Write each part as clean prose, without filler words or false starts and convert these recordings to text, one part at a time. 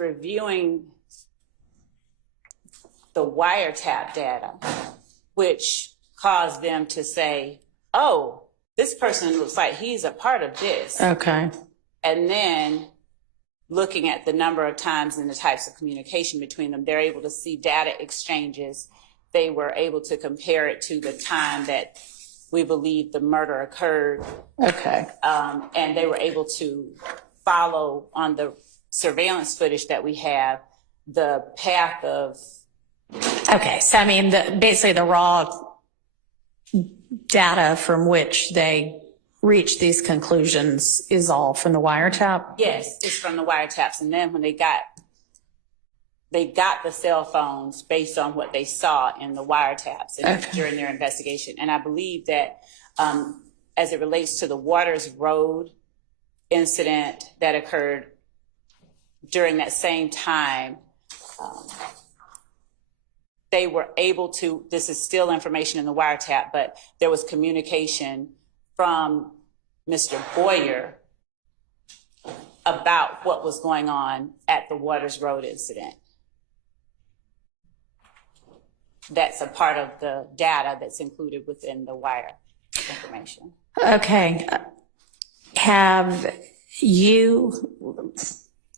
reviewing the wiretap data, which caused them to say, oh, this person looks like he's a part of this. Okay. And then looking at the number of times and the types of communication between them, they're able to see data exchanges. They were able to compare it to the time that we believe the murder occurred. Okay. And they were able to follow on the surveillance footage that we have the path of. Okay. So, I mean, basically the raw data from which they reach these conclusions is all from the wiretap? Yes, it's from the wiretaps. And then when they got the cell phones based on what they saw in the wiretaps during their investigation. And I believe that as it relates to the Waters Road incident that occurred during that same time, they were able to, this is still information in the wiretap, but there was communication from Mr. Boyer about what was going on at the Waters Road incident. That's a part of the data that's included within the wire information. Okay. Have you,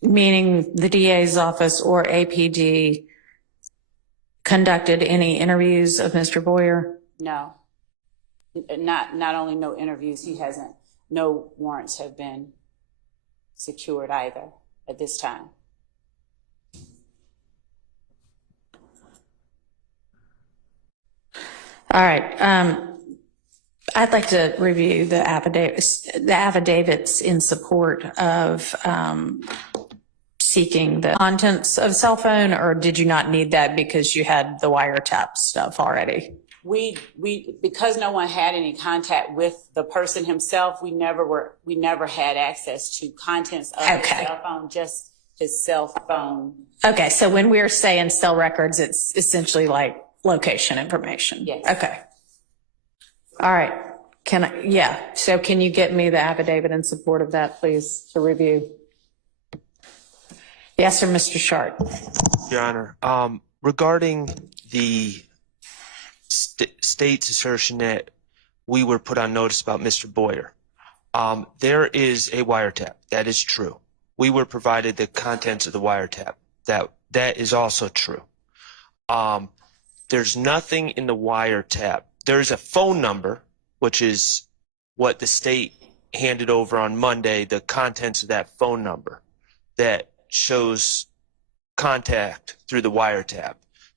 meaning the DA's office or APD, conducted any interviews of Mr. Boyer? No. Not only no interviews, no warrants have been secured either at this time. All right. I'd like to review the affidavits in support of seeking the contents of cell phone, or did you not need that because you had the wiretap stuff already? We because no one had any contact with the person himself, we never had access to contents of his cell phone, just his cell phone. Okay, so when we're saying cell records, it's essentially like location information. Yes. Okay. All right. So can you get me the affidavit in support of that, please, to review? Yes, sir, Mr. Sharp. Your Honor, regarding the state's assertion that we were put on notice about Mr. Boyer, there is a wiretap. That is true. We were provided the contents of the wiretap. That is also true. There's nothing in the wiretap. There's a phone number, which is what the state handed over on Monday, the contents of that phone number that shows contact through the wiretap.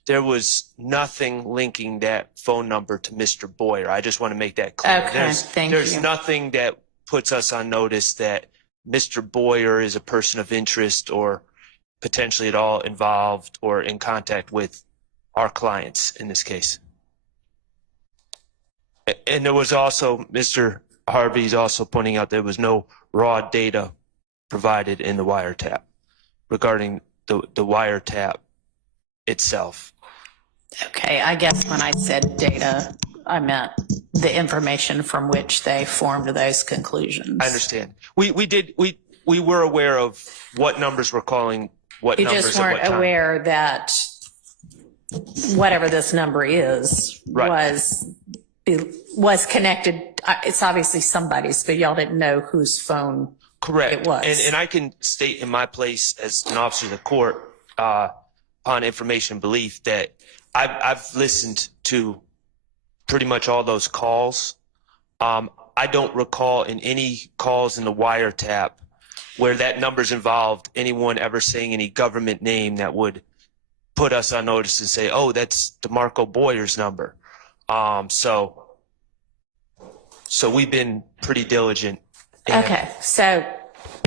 There was nothing linking that phone number to Mr. Boyer. I just want to make that clear. Okay, there's nothing that puts us on notice that Mr. Boyer is a person of interest or potentially at all involved or in contact with our clients in this case. And there was also, Mr. Harvey's also pointing out there was no raw data provided in the wiretap regarding the wiretap itself. Okay, I guess when I said data, I meant the information from which they formed those conclusions. I understand. We were aware of what numbers were calling what you numbers just at weren't what time. aware that whatever this number is was connected. It's obviously somebody's, but y'all didn't know whose phone Correct. it was. And I can state in my place as an officer of the court, upon information and belief, that I've listened to pretty much all those calls. I don't recall in any calls in the wiretap where that number's involved, anyone ever saying any government name that would put us on notice and say, oh, that's DeMarco Boyer's number. So we've been pretty diligent. Okay, so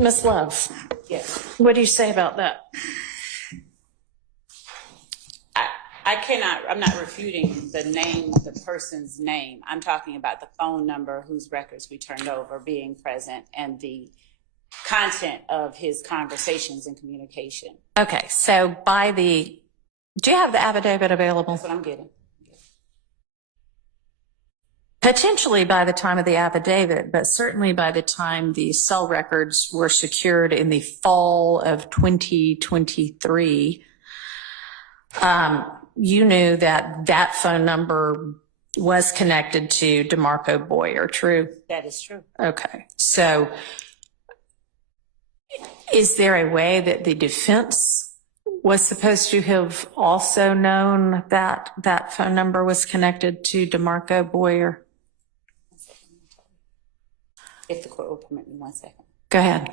Ms. Love, Yes. what do you say about that? I'm not refuting the person's name. I'm talking about the phone number whose records we turned over being present and the content of his conversations and communication. Okay, so do you have the affidavit available? That's what I'm getting. Potentially by the time of the affidavit, but certainly by the time the cell records were secured in the fall of 2023, you knew that that phone number was connected to DeMarco Boyer, true? That is true. Okay. So is there a way that the defense was supposed to have also known that that phone number was connected to DeMarco Boyer? If the court will permit me 1 second. Go ahead.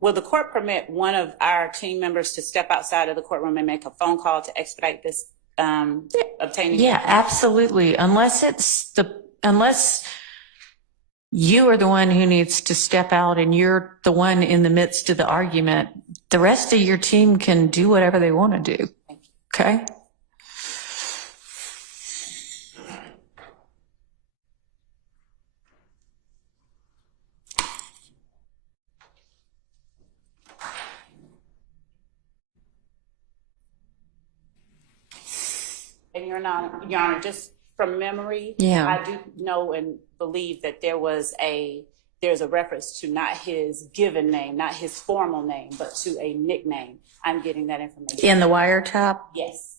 Will the court permit one of our team members to step outside of the courtroom and make a phone call to expedite this obtaining? Yeah, absolutely. Unless you are the one who needs to step out and you're the one in the midst of the argument, the rest of your team can do whatever they want to do. Okay? And Your Honor, just from memory, Yeah. I do know and believe that there's a reference to not his given name, not his formal name, but to a nickname. I'm getting that information. In the wiretap? Yes.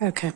Okay.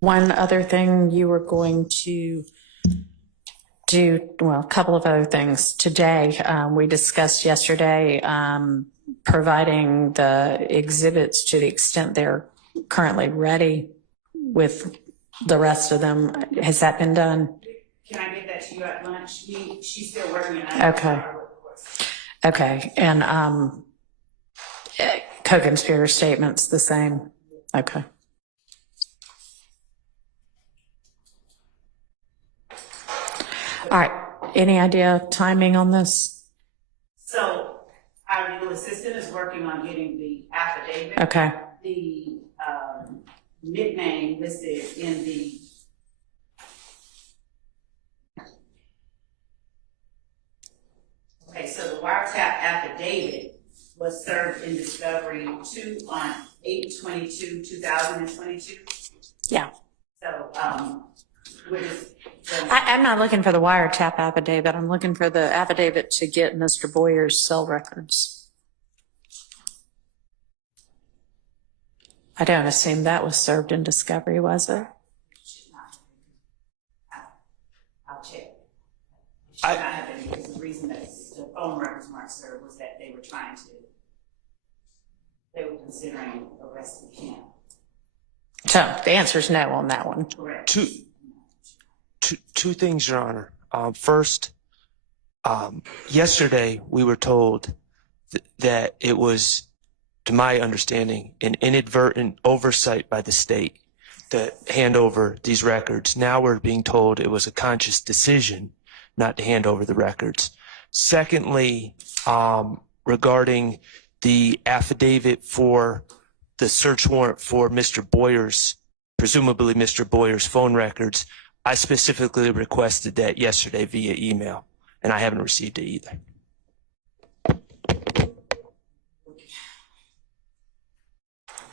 One other thing you were going to do, well, a couple of other things today. We discussed yesterday providing the exhibits to the extent they're currently ready with the rest of them. Has that been done? Can I get that to you at lunch? She's still working on it. Okay. Okay. And co-conspirator statements the same. Okay. All right. Any idea timing on this? So our legal assistant is working on getting the affidavit. Okay. The nickname listed in the okay, so the wiretap affidavit was served in discovery 2 on 8/22/2022. Yeah. So we're just I'm not looking for the wiretap affidavit. I'm looking for the affidavit to get Mr. Boyer's cell records. I don't assume that was served in discovery, was it? I'll check. It should not have been, because the reason that the phone records weren't served was that they were considering arresting him. So the answer is no on that one. Correct. Two things, Your Honor. First, yesterday we were told that it was, to my understanding, an inadvertent oversight by the state to hand over these records. Now we're being told it was a conscious decision not to hand over the records. Secondly, regarding the affidavit for the search warrant for Mr. Boyer's, presumably Mr. Boyer's phone records, I specifically requested that yesterday via email, and I haven't received it either.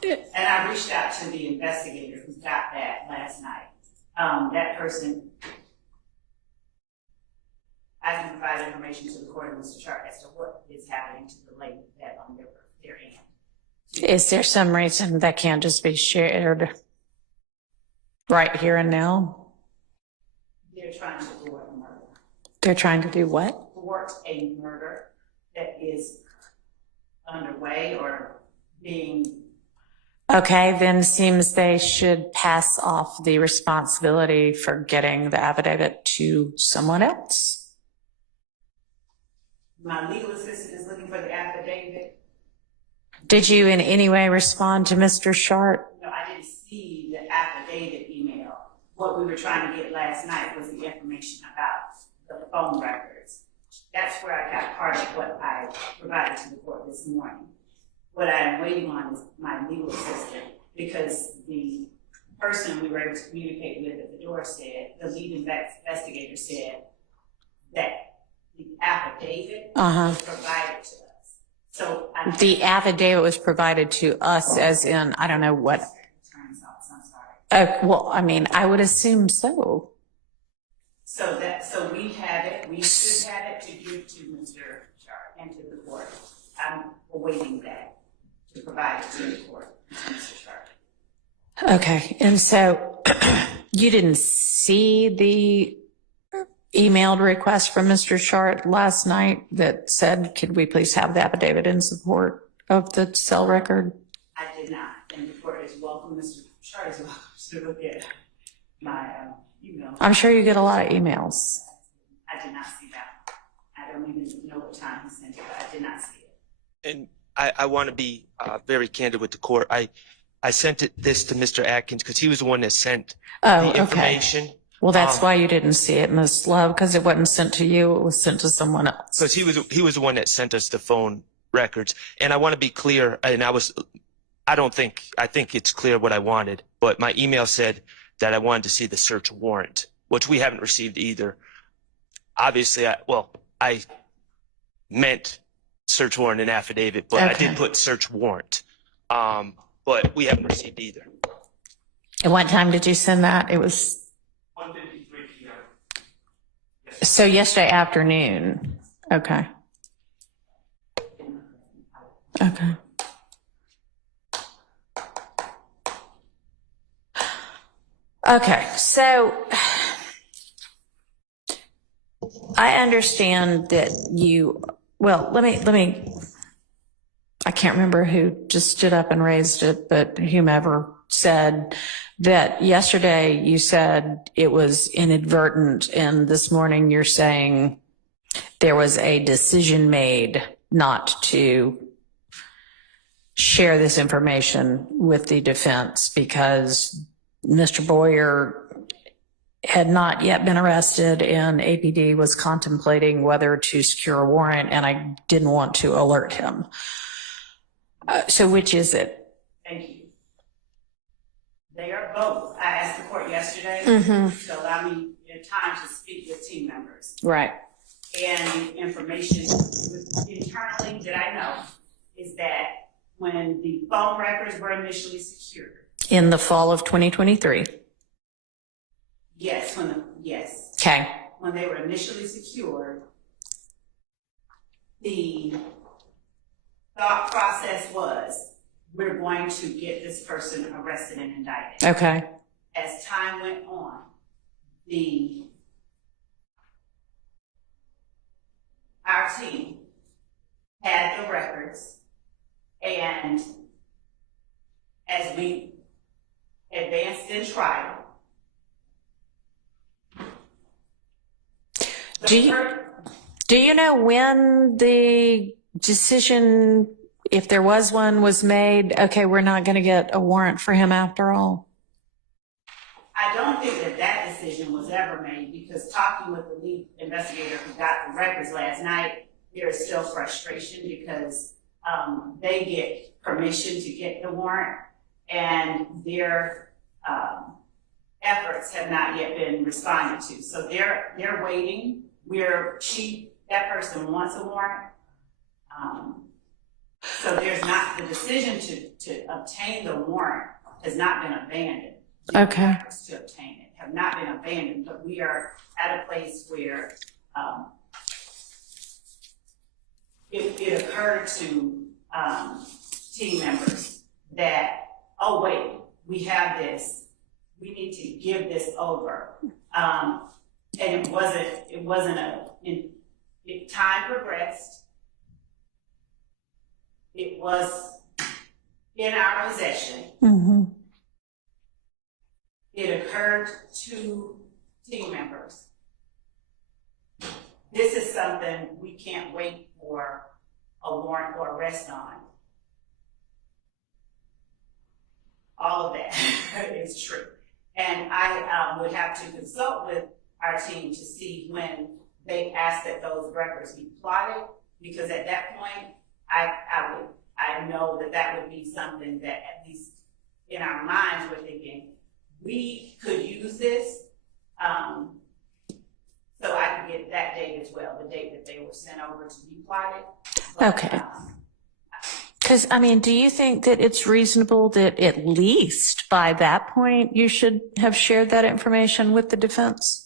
And I reached out to the investigator who got that last night. That person, I can provide information to the court and Mr. Sharp as to what is happening to the lady that on their end. Is there some reason that can't just be shared right here and now? They're trying to thwart a murder. They're trying to do what? Thwart a murder that is underway or being. Okay, then seems they should pass off the responsibility for getting the affidavit to someone else. My legal assistant is looking for the affidavit. Did you in any way respond to Mr. Sharp? No, I didn't see the affidavit email. What we were trying to get last night was the information about the phone records. That's where I got part of what I provided to the court this morning. What I am waiting on is my legal assistant, because the person we were able to communicate with at the door said, the lead investigator said that the affidavit was provided to us. So The affidavit was provided to us as in, I don't know what. I'm sorry. Well, I mean, I would assume so. So we have it, we should have it to give to Mr. Sharp and to the court. I'm awaiting that to provide it to the court, Mr. Sharp. Okay, and so you didn't see the emailed request from Mr. Sharp last night that said, could we please have the affidavit in support of the cell record? I did not, and the court is welcome, Mr. Sharp is welcome to look at my email. I'm sure you get a lot of emails. I did not see that. I don't even know what time he sent it, but I did not see it. And I want to be very candid with the court. I sent this to Mr. Atkins because he was the one that sent the information. Okay. Well, that's why you didn't see it, Ms. Love, because it wasn't sent to you. It was sent to someone else. Because he was the one that sent us the phone records. And I want to be clear, and I think it's clear what I wanted, but my email said that I wanted to see the search warrant, which we haven't received either. Obviously, I meant search warrant and affidavit, but I did put search warrant. But we haven't received either. At what time did you send that? It was 1:53 p.m. so yesterday afternoon. Okay. Okay. Okay, so I understand that I can't remember who just stood up and raised it, but whomever said that yesterday you said it was inadvertent, and this morning you're saying there was a decision made not to share this information with the defense because Mr. Boyer had not yet been arrested and APD was contemplating whether to secure a warrant, and I didn't want to alert him. So which is it? Thank you. They are both. I asked the court yesterday to allow me time to speak with team members. Right. And the information internally that I know is that when the phone records were initially secured. In the fall of 2023. Yes, Okay. when they were initially secured, the thought process was, we're going to get this person arrested and indicted. Okay. As time went on, our team had the records, and as we advanced in trial, Do you know when the decision, if there was one, was made, okay, we're not going to get a warrant for him after all? I don't think that decision was ever made, because talking with the lead investigator who got the records last night, there is still frustration because they get permission to get the warrant, and their efforts have not yet been responded to. So they're waiting. That person wants a warrant. So there's not, the decision to obtain the warrant has not been abandoned. The Okay. efforts to obtain it have not been abandoned, but we are at a place where it occurred to team members that, oh wait, we have this, we need to give this over. And time progressed. It was in our possession. Mm-hmm. It occurred to team members. This is something we can't wait for a warrant or arrest on. All of that is true. And I would have to consult with our team to see when they asked that those records be plotted, because at that point, I know that would be something that, at least in our minds, we're thinking, we could use this, so I could get that date as well, the date that they were sent over to be plotted. But, Okay. Because, I mean, do you think that it's reasonable that at least by that point you should have shared that information with the defense?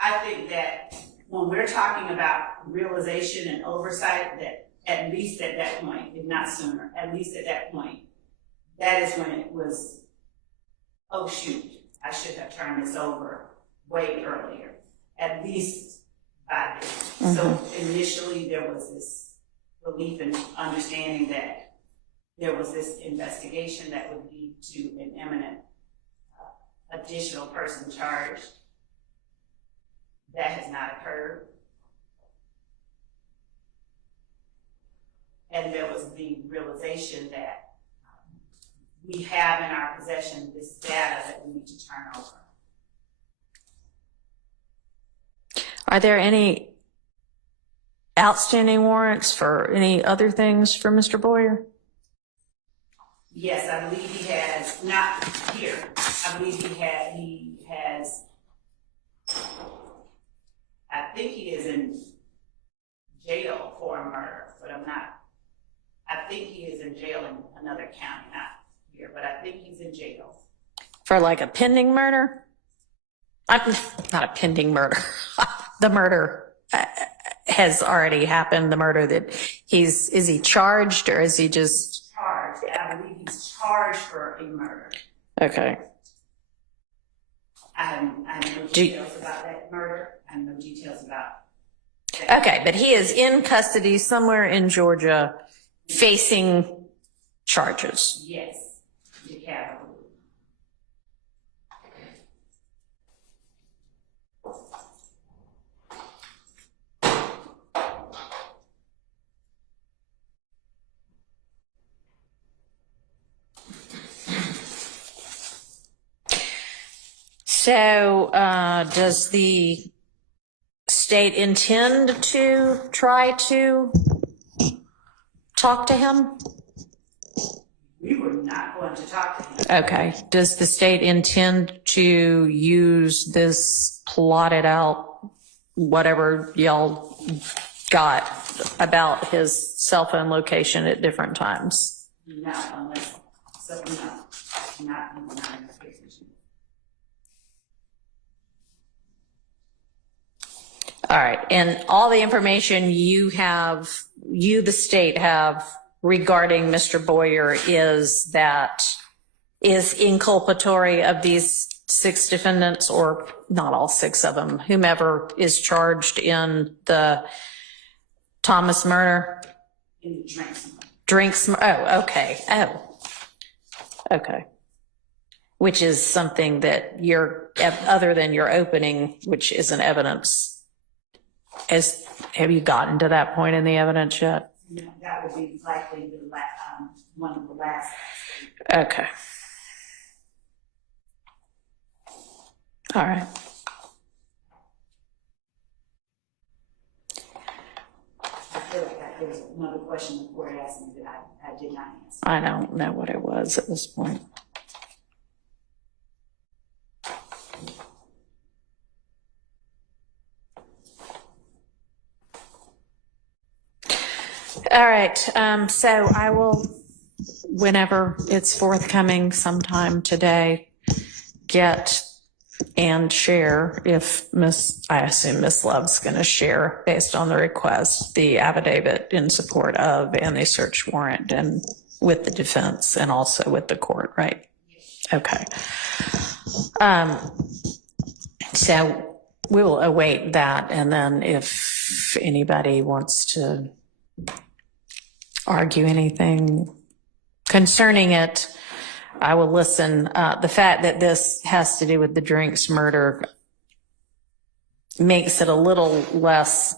I think that when we're talking about realization and oversight, that at least at that point, if not sooner, at least at that point, that is when it was, oh shoot, I should have turned this over way earlier, at least by then. Mm-hmm. So initially there was this belief and understanding that there was this investigation that would lead to an imminent additional person charged. That has not occurred. And there was the realization that we have in our possession this data that we need to turn over. Are there any outstanding warrants for any other things for Mr. Boyer? Yes, I believe he has, not here, I believe he has, I think he is in jail for a murder, but I think he is in jail in another county, not here, but I think he's in jail. For like a pending murder? Not a pending murder. The murder has already happened. The murder that is he charged or is he just? Charged, I believe he's charged for a murder. Okay. I have no details about that murder. I have no details about that. Okay, but he is in custody somewhere in Georgia facing charges. Yes, the capital. So, does the state intend to try to talk to him? We were not going to talk to him. Okay. Does the state intend to use this plotted out, whatever y'all got about his cell phone location at different times? No, unless, so no, not in this position. All right. And all the information you, the state, have regarding Mr. Boyer is inculpatory of these 6 defendants, or not all 6 of them, whomever is charged in the Thomas murder? In the Drinks. Oh, okay. Oh, okay. Which is something that other than your opening, which isn't evidence. Have you gotten to that point in the evidence yet? No, that would be likely one of the last. Okay. All right. I feel like that was another question the court asked me that I did not answer. I don't know what it was at this point. All right. So I will, whenever it's forthcoming sometime today, get and share, if I assume Miss Love's going to share based on the request, the affidavit in support of and the search warrant, and with the defense and also with the court, right? Okay. So we will await that, and then if anybody wants to argue anything concerning it, I will listen. The fact that this has to do with the Drinks murder makes it a little less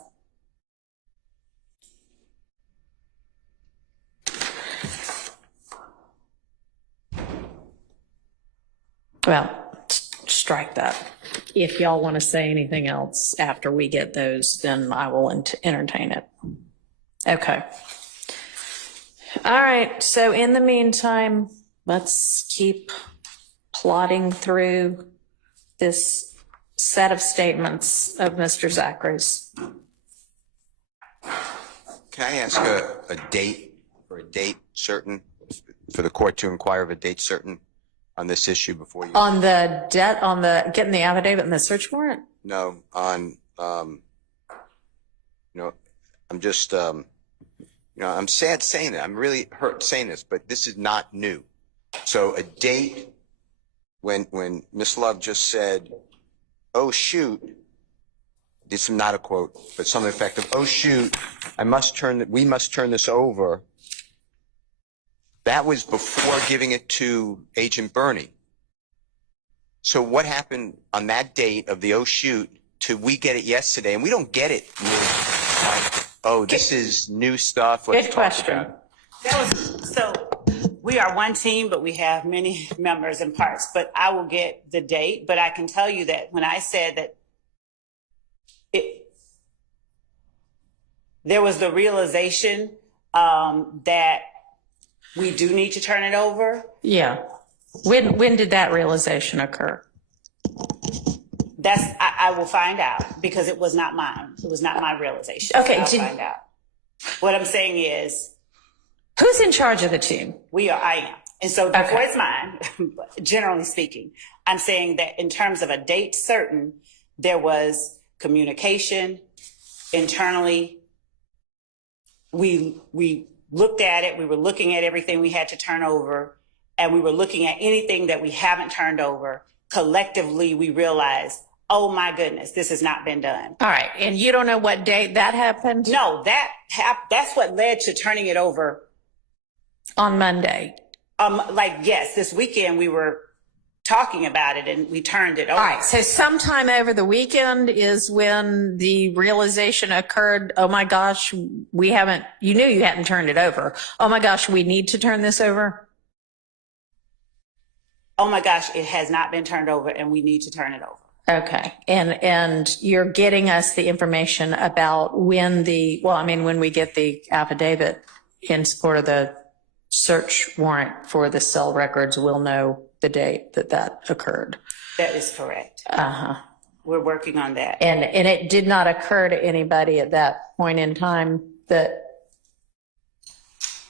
strike that. If y'all want to say anything else after we get those, then I will entertain it. Okay. All right. So in the meantime, let's keep plodding through this set of statements of Mr. Zachary's. Can I ask a date certain for the court to inquire of a date certain on this issue before you? On the debt, on the getting the affidavit and the search warrant? No, on, I'm just, I'm sad saying it. I'm really hurt saying this, but this is not new. So a date when Miss Love just said, "Oh shoot," this is not a quote, but some effect of, "Oh shoot, we must turn this over." That was before giving it to Agent Bernie. So what happened on that date of the "oh shoot" to we get it yesterday, and we don't get it new, like, oh, this is new stuff. Let's Good talk question. about it. So we are one team, but we have many members and parts. But I will get the date. But I can tell you that when I said that there was the realization that we do need to turn it over. Yeah. When did that realization occur? I will find out, because it was not mine. It was not my realization. Okay, I'll find out. What I'm saying is, who's in charge of the team? I am. And so before Okay. it's mine, generally speaking, I'm saying that in terms of a date certain, there was communication internally. We looked at it. We were looking at everything we had to turn over, and we were looking at anything that we haven't turned over collectively we realized, oh my goodness, this has not been done. All right. And you don't know what date that happened? No, that's what led to turning it over. On Monday. Yes, this weekend we were talking about it and we turned it over. All right. So sometime over the weekend is when the realization occurred. Oh my gosh, you knew you hadn't turned it over. Oh my gosh, we need to turn this over. Oh my gosh, it has not been turned over and we need to turn it over. Okay. And you're getting us the information about when we get the affidavit in support of the search warrant for the cell records, we'll know the date that occurred. That is correct. Uh-huh. We're working on that. And it did not occur to anybody at that point in time that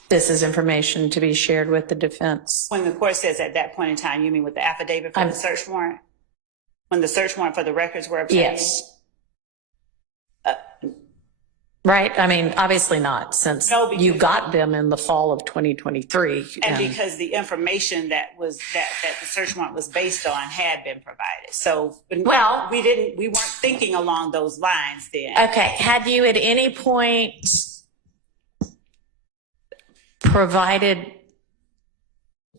this is information to be shared with the defense. When the court says at that point in time, you mean with the affidavit for the search warrant? When the search warrant for the records were obtained? Yes. Right? I mean, obviously not, since you got them in the fall of 2023. And because the information that the search warrant was based on had been provided. So we weren't thinking along those lines then. Okay. Had you at any point provided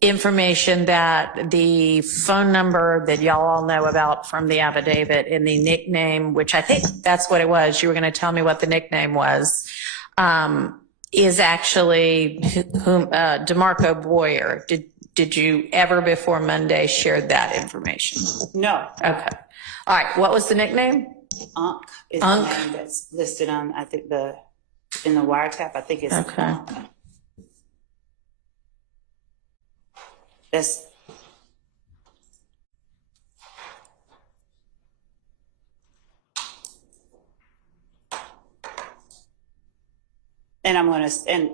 information that the phone number that y'all all know about from the affidavit and the nickname, which I think that's what it was, you were going to tell me what the nickname was, is actually DeMarco Boyer. Did you ever before Monday share that information? No. Okay. All right. What was the nickname? Unk is the name that's listed on, I think, in the wiretap. I think it's okay. Unk. That's and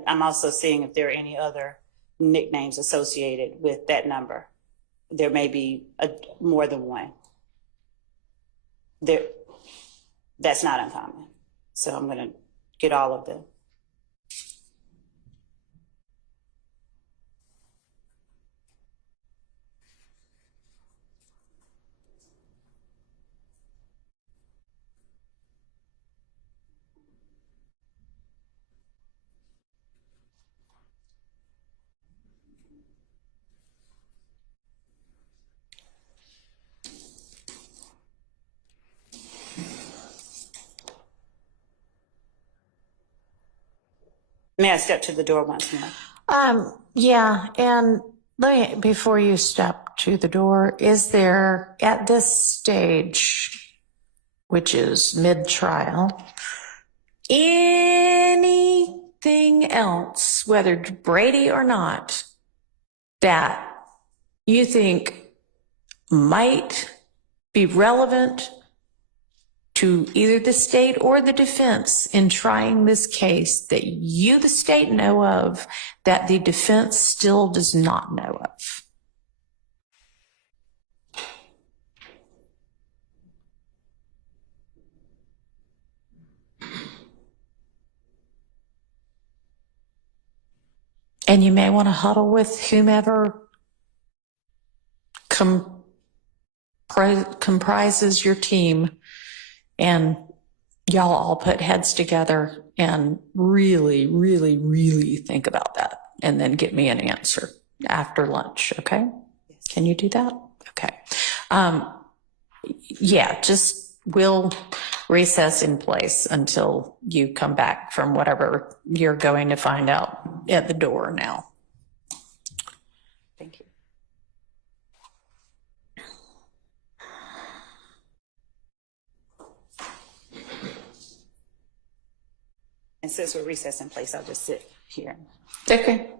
I'm also seeing if there are any other nicknames associated with that number. There may be more than one. That's not uncommon. So I'm going to get all of them. May I step to the door once more? Yeah. And before you step to the door, is there at this stage, which is mid-trial, anything else, whether Brady or not, that you think might be relevant to either the state or the defense in trying this case that you, the state, know of that the defense still does not know of? And you may want to huddle with whomever comprises your team, and y'all all put heads together and really, really, really think about that, and then get me an answer after lunch. Okay? Yes. Can you do that? Okay. Yeah, we'll recess in place until you come back from whatever you're going to find out at the door now. Thank you. And since we're recessed in place, I'll just sit here. Okay.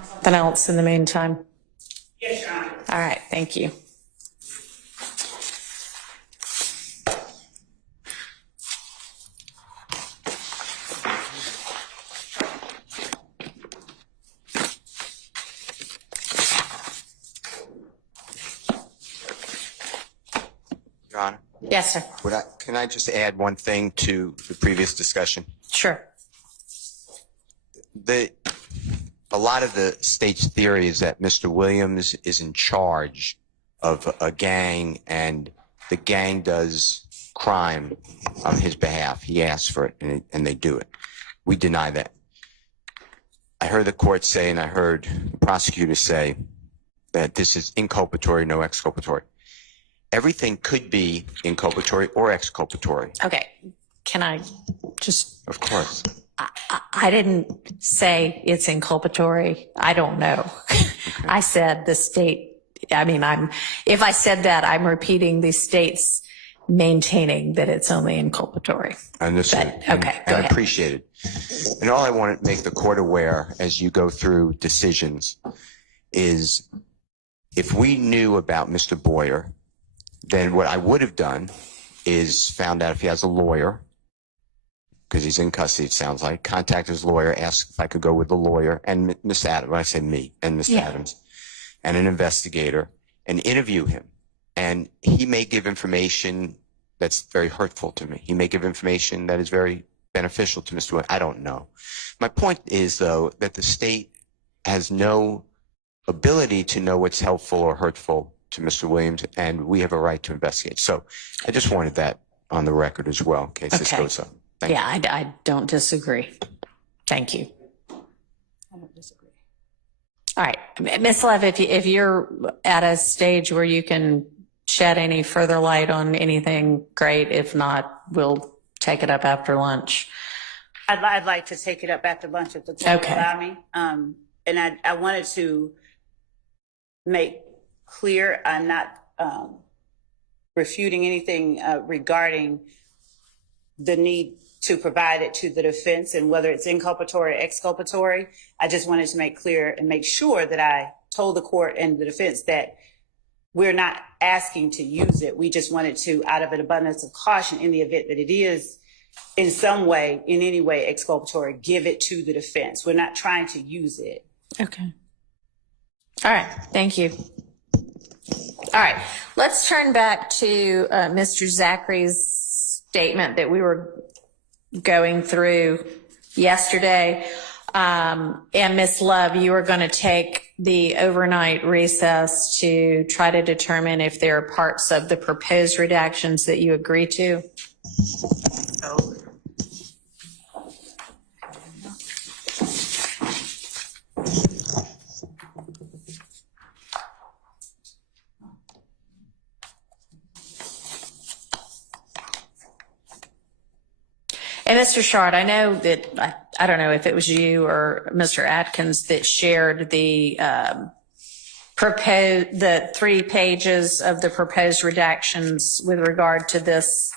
Anything else in the meantime? Yes, Your Honor. All right, thank you. Your Honor, Yes, sir. can I just add one thing to the previous discussion? Sure. A lot of the state's theory is that Mr. Williams is in charge of a gang and the gang does crime on his behalf. He asks for it and they do it. We deny that. I heard the court say and I heard the prosecutor say that this is inculpatory, no exculpatory. Everything could be inculpatory or exculpatory. Okay. Can I just, Of course. I didn't say it's inculpatory. I don't know. I said the state, if I said that, I'm repeating the state's maintaining that it's only inculpatory. Understood. But, okay, go and ahead. appreciated. And all I want to make the court aware as you go through decisions is if we knew about Mr. Boyer, then what I would have done is found out if he has a lawyer, because he's in custody, it sounds like, contact his lawyer, ask if I could go with the lawyer and Miss Adams, when I say me, and Miss Adams, and an investigator, and interview him. And he may give information that's very hurtful to me. He may give information that is very beneficial to Mr. Williams. I don't know. My point is, though, that the state has no ability to know what's helpful or hurtful to Mr. Williams, and we have a right to investigate. So I just wanted that on the record as well, in case this Okay. goes up. Thank you. I don't disagree. Thank you. I don't disagree. All right. Ms. Lev, if you're at a stage where you can shed any further light on anything, great. If not, we'll take it up after lunch. I'd like to take it up after lunch if the court Okay. will allow me. And I wanted to make clear I'm not refuting anything regarding the need to provide it to the defense and whether it's inculpatory or exculpatory. I just wanted to make clear and make sure that I told the court and the defense that we're not asking to use it. We just wanted to, out of an abundance of caution, in the event that it is in some way, in any way exculpatory, give it to the defense. We're not trying to use it. Okay. All right. Thank you. All right. Let's turn back to Mr. Zachary's statement that we were going through yesterday. And Ms. Love, you are going to take the overnight recess to try to determine if there are parts of the proposed redactions that you agree to. So, And Mr. Shard, I know that, I don't know if it was you or Mr. Atkins that shared the the 3 pages of the proposed redactions with regard to this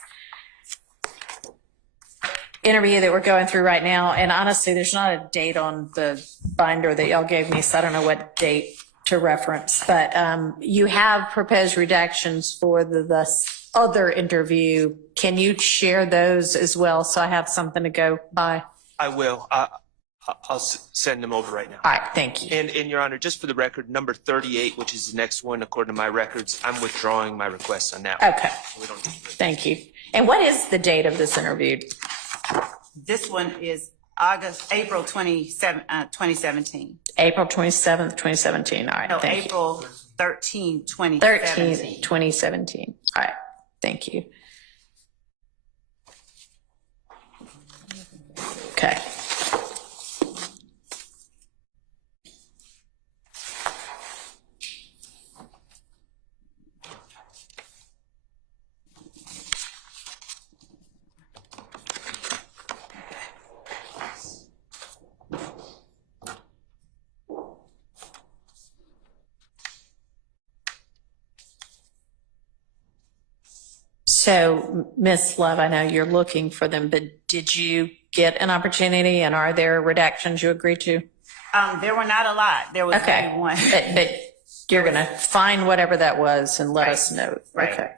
interview that we're going through right now. And honestly, there's not a date on the binder that y'all gave me, so I don't know what date to reference. But you have proposed redactions for the other interview. Can you share those as well so I have something to go by? I will. I'll send them over right now. All right, thank you. And Your Honor, just for the record, number 38, which is the next one, according to my records, I'm withdrawing my request on that one. Okay, We don't need to. thank you. And what is the date of this interview? this one is April 2017. April 27th, 2017. All right, No, thank you. April 13, 2017. 13th, 2017. All right, thank you. Okay. So, Ms. Love, I know you're looking for them, but did you get an opportunity and are there redactions you agreed to? There were not a lot. There was Okay. only one. But you're going to find whatever that was and let Right. us know. Right. Okay.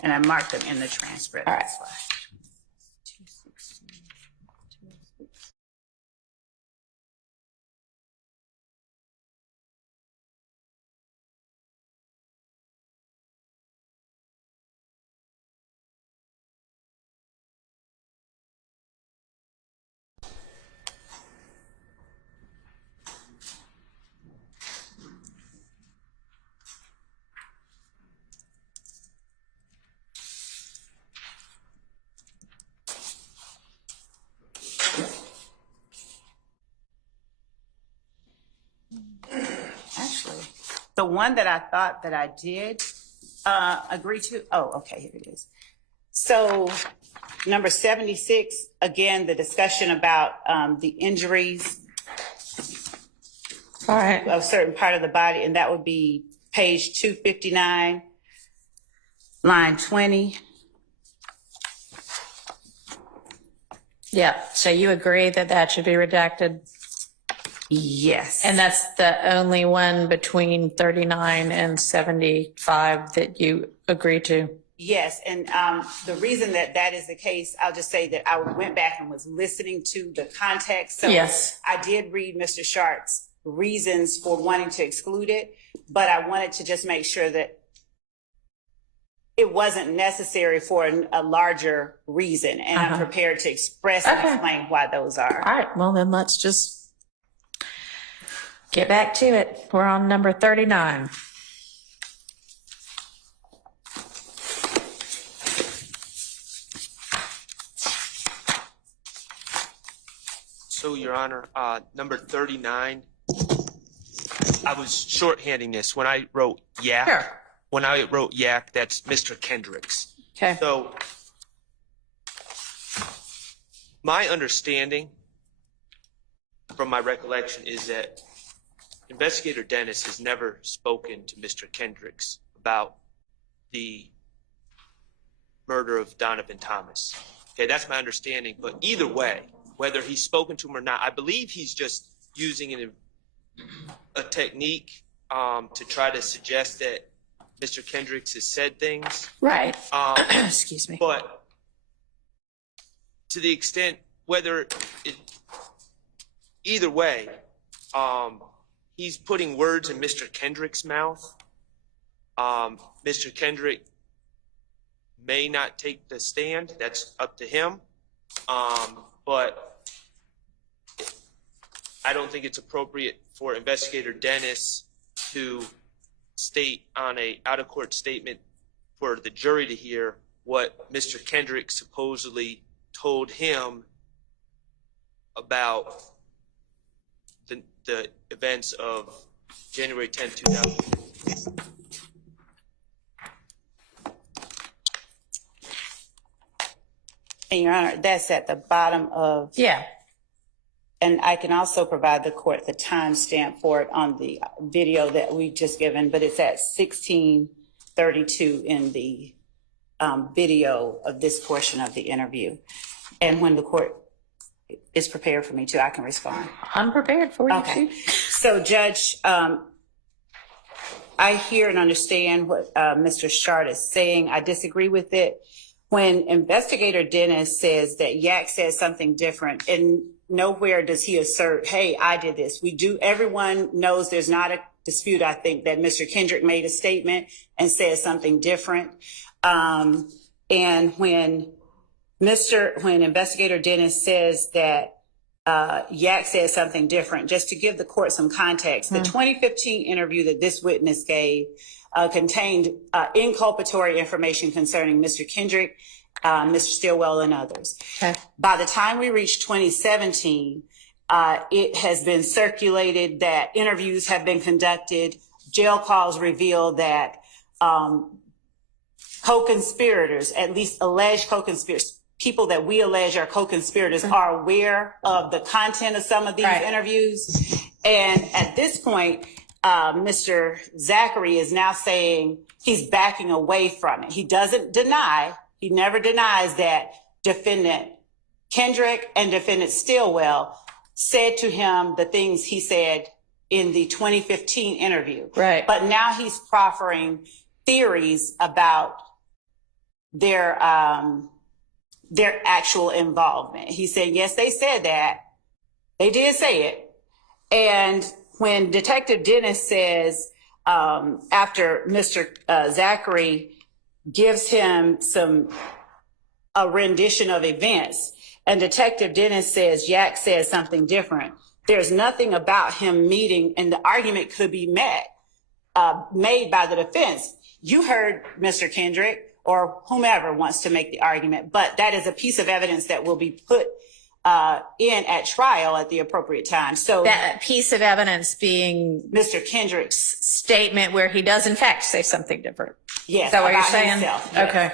And I marked them in the transcript. All right. That's why. Actually, the one that I thought that I did agree to, oh, okay, here it is. So number 76, again, the discussion about the injuries All right. of a certain part of the body, and that would be page 259, line 20. Yeah. So you agree that that should be redacted? Yes. And that's the only one between 39 and 75 that you agree to? Yes, and the reason that that is the case, I'll just say that I went back and was listening to the context. So Yes. I did read Mr. Sharp's reasons for wanting to exclude it, but I wanted to just make sure that it wasn't necessary for a larger reason, and I'm prepared to express and explain why those are. All right. Well, then let's just get back to it. We're on number 39. So, Your Honor, number 39, I was shorthanding this. When I wrote yak, Sure. when I wrote yak, that's Mr. Kendricks. Okay. So, my understanding from my recollection is that Investigator Dennis has never spoken to Mr. Kendricks about the murder of Donovan Thomas. Okay, that's my understanding. But either way, whether he's spoken to him or not, I believe he's just using a technique to try to suggest that Mr. Kendricks has said things. Right. Excuse me. But to the extent, either way, he's putting words in Mr. Kendrick's mouth. Mr. Kendrick may not take the stand. That's up to him. But I don't think it's appropriate for Investigator Dennis to state on a out-of-court statement for the jury to hear what Mr. Kendrick supposedly told him about the events of January 10, 2000. And Your Honor, that's at the bottom of, Yeah. and I can also provide the court the timestamp for it on the video that we just given, but it's at 16:32 in the video of this portion of the interview. And when the court is prepared for me to, I can respond. I'm prepared for you. Okay. too. So, Judge, I hear and understand what Mr. Shard is saying. I disagree with it. When Investigator Dennis says that Yak says something different, and nowhere does he assert, hey, I did this. Everyone knows there's not a dispute, I think, that Mr. Kendrick made a statement and says something different. And when Investigator Dennis says that Yak says something different, just to give the court some context, the 2015 interview that this witness gave contained inculpatory information concerning Mr. Kendrick, Mr. Stillwell, and others. Okay. By the time we reached 2017, it has been circulated that interviews have been conducted. Jail calls reveal that co-conspirators, at least alleged co-conspirators, people that we allege are co-conspirators, are aware of the content of some of these interviews. And at this point, Mr. Zachary is now saying he's backing away from it. He doesn't deny, he never denies that defendant Kendrick and defendant Stillwell said to him the things he said in the 2015 interview. Right. But now he's proffering theories about their actual involvement. He said, yes, they said that. They did say it. And when Detective Dennis says, after Mr. Zachary gives him a rendition of events, and Detective Dennis says, Yak says something different, there's nothing about him meeting, and the argument could be made by the defense. You heard Mr. Kendrick or whomever wants to make the argument, but that is a piece of evidence that will be put in at trial at the appropriate time. So That piece of evidence being Mr. Kendrick's statement where he does in fact say something different. yes, Is that what you're about saying? himself, yes. Okay.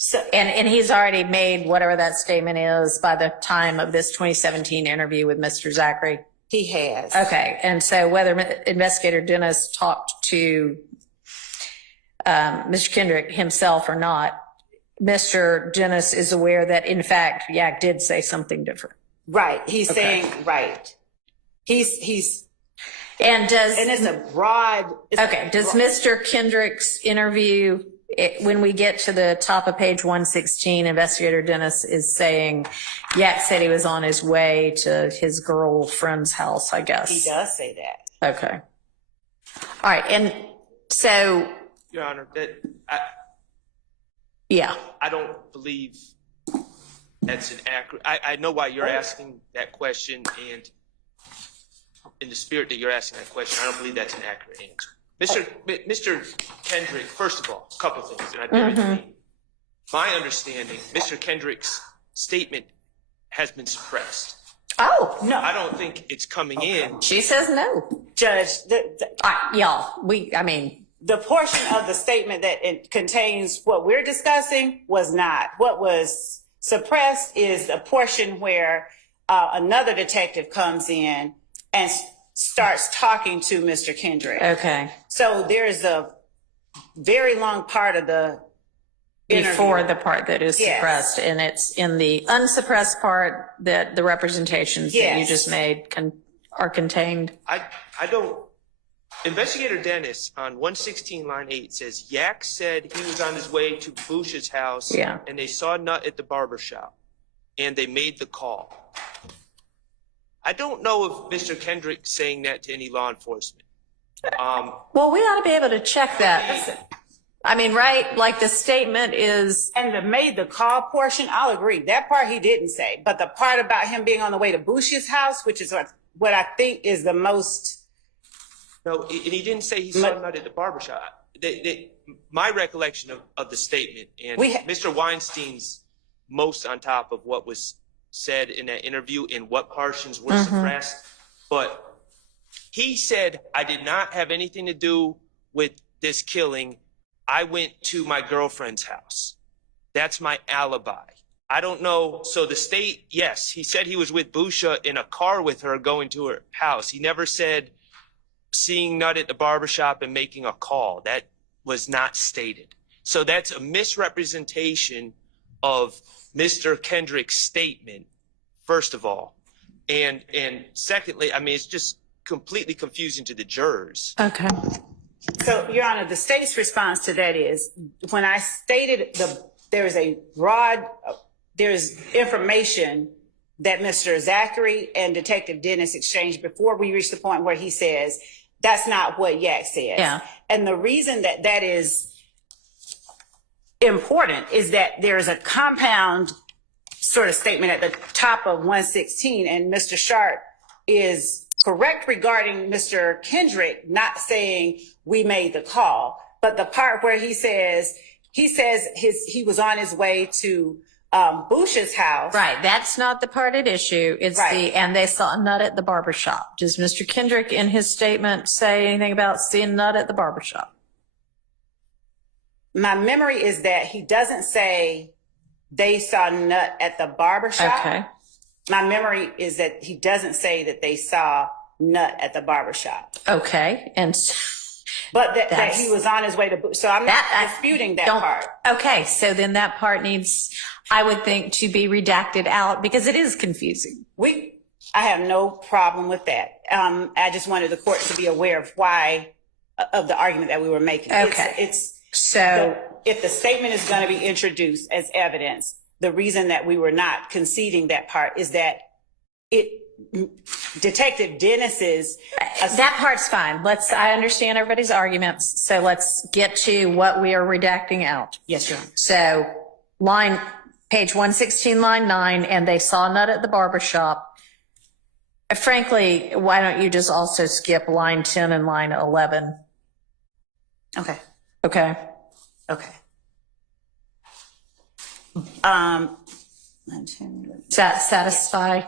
So And he's already made whatever that statement is by the time of this 2017 interview with Mr. Zachary. he has. Okay. And so whether Investigator Dennis talked to Mr. Kendrick himself or not, Mr. Dennis is aware that in fact Yak did say something different. Right. He's saying right. He's And and it's a broad. does Mr. Kendrick's interview, when we get to the top of page 116, Investigator Dennis is saying Yak said he was on his way to his girlfriend's house, I guess. He does say that. Okay. All right. And so, Your Honor, yeah. I don't believe that's an accurate. I know why you're asking that question, and in the spirit that you're asking that question, I don't believe that's an accurate answer. Mr. Kendrick, first of all, a couple of things, and I bear with me. My understanding, Mr. Kendrick's statement has been suppressed. Oh, no. I don't think it's coming in. She says no. Judge, The portion of the statement that it contains what we're discussing was not. What was suppressed is a portion where another detective comes in and starts talking to Mr. Kendrick. Okay. So there's a very long part of the interview. Before the part that is Yes. suppressed, and it's in the unsuppressed part that the representations that you Yes. just made are contained. I don't. Investigator Dennis on 116 line 8 says Yak said he was on his way to Bush's house, Yeah. and they saw Nut at the barber shop, and they made the call. I don't know if Mr. Kendrick's saying that to any law enforcement. Well, we ought to be able to check that. I mean, right? Like the statement is, And the made the call portion, I'll agree. That part he didn't say. But the part about him being on the way to Bush's house, which is what I think is the most. No, and he didn't say he saw Nut at the barber shop. My recollection of the statement, and Mr. Weinstein's most on top of what was said in that interview and what portions were suppressed, but he said, I did not have anything to do with this killing. I went to my girlfriend's house. That's my alibi. I don't know. So the state, yes, he said he was with Busha in a car with her going to her house. He never said seeing Nut at the barbershop and making a call. That was not stated. So that's a misrepresentation of Mr. Kendrick's statement, first of all. And secondly, I mean, it's just completely confusing to the jurors. okay. So, Your Honor, the state's response to that is when I stated there's information that Mr. Zachary and Detective Dennis exchanged before we reached the point where he says, that's not what Yak says. Yeah. And the reason that is important is that there's a compound sort of statement at the top of 116, and Mr. Sharp is correct regarding Mr. Kendrick not saying we made the call, but the part where he says he was on his way to Bush's house. Right. That's not the part at issue. It's Right. and they saw Nut at the barbershop. Does Mr. Kendrick in his statement say anything about seeing Nut at the barbershop? My memory is that he doesn't say they saw Nut at the barbershop. Okay. My memory is that he doesn't say that they saw Nut at the barbershop. Okay. And But that That's- he was on his way to, so I'm not disputing that part. Okay, so then that part needs, I would think, to be redacted out because it is confusing. I have no problem with that. I just wanted the court to be aware of of the argument that we were making. Okay. If the statement is going to be introduced as evidence, the reason that we were not conceding that part is that Detective Dennis's. That part's fine. I understand everybody's arguments. So let's get to what we are redacting out. Yes, Your Honor. So page 116, line 9, and they saw Nut at the barbershop. Frankly, why don't you just also skip line 10 and line 11? Okay. Okay. Okay. Does that satisfy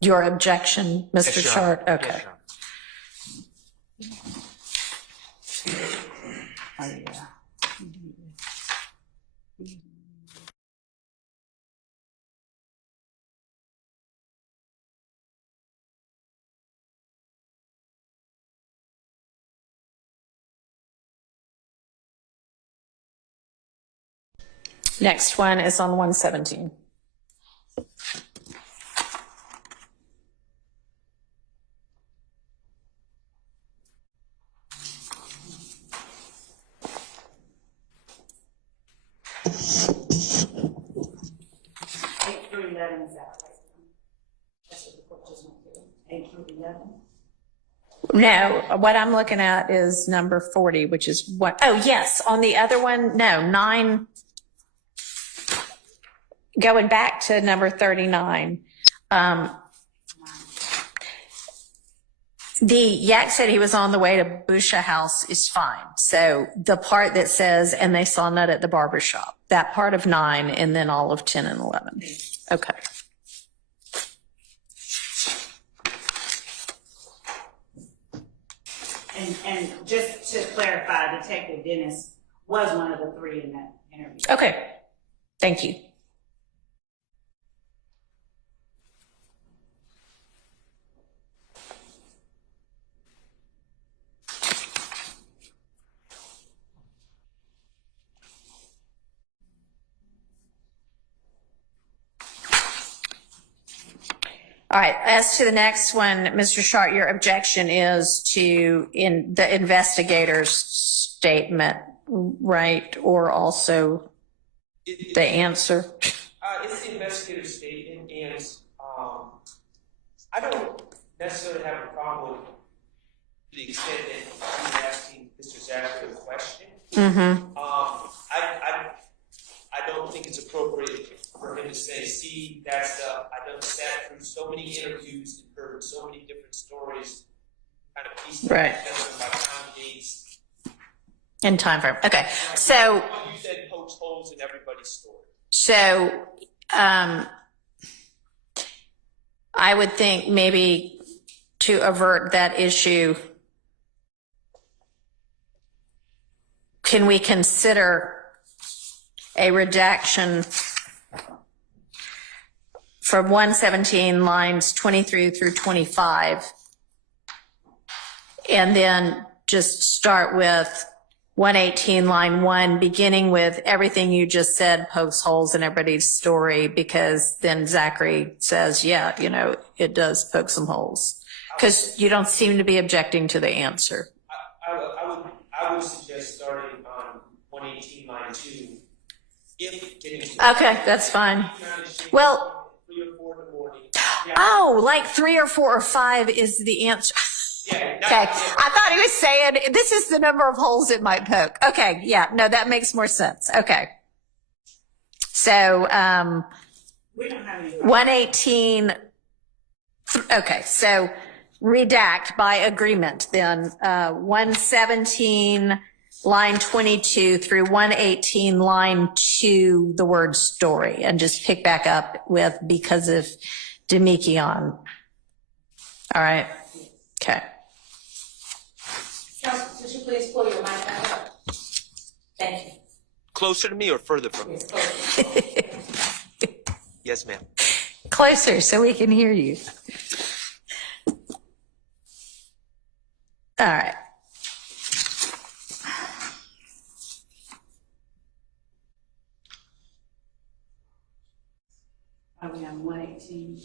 your objection, Mr. Yes, Your Honor. Short? Okay. Yes, Your Honor. Oh, yeah. Next one is on 117. No, what I'm looking at is number 40, which is what, oh, yes, on the other one, no, 9, going back to number 39. The Yak said he was on the way to Busha House is fine. So the part that says, and they saw Nut at the barbershop, that part of 9, and then all of 10 and 11. Okay. And just to clarify, Detective Dennis was one of the 3 in that interview. Okay. Thank you. All right, as to the next one, Mr. Short, your objection is to the investigator's statement, right? Or also the answer? It's the investigator's statement, and I don't necessarily have a problem with the extent that he's asking Mr. Zachary a question. Mm-hmm. I don't think it's appropriate for him to say, see, that stuff. I done sat through so many interviews and heard so many different stories, kind of pieced Right. together by time dates. In time frame. Okay. So You said pokes holes in everybody's story. So, I would think maybe to avert that issue, can we consider a redaction from 117 lines 23 through 25, and then just start with 118 line 1, beginning with everything you just said pokes holes in everybody's story, because then Zachary says, yeah, it does poke some holes, because you don't seem to be objecting to the answer. I would suggest starting on 118 line 2. Okay, that's fine. Well, 3 or 4 in the morning. oh, like 3 or 4 or 5 is the answer. Yeah, Okay, I thought he was saying this is the number of holes it might poke. Okay, yeah, no, that makes more sense. Okay. So, We don't have any. 118, okay, so redact by agreement then, 117 line 22 through 118 line 2, the word story, and just pick back up with because of Demikion. All right, okay. Counsel, could you please pull your mic back up? Thank you. Closer to me or further from me? Yes, ma'am. Closer so we can hear you. All right. Are we on 118?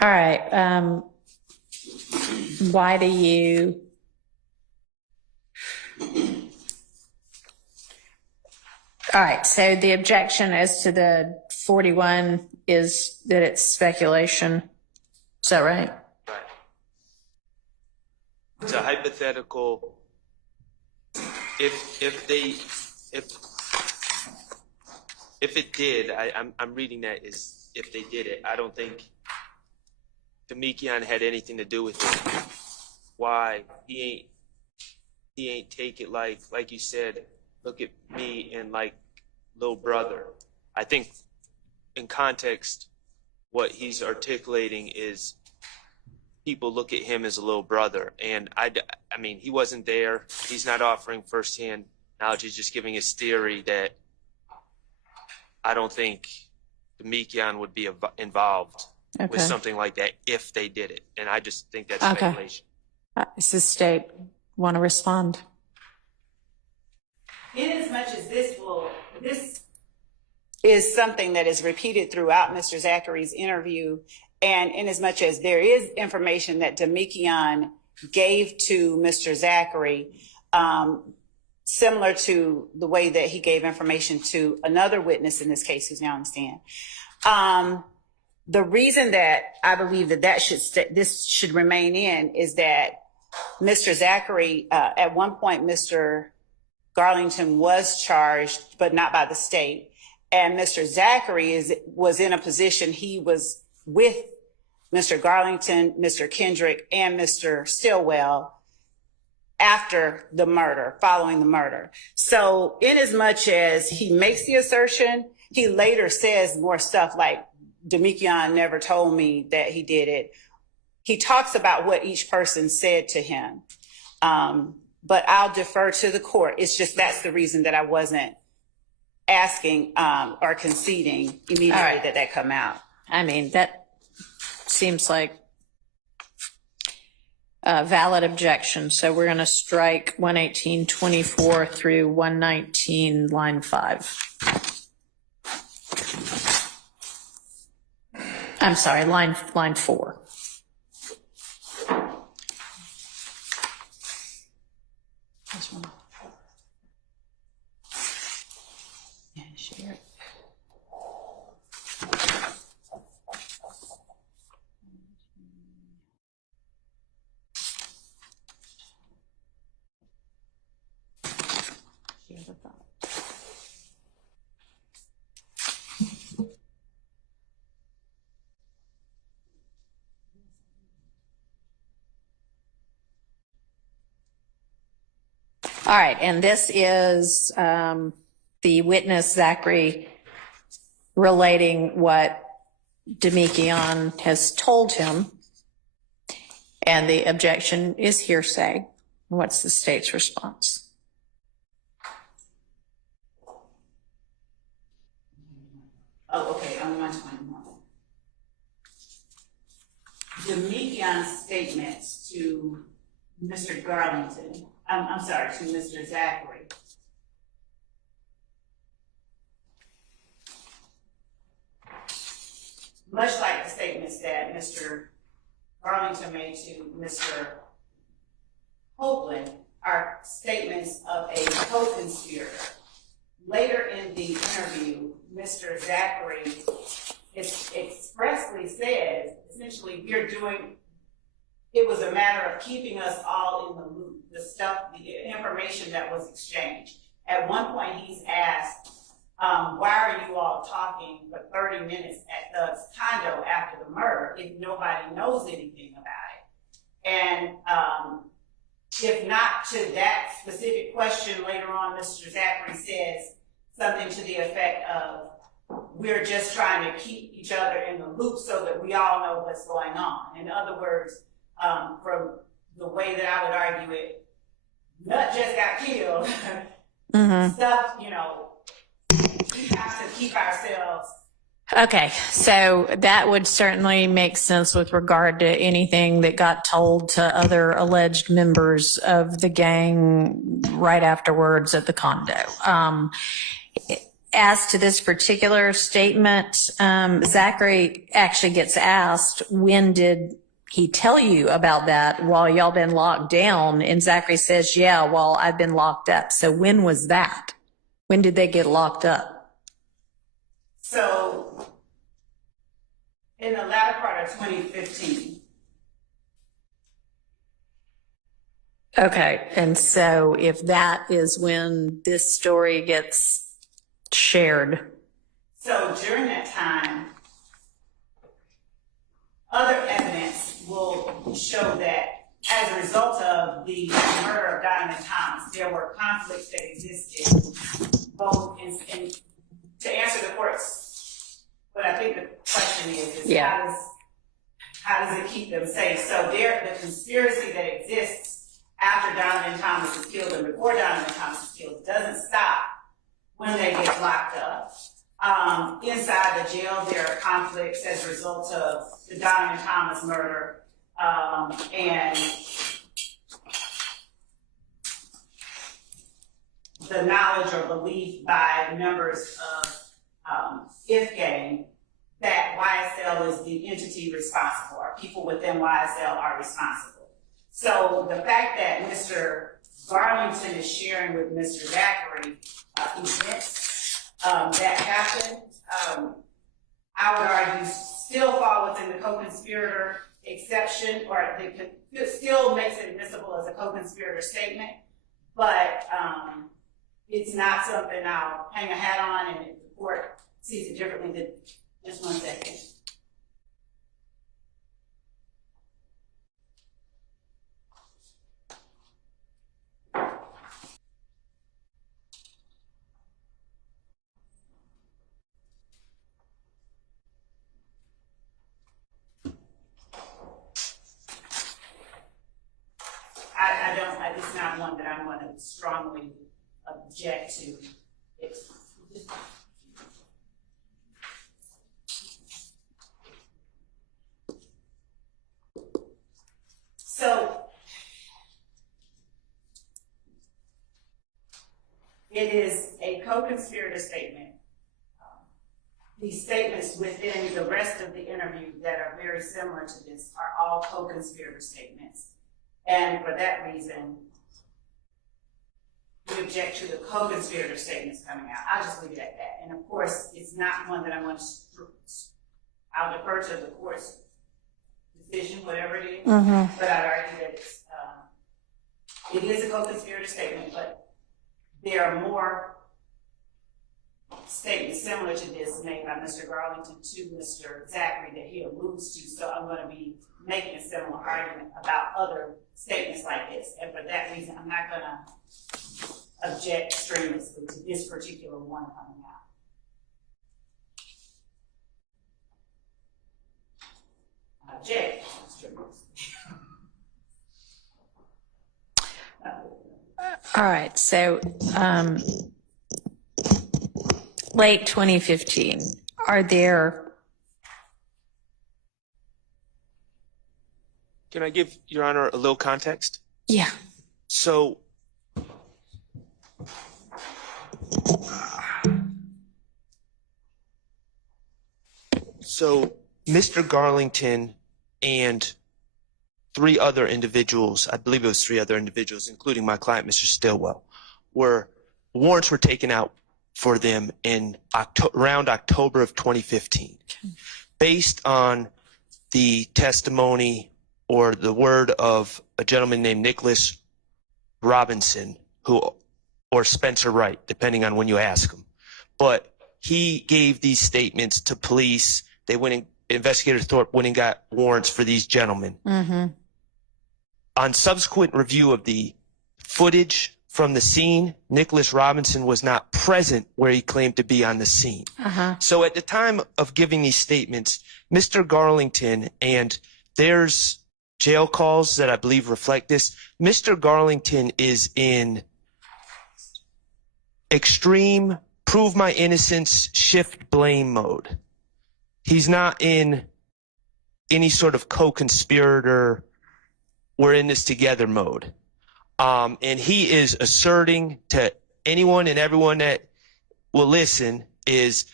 All right. Why do you? All right. So the objection as to the 41 is that it's speculation. Is that right? Right. It's a hypothetical. If it did, I'm reading that as if they did it. I don't think Demekian had anything to do with it. Why he ain't take it like you said, look at me and like little brother. I think in context, what he's articulating is people look at him as a little brother. And I mean, he wasn't there. He's not offering firsthand knowledge. He's just giving his theory that I don't think Demekian would be involved with something like that if they did it. And I just think that's speculation. Does the state want to respond? In as much as this is something that is repeated throughout Mr. Zachary's interview, and in as much as there is information that Demekian gave to Mr. Zachary, similar to the way that he gave information to another witness in this case who's now on the stand. The reason that I believe that this should remain in is that Mr. Zachary, at one point, Mr. Garlington was charged, but not by the state. And Mr. Zachary was in a position, he was with Mr. Garlington, Mr. Kendrick, and Mr. Stillwell after the murder, following the murder. So in as much as he makes the assertion, he later says more stuff like, Demekian never told me that he did it. He talks about what each person said to him. But I'll defer to the court. It's just that's the reason that I wasn't asking or conceding immediately that come out. I mean, that seems like a valid objection. So we're going to strike 118.24 through 119, line 5. I'm sorry, line 4. This one. Yeah, share it. Share the thought. All right, and this is the witness, Zachary, relating what Demekian has told him, and the objection is hearsay. What's the state's response? Oh, okay, I'm 121. Demekian's statements to Mr. Garlington, I'm sorry, to Mr. Zachary. Much like the statements that Mr. Garlington made to Mr. Copeland, are statements of a co-conspirator. Later in the interview, Mr. Zachary expressly says, essentially, it was a matter of keeping us all in the loop, the information that was exchanged. At one point, he's asked, why are you all talking for 30 minutes at the condo after the murder if nobody knows anything about it? And if not to that specific question, later on, Mr. Zachary says something to the effect of, we're just trying to keep each other in the loop so that we all know what's going on. In other words, from the way that I would argue it, Nut just got killed. Stuff, you know, we have to keep ourselves. Okay, so that would certainly make sense with regard to anything that got told to other alleged members of the gang right afterwards at the condo. As to this particular statement, Zachary actually gets asked, when did he tell you about that while y'all been locked down? And Zachary says, yeah, well, I've been locked up. So when was that? When did they get locked up? So, in the latter part of 2015. Okay, and so if that is when this story gets shared. So during that time, other evidence will show that as a result of the murder of Donovan Thomas, there were conflicts that existed both in to answer the court's, but I think the question is Yeah. how does it keep them safe? So the conspiracy that exists after Donovan Thomas is killed and before Donovan Thomas is killed doesn't stop when they get locked up. Inside the jail, there are conflicts as a result of the Donovan Thomas murder, and the knowledge or belief by members of IF gang that YSL is the entity responsible, or people within YSL are responsible. So the fact that Mr. Garlington is sharing with Mr. Zachary events that happened, I would argue still fall within the co-conspirator exception, or it still makes it admissible as a co-conspirator statement, but it's not something I'll hang a hat on, and if the court sees it differently, then just 1 second. It's not one that I'm going to strongly object to. So it is a co-conspirator statement. These statements within the rest of the interview that are very similar to this are all co-conspirator statements. And for that reason, we object to the co-conspirator statements coming out. I'll just leave it at that. And of course, it's not one that I'm going to, I'll defer to the court's decision, whatever it is. But I'd argue that it is a co-conspirator statement, but there are more statements similar to this made by Mr. Garlington to Mr. Zachary that he alludes to. So I'm going to be making a similar argument about other statements like this. And for that reason, I'm not going to object strenuously to this particular one coming out. Object strenuously. All right, so late 2015, are there... Can I give Your Honor a little context? Yeah. So, Mr. Garlington and 3 other individuals, I believe it was 3 other individuals, including my client, Mr. Stillwell, warrants were taken out for them in around October of 2015. Based on the testimony or the word of a gentleman named Nicholas Robinson, or Spencer Wright, depending on when you ask him. But he gave these statements to police. They went and Investigator Thorpe went and got warrants for these gentlemen. On subsequent review of the footage from the scene, Nicholas Robinson was not present where he claimed to be on the scene. So at the time of giving these statements, Mr. Garlington, and there's jail calls that I believe reflect this, Mr. Garlington is in extreme prove my innocence, shift blame mode. He's not in any sort of co-conspirator, we're in this together mode. And he is asserting to anyone and everyone that will listen is,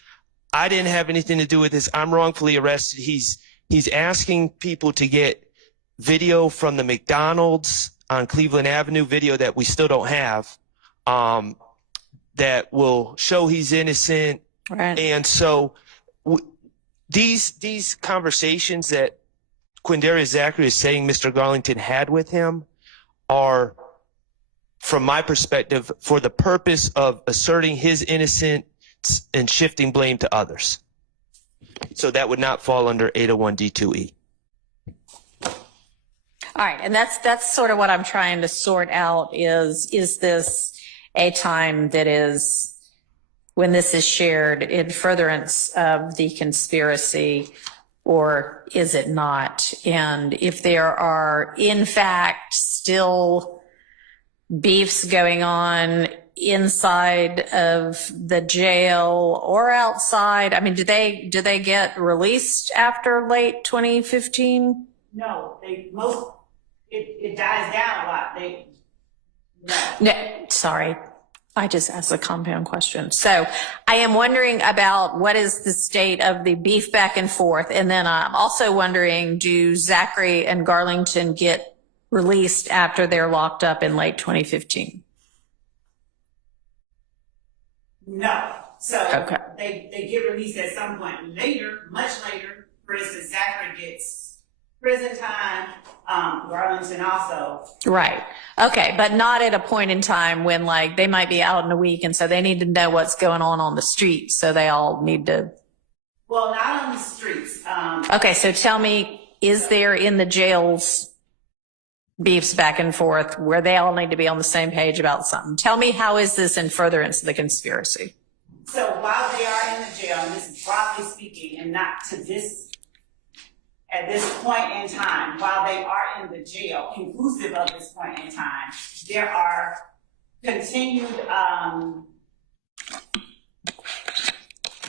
I didn't have anything to do with this. I'm wrongfully arrested. He's asking people to get video from the McDonald's on Cleveland Avenue, video that we still don't have, that will show he's innocent. Right. And so these conversations that Quindarius Zachary is saying Mr. Garlington had with him are, from my perspective, for the purpose of asserting his innocence and shifting blame to others. So that would not fall under 801D2E. All right, and that's sort of what I'm trying to sort out is this a time that is, when this is shared in furtherance of the conspiracy, or is it not? And if there are, in fact, still beefs going on inside of the jail or outside, I mean, do they get released after late 2015? No, it dies down a lot. No, sorry. I just asked a compound question. So I am wondering about what is the state of the beef back and forth. And then I'm also wondering, do Zachary and Garlington get released after they're locked up in late 2015? No. So Okay. they get released at some point later, much later. For instance, Zachary gets prison time, Garlington also. Right. Okay. But not at a point in time when, like, they might be out in a week and so they need to know what's going on the street. So they all need to. Well, not on the streets. Okay. So tell me, is there in the jails beefs back and forth where they all need to be on the same page about something? Tell me, how is this in furtherance of the conspiracy? So while they are in the jail, and this is broadly speaking and not to this, at this point in time, while they are in the jail, inclusive of this point in time, there are continued,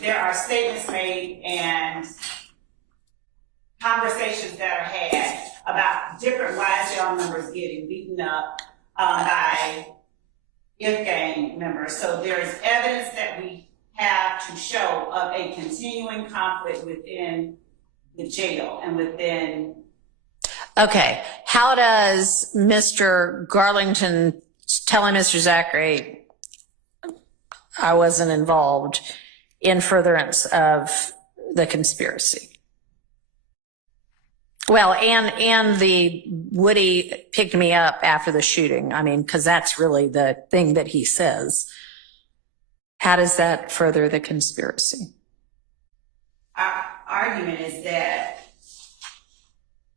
there are statements made and conversations that are had about different YSL members getting beaten up by IF gang members. So there is evidence that we have to show of a continuing conflict within the jail and within. Okay. How does Mr. Garlington telling Mr. Zachary, I wasn't involved, in furtherance of the conspiracy? Well, and the Woody picked me up after the shooting. I mean, because that's really the thing that he says. How does that further the conspiracy? Our argument is that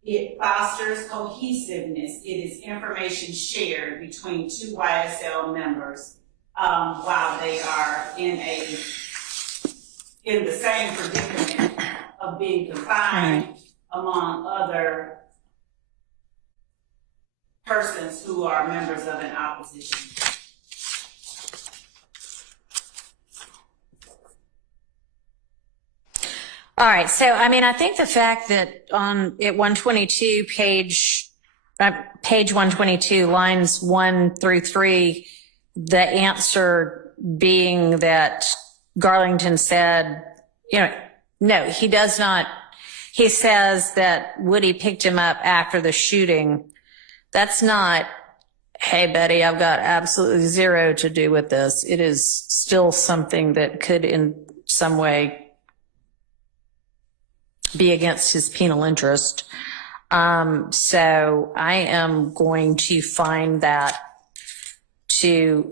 it fosters cohesiveness. It is information shared between two YSL members while they are in the same predicament of being confined among other persons who are members of an opposition. All right. So, I mean, I think the fact that on at 122 page 122, lines 1 through 3, the answer being that Garlington said, no, he does not. He says that Woody picked him up after the shooting. That's not, hey, Betty, I've got absolutely zero to do with this. It is still something that could in some way be against his penal interest. So I am going to find that to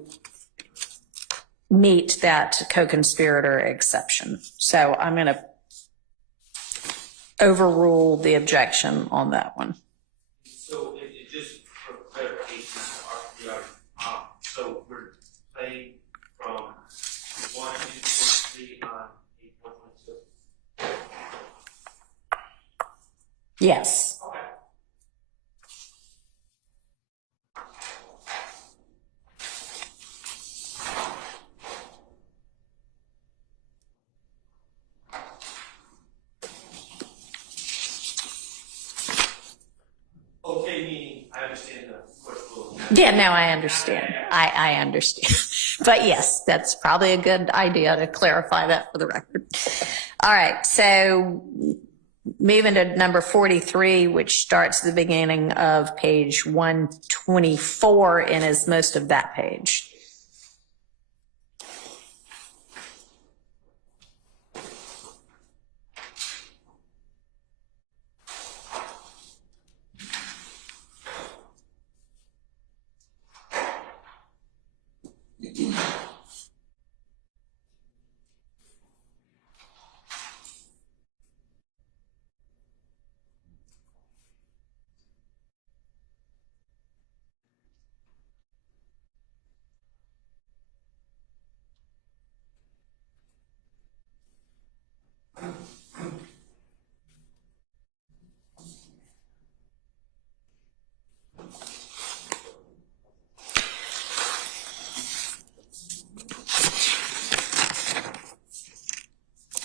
meet that co-conspirator exception. So I'm going to overrule the objection on that one. So it just Yes. Okay, meaning I understand the court rule. Yeah, no, I understand. I understand. But yes, that's probably a good idea to clarify that for the record. All right, so moving to number 43, which starts at the beginning of page 124 and is most of that page.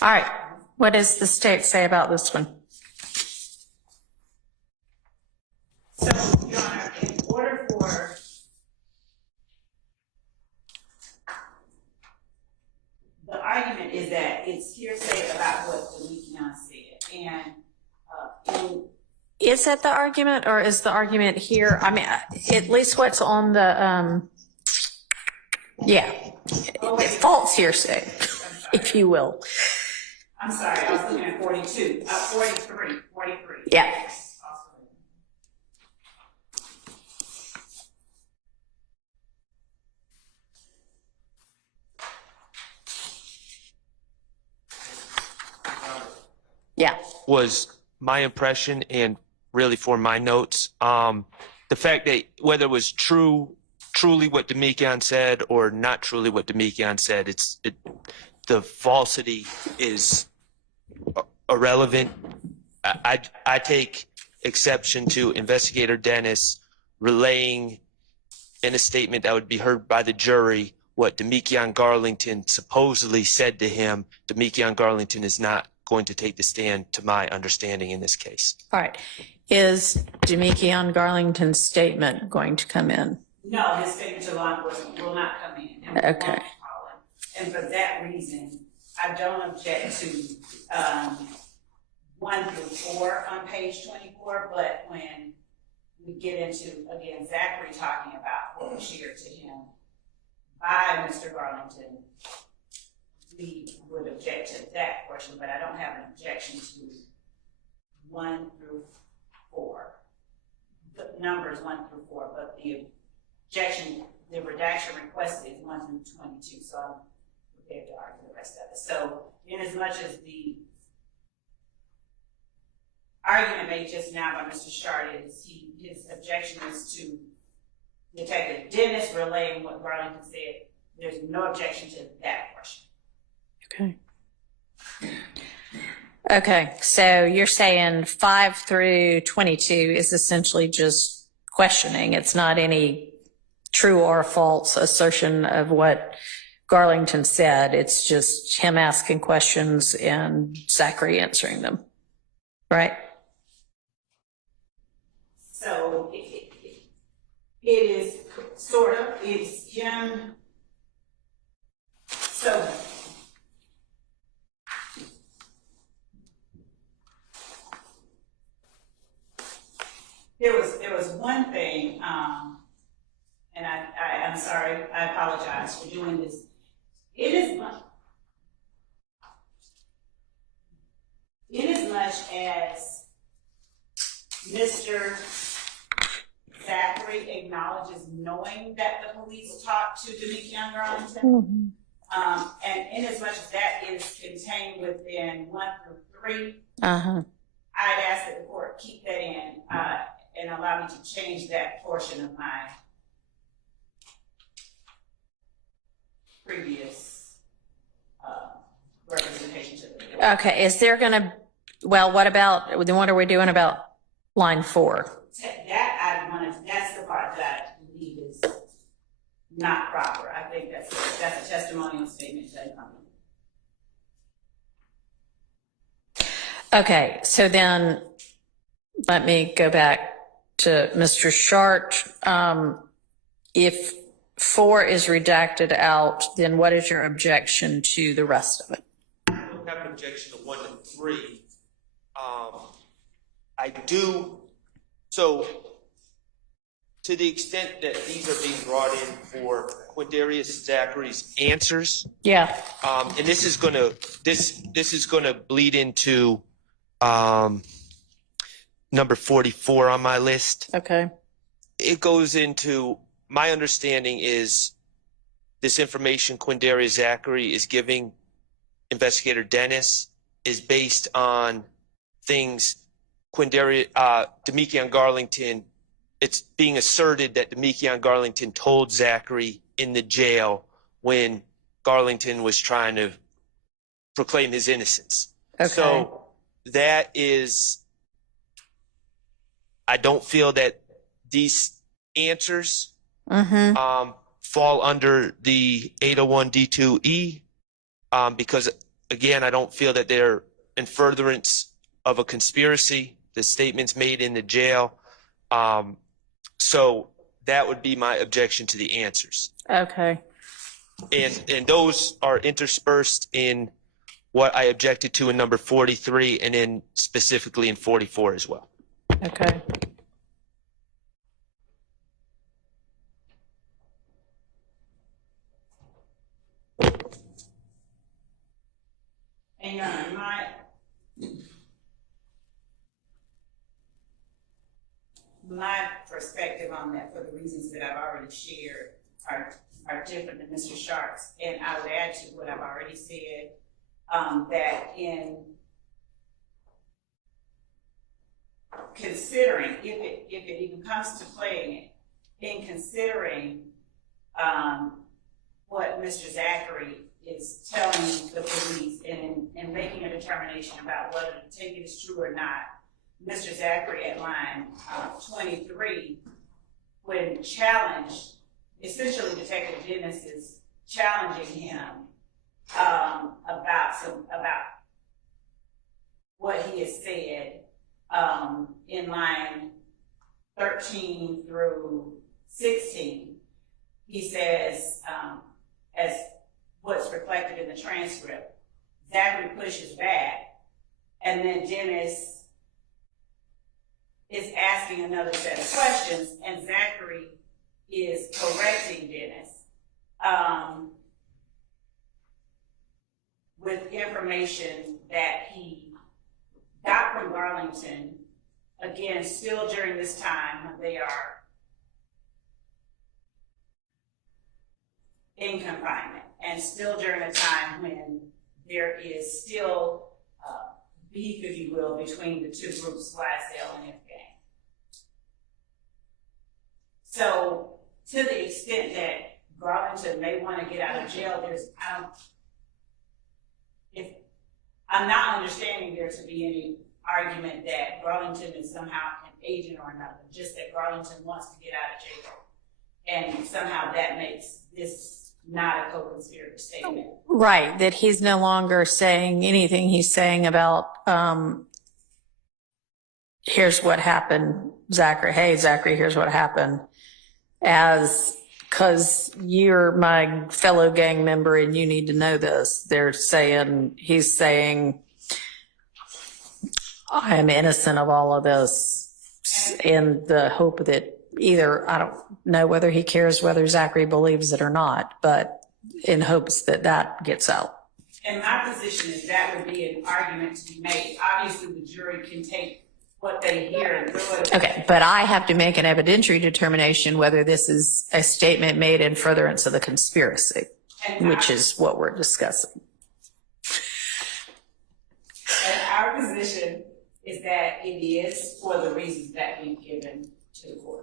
All right, what does the state say about this one? So, Your Honor, in order for the argument is that it's hearsay about what Demekion said, and Is that the argument, or is the argument here? I mean, at least what's on the, yeah, false hearsay, if you will. I'm sorry, I was looking at 42, 43. Yeah. Yeah. Was my impression, and really for my notes, the fact that whether it was truly what Demekion said or not truly what Demekion said, the falsity is irrelevant. I take exception to Investigator Dennis relaying in a statement that would be heard by the jury what Demekion Garlington supposedly said to him. Demekion Garlington is not going to take the stand, to my understanding, in this case. All right. Is Demekion Garlington's statement going to come in? No, his statement to law enforcement will not come in. And we won't Okay. call him. And for that reason, I don't object to 1 through 4 on page 24, but when we get into, again, Zachary talking about what was shared to him by Mr. Garlington, we would object to that portion, but I don't have an objection to 1 through 4. The numbers 1 through 4, but the objection, the redaction requested is 1 through 22, so I'm prepared to argue the rest of it. So, in as much as the argument made just now by Mr. Shard is his objection is to Detective Dennis relaying what Garlington said, there's no objection to that portion. Okay. Okay, so you're saying 5 through 22 is essentially just questioning. It's not any true or false assertion of what Garlington said. It's just him asking questions and Zachary answering them, right? So it is sort of, it's him. So there was one thing, and I'm sorry, I apologize for doing this. It is much as Mr. Zachary acknowledges knowing that the police talked to Demekion Garlington, and in as much as that is contained within 1 through 3, I'd ask that the court keep that in and allow me to change that portion of my previous representation to the court. Okay, is there going to, well, what are we doing about line 4. That's the part that I believe is not proper. I think that's a testimonial statement to the company. Okay, so then let me go back to Mr. Shart. If 4 is redacted out, then what is your objection to the rest of it? I don't have an objection to 1 and 3. I do. So, to the extent that these are being brought in for Quindarius Zachary's answers, Yeah. and this is gonna bleed into number 44 on my list. Okay. It goes into, my understanding is this information Quindarius Zachary is giving Investigator Dennis is based on things Demekion Garlington, it's being asserted that Demekion Garlington told Zachary in the jail when Garlington was trying to proclaim his innocence. Okay. So that is, I don't feel that these answers fall under the 801 D2E because, again, I don't feel that they're in furtherance of a conspiracy, the statements made in the jail. So that would be my objection to the answers. Okay. And those are interspersed in what I objected to in number 43 and then specifically in 44 as well. Okay. And Your Honor, my perspective on that, for the reasons that I've already shared, are different than Mr. Sharp's. And I would add to what I've already said, that in considering, if it even comes to playing it, in considering what Mr. Zachary is telling the police and making a determination about whether to take it as true or not, Mr. Zachary at line 23, when challenged, essentially Detective Dennis is challenging him about what he has said in line 13 through 16. He says, as what's reflected in the transcript, Zachary pushes back, and then Dennis is asking another set of questions, and Zachary is correcting Dennis with information that he got from Garlington, again, still during this time when they are in confinement, and still during a time when there is still beef, if you will, between the two groups, YSL and F-Gang. So, to the extent that Garlington may want to get out of jail, I'm not understanding there to be any argument that Garlington is somehow an agent or another, just that Garlington wants to get out of jail. And somehow that makes this not a co-conspirator statement. Right, that he's no longer saying anything. He's saying about, here's what happened, Zachary. Hey, Zachary, here's what happened. Because you're my fellow gang member and you need to know this. He's saying, I am innocent of all of this in the hope that either, I don't know whether he cares whether Zachary believes it or not, but in hopes that that gets out. And my position is that would be an argument to be made. Obviously, the jury can take what they hear and throw it. Okay, but I have to make an evidentiary determination whether this is a statement made in furtherance of the conspiracy, which is what we're discussing. And our position is that it is for the reasons that we've given to the court.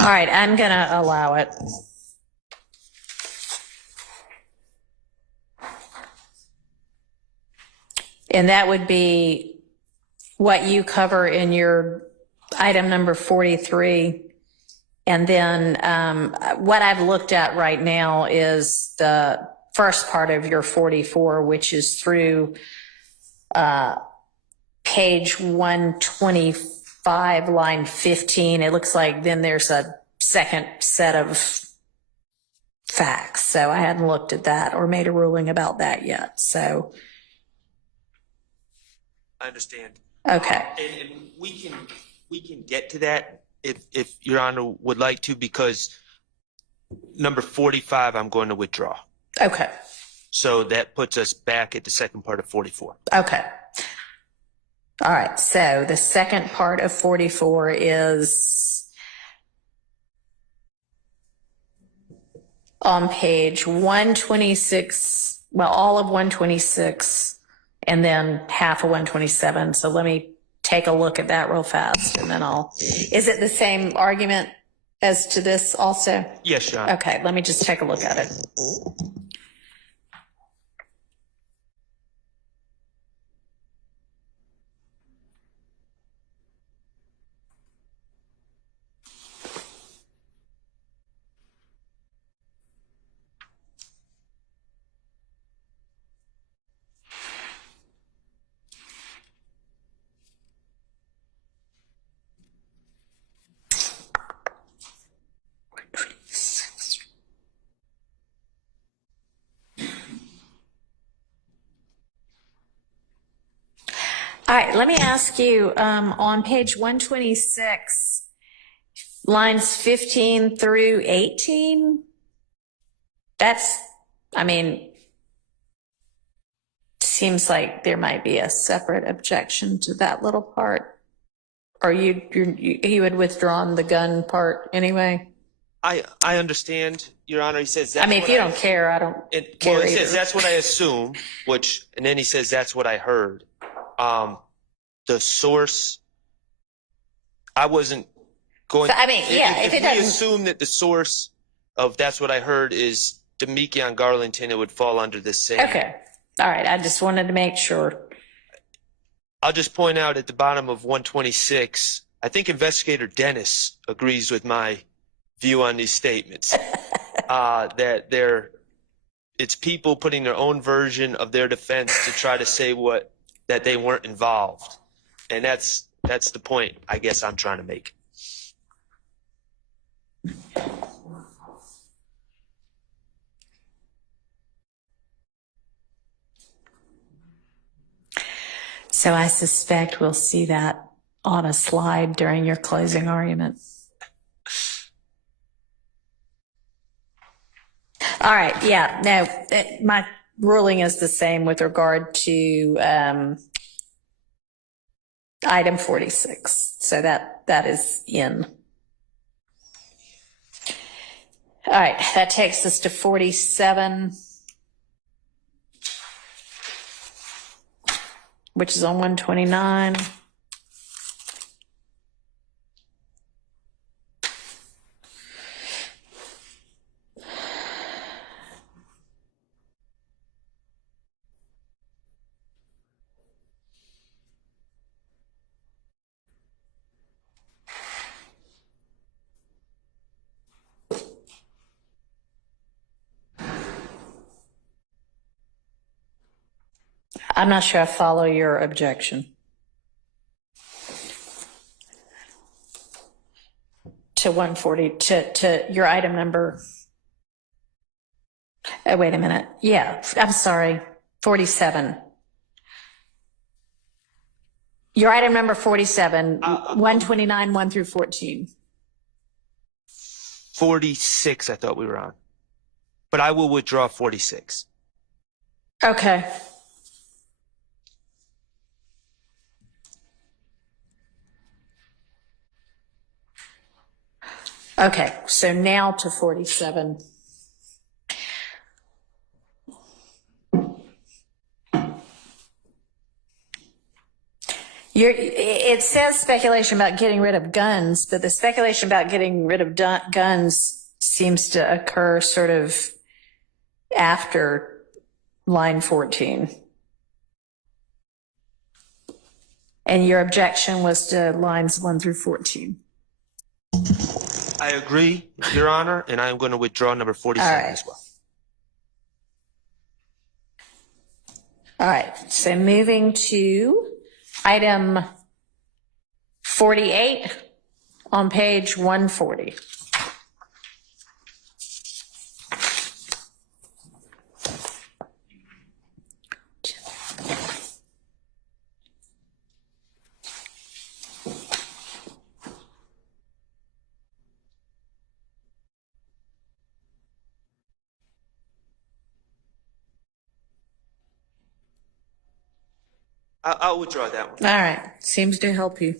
All right, I'm going to allow it. And that would be what you cover in your item number 43. And then what I've looked at right now is the first part of your 44, which is through page 125, line 15. It looks like then there's a second set of facts. So I hadn't looked at that or made a ruling about that yet. So. I understand. Okay. And we can get to that if Your Honor would like to, because number 45 I'm going to withdraw. Okay. So that puts us back at the second part of 44. Okay. All right. So the second part of 44 is on page 126, well, all of 126 and then half of 127. So let me take a look at that real fast and then is it the same argument as to this also? Yes, Your Honor. Okay. Let me just take a look at it. All right, let me ask you, on page 126, lines 15 through 18, seems like there might be a separate objection to that little part. Or you had withdrawn the gun part anyway? I understand, Your Honor. He says that's if you don't care, I don't care well, he either. says that's what I assume, and then he says that's what I heard. The source, I wasn't going. If it we doesn't assume that the source of that's what I heard is Demekion Garlington, it would fall under the same. Okay. All right. I just wanted to make sure. I'll just point out at the bottom of 126, I think Investigator Dennis agrees with my view on these statements. That it's people putting their own version of their defense to try to say that they weren't involved. And that's the point I guess I'm trying to make. So I suspect we'll see that on a slide during your closing argument. All right. Yeah. No, my ruling is the same with regard to item 46. So that is in. All right. That takes us to 47. Which is on 129. I'm not sure I follow your objection. To 140, to your item number. Oh, wait a minute. Yeah, I'm sorry. 47. Your item number 47, 129, 1 through 14. 46, I thought we were on. But I will withdraw 46. Okay. Okay, so now to 47. It says speculation about getting rid of guns, but the speculation about getting rid of guns seems to occur sort of after line 14. And your objection was to lines 1 through 14. I agree, Your Honor, and I'm going to withdraw number 47 All right. as well. All right, so moving to item 48 on page 140. I'll withdraw that one. All right, seems to help you.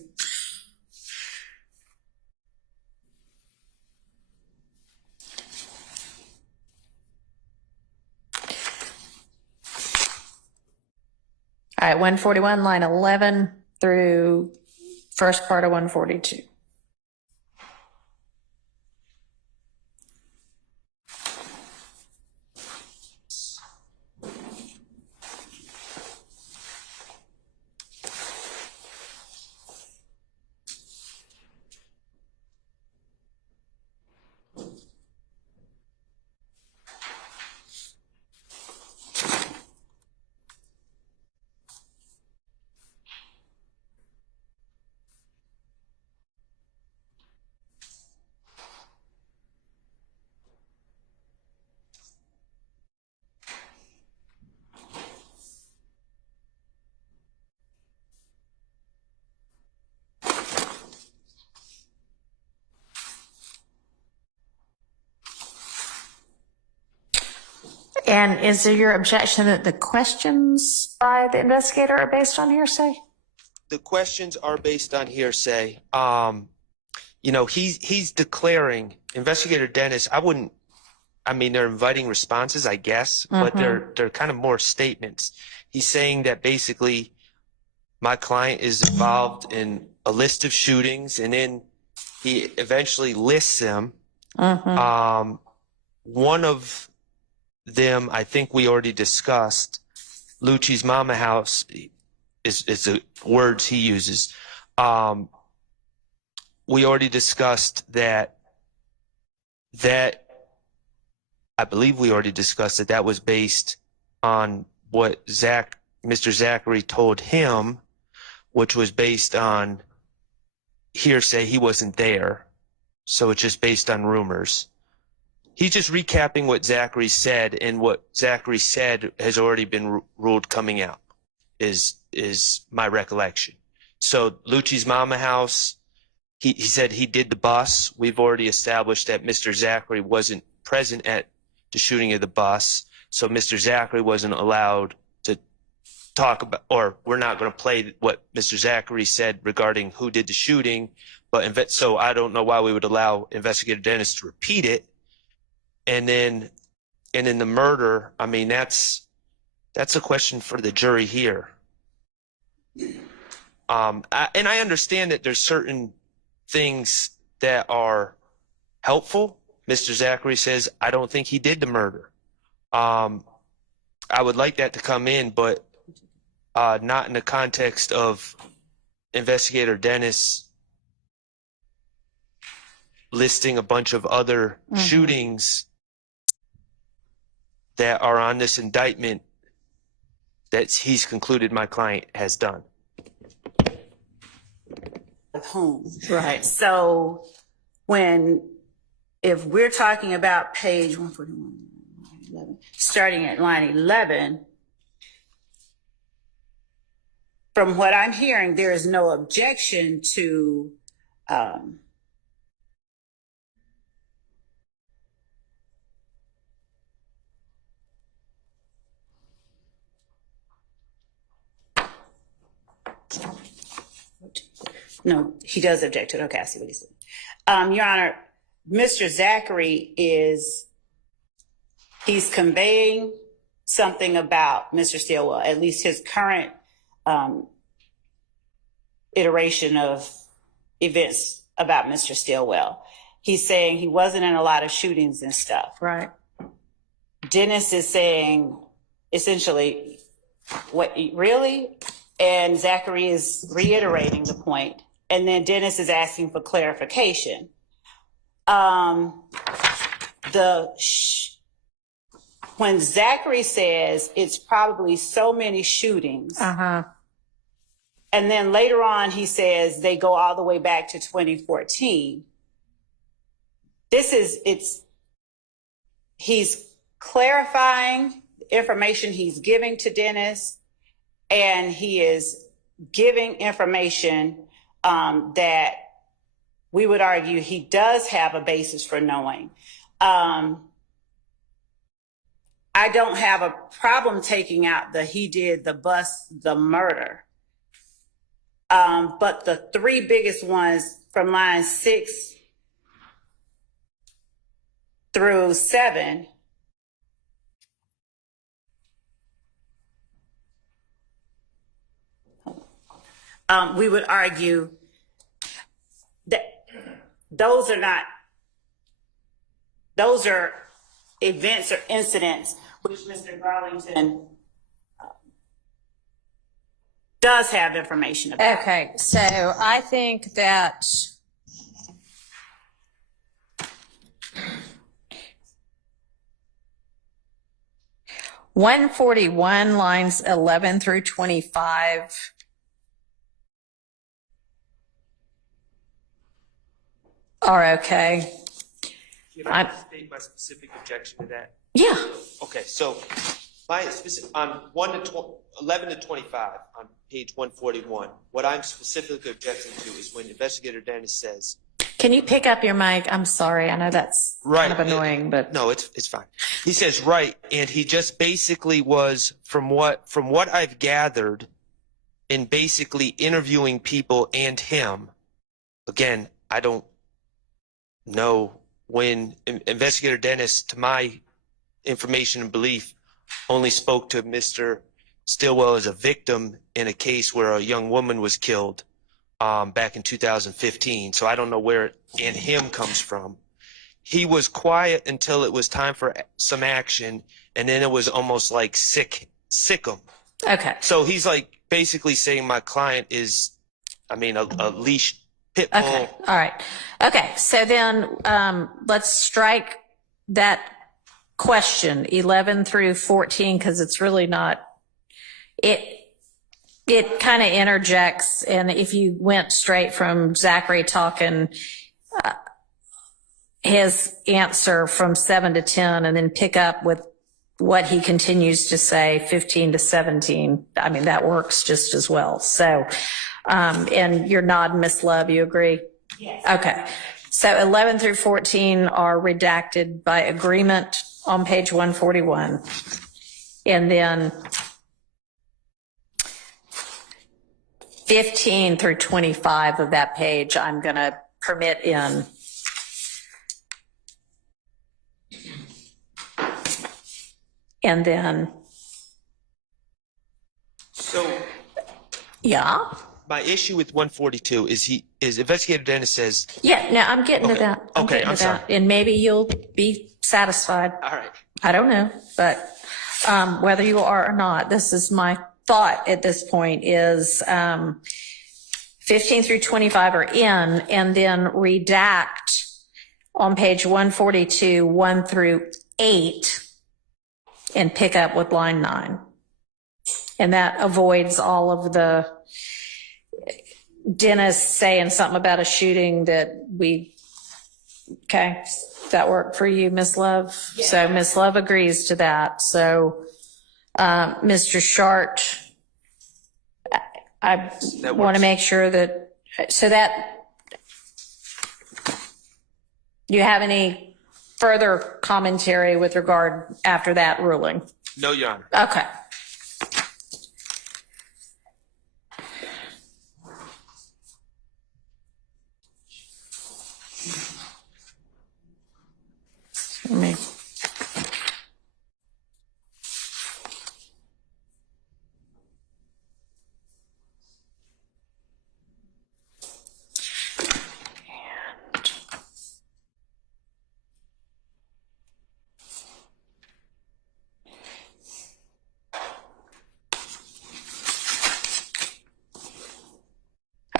All right, 141, line 11 through first part of 142. And is there your objection that the questions by the investigator are based on hearsay? The questions are based on hearsay. You know, he's declaring, Investigator Dennis, they're inviting responses, I guess, but they're kind of more statements. He's saying that basically my client is involved in a list of shootings, and then he eventually lists them. One of them, I think we already discussed. Lucci's Mama House is the words he uses. We already discussed that. I believe we already discussed that was based on what Mr. Zachary told him, which was based on hearsay. He wasn't there, so it's just based on rumors. He's just recapping what Zachary said, and what Zachary said has already been ruled coming out, is my recollection. So Lucci's Mama House, he said he did the bus. We've already established that Mr. Zachary wasn't present at the shooting of the bus, so Mr. Zachary wasn't allowed to talk about, or we're not going to play what Mr. Zachary said regarding who did the shooting. But so I don't know why we would allow Investigator Dennis to repeat it. And then the murder, I mean, that's a question for the jury here. And I understand that there's certain things that are helpful. Mr. Zachary says, I don't think he did the murder. I would like that to come in, but not in the context of Investigator Dennis listing a bunch of other shootings that are on this indictment that he's concluded my client has done. Of whom? Right. So if we're talking about page 141, starting at line 11, from what I'm hearing, there is no objection to no, he does object to it. Okay, I see what he said. Your Honor, Mr. Zachary he's conveying something about Mr. Stilwell, at least his current iteration of events about Mr. Stillwell. He's saying he wasn't in a lot of shootings and stuff. Right. Dennis is saying essentially, what, really? And Zachary is reiterating the point. And then Dennis is asking for clarification. When Zachary says it's probably so many shootings, Uh-huh. and then later on he says they go all the way back to 2014. He's clarifying information he's giving to Dennis, and he is giving information that we would argue he does have a basis for knowing. I don't have a problem taking out he did the murder. But the three biggest ones from line 6 through 7, we would argue that those are events or incidents which Mr. Garlington does have information about. Okay, so I think that (141) lines 11 through 25 are okay. Can I state my specific objection to that? Yeah. Okay, so my specific, on 11 to 25 on page 141, what I'm specifically objecting to is when Investigator Dennis says, Can you pick up your mic? I'm sorry. I know that's kind of annoying, but no, it's fine. He says right, and he just basically was from what I've gathered in basically interviewing people and him. Again, I don't know when Investigator Dennis, to my information and belief, only spoke to Mr. Stillwell as a victim in a case where a young woman was killed back in 2015. So I don't know where "and him" comes from. He was quiet until it was time for some action, and then it was almost like sick him. okay. So he's like basically saying my client is, a leash pit bull. Okay. All right. Okay. So then let's strike that question 11 through 14 because it's really not. It kind of interjects, and if you went straight from Zachary talking his answer from 7 to 10 and then pick up with what he continues to say 15 to 17, that works just as well. So, and you're nodding, Miss Love, you agree? Yes. Okay. So 11 through 14 are redacted by agreement on page 141. And then 15 through 25 of that page, I'm going to permit in. And then, So yeah. my issue with 142 is Investigator Dennis says, Yeah, no, I'm getting to that. Okay, I'm sorry. And maybe you'll be satisfied. all right, I don't know, but whether you are or not, this is my thought at this point is 15 through 25 are in, and then redact on page 142, 1 through 8, and pick up with line 9. And that avoids all of the Dennis saying something about a shooting that okay. Does that work for you, Ms. Love? Yeah. So Ms. Love agrees to that. So, Mr. Shart, I want to make sure that, you have any further commentary with regard after that ruling? no, Your Honor. Okay. Let me.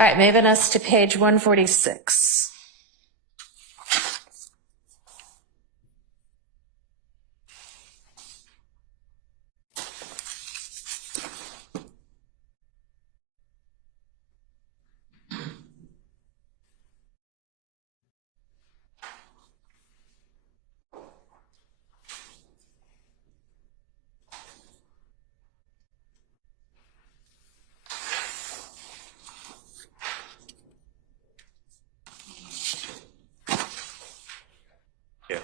All right, moving us to page 146. Yeah.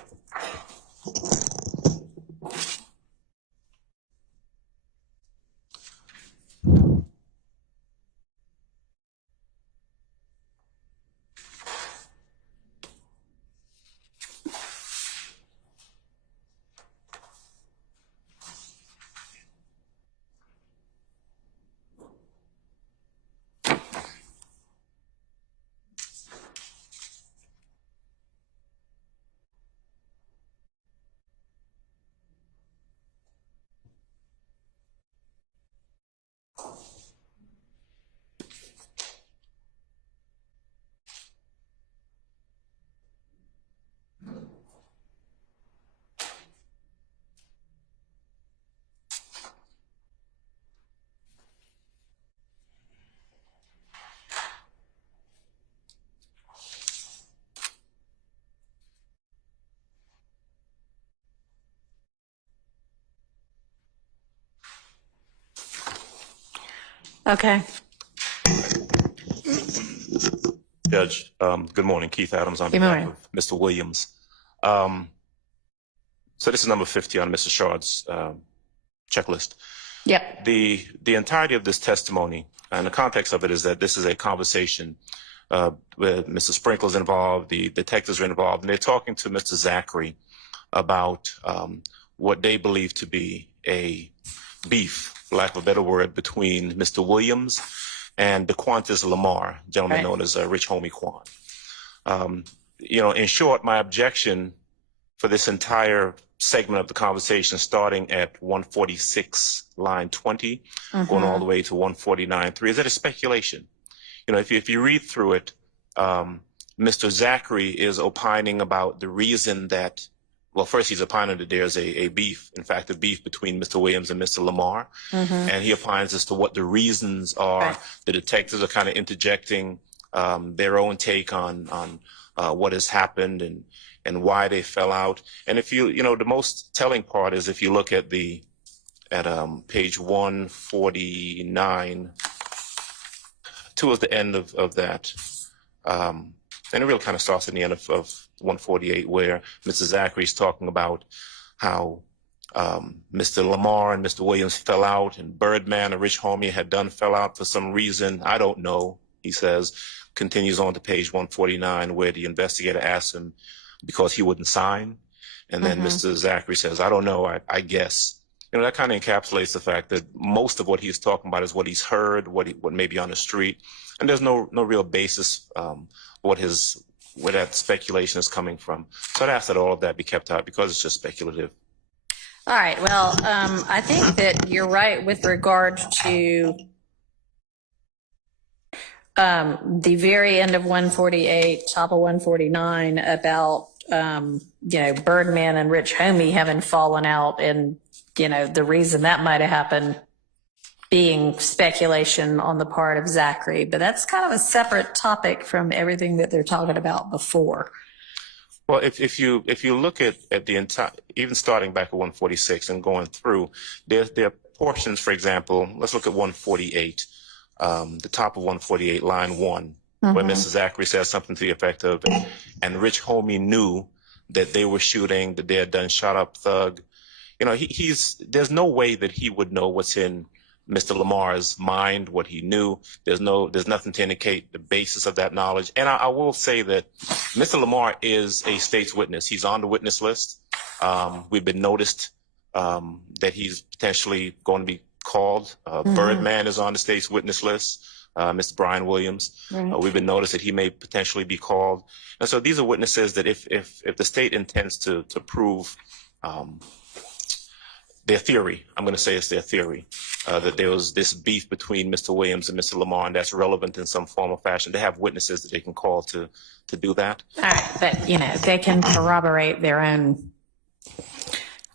Okay. Judge, good morning. Keith Adams on Good behalf morning. of Mr. Williams. So this is number 50 on Mr. Shard's checklist. Yep. The entirety of this testimony and the context of it is that this is a conversation where Mr. Sprinkle's involved, the detectives are involved, and they're talking to Mr. Zachary about what they believe to be a beef, for lack of a better word, between Mr. Williams and DeQuantis Lamar, gentleman Right. known as Rich Homie Quan. In short, my objection for this entire segment of the conversation, starting at 146, line 20, going all the way to 149.3, is that it's speculation. If you read through it, Mr. Zachary is opining about the reason that, well, first he's opining that there's a beef, in fact, a beef between Mr. Williams and Mr. Lamar. And he opines as to what the reasons are. Right. The detectives are kind of interjecting their own take on what has happened and why they fell out. And if the most telling part is if you look at page 149, towards the end of that, and it really kind of starts in the end of 148, where Mr. Zachary's talking about how Mr. Lamar and Mr. Williams fell out, and Birdman, a Rich Homie, fell out for some reason. I don't know, he says. Continues on to page 149, where the investigator asks him because he wouldn't sign. And then Mr. Zachary says, I don't know, I guess. That kind of encapsulates the fact that most of what he's talking about is what he's heard, what may be on the street. And there's no real basis where that speculation is coming from. So I'd ask that all of that be kept out because it's just speculative. All right. Well, I think that you're right with regard to the very end of 148, top of 149 about, Birdman and Rich Homie having fallen out, and, the reason that might have happened being speculation on the part of Zachary. But that's kind of a separate topic from everything that they're talking about before. Well, if you look at the entire, even starting back at 146 and going through, there are portions, for example, let's look at 148, the top of 148, line 1, where Mr. Zachary says something to the effect of, and Rich Homie knew that they were shooting, that they had done shot up thug. There's no way that he would know what's in Mr. Lamar's mind, what he knew. There's nothing to indicate the basis of that knowledge. And I will say that Mr. Lamar is a state's witness. He's on the witness list. We've been noticed that he's potentially going to be called. Birdman is on the state's witness list. Mr. Brian Williams. Right. We've been noticed that he may potentially be called. And so these are witnesses that if the state intends to prove their theory, I'm going to say it's their theory, that there was this beef between Mr. Williams and Mr. Lamar, and that's relevant in some form or fashion. They have witnesses that they can call to do that. All right, but, you know, they can corroborate their own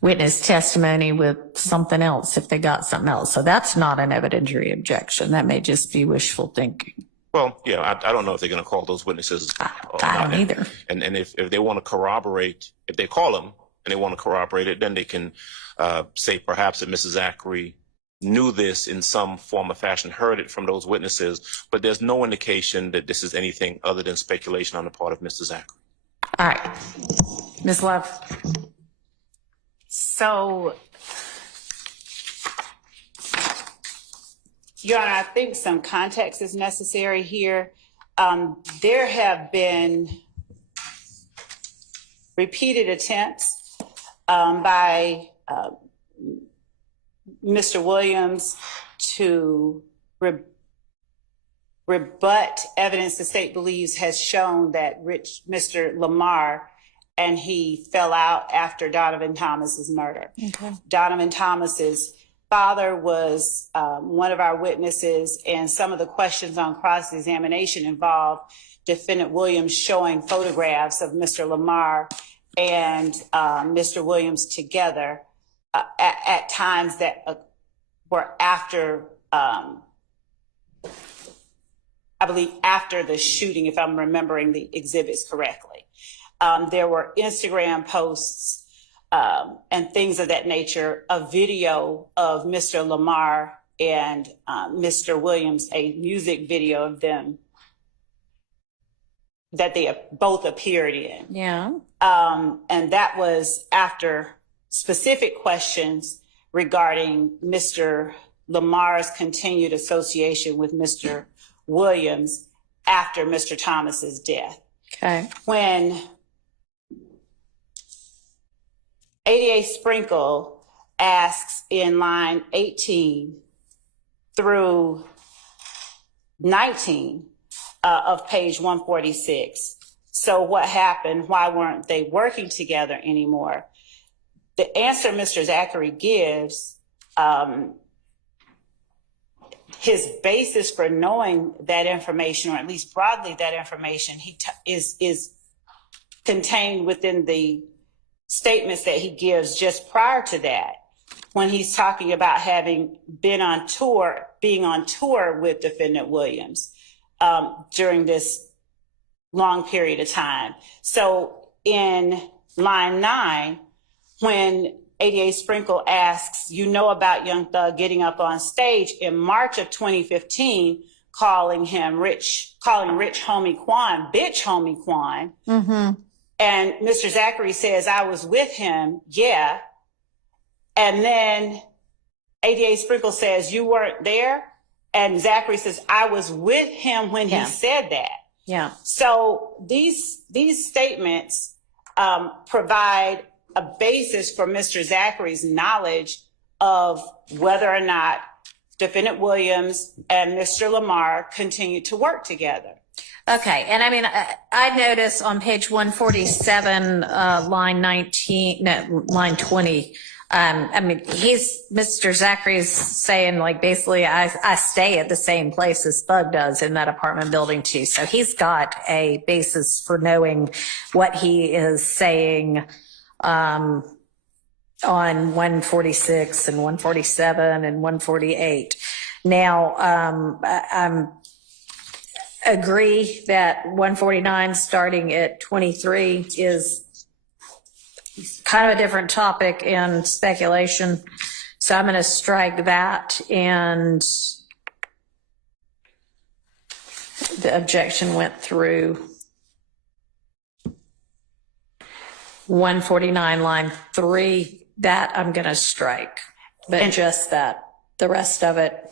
witness testimony with something else if they got something else. So that's not an evidentiary objection. That may just be wishful thinking. Well, yeah, I don't know if they're going to call those witnesses. I don't either. And if they want to corroborate, if they call them and they want to corroborate it, then they can say perhaps that Mrs. Zachary knew this in some form or fashion, heard it from those witnesses, but there's no indication that this is anything other than speculation on the part of Mr. Zachary. All right. Ms. Love. So, Your Honor, I think some context is necessary here. There have been repeated attempts by Mr. Williams to rebut evidence the state believes has shown that Mr. Lamar and he fell out after Donovan Thomas's murder. Okay. Donovan Thomas's father was one of our witnesses, and some of the questions on cross-examination involved Defendant Williams showing photographs of Mr. Lamar and Mr. Williams together at times that were after, I believe, after the shooting, if I'm remembering the exhibits correctly. There were Instagram posts and things of that nature, a video of Mr. Lamar and Mr. Williams, a music video of them that they both appeared in. Yeah. And that was after specific questions regarding Mr. Lamar's continued association with Mr. Williams after Mr. Thomas's death. Okay. When ADA Sprinkle asks in line 18 through 19 of page 146, so what happened? Why weren't they working together anymore? The answer Mr. Zachary gives, his basis for knowing that information, or at least broadly that information, is contained within the statements that he gives just prior to that, when he's talking about having been on tour, being on tour with Defendant Williams during this long period of time. So in line 9, when ADA Sprinkle asks, you know about Young Thug getting up on stage in March of 2015, calling Rich Homie Quan, bitch Homie Quan. Mm-hmm. And Mr. Zachary says, I was with him, yeah. And then ADA Sprinkle says, you weren't there? And Zachary says, I was with him when he said that. Yeah. So these statements provide a basis for Mr. Zachary's knowledge of whether or not Defendant Williams and Mr. Lamar continued to work together. Okay. And I mean, I notice on page 147, line 20, I mean, Mr. Zachary's saying, like, basically, I stay at the same place as Thug does in that apartment building too. So he's got a basis for knowing what he is saying on 146 and 147 and 148. Now, I agree that 149 starting at 23 is kind of a different topic and speculation. So I'm going to strike that, and the objection went through 149 line 3. That I'm going to strike, but and just that. The rest of it.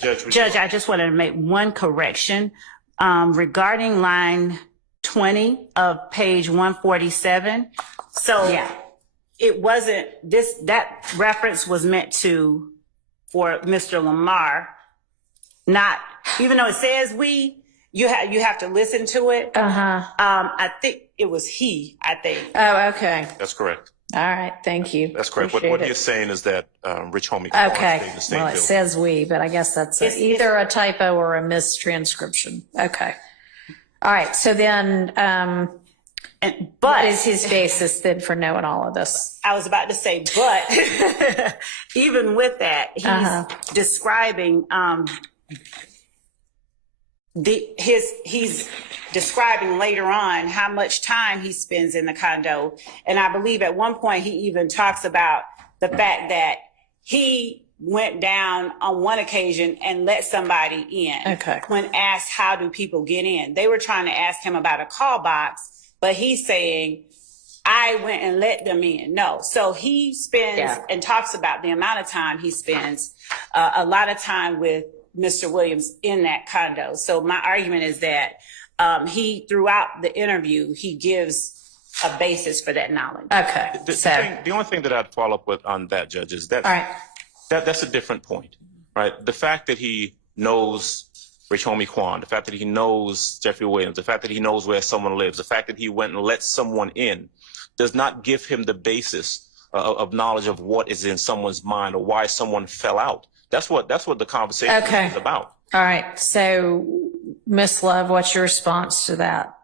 Judge, I just wanted to make one correction regarding line 20 of page 147. So yeah, it wasn't that reference was meant for Mr. Lamar, not, even though it says you have to listen to it. I think it was he, I think. Oh, okay. That's correct. All right, thank you. That's correct. What Appreciate he is it. saying is that Rich Homie Okay, stayed in the same well, it building. says we, but I guess that's either a typo or a mistranscription. Okay. All right, so then, But what is his basis then for knowing all of this? I was about to say, but even with that, he's describing he's describing later on how much time he spends in the condo, and I believe at one point he even talks about the fact that he went down on one occasion and let somebody in. Okay. When asked how do people get in, they were trying to ask him about a call box, but he's saying, I went and let them in. No. So he spends and talks about the amount of time he spends, a lot of time with Mr. Williams in that condo. So my argument is that he, throughout the interview, he gives a basis for that knowledge. Okay. The only thing that I'd follow up with on that, Judge, is that, All right. that's a different point, right? The fact that he knows Rich Homie Quan, the fact that he knows Jeffrey Williams, the fact that he knows where someone lives, the fact that he went and let someone in does not give him the basis of knowledge of what is in someone's mind or why someone fell out. That's what the conversation is about. All right. So, Miss Love, what's your response to that?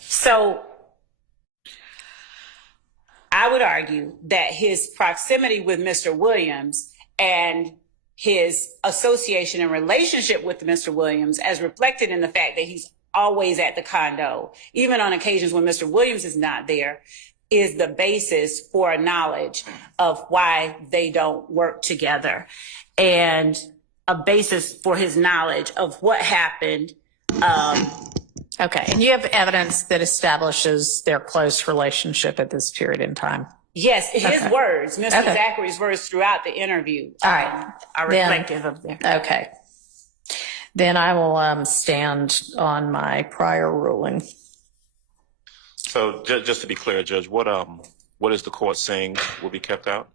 So I would argue that his proximity with Mr. Williams and his association and relationship with Mr. Williams, as reflected in the fact that he's always at the condo, even on occasions when Mr. Williams is not there, is the basis for a knowledge of why they don't work together, and a basis for his knowledge of what happened. Okay. And you have evidence that establishes their close relationship at this period in time. Yes, his words, Mr. Zachary's words throughout the interview, All right. are reflective of that. Okay. Then I will stand on my prior ruling. So just to be clear, Judge, what is the court saying will be kept out?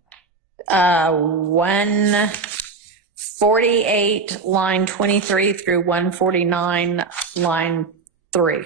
148, line 23 through 149, line 3.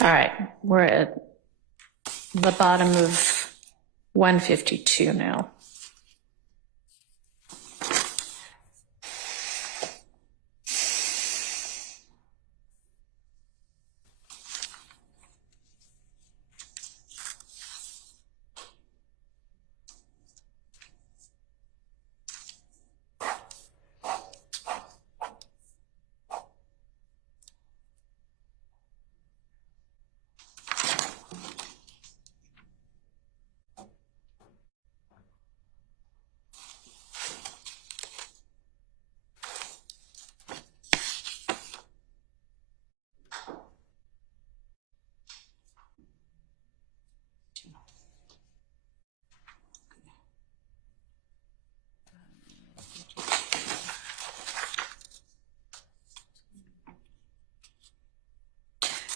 All right, we're at the bottom of 152 now.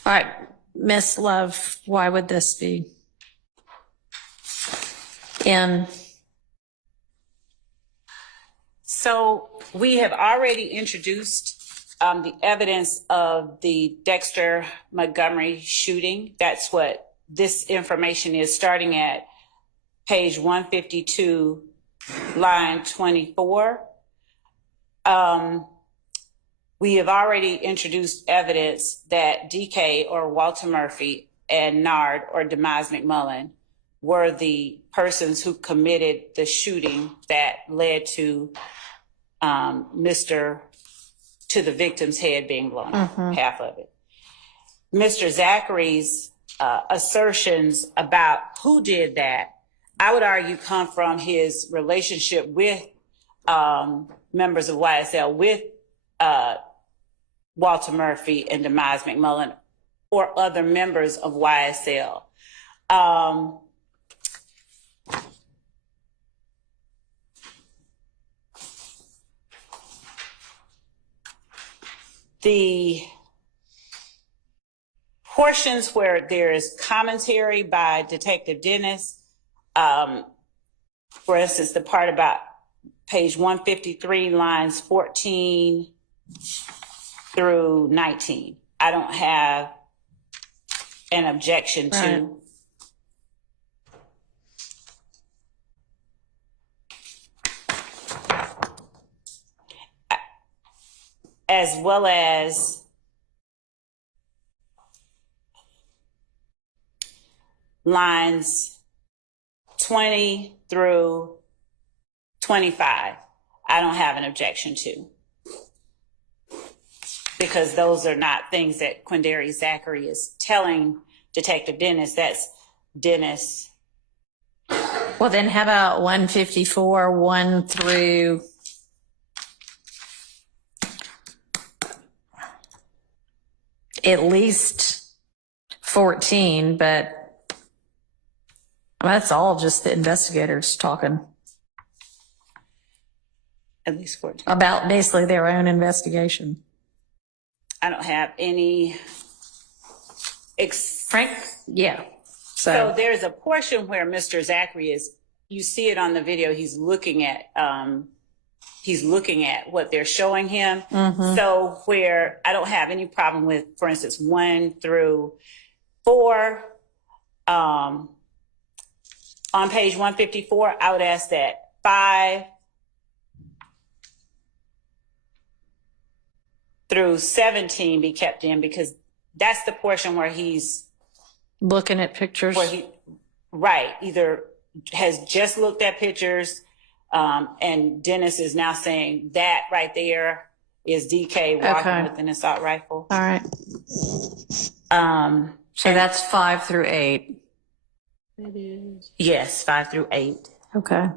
All right, Miss Love, why would this be in? So we have already introduced the evidence of the Dexter Montgomery shooting. That's what this information is, starting at page 152, line 24. We have already introduced evidence that DK or Walter Murphy and Nard or Demise McMullen were the persons who committed the shooting that led to the victim's head being blown off, half of it. Mr. Zachary's assertions about who did that, I would argue, come from his relationship with members of YSL, with Walter Murphy and Demise McMullen, or other members of YSL. the portions where there is commentary by Detective Dennis, for instance, the part about page 153, lines 14 through 19, I don't have an objection to. As well as lines 20 through 25, I don't have an objection to. Because those are not things that Quindary Zachary is telling Detective Dennis. That's Dennis. Well, then how about 154, 1 through at least 14, but that's all just the investigators talking At least 14. about basically their own investigation. I don't have any. Frank? Yeah. So there's a portion where Mr. Zachary is, you see it on the video, he's looking at what they're showing him. So where I don't have any problem with, for instance, 1 through 4, on page 154, I would ask that 5 through 17 be kept in, because that's the portion where he's looking at pictures. Either has just looked at pictures, and Dennis is now saying that right there is DK walking with an assault rifle. All right. So that's 5 through 8. It is. Yes, 5 through 8. Okay.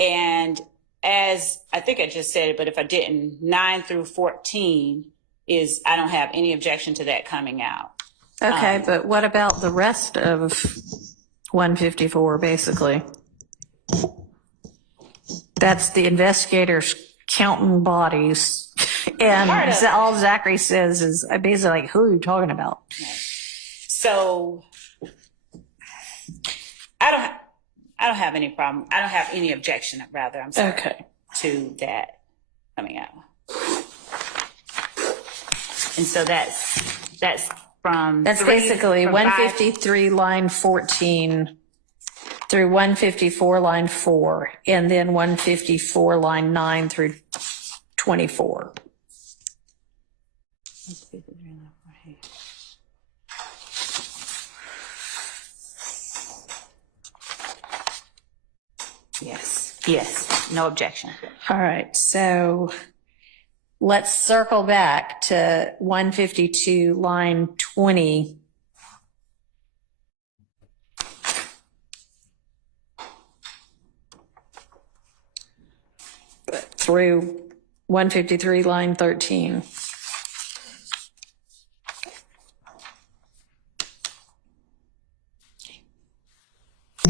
And as I think I just said it, but if I didn't, 9 through 14 is, I don't have any objection to that coming out. Okay, but what about the rest of 154, basically? That's the investigators counting bodies. And all Zachary says is basically like, who are you talking about? So I don't have any problem. I don't have any objection, rather, I'm sorry, to that coming out. And so that's from basically from 153 line 14 through 154 line 4, and then 154 line 9 through 24. Yes, no objection. All right, so let's circle back to 152 line 20. Through 153 line 13.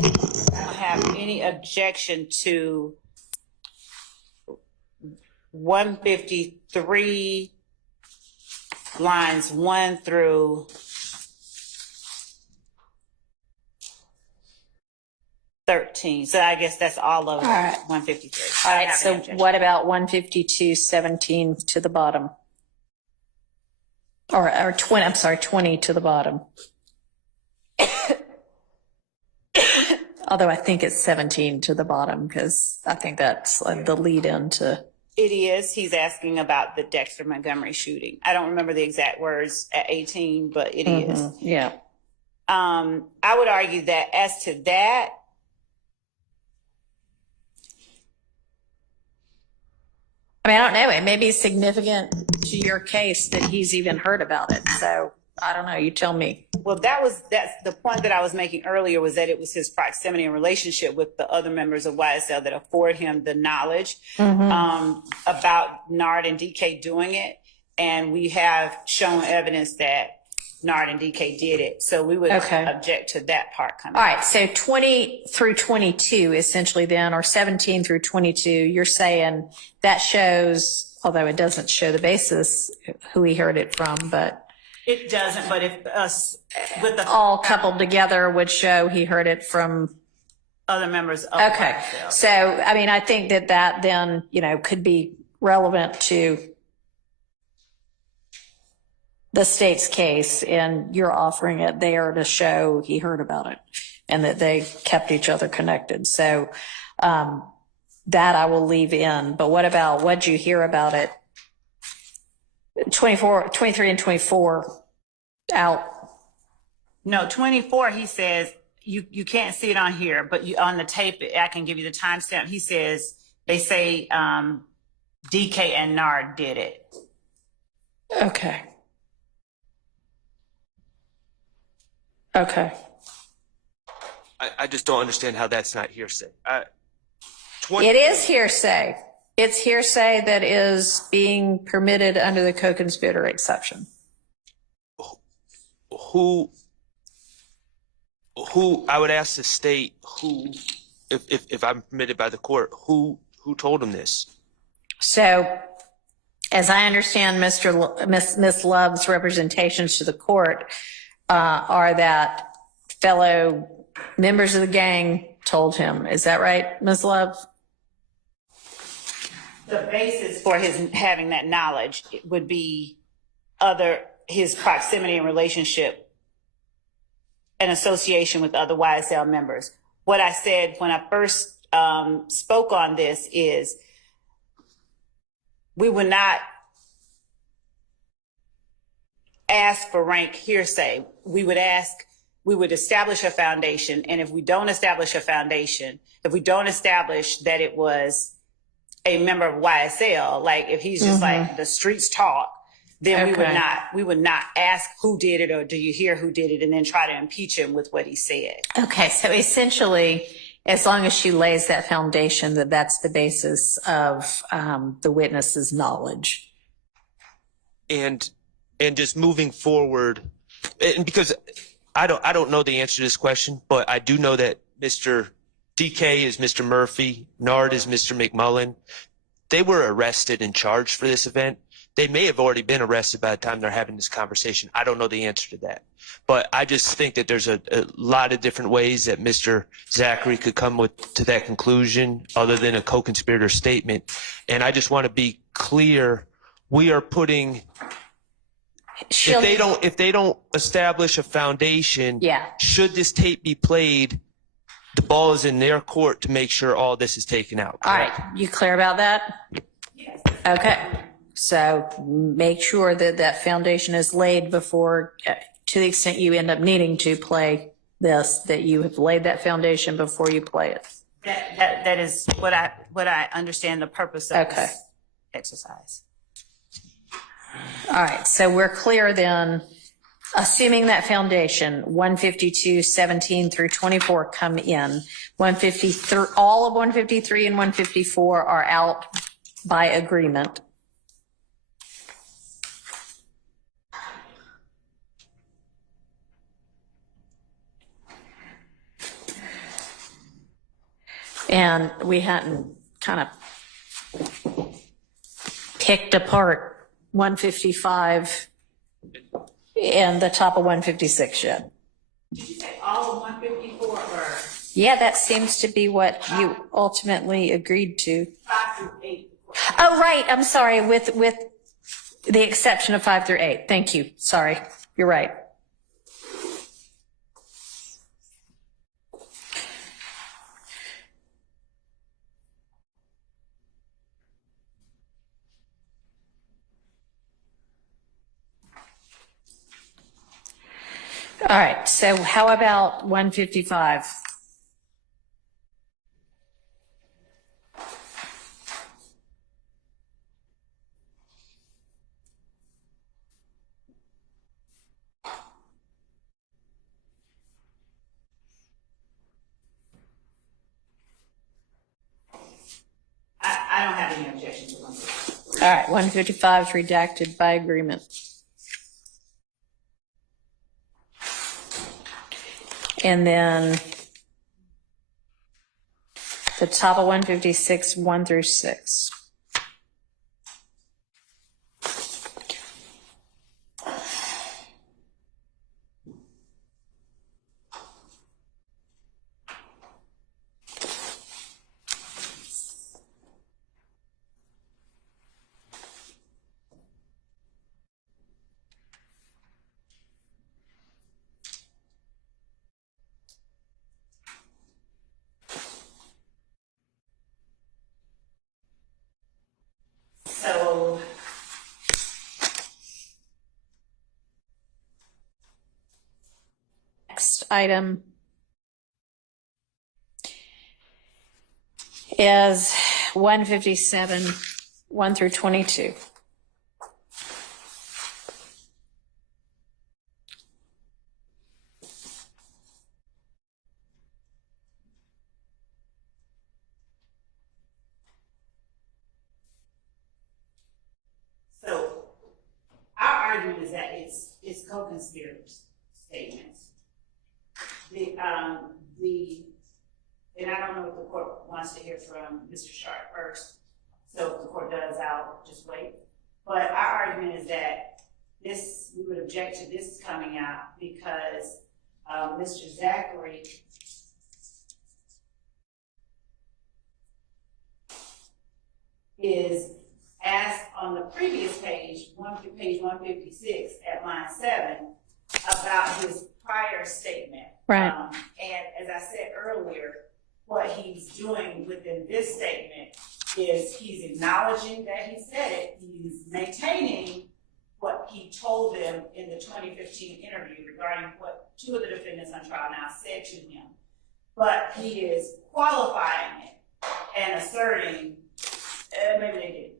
I don't have any objection to 153 lines 1 through 13. So I guess that's all of 153. All right, so what about 152, 17 to the bottom? Or 20, I'm sorry, 20 to the bottom. Although I think it's 17 to the bottom, because I think that's like the lead into. It is. He's asking about the Dexter Montgomery shooting. I don't remember the exact words at 18, but it is. Yeah. I would argue that as to that, I mean, I don't know. It may be significant to your case that he's even heard about it. So I don't know. You tell me. well, that's the point that I was making earlier, was that it was his proximity and relationship with the other members of YSL that afford him the knowledge about Nard and DK doing it. And we have shown evidence that Nard and DK did it. So we would Okay. object to that part coming. All right, so 20 through 22 essentially then, or 17 through 22, you're saying that shows, although it doesn't show the basis, who he heard it from, but It doesn't, but if us with the all coupled together would show he heard it from. other members of Okay, YSL. so, I mean, I think that then, could be relevant to the state's case, and you're offering it there to show he heard about it and that they kept each other connected. So that I will leave in. But what'd you hear about it? 23 and 24 out. No, 24, he says, you can't see it on here, but on the tape, I can give you the timestamp. He says, they say DK and Nard did it. Okay. Okay. I just don't understand how that's not hearsay. It is hearsay. It's hearsay that is being permitted under the co-conspirator exception. Who I would ask the state who, if I'm permitted by the court, who told him this? So, as I understand Miss Love's representations to the court, are that fellow members of the gang told him. Is that right, Ms. Love? The basis for his having that knowledge would be his proximity and relationship and association with other YSL members. What I said when I first spoke on this is we would not ask for rank hearsay. We would establish a foundation. And if we don't establish a foundation, if we don't establish that it was a member of YSL, like if he's just like the streets talk, then we would not ask who did it or do you hear who did it and then try to impeach him with what he said. Okay, so essentially, as long as she lays that foundation, that's the basis of the witness's knowledge. And just moving forward, and because I don't know the answer to this question, but I do know that Mr. DK is Mr. Murphy, Nard is Mr. McMullen. They were arrested and charged for this event. They may have already been arrested by the time they're having this conversation. I don't know the answer to that. But I just think that there's a lot of different ways that Mr. Zachary could come to that conclusion other than a co-conspirator statement. And I just want to be clear, we are putting, if they don't establish a foundation, should this tape be played, the ball is in their court to make sure all this is taken out. Correct? All right, you clear about that? Yes. Okay, so make sure that foundation is laid before, to the extent you end up needing to play this, that you have laid that foundation before you play it. That is what I understand the purpose of this exercise. All right, so we're clear then, assuming that foundation, 152, 17 through 24 come in, 153, all of 153 and 154 are out by agreement. And we hadn't kind of picked apart 155 and the top of 156 yet. Did you say all of 154 or Yeah, that seems to be what you ultimately agreed to. 5 through 8? Oh, right. I'm sorry. With the exception of 5 through 8. Thank you. Sorry. You're right. All right, so how about 155? I don't have any objection to 155. All right, 155 is redacted by agreement. And then the top of 156, 1 through 6. So Next item is 157, 1 through 22. So our argument is that it's co-conspirators statements. And I don't know if the court wants to hear from Mr. Sharp first. So if the court does, I'll just wait. But our argument is that we would object to this coming out because Mr. Zachary is asked on the previous page 156 at line 7, about his prior statement. Right. And as I said earlier, what he's doing within this statement is he's acknowledging that he said it. He's maintaining what he told them in the 2015 interview regarding what 2 of the defendants on trial now said to him. But he is qualifying it and asserting, maybe they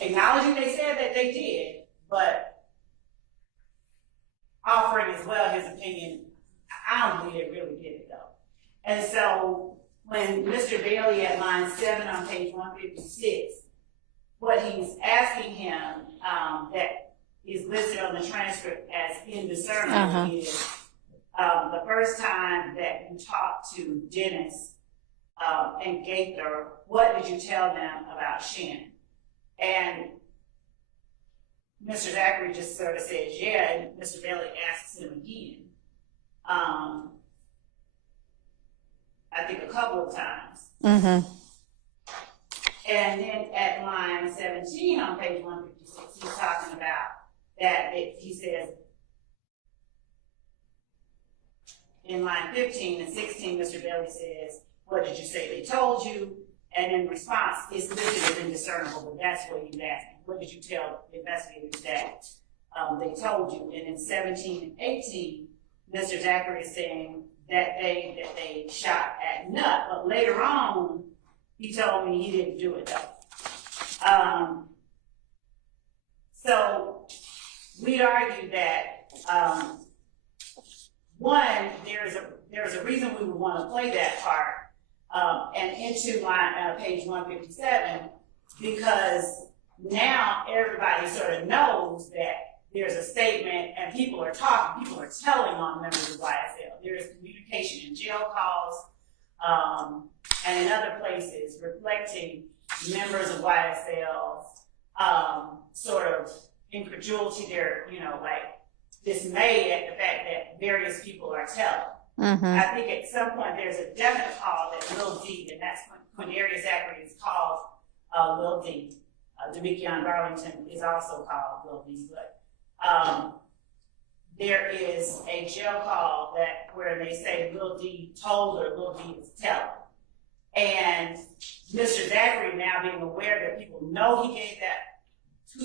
did. Acknowledging they said that they did, but offering as well his opinion. I don't believe they really did it though. And so when Mr. Bailey at line 7 on page 156, what he's asking him that is listed on the transcript as indiscernible is the first time that you talked to Dennis and Gaither, what did you tell them about Shannon? And Mr. Zachary just sort of says, yeah, and Mr. Bailey asks him again. I think a couple of times. Mm-hmm. And then at line 17 on page 156, he's talking about that he says, in line 15 and 16, Mr. Bailey says, what did you say they told you? And in response, it's listed as indiscernible, but that's what he's asking. What did you tell the investigators that they told you? And in 17 and 18, Mr. Zachary is saying that they shot at Nutt, but later on, he told me he didn't do it though. So we'd argue that one, there's a reason we would want to play that part and into page 157, because now everybody sort of knows that there's a statement and people are talking, people are telling on members of YSL. There is communication in jail calls and in other places reflecting members of YSL's sort of incredulity, their, like dismay at the fact that various people are telling. Mm-hmm. I think at some point there's a definite call that Lil D, and that's when Quindarius Zachary is called Lil D. Demekion Garlington is also called Lil D, but there is a jail call where they say Lil D told or Lil D is telling. And Mr. Zachary, now being aware that people know he gave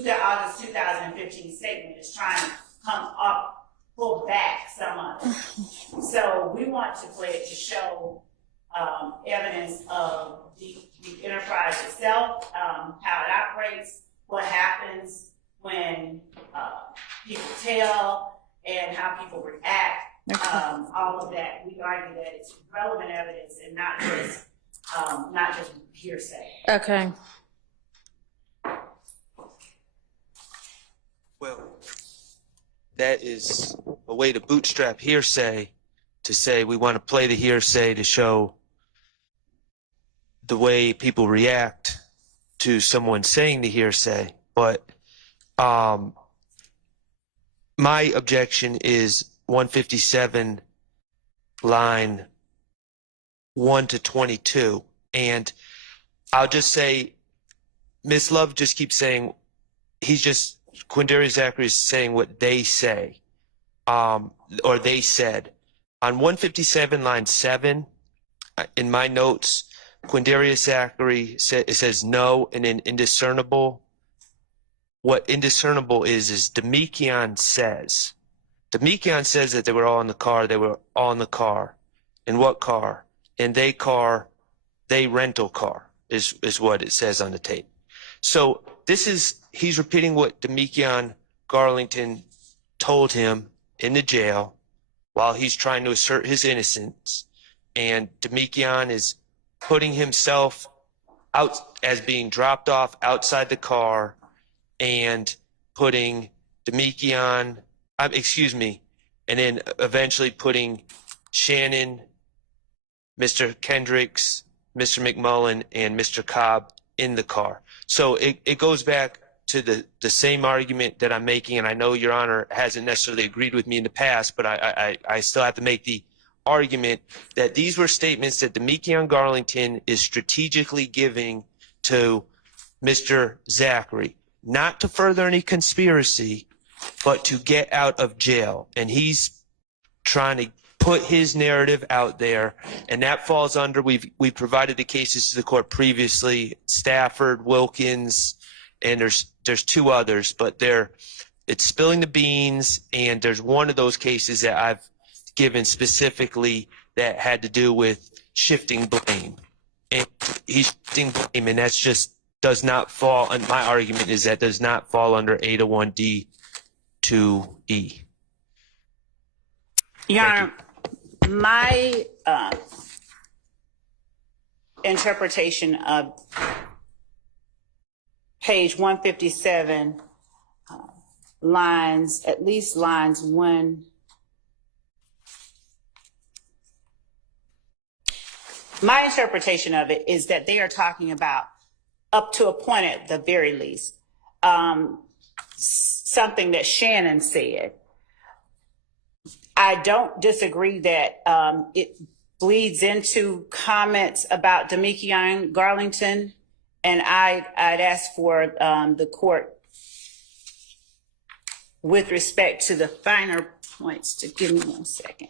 that August 2015 statement, is trying to come up, pull back some of it. So we want to play it to show evidence of the enterprise itself, how it operates, what happens when people tell, and how people react. All of that, we argue that it's relevant evidence and not just hearsay. Okay. Well, that is a way to bootstrap hearsay to say we want to play the hearsay to show the way people react to someone saying the hearsay. But my objection is 157 line 1 to 22. And I'll just say, Ms. Love just keeps saying, Quindarius Zachary is saying what they say, or they said. On 157 line 7, in my notes, Quindarius Zachary it says no, and in indiscernible, what indiscernible is Demekion says. Demekion says that they were all in the car. They were all in the car. In what car? In they rental car is what it says on the tape. So he's repeating what Demekion Garlington told him in the jail while he's trying to assert his innocence. And Demekion is putting himself out as being dropped off outside the car and putting and then eventually putting Shannon, Mr. Kendricks, Mr. McMullen, and Mr. Cobb in the car. So it goes back to the same argument that I'm making, and I know Your Honor hasn't necessarily agreed with me in the past, but I still have to make the argument that these were statements that Demekion Garlington is strategically giving to Mr. Zachary, not to further any conspiracy, but to get out of jail. And he's trying to put his narrative out there, and that falls under, we've provided the cases to the court previously, Stafford, Wilkins, and there's two others, but it's spilling the beans, and there's one of those cases that I've given specifically that had to do with shifting blame. And he's shifting blame, and that's just does not fall, and my argument is that does not fall under 801D to E. Your Honor, my interpretation of page 157, at least lines 1. My interpretation of it is that they are talking about up to a point at the very least, something that Shannon said. I don't disagree that it bleeds into comments about Demekion Garlington, and I'd ask for the court, with respect to the finer points, to give me 1 second.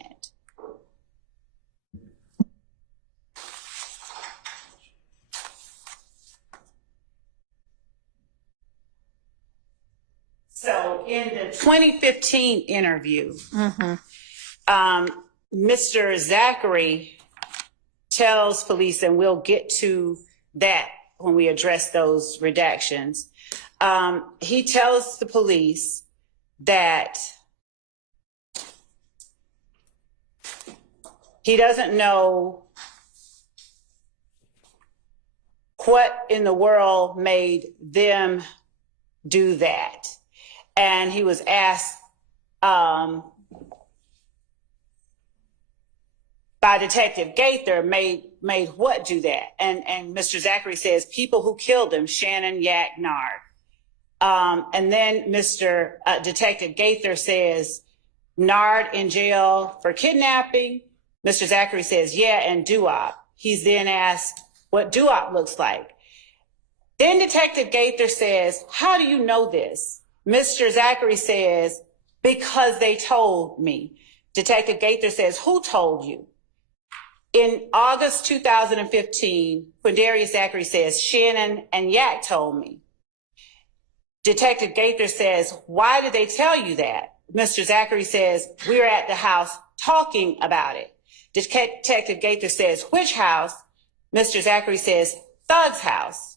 So in the 2015 interview, Mr. Zachary tells police, and we'll get to that when we address those redactions. He tells the police that he doesn't know what in the world made them do that. And he was asked by Detective Gaither, made what do that? And Mr. Zachary says, people who killed him, Shannon, Yak, Nard. And then Detective Gaither says, Nard in jail for kidnapping. Mr. Zachary says, yeah, and Duop. He's then asked what Duop looks like. Then Detective Gaither says, how do you know this? Mr. Zachary says, because they told me. Detective Gaither says, who told you? In August 2015, Quindarius Zachary says, Shannon and Yak told me. Detective Gaither says, why did they tell you that? Mr. Zachary says, we were at the house talking about it. Detective Gaither says, which house? Mr. Zachary says, Thug's house.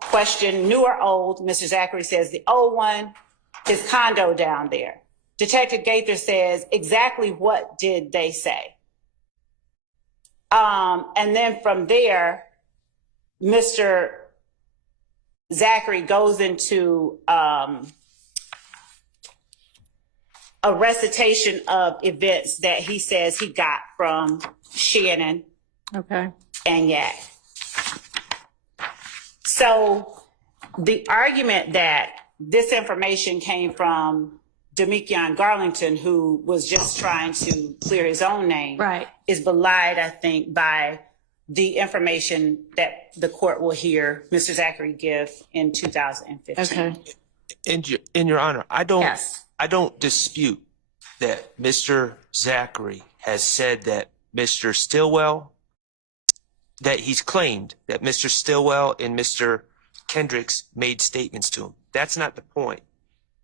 Question, new or old? Mr. Zachary says, the old one, his condo down there. Detective Gaither says, exactly what did they say? And then from there, Mr. Zachary goes into a recitation of events that he says he got from Shannon Okay. and Yak. So the argument that this information came from Demekion Garlington, who was just trying to clear his own name, Right. is belied, I think, by the information that the court will hear Mr. Zachary give in 2015. Okay. In your honor, I Yes. don't dispute that Mr. Zachary has said that Mr. Stillwell, that he's claimed that Mr. Stillwell and Mr. Kendricks made statements to him. That's not the point.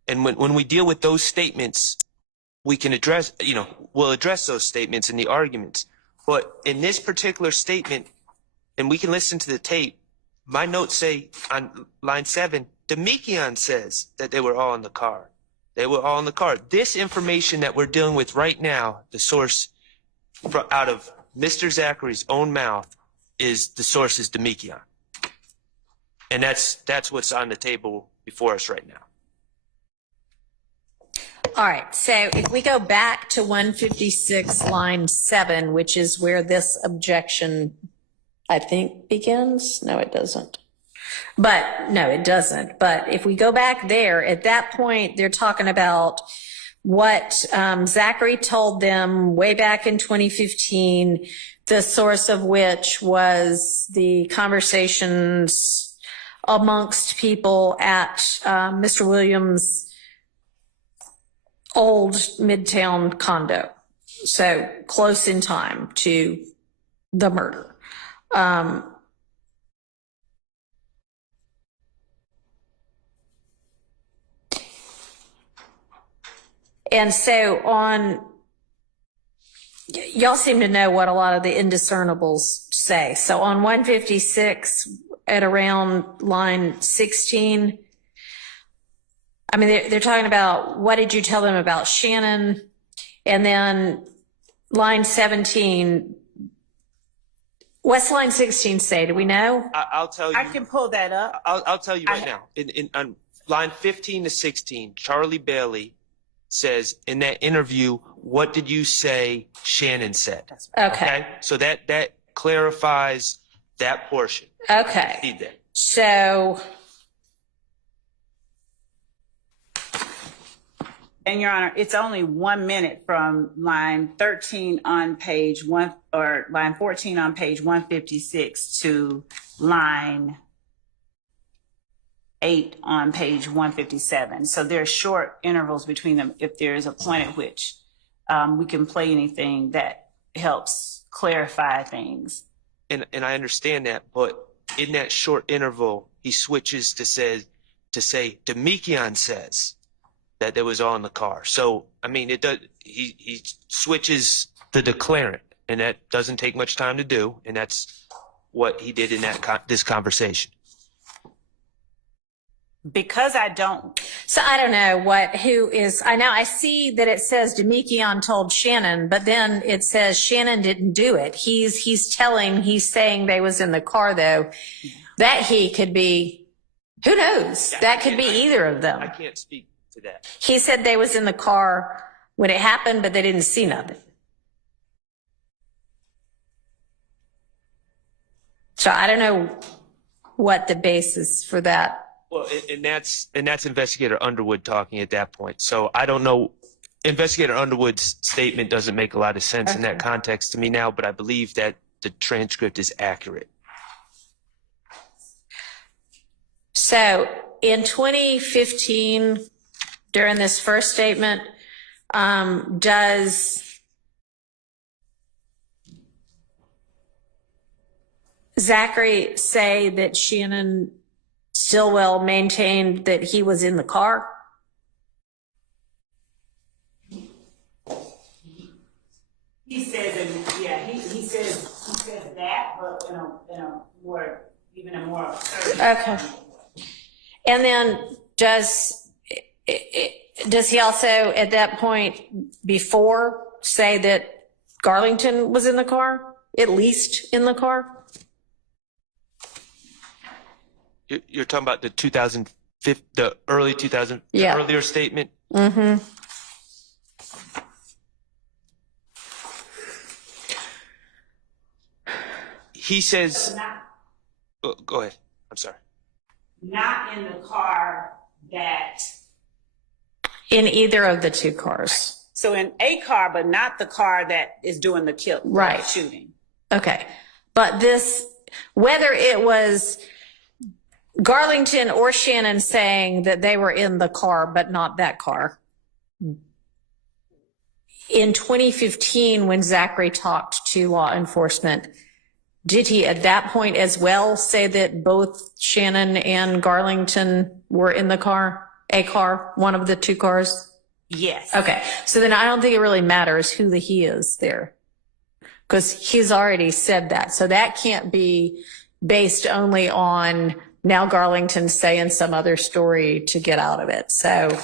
And when we deal with those statements, we can address, we'll address those statements in the arguments. But in this particular statement, and we can listen to the tape, my notes say on line 7, Demekion says that they were all in the car. They were all in the car. This information that we're dealing with right now, the source out of Mr. Zachary's own mouth, is the source is Demekion. And that's what's on the table before us right now. All right. So if we go back to 156 line 7, which is where this objection, I think, begins. No, it doesn't. But no, it doesn't. But if we go back there, at that point, they're talking about what Zachary told them way back in 2015, the source of which was the conversations amongst people at Mr. Williams' old Midtown condo. So close in time to the murder. And so y'all seem to know what a lot of the indiscernibles say. So on 156 at around line 16, I mean, they're talking about what did you tell them about Shannon? And then line 17, what's line 16 say? Do we know? I'll tell you. I can pull that up. I'll tell you right now. On line 15 to 16, Charlie Bailey says in that interview, what did you say Shannon said? Okay. So that clarifies that portion. Okay. Need that. So, And Your Honor, it's only 1 minute from line 13 on page 1, or line 14 on page 156 to line 8 on page 157. So there are short intervals between them if there is a point at which we can play anything that helps clarify things. And I understand that, but in that short interval, he switches to say Demekion says that there was all in the car. So I mean, it does. He switches the declarant, and that doesn't take much time to do, and that's what he did in this conversation. Because I don't. So I don't know who is, I know I see that it says Demekion told Shannon, but then it says Shannon didn't do it. He's saying they was in the car though. That he could be, who knows? That could be either of them. I can't speak to that. He said they was in the car when it happened, but they didn't see nothing. So I don't know what the basis for that. Well, and that's Investigator Underwood talking at that point. So I don't know. Investigator Underwood's statement doesn't make a lot of sense in that context to me now, but I believe that the transcript is accurate. So in 2015, during this first statement, does Zachary say that Shannon Stillwell maintained that he was in the car? He says, he says that, but in a more, even a more assertive. Okay. And then does he also at that point before say that Garlington was in the car, at least in the car? You're talking about the early 2000, Yeah. the earlier statement? Mm-hmm. he says, go ahead. I'm sorry. Not in the car that. In either of the two cars. So in a car, but not the car that is doing the Right. shooting. Okay. But this, whether it was Garlington or Shannon saying that they were in the car, but not that car. In 2015, when Zachary talked to law enforcement, did he at that point as well say that both Shannon and Garlington were in the car, one of the two cars? Yes. Okay. So then I don't think it really matters who the he is there, because he's already said that. So that can't be based only on now Garlington saying some other story to get out of it. So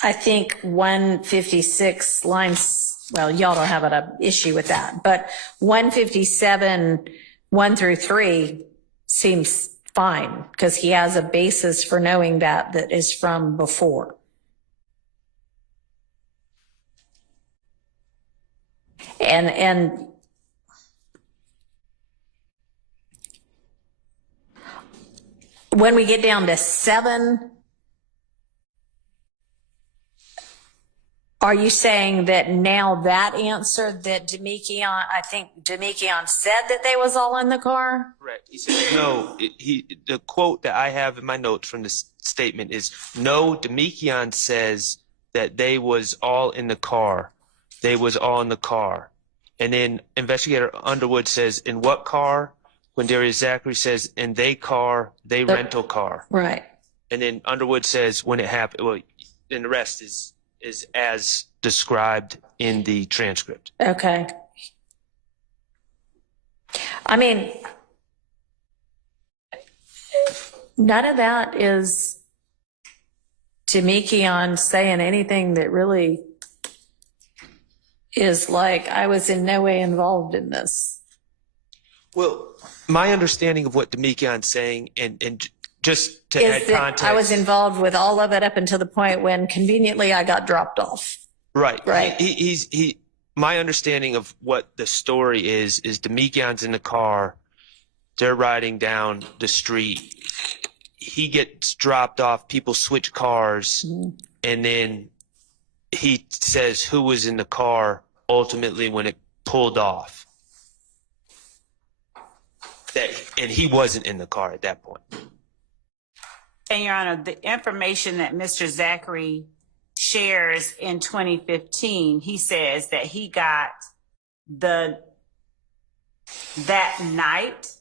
I think 156 lines, well, y'all don't have an issue with that, but 157, 1 through 3 seems fine because he has a basis for knowing that is from before. And when we get down to 7, are you saying that now that answer that I think Demekian said that they was all in the car? Correct. He said no. The quote that I have in my notes from this statement is, no, Demekian says that they was all in the car. They was all in the car. And then Investigator Underwood says, in what car? When Darius Zachary says, in they car, they rental car. Right. And then Underwood says, when it happened, well, then the rest is as described in the transcript. Okay. I mean, none of that is Demekian saying anything that really is like, I was in no way involved in this. Well, my understanding of what Demekian's saying, and just to add Is that context, I was involved with all of it up until the point when conveniently I got dropped off. right. Right. He my understanding of what the story is Demekian's in the car. They're riding down the street. He gets dropped off. People switch cars. Mm-hmm. And then he says who was in the car ultimately when it pulled off. And he wasn't in the car at that point. And Your Honor, the information that Mr. Zachary shares in 2015, he says that he got that night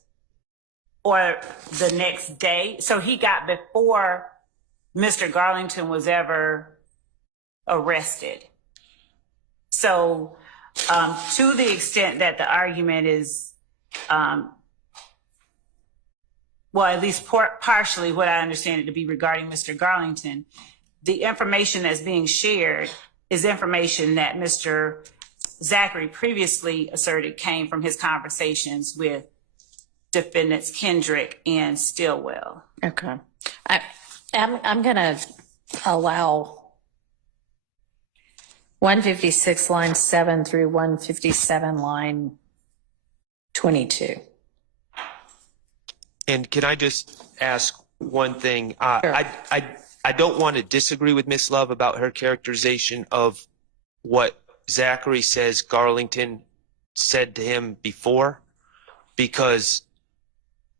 or the next day. So he got before Mr. Garlington was ever arrested. So to the extent that the argument is, well, at least partially what I understand it to be regarding Mr. Garlington, the information that's being shared is information that Mr. Zachary previously asserted came from his conversations with defendants Kendrick and Stillwell. Okay. I'm going to allow 156 line 7 through 157 line 22. And can I just ask one thing? Sure. I don't want to disagree with Ms. Love about her characterization of what Zachary says Garlington said to him before, because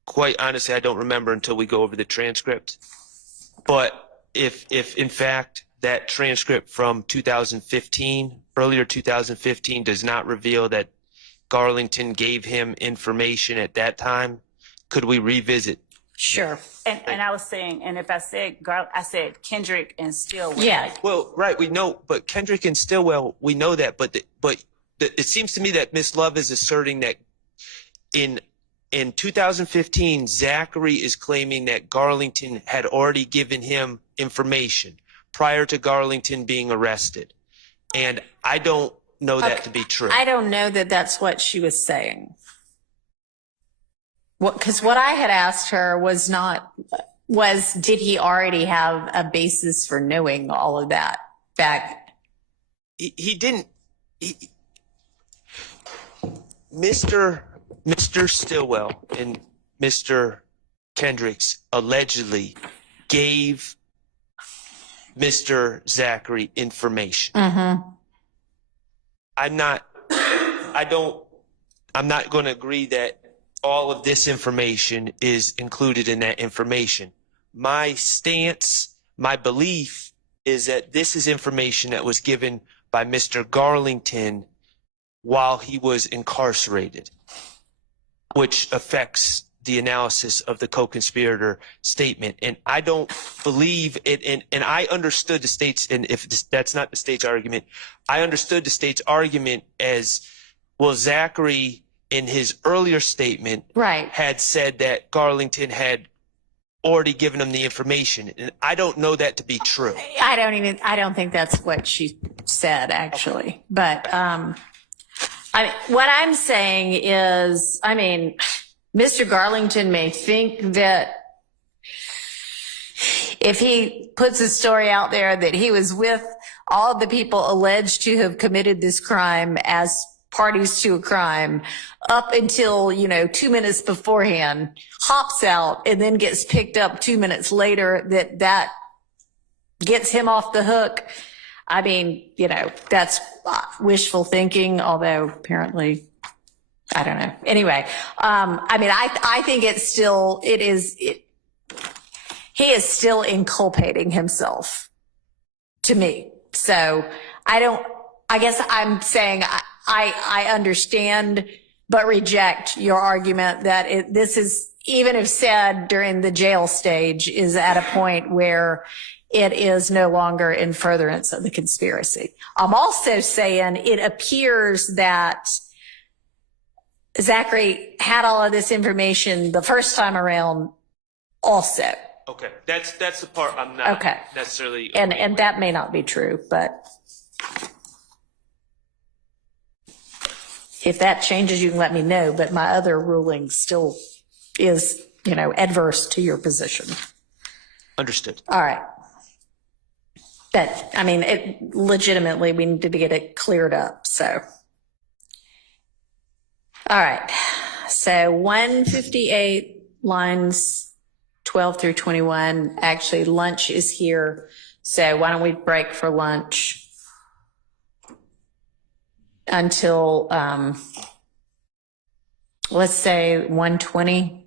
quite honestly, I don't remember until we go over the transcript. But if in fact that transcript from 2015, earlier 2015, does not reveal that Garlington gave him information at that time, could we revisit? Sure. And I was saying, and if I said I said Kendrick and Stillwell. Yeah. Well, right, we know, but Kendrick and Stillwell, we know that, but it seems to me that Ms. Love is asserting that in 2015, Zachary is claiming that Garlington had already given him information prior to Garlington being arrested. And I don't know that to be true. I don't know that that's what she was saying. Because what I had asked her was did he already have a basis for knowing all of that back? He didn't. Mr. Stillwell and Mr. Kendricks allegedly gave Mr. Zachary information. Mm-hmm. I'm not going to agree that all of this information is included in that information. My stance, my belief is that this is information that was given by Mr. Garlington while he was incarcerated, which affects the analysis of the co-conspirator statement. And I don't believe it. And I understood the state's, and if that's not the state's argument, I understood the state's argument as, well, Zachary in his earlier statement Right. had said that Garlington had already given him the information. And I don't know that to be true. I don't think that's what she said, actually. But, what I'm saying is, Mr. Garlington may think that if he puts a story out there that he was with all of the people alleged to have committed this crime as parties to a crime up until, 2 minutes beforehand, hops out and then gets picked up 2 minutes later, that gets him off the hook. That's wishful thinking, although apparently, I don't know. Anyway, I think he is still inculpating himself to me. So I guess I'm saying I understand, but reject your argument that this is, even if said during the jail stage, is at a point where it is no longer in furtherance of the conspiracy. I'm also saying it appears that Zachary had all of this information the first time around also. Okay. That's the part I'm not Okay. necessarily. And that may not be true, but if that changes, you can let me know. But my other ruling still is, adverse to your position. Understood. All right. But, legitimately, we need to get it cleared up, so. All right. So 158 lines 12 through 21. Actually, lunch is here. So why don't we break for lunch until, let's say 1:20.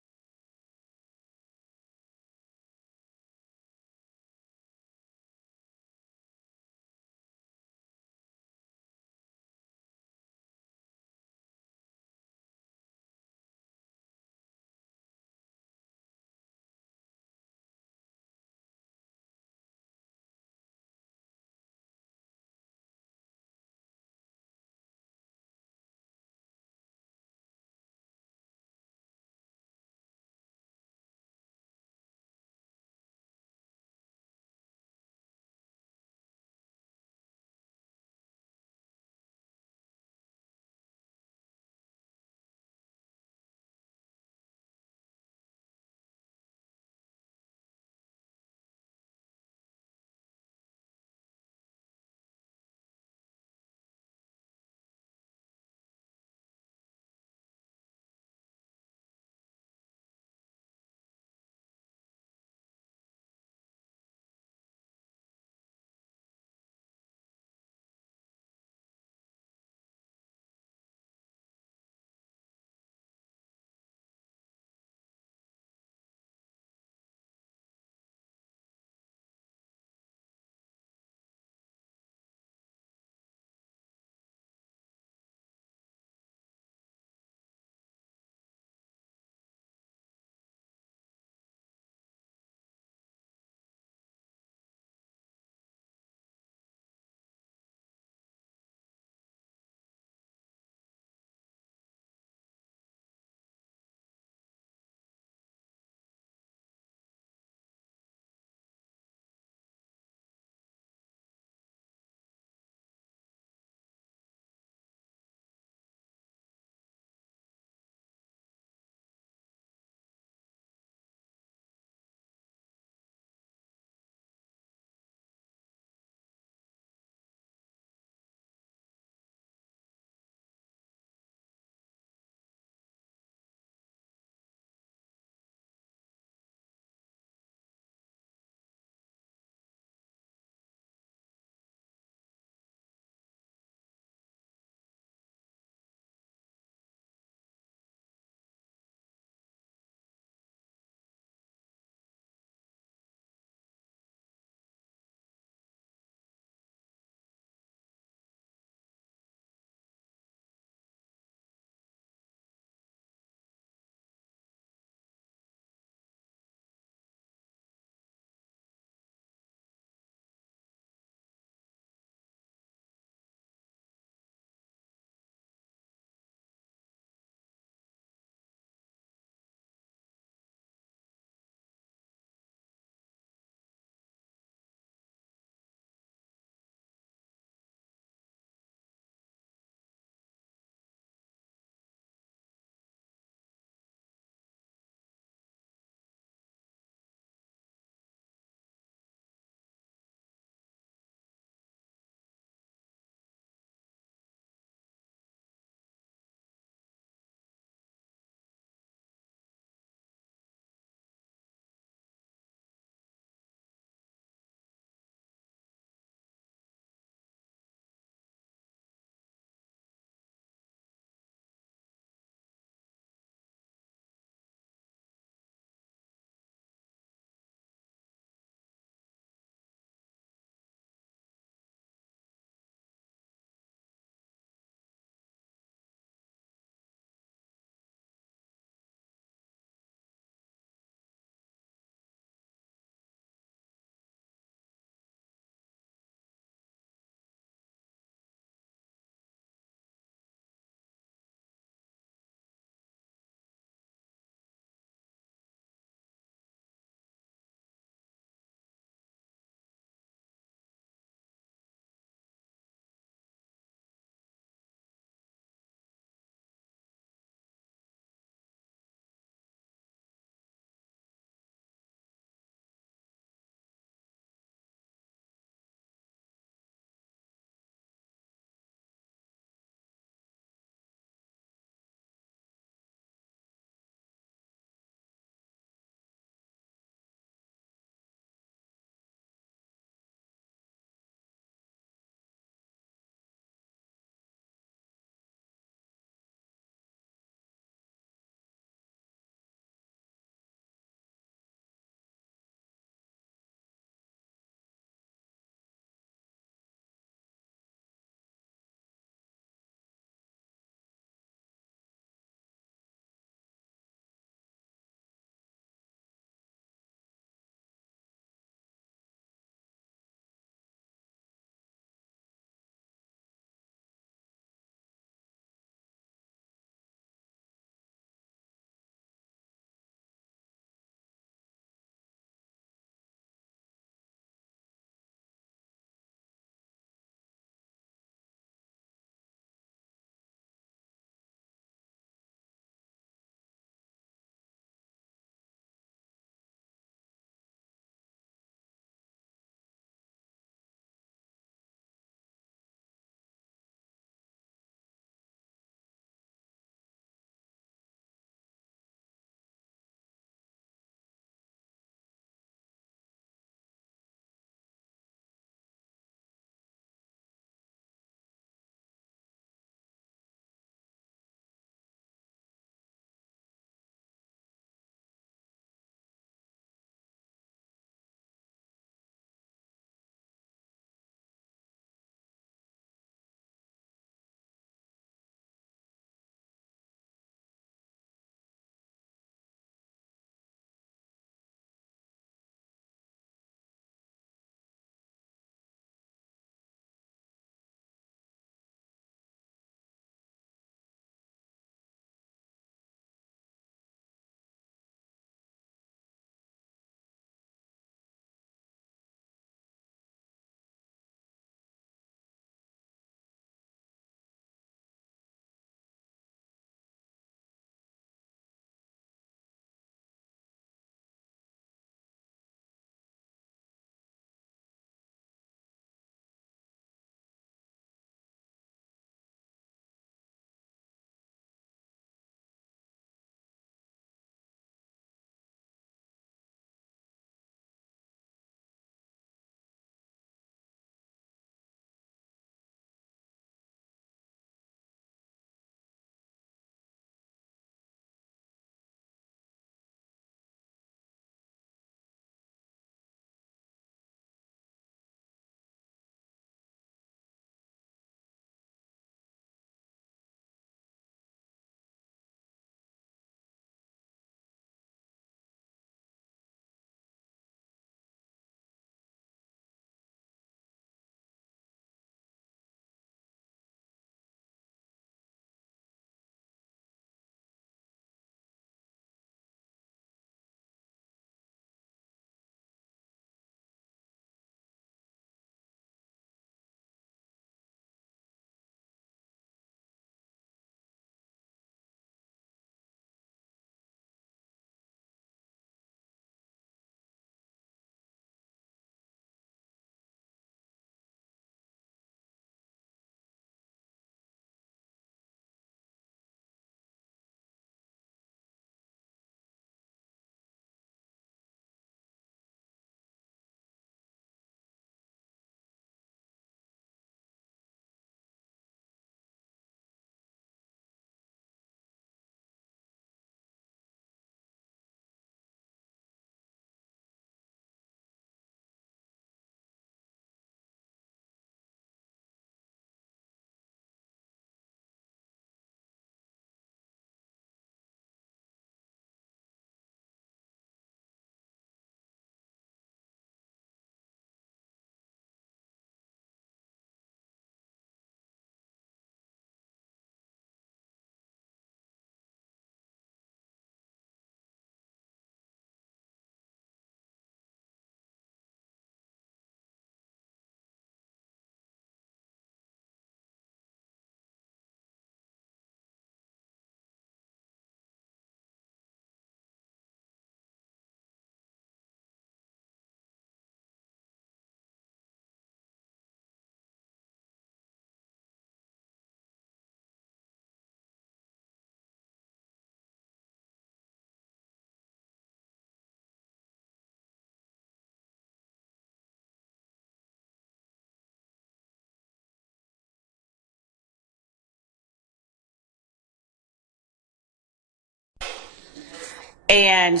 And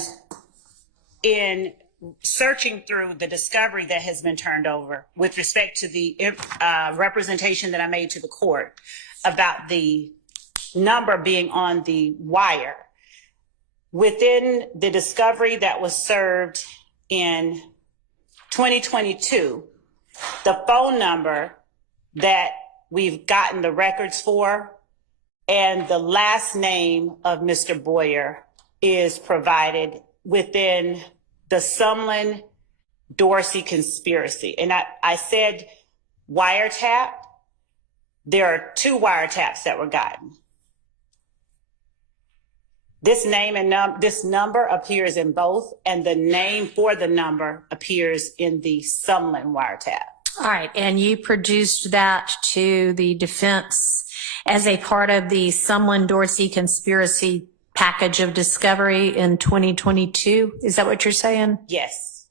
in searching through the discovery that has been turned over with respect to the representation that I made to the court about the number being on the wire, within the discovery that was served in 2022, the phone number that we've gotten the records for and the last name of Mr. Boyer is provided within the Sumlin Dorsey conspiracy. And I said wiretap. There are 2 wiretaps that were gotten. This name and this number appears in both, and the name for the number appears in the Sumlin wiretap. All right, and you produced that to the defense as a part of the Sumlin Dorsey conspiracy package of discovery in 2022. Is that what you're saying? Yes.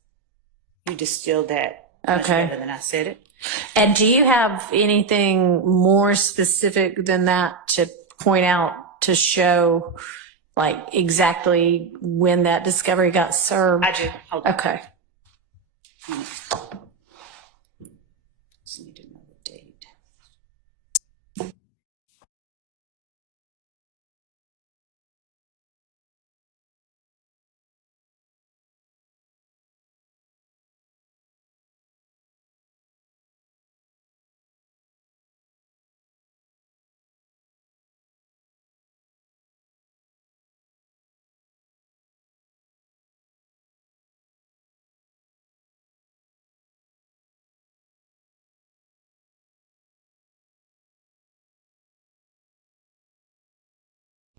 You distilled that much Okay. better than I said it. And do you have anything more specific than that to point out to show like exactly when that discovery got served? I do. Hold on. Okay. Just need to know the date.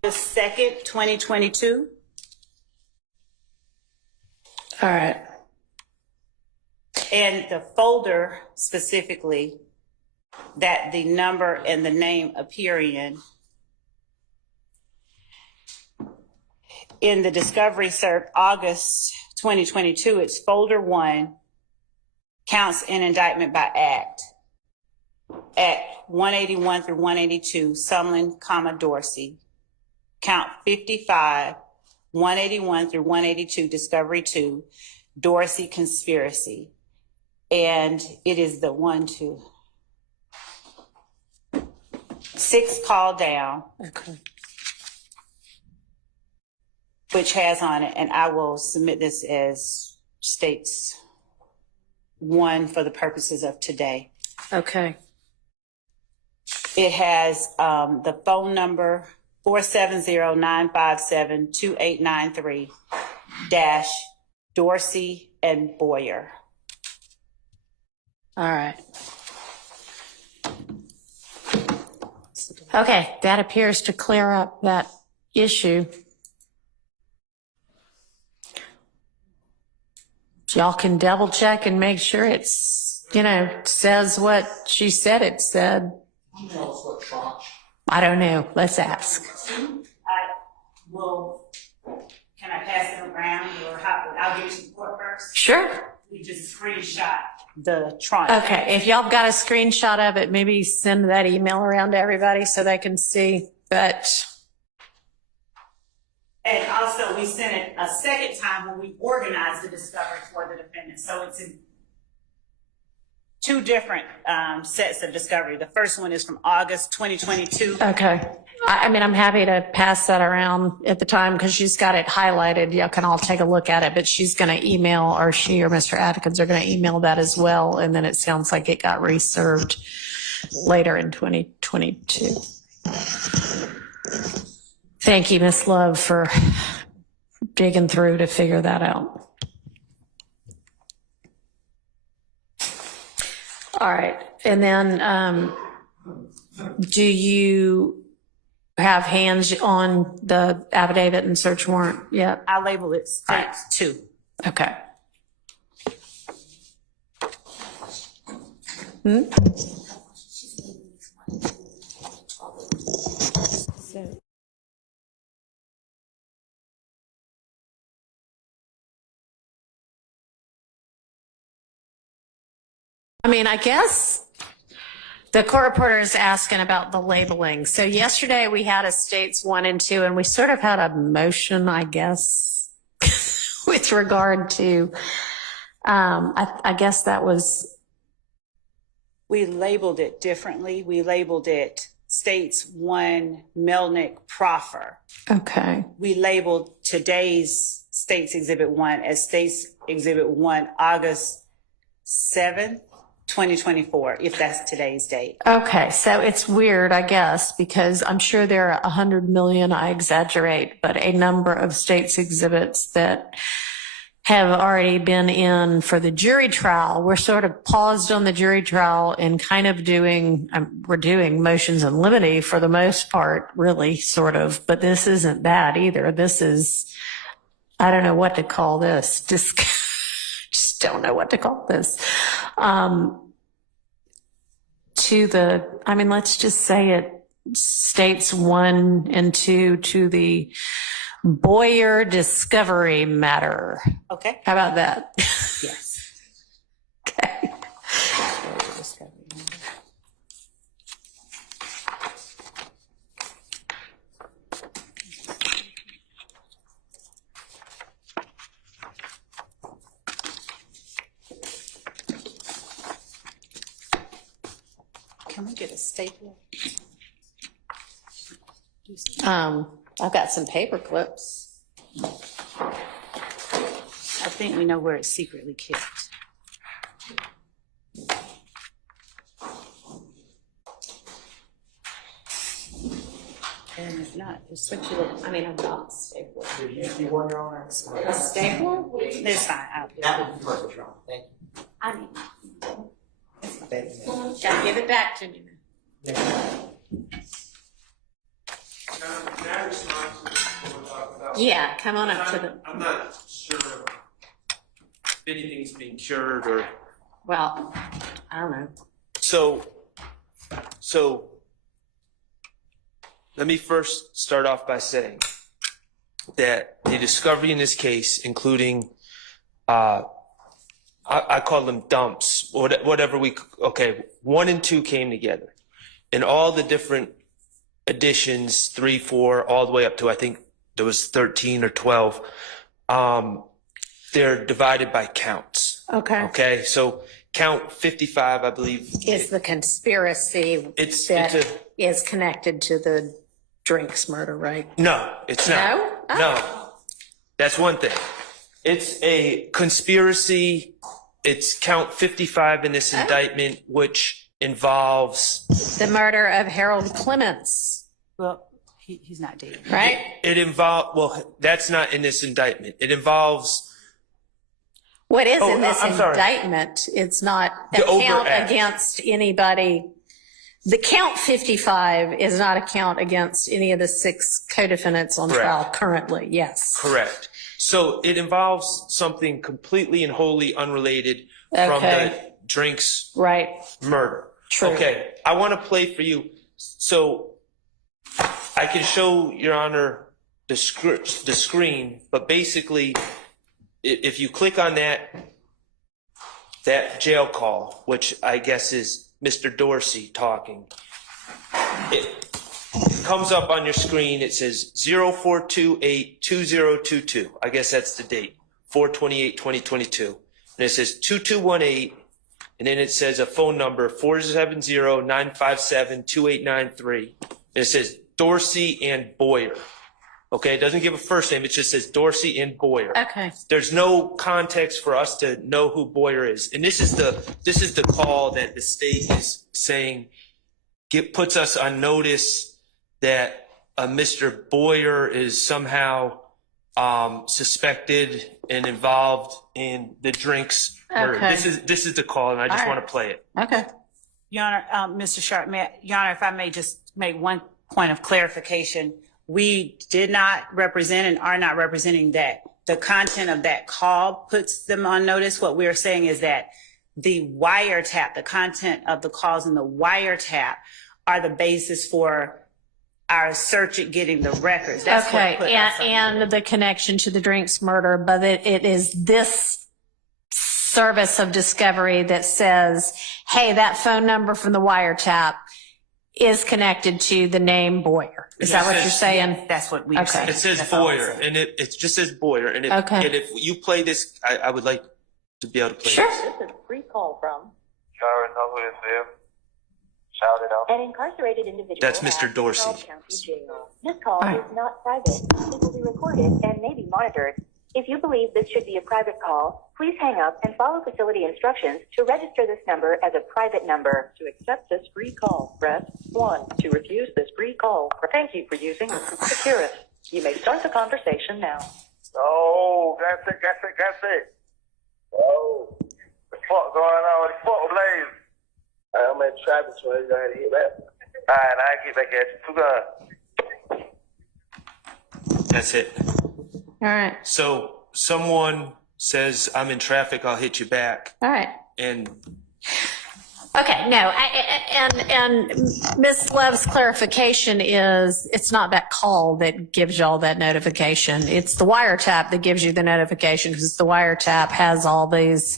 The 2nd, 2022. All right. And the folder specifically that the number and the name appear in the discovery served August 2022, it's folder 1, counts in indictment by act, at 181 through 182, Sumlin, Dorsey, count 55, 181 through 182, discovery 2, Dorsey conspiracy. And it is the 6 call down, Okay. which has on it, and I will submit this as states 1 for the purposes of today. Okay. It has the phone number 470-957-2893 dash Dorsey and Boyer. All right. Okay, that appears to clear up that issue. Y'all can double check and make sure it's, says what she said it said. I don't know. Let's ask. Can I pass it around or I'll get you the court first? Sure. We just screenshot the tranche. Okay, if y'all got a screenshot of it, maybe send that email around to everybody so they can see. But And also, we sent it a second time when we organized the discovery for the defendant. So it's in 2 different sets of discovery. The first one is from August 2022. okay, I'm happy to pass that around at the time because she's got it highlighted. Y'all can all take a look at it, but she's going to email, or she or Mr. Atkins are going to email that as well. And then it sounds like it got reserved later in 2022. Thank you, Ms. Love, for digging through to figure that out. All right. And then do you have hands on the affidavit and search warrant yet? I label it states 2. Okay. I guess the court reporter is asking about the labeling. So yesterday we had a states 1 and 2, and we sort of had a motion, I guess, with regard to, I guess that was, We labeled it differently. We labeled it States 1 Melnick Proffer. okay. We labeled today's States Exhibit 1 as States Exhibit 1 August 7th, 2024, if that's today's date. Okay, so it's weird, I guess, because I'm sure there are 100 million, I exaggerate, but a number of states exhibits that have already been in for the jury trial. We're sort of paused on the jury trial and kind of doing, we're doing motions in limine for the most part, really, sort of, but this isn't that either. This is, I don't know what to call this. Just don't know what to call this. Let's just say it, States 1 and 2 to the Boyer discovery matter. Okay? How about that? Yes. Okay. Can we get a stapler? I've got some paper clips. I think we know where it's secretly kept. And if not, it's what you look. I'm not stapler. You want your own? A stapler? It's fine. That would be perfect, Ron. Thank you. Thank you. Gotta give it back to me. Yeah, come on up to the, I'm not sure if anything's being cured or. well, I don't know. So let me first start off by saying that the discovery in this case, including, I call them dumps, whatever okay, 1 and 2 came together. And all the different additions, 3, 4, all the way up to, I think there was 13 or 12, they're divided by counts. Okay. Okay, so count 55, I believe. Is the conspiracy It's is connected to the Drinks murder, right? No, it's not. No? Oh. No. That's one thing. It's a conspiracy. It's count 55 in this indictment, which involves. The murder of Harold Clements, Well, he's not dead. right? Well, that's not in this indictment. It involves. What is in this I'm sorry. indictment? It's not a The count overact. against anybody. The count 55 is not a count against any of the 6 co-defendants on Correct. trial currently. Yes. Correct. So it involves something completely and wholly unrelated from the Okay. Drinks Right. murder. True. Okay, I want to play for you. So I can show Your Honor the screen, but basically, if you click on that jail call, which I guess is Mr. Dorsey talking, it comes up on your screen. It says 0428-2022. I guess that's the date, 4/28/2022. And it says 2218. And then it says a phone number, 470-957-2893. And it says Dorsey and Boyer. Okay, it doesn't give a first name. It just says Dorsey and Boyer. Okay. There's no context for us to know who Boyer is. And this is the call that the state is saying puts us on notice that Mr. Boyer is somehow suspected and involved in the Drinks murder. Okay. This is the call, and I just All right. want to play it. Okay. Your Honor, Mr. Sharp, Your Honor, if I may just make one point of clarification. We did not represent and are not representing that the content of that call puts them on notice. What we're saying is that the wiretap, the content of the calls in the wiretap are the basis for our search at getting the records. That's Okay. what put us on And the connection to the Drinks murder, but it is this service of discovery that says, hey, that phone number from the wiretap is connected to the name Boyer. Is that what you're saying? That's what we are Okay. saying. It says That's all I'm Boyer, saying. and it just says Boyer. And Okay. if you play this, I would like to be able to play Sure. this. This is a free call from You already know who this is. Shout it out. an incarcerated individual. That's Mr. at Dorsey. Fulton County Jail. This call All right. is not private. It will be recorded and may be monitored. If you believe this should be a private call, please hang up and follow facility instructions to register this number as a private number. To accept this free call, press 1. To refuse this free call, thank you for using Securus. You may start the conversation now. Oh, that's it. Oh, what the fuck going on? What the fuck, Blaze? I'm in traffic, so you gotta hit that. All right, I get back at you. Too good. That's it. All right. So someone says, I'm in traffic, I'll hit you back. All right. And Okay, no, and Ms. Love's clarification is it's not that call that gives y'all that notification. It's the wiretap that gives you the notification because the wiretap has all these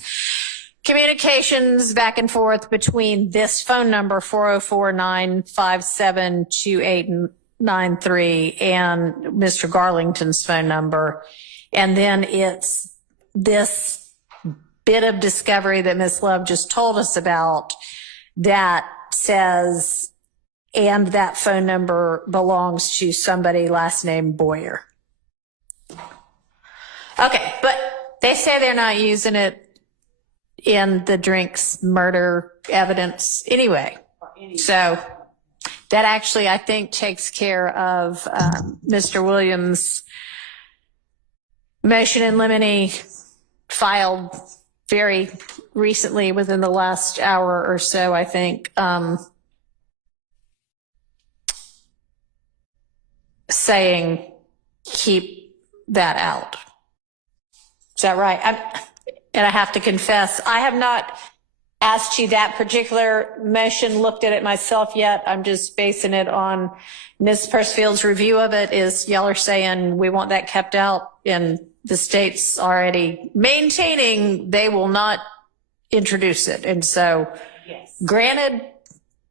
communications back and forth between this phone number, 404-957-2893, and Mr. Garlington's phone number. And then it's this bit of discovery that Ms. Love just told us about that says, and that phone number belongs to somebody last name Boyer. Okay, but they say they're not using it in the Drinks murder evidence anyway. So that actually, I think, takes care of Mr. Williams' motion in limine filed very recently within the last hour or so, I think, saying keep that out. Is that right? And I have to confess, I have not asked you that particular motion, looked at it myself yet. I'm just basing it on Ms. Pursfield's review of it. Is y'all are saying we want that kept out, and the state's already maintaining they will not introduce it. And so, Yes. granted,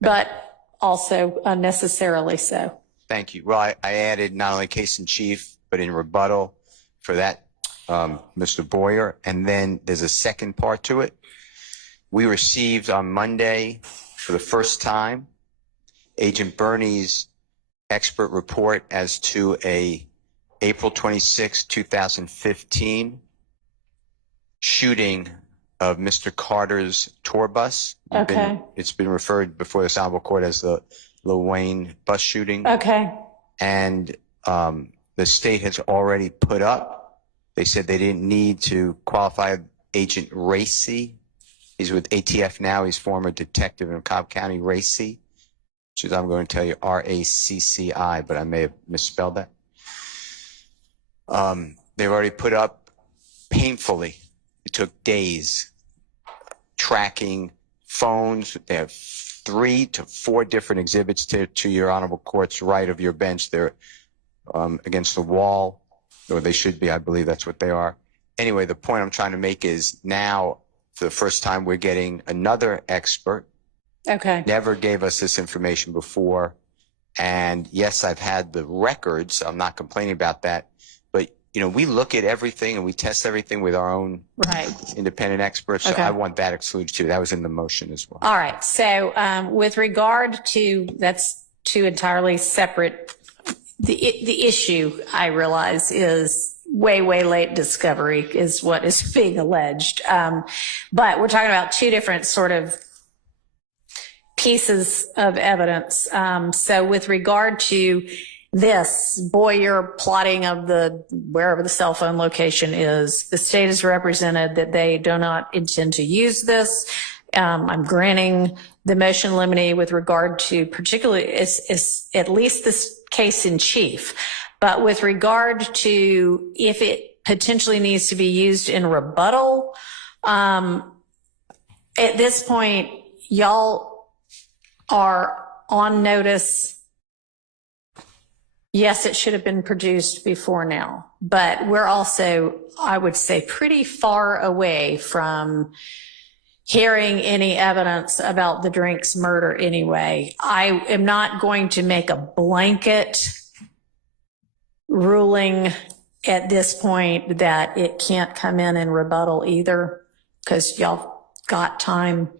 but also unnecessarily so. Thank you. Well, I added not only case in chief, but in rebuttal for that, Mr. Boyer. And then there's a second part to it. We received on Monday, for the first time, Agent Bernie's expert report as to a April 26, 2015 shooting of Mr. Carter's tour bus. Okay. It's been referred before this honorable court as the Lil Wayne bus shooting. Okay. And the state has already put up, they said they didn't need to qualify Agent Racy. He's with ATF now. He's former detective in Cobb County. Racy, which is, I'm going to tell you, R-A-C-C-I, but I may have misspelled that. They've already put up painfully. It took days tracking phones. They have 3 to 4 different exhibits to your honorable court's right of your bench. They're against the wall, or they should be. I believe that's what they are. Anyway, the point I'm trying to make is now, for the first time, we're getting another expert. Okay. Never gave us this information before. And yes, I've had the records. I'm not complaining about that. But, you know, we look at everything and we test everything with our own Right. independent experts. So Okay. I want that excluded too. That was in the motion as well. All right. So with regard to, that's two entirely separate, the issue I realize is way late discovery is what is being alleged. But we're talking about two different sort of pieces of evidence. So with regard to this Boyer plotting of the wherever the cell phone location is, the state has represented that they do not intend to use this. I'm granting the motion limine with regard to particularly is at least this case in chief. But with regard to if it potentially needs to be used in rebuttal, at this point, y'all are on notice. Yes, it should have been produced before now, but we're also, I would say, pretty far away from hearing any evidence about the Drinks murder anyway. I am not going to make a blanket ruling at this point that it can't come in rebuttal either, because y'all got time.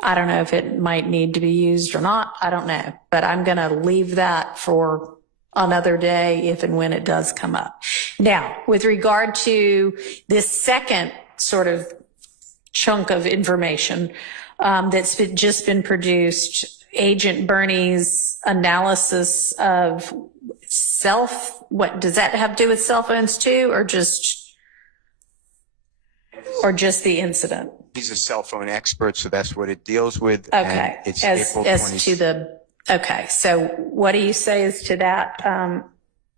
I don't know if it might need to be used or not. I don't know, but I'm going to leave that for another day if and when it does come up. Now, with regard to this second sort of chunk of information that's just been produced, Agent Bernie's analysis of what does that have to do with cell phones too, or just the incident? He's a cell phone expert, so that's what it deals with. Okay. And it's As April as 20. to the, okay. So what do you say as to that,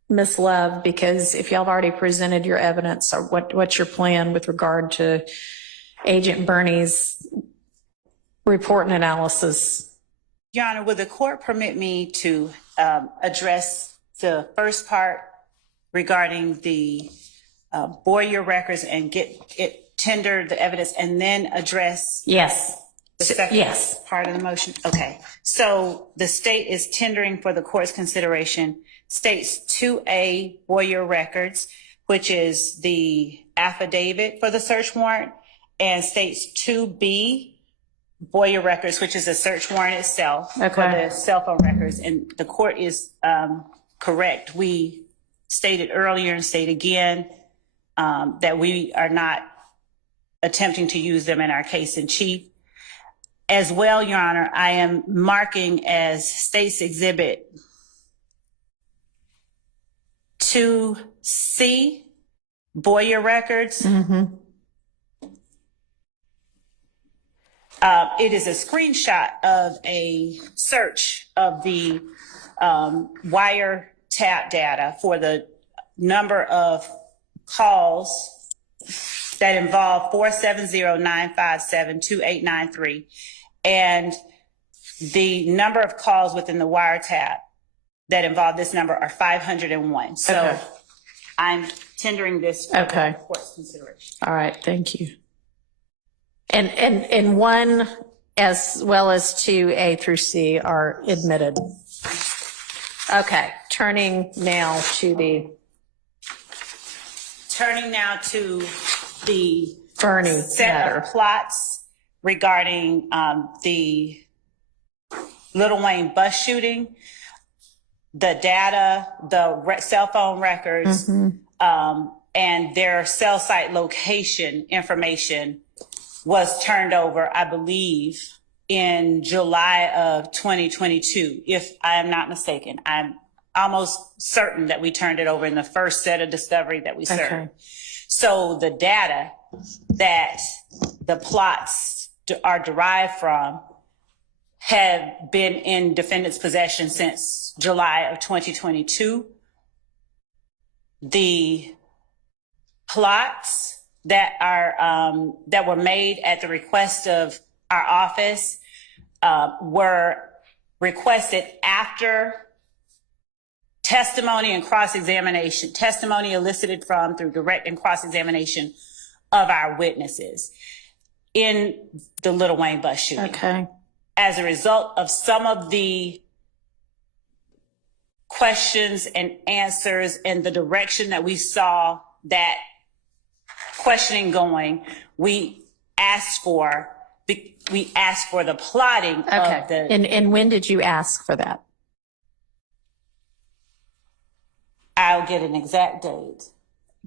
Ms. Love? Because if y'all have already presented your evidence, or what's your plan with regard to Agent Bernie's report and analysis? Your Honor, would the court permit me to address the first part regarding the Boyer records and tender the evidence, and then address Yes. the second Yes. part of the motion? Okay. So the state is tendering for the court's consideration states 2A Boyer records, which is the affidavit for the search warrant, and states 2B Boyer records, which is the search warrant itself for the cell phone records. And the court is correct. We stated earlier and state again that we are not attempting to use them in our case in chief. As well, Your Honor, I am marking as State's Exhibit 2C Boyer records. Mm-hmm. It is a screenshot of a search of the wiretap data for the number of calls that involve 470-957-2893. And the number of calls within the wiretap that involve this number are 501. So Okay. I'm tendering this for the court's consideration. All right. Thank you. And one as well as 2A through C are admitted. Okay. Turning now to the Bernie set matter. of plots regarding the Little Wayne bus shooting, the data, the cell phone records, and their cell site location information was turned over, I believe, in July of 2022, if I am not mistaken. I'm almost certain that we turned it over in the first set of discovery that we served. Okay. So the data that the plots are derived from have been in defendant's possession since July of 2022. The plots that are that were made at the request of our office were requested after testimony and cross-examination, testimony elicited from through direct and cross-examination of our witnesses in the Little Wayne bus shooting. Okay. As a result of some of the questions and answers and the direction that we saw that questioning going, we asked for the plotting of the... And when did you ask for that? I'll get an exact date.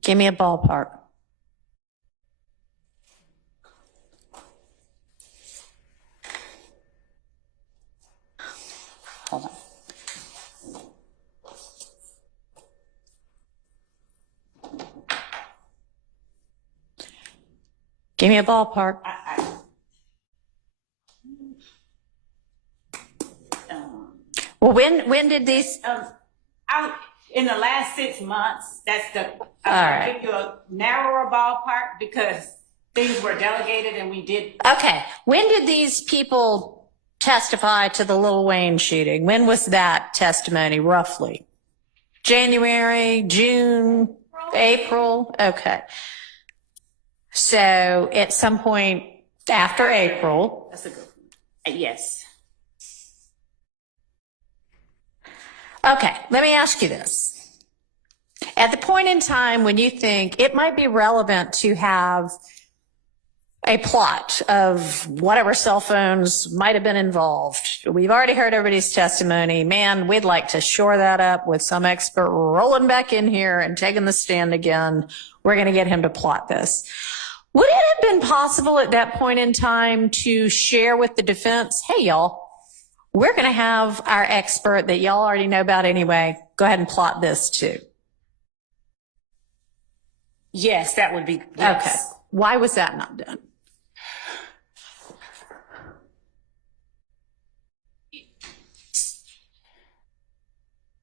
Give me a ballpark. Hold on. Give me a ballpark. Well, when did these? In the last 6 months, that's the, All I'll right. give you a narrower ballpark because things were delegated and we did. Okay. When did these people testify to the Lil Wayne shooting? When was that testimony, roughly? January, June, April? Okay. So at some point After April. That's a good one. Yes. Okay, let me ask you this. At the point in time when you think it might be relevant to have a plot of whatever cell phones might have been involved, we've already heard everybody's testimony. Man, we'd like to shore that up with some expert rolling back in here and taking the stand again. We're going to get him to plot this. Would it have been possible at that point in time to share with the defense, hey, y'all, we're going to have our expert that y'all already know about anyway. Go ahead and plot this too. Yes, that would be. Yes. Okay. Why was that not done?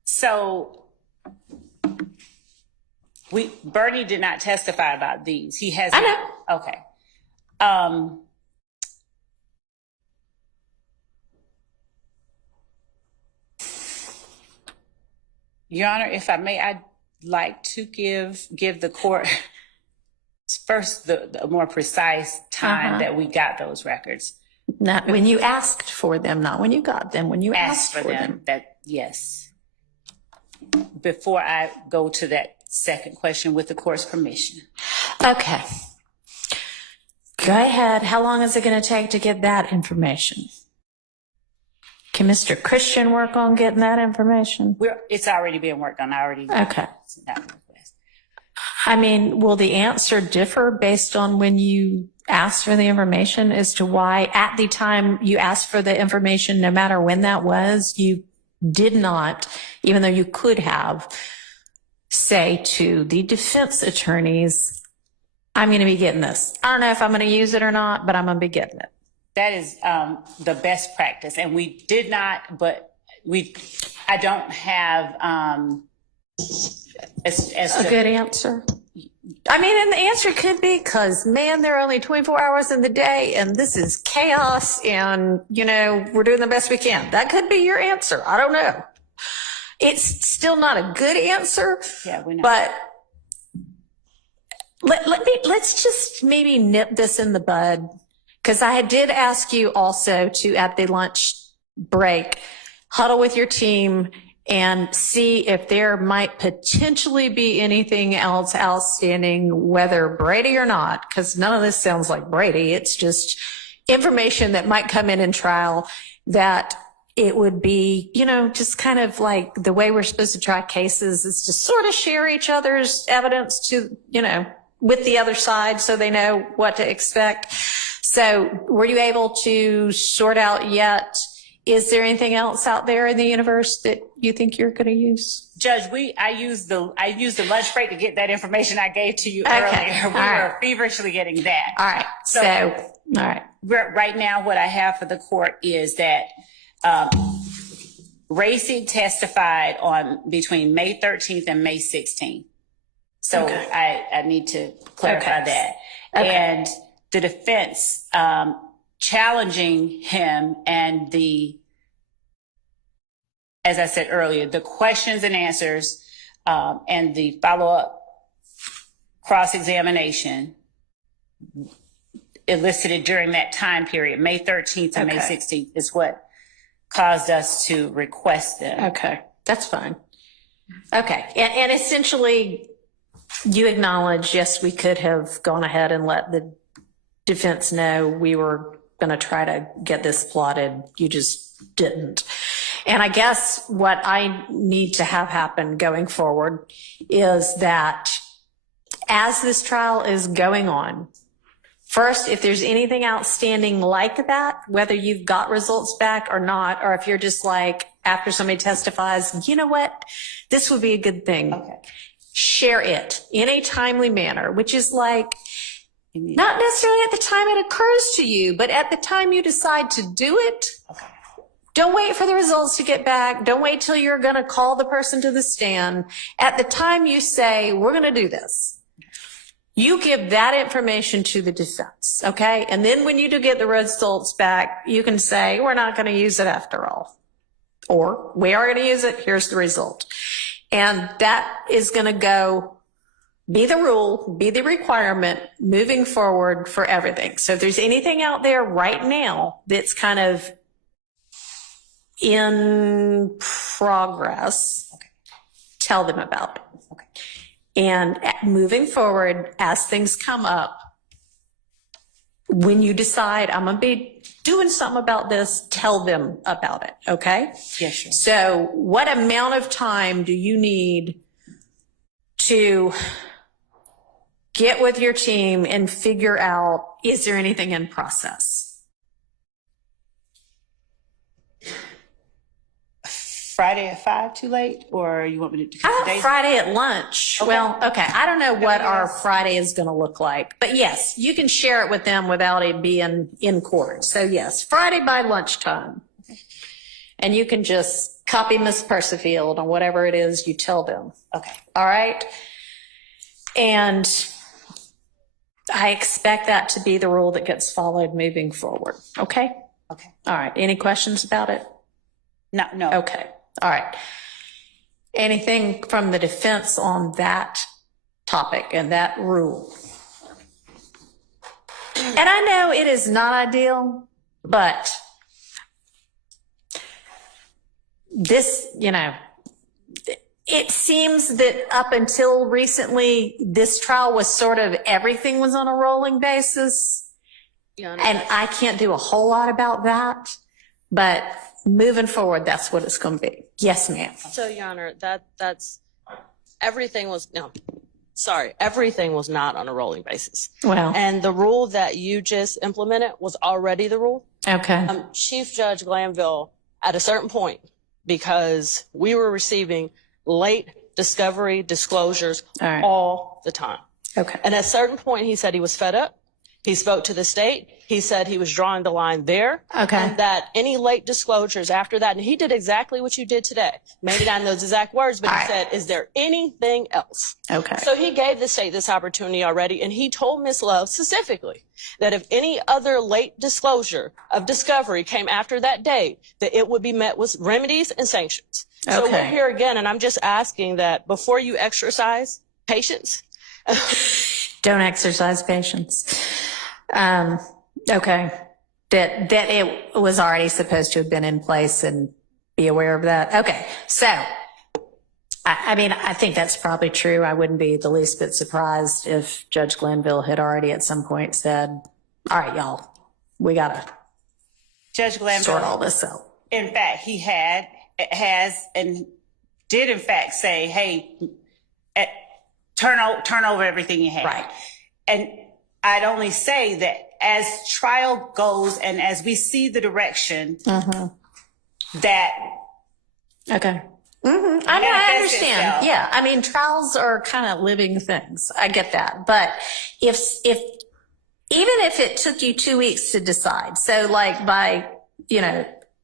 So Bernie did not testify about these. He has. I know. Okay. Your Honor, if I may, I'd like to give the court first the more precise time that we got those records. Not when you asked for them, not when you got them, when you asked for them. That, yes. Before I go to that second question with the court's permission. Okay. Go ahead. How long is it going to take to get that information? Can Mr. Christian work on getting that information? It's already being worked on. Okay. I mean, will the answer differ based on when you asked for the information as to why at the time you asked for the information, no matter when that was, you did not, even though you could have, say to the defense attorneys, I'm going to be getting this. I don't know if I'm going to use it or not, but I'm going to be getting it. That is the best practice. And we did not, but I don't have a good answer. I mean, and the answer could be because, man, there are only 24 hours in the day and this is chaos and, you know, we're doing the best we can. That could be your answer. I don't know. It's still not a good answer. Yeah, we know. But let's just maybe nip this in the bud. Because I did ask you also to, at the lunch break, huddle with your team and see if there might potentially be anything else outstanding, whether Brady or not, because none of this sounds like Brady. It's just information that might come in trial that it would be, you know, just kind of like the way we're supposed to try cases is to sort of share each other's evidence to, you know, with the other side so they know what to expect. So were you able to sort out yet? Is there anything else out there in the universe that you think you're going to use? Judge, I used the lunch break to get that information I gave to you earlier. We were feverishly getting that. All right. So all right. Right now, what I have for the court is that Racy testified on between May 13th and May 16th. So I need to clarify that. Okay. And the defense challenging him and as I said earlier, the questions and answers and the follow-up cross-examination elicited during that time period, May 13th and May 16th, is what caused us to request them. Okay, that's fine. Okay, and essentially you acknowledge, yes, we could have gone ahead and let the defense know we were going to try to get this plotted. You just didn't. And I guess what I need to have happen going forward is that as this trial is going on, first, if there's anything outstanding like that, whether you've got results back or not, or if you're just like, after somebody testifies, you know what, this would be a good thing. Okay. Share it in a timely manner, which is like, not necessarily at the time it occurs to you, but at the time you decide to do it. Okay. Don't wait for the results to get back. Don't wait till you're going to call the person to the stand. At the time you say, we're going to do this, you give that information to the defense, okay? And then when you do get the results back, you can say, we're not going to use it after all. Or we are going to use it. Here's the result. And that is going to go be the rule, be the requirement moving forward for everything. So if there's anything out there right now that's kind of in progress, tell them about it. Okay. And moving forward, as things come up, when you decide I'm going to be doing something about this, tell them about it. Okay? Yes, sure. So what amount of time do you need to get with your team and figure out, is there anything in process? Friday at 5 too late, or you want me to? How about Friday at lunch? Okay. Well, okay. I don't know what our Yes. Friday is going to look like, but yes, you can share it with them without it being in court. So yes, Friday by lunchtime. And you can just copy Miss Persefield on whatever it is you tell them. Okay. All right. And I expect that to be the rule that gets followed moving forward. Okay. Okay. All right. Any questions about it? No. Okay. All right. Anything from the defense on that topic and that rule? And I know it is not ideal, but this, it seems that up until recently, this trial was sort of everything was on a rolling basis. And I can't do a whole lot about that, but moving forward, that's what it's going to be. Yes, ma'am. So, Your Honor, that's everything was everything was not on a rolling basis. Well, And the rule that you just implemented was already the rule. okay. Chief Judge Glanville, at a certain point, because we were receiving late discovery disclosures All right. all the time. Okay. And at a certain point, he said he was fed up. He spoke to the state. He said he was drawing the line there. Okay. And that any late disclosures after that, and he did exactly what you did today. Maybe not in those exact words, but All he right. said, is there anything else? Okay. So he gave the state this opportunity already, and he told Ms. Love specifically that if any other late disclosure of discovery came after that date, that it would be met with remedies and sanctions. So Okay. we're here again, and I'm just asking that before you exercise patience, Don't exercise patience. Okay. That it was already supposed to have been in place and be aware of that. Okay. So, I mean, I think that's probably true. I wouldn't be the least bit surprised if Judge Glanville had already at some point said, all right, y'all, we got to Judge Glanville, sort all this out. in fact, he has and did in fact say, hey, turn over everything you have. Right. And I'd only say that as trial goes and as we see the direction that Okay. I mean, I Manifest understand. itself. Yeah. I mean, trials are kind of living things. I get that. But if even if it took you 2 weeks to decide, so like by,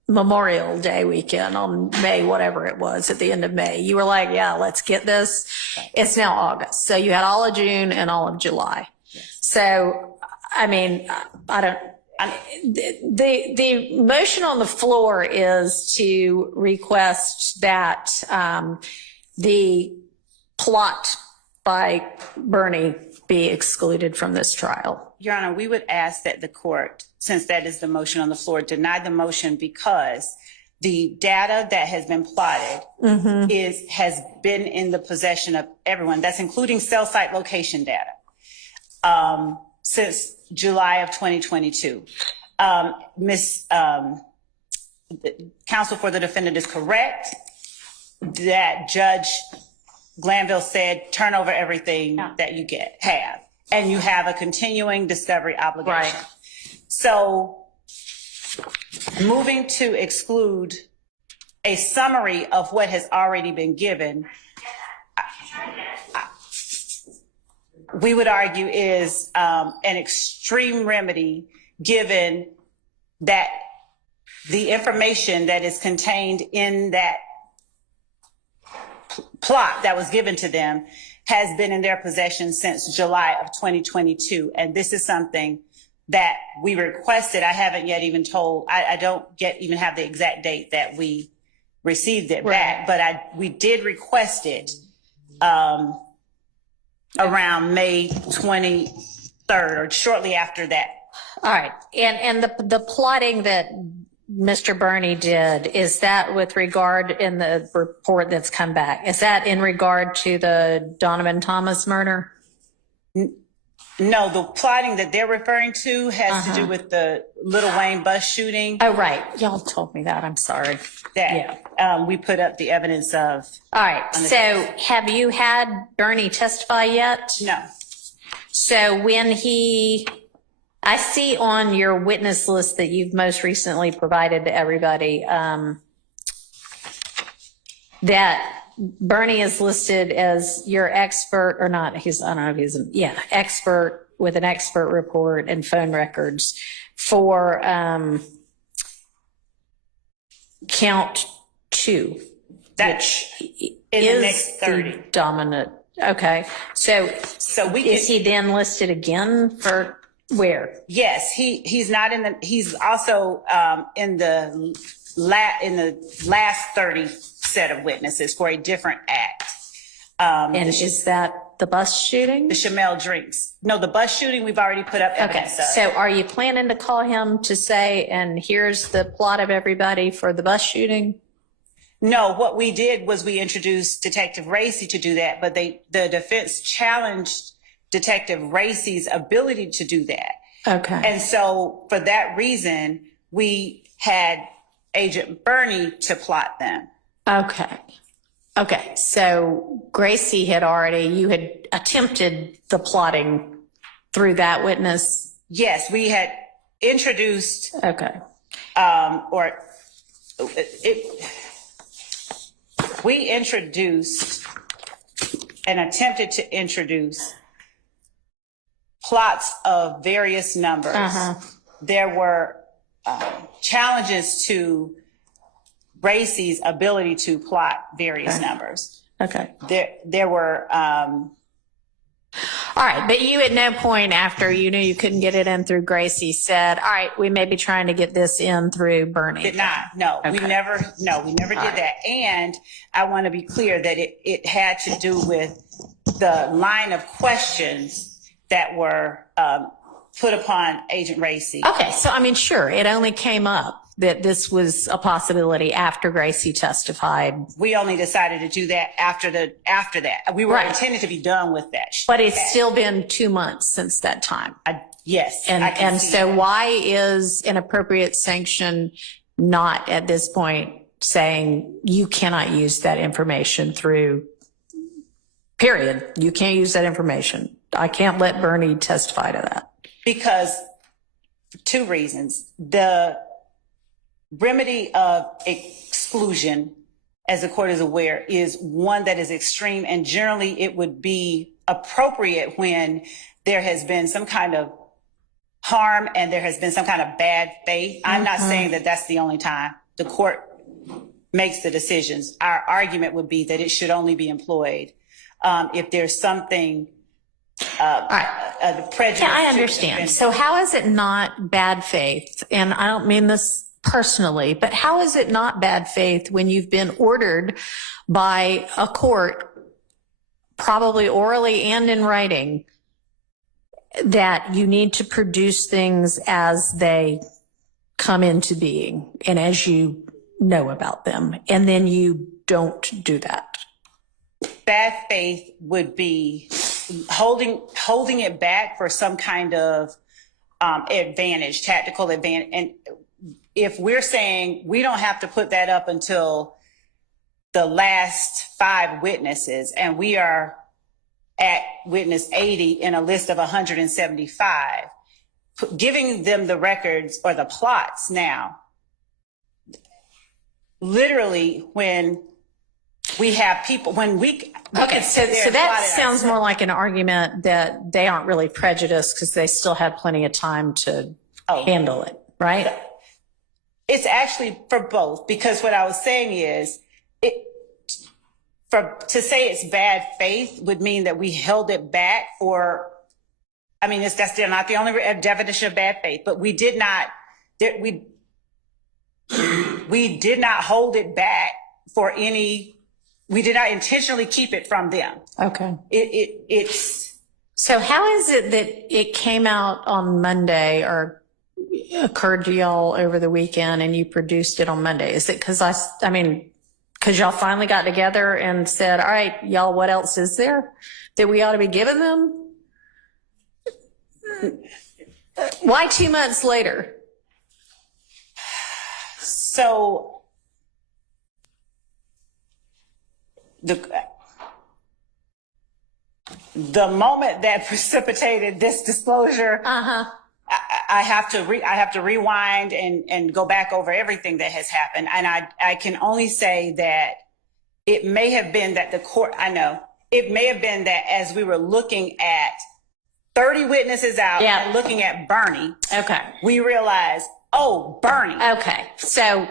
Memorial Day weekend on May, whatever it was at the end of May, you were like, yeah, let's get this. It's now August. So you had all of June and all of July. So, I mean, the motion on the floor is to request that the plot by Bernie be excluded from this trial. Your Honor, we would ask that the court, since that is the motion on the floor, deny the motion because the data that has been plotted has been in the possession of everyone. That's including cell site location data since July of 2022. The counsel for the defendant is correct that Judge Glanville said turn over everything that you have. And you have a continuing discovery obligation. Right. So moving to exclude a summary of what has already been given, we would argue is an extreme remedy given that the information that is contained in that plot that was given to them has been in their possession since July of 2022. And this is something that we requested. I haven't yet even told, I don't even have the exact date that we received it back, but we did request it around May 23rd or shortly after that. All right. And the plotting that Mr. Burney did, is that with regard in the report that's come back? Is that in regard to the Donovan Thomas murder? No, the plotting that they're referring to has to do with the Little Wayne bus shooting Oh, right. Y'all told me that. I'm sorry. that we put up the evidence of. All right. So have you had Burney testify yet? No. So when I see on your witness list that you've most recently provided to everybody, that Bernie is listed as your expert or not. I don't know if he's, expert with an expert report and phone records for count 2. That's in the next 30. The dominant. Okay. So we is he then listed again for where? Yes, he's not in the. He's also in the last 30 set of witnesses for a different act. And is that the bus shooting? The Chamel drinks. No, the bus shooting we've already put up evidence of. So are you planning to call him to say, and here's the plot of everybody for the bus shooting? No, what we did was we introduced Detective Racy to do that, but the defense challenged Detective Racy's ability to do that. Okay. And so for that reason, we had Agent Burney to plot them. Okay. So Gracie you had attempted the plotting through that witness? Yes, we had introduced, we introduced and attempted to introduce plots of various numbers. There were challenges to Racy's ability to plot various numbers. Okay. There were. All right, but you at no point after you knew you couldn't get it in through Gracie said, all right, we may be trying to get this in through Bernie. Did not. No, we never did that. And I want to be clear that it had to do with the line of questions that were put upon Agent Racy. Okay, so I mean, sure, it only came up that this was a possibility after Gracie testified. We only decided to do that after that. We were intended to be done with that. But it's still been 2 months since that time. Yes. And so why is an appropriate sanction not at this point saying you cannot use that information through, period. You can't use that information. I can't let Bernie testify to that. Because 2 reasons. The remedy of exclusion, as the court is aware, is one that is extreme, and generally it would be appropriate when there has been some kind of harm and there has been some kind of bad faith. I'm not saying that that's the only time the court makes the decisions. Our argument would be that it should only be employed if there's something prejudice. Yeah, I understand. So how is it not bad faith? And I don't mean this personally, but how is it not bad faith when you've been ordered by a court, probably orally and in writing, that you need to produce things as they come into being and as you know about them, and then you don't do that? Bad faith would be holding it back for some kind of advantage, tactical advantage. And if we're saying we don't have to put that up until the last 5 witnesses, and we are at witness 80 in a list of 175, giving them the records or the plots now, literally when we have people, Okay, so that sounds more like an argument that they aren't really prejudiced because they still have plenty of time to handle it, right? It's actually for both, because what I was saying is, to say it's bad faith would mean that we held it back for. I mean, that's not the only definition of bad faith, but we did not hold it back for any We did not intentionally keep it from them. Okay. It's So how is it that it came out on Monday or occurred to y'all over the weekend and you produced it on Monday? Is it because because y'all finally got together and said, all right, y'all, what else is there that we ought to be giving them? Why 2 months later? so the moment that precipitated this disclosure, I have to rewind and go back over everything that has happened. And I can only say that it may have been that it may have been that as we were looking at 30 witnesses out and looking at Bernie, we realized, oh, Bernie. Okay. So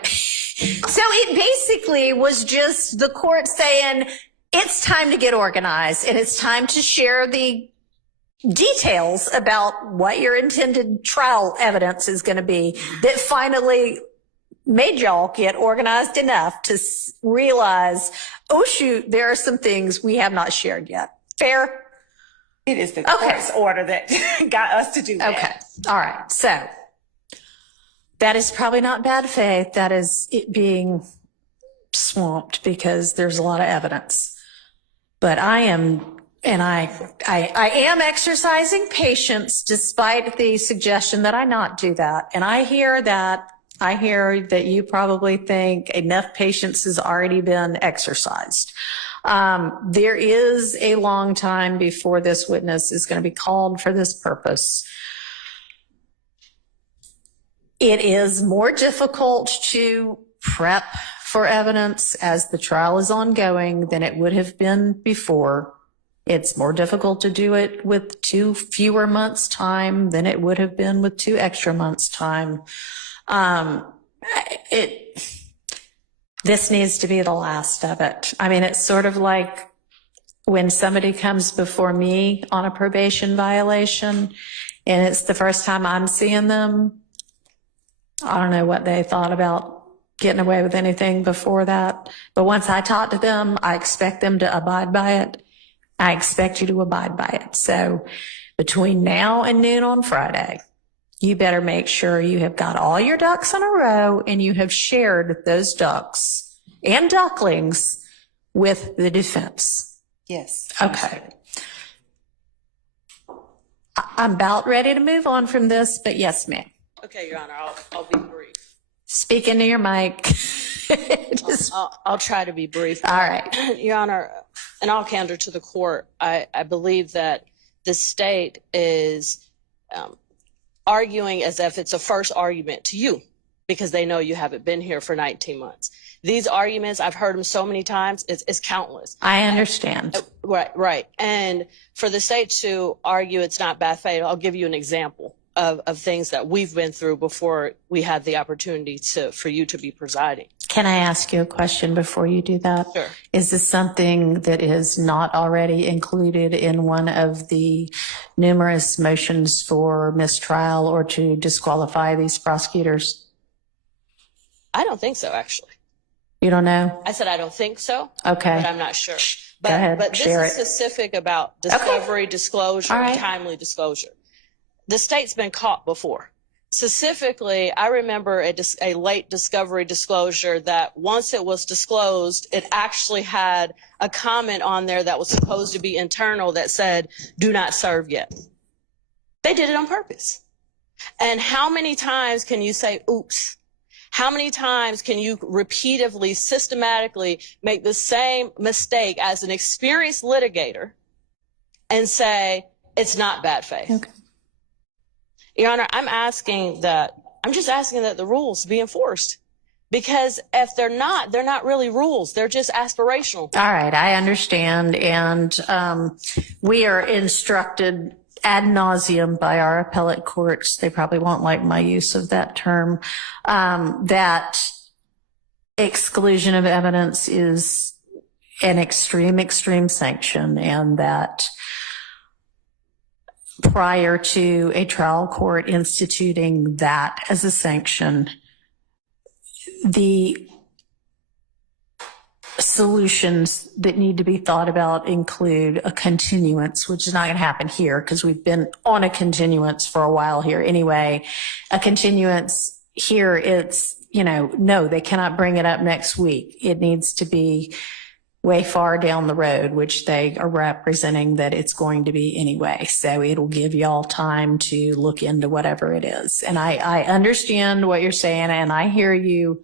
it basically was just the court saying, it's time to get organized and it's time to share the details about what your intended trial evidence is going to be that finally made y'all get organized enough to realize, oh shoot, there are some things we have not shared yet. Fair? It is the court's order that got us to do that. Okay. All right. So that is probably not bad faith. That is it being swamped because there's a lot of evidence. But I am exercising patience despite the suggestion that I not do that. And I hear that you probably think enough patience has already been exercised. There is a long time before this witness is going to be called for this purpose. It is more difficult to prep for evidence as the trial is ongoing than it would have been before. It's more difficult to do it with 2 fewer months' time than it would have been with 2 extra months' time. This needs to be the last of it. I mean, it's sort of like when somebody comes before me on a probation violation and it's the first time I'm seeing them. I don't know what they thought about getting away with anything before that. But once I talk to them, I expect them to abide by it. I expect you to abide by it. So between now and noon on Friday, you better make sure you have got all your ducks in a row and you have shared those ducks and ducklings with the defense. Yes. Okay. I'm about ready to move on from this, but yes, ma'am. Okay, Your Honor, I'll be brief. Speak into your mic. I'll try to be brief. All right. Your Honor, in all candor to the court, I believe that the state is arguing as if it's a first argument to you because they know you haven't been here for 19 months. These arguments, I've heard them so many times, it's countless. I understand. Right. And for the state to argue it's not bad faith, I'll give you an example of things that we've been through before we had the opportunity for you to be presiding. Can I ask you a question before you do that? Sure. Is this something that is not already included in one of the numerous motions for mistrial or to disqualify these prosecutors? I don't think so, actually. You don't know? I said I don't think so. Okay. But I'm not sure. Go ahead, But this share is it. specific about discovery, disclosure, All right. and timely disclosure. The state's been caught before. Specifically, I remember a late discovery disclosure that once it was disclosed, it actually had a comment on there that was supposed to be internal that said, do not serve yet. They did it on purpose. And how many times can you say, oops? How many times can you repeatedly, systematically make the same mistake as an experienced litigator and say, it's not bad faith? Okay. Your Honor, I'm just asking that the rules be enforced. Because if they're not really rules. They're just aspirational. All right, I understand. And we are instructed ad nauseum by our appellate courts. They probably won't like my use of that term. That exclusion of evidence is an extreme sanction, and that prior to a trial court instituting that as a sanction, the solutions that need to be thought about include a continuance, which is not going to happen here because we've been on a continuance for a while here anyway. A continuance here, it's, no, they cannot bring it up next week. It needs to be way far down the road, which they are representing that it's going to be anyway. So it'll give y'all time to look into whatever it is. And I understand what you're saying and I hear you.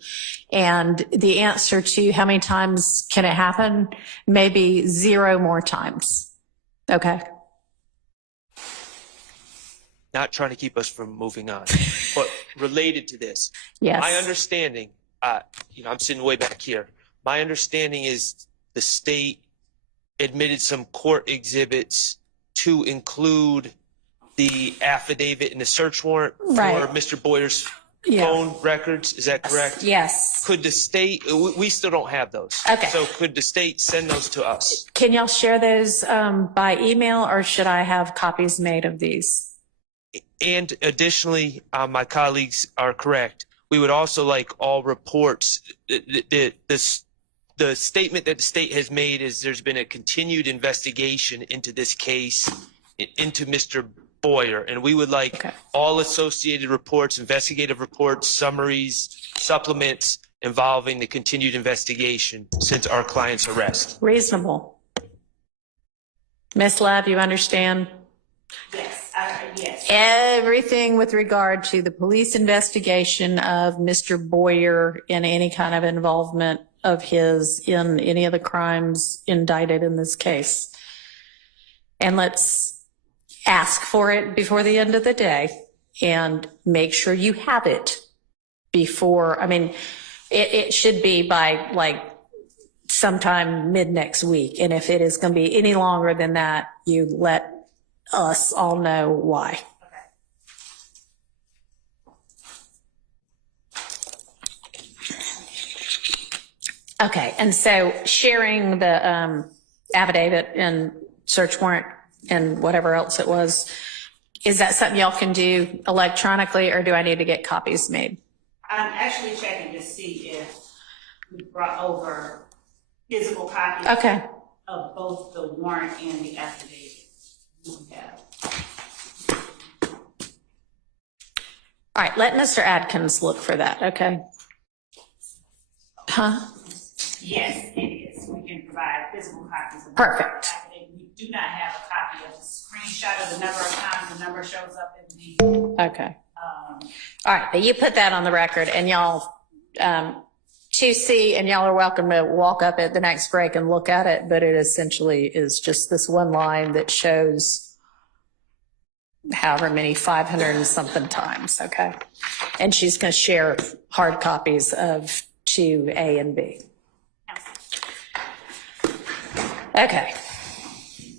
And the answer to how many times can it happen? Maybe 0 more times. Okay. Not trying to keep us from moving on, but related to this, Yes. my understanding, I'm sitting way back here. My understanding is the state admitted some court exhibits to include the affidavit and the search warrant Right. for Mr. Boyer's Yeah. phone records. Is that correct? Yes. Could the state, we still don't have those. Okay. So could the state send those to us? Can y'all share those by email or should I have copies made of these? And additionally, my colleagues are correct. We would also like all reports. The statement that the state has made is there's been a continued investigation into this case, into Mr. Boyer, and we would like all associated reports, investigative reports, summaries, supplements involving the continued investigation since our client's arrest. Reasonable. Ms. Love, you understand? Yes, yes. Everything with regard to the police investigation of Mr. Boyer and any kind of involvement of his in any of the crimes indicted in this case. And let's ask for it before the end of the day and make sure you have it before, it should be by like sometime mid next week. And if it is going to be any longer than that, you let us all know why. Okay, and so sharing the affidavit and search warrant and whatever else it was, is that something y'all can do electronically or do I need to get copies made? I'm actually checking to see if we brought over physical copies Okay. of both the warrant and the affidavit. We have. All right, let Mr. Adkins look for that, okay? Huh? Yes, it is. We can provide physical copies of the Perfect. affidavit. We do not have a copy of the screenshot of the number of times the number shows up in the. Okay. All right, but you put that on the record and y'all, 2C, and y'all are welcome to walk up at the next break and look at it, but it essentially is just this one line that shows however many 500 and something times, okay? And she's going to share hard copies of 2A and B. Okay.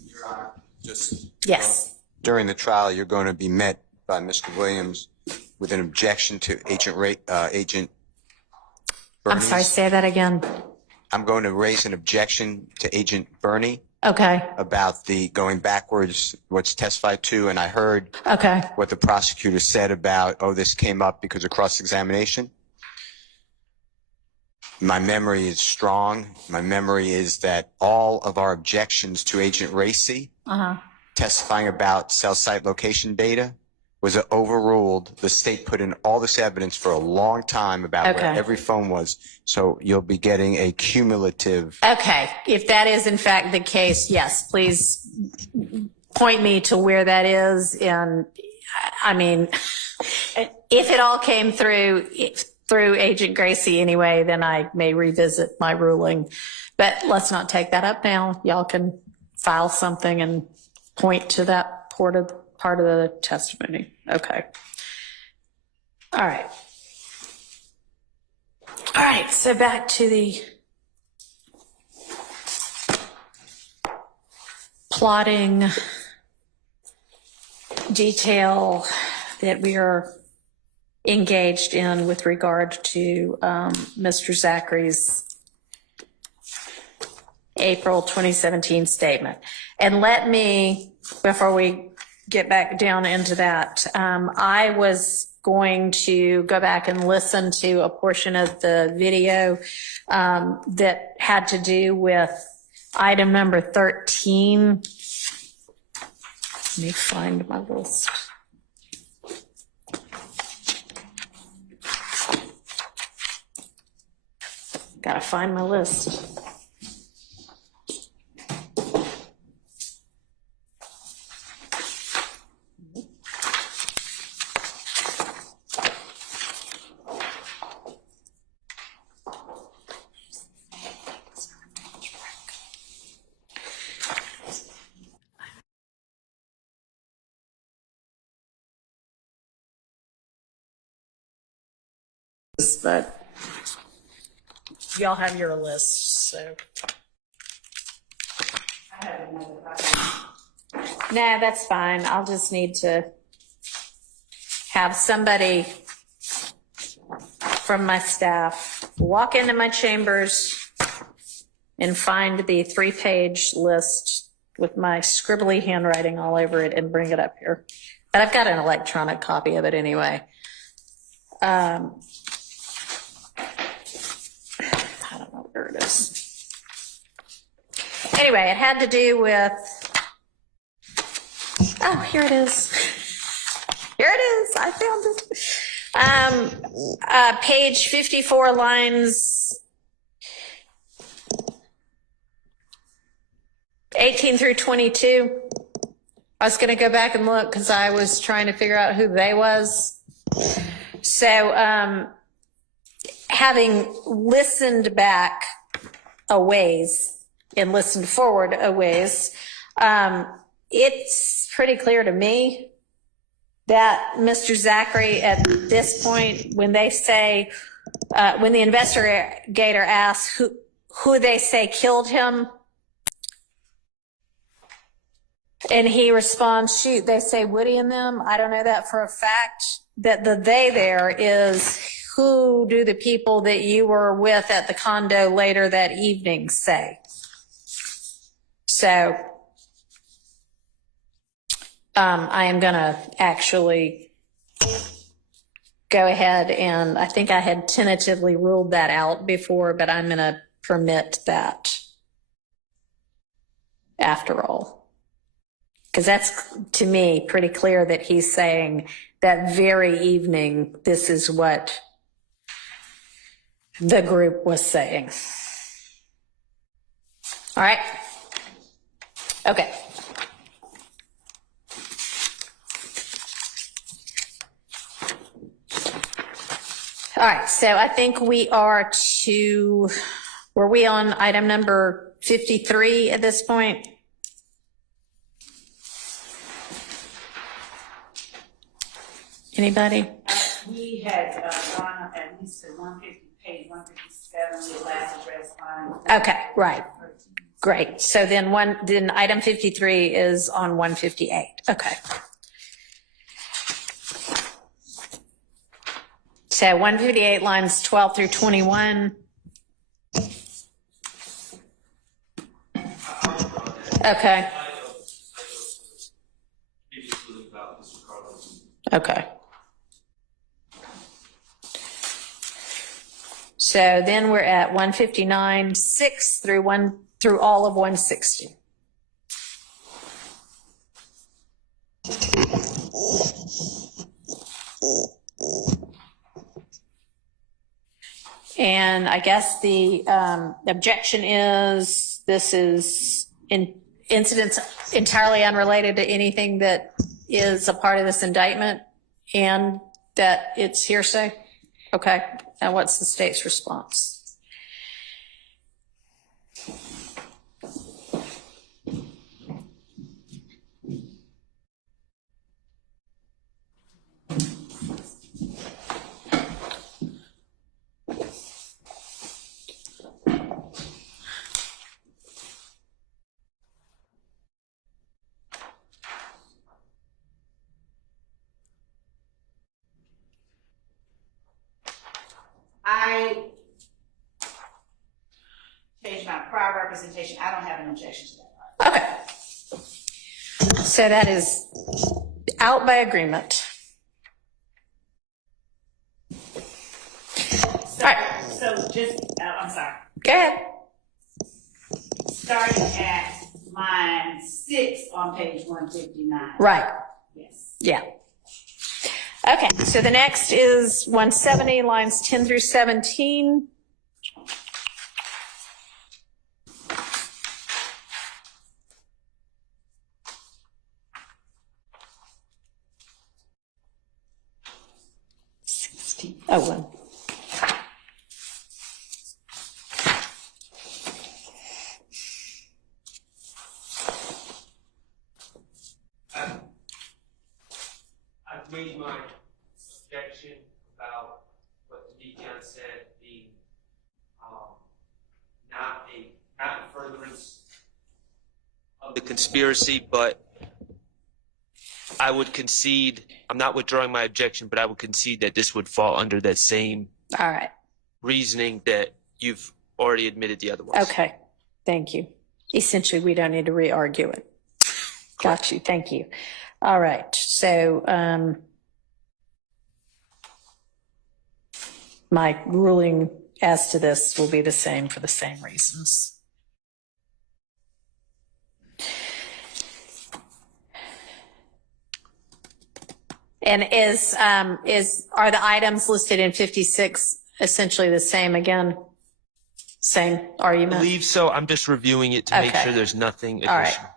Your Honor, just Yes. during the trial, you're going to be met by Mr. Williams with an objection to Agent I'm sorry, Bernie's. say that again. I'm going to raise an objection to Agent Bernie Okay. about the going backwards, what's testified to, and I heard Okay. what the prosecutor said about, this came up because of cross-examination. My memory is strong. My memory is that all of our objections to Agent Racy testifying about cell site location data was overruled. The state put in all this evidence for a long time about where every phone was. So you'll be getting a cumulative. Okay. If that is in fact the case, yes, please point me to where that is. And if it all came through Agent Gracie anyway, then I may revisit my ruling. But let's not take that up now. Y'all can file something and point to that part of the testimony. Okay. All right. All right. So back to the plotting detail that we are engaged in with regard to Mr. Zachary's April 2017 statement. And let me, before we get back down into that. I was going to go back and listen to a portion of the video that had to do with item number 13. Let me find my list. Gotta find my list. But y'all have your list, so. No, that's fine. I'll just need to have somebody from my staff walk into my chambers and find the 3-page list with my scribbly handwriting all over it and bring it up here. But I've got an electronic copy of it anyway. I don't know where it is. Anyway, it had to do with, oh, here it is. Here it is, I found it. Page 54, lines 18 through 22. I was gonna go back and look because I was trying to figure out who they was. So, having listened back a ways and listened forward a ways, it's pretty clear to me that Mr. Zachary, at this point, when they say, when the investigator asks who they say killed him, and he responds, shoot, they say Woody and them. I don't know that for a fact. That the they there is who do the people that you were with at the condo later that evening say. So I am going to actually go ahead, and I think I had tentatively ruled that out before, but I'm going to permit that after all. Because that's, to me, pretty clear that he's saying that very evening, this is what the group was saying. All right? Okay. All right, so I think we are were we on item number 53 at this point? Anybody? We had gone at least to 150, page 157, the last address line. Okay, right. Great. So then item 53 is on 158. Okay. So 158 lines 12 through 21. Okay. Okay. So then we're at 159, 6 through all of 160. And I guess the objection is this is incidents entirely unrelated to anything that is a part of this indictment and that it's hearsay? Okay. And what's the state's response? I changed my prior representation. I don't have an objection to that. Okay. So that is out by agreement. So, All right. so just, I'm sorry. Go ahead. Starting at line 6 on page 159. Right. Yes. Yeah. Okay, so the next is 170, lines 10 through 17. Oh, one. I've made my objection about what the deacon said being not in furtherance of the conspiracy, but I would concede, I'm not withdrawing my objection, but I would concede that this would fall under that same All right. reasoning that you've already admitted the other ones. Okay, thank you. Essentially, we don't need to re-argue it. Got you, thank you. All right, so my ruling as to this will be the same for the same reasons. And are the items listed in 56 essentially the same again? Same I argument? believe so. I'm just reviewing it to make Okay. sure there's nothing All right. additional.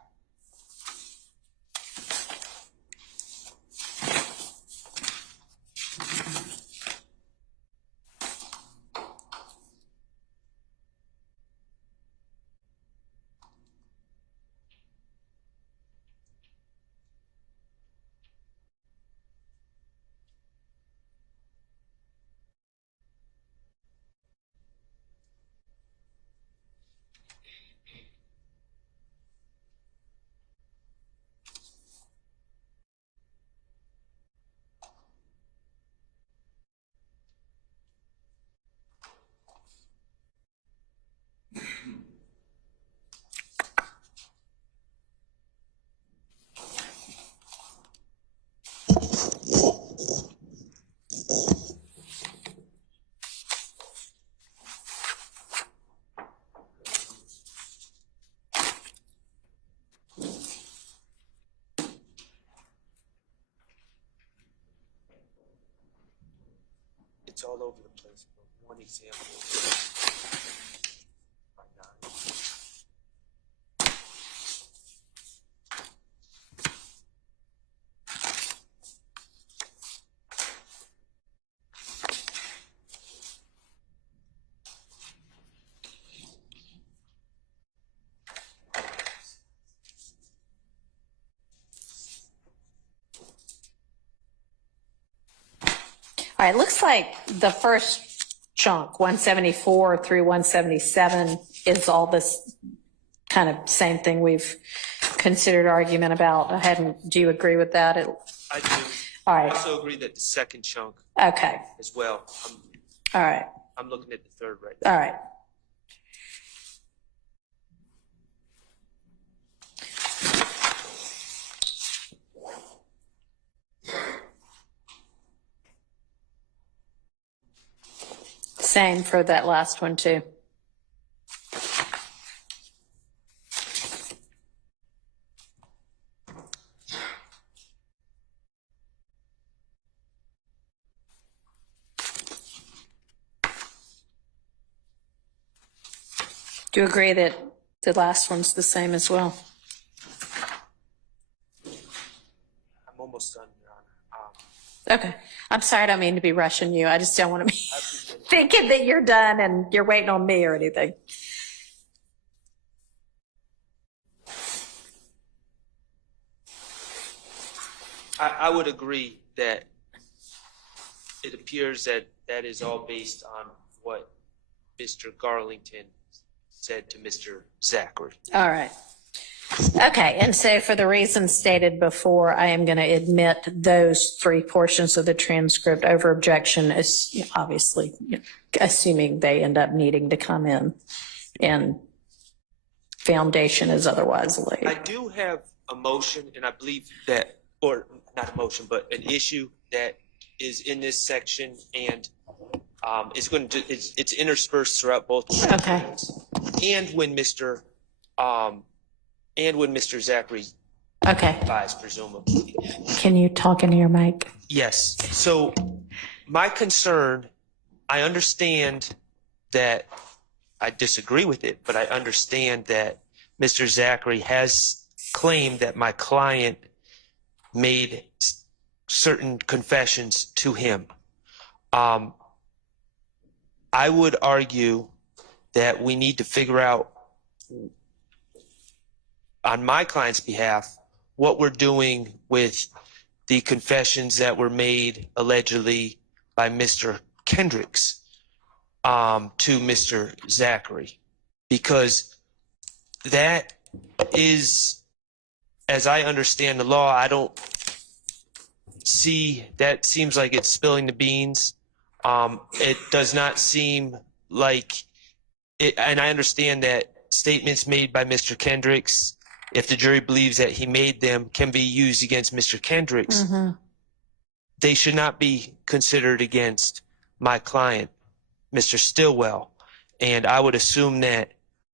It's all over the place. But one example. All right, looks like the first chunk, 174 through 177, is all this kind of same thing we've considered argument about. Do you agree with that? I do. All I right, also agree that the second chunk okay, as well. all right, I'm looking at the third right now. all right. Same for that last one too. Do you agree that the last one's the same as well? I'm almost done, Your Honor. Okay. I'm sorry, I don't mean to be rushing you. I just don't want to be thinking that you're done and you're waiting on me or anything. I would agree that it appears that that is all based on what Mr. Garlington said to Mr. Zachary. All right. Okay, and so for the reasons stated before, I am going to admit those three portions of the transcript over objection, is obviously assuming they end up needing to come in and foundation is otherwise laid. I do have a motion, and I believe that, or not a motion, but an issue that is in this section, and it's interspersed throughout both. Okay. And when Mr. Zachary Okay. advised, presumably. Can you talk into your mic? Yes. So my concern, I understand that I disagree with it, but I understand that Mr. Zachary has claimed that my client made certain confessions to him. I would argue that we need to figure out on my client's behalf what we're doing with the confessions that were made allegedly by Mr. Kendricks to Mr. Zachary, because that is, as I understand the law, I don't see, that seems like it's spilling the beans. It does not seem like it, and I understand that statements made by Mr. Kendricks, if the jury believes that he made them, can be used against Mr. Kendricks. Mm-hmm. They should not be considered against my client, Mr. Stillwell. And I would assume that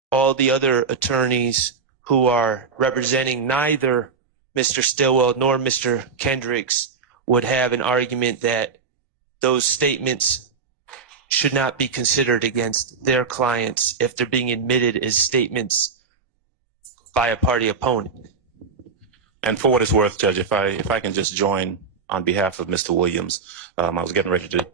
all the other attorneys who are representing neither Mr. Stillwell nor Mr. Kendricks would have an argument that those statements should not be considered against their clients if they're being admitted as statements by a party opponent. And for what it's worth, Judge, if I can just join on behalf of Mr. Williams, I was getting ready to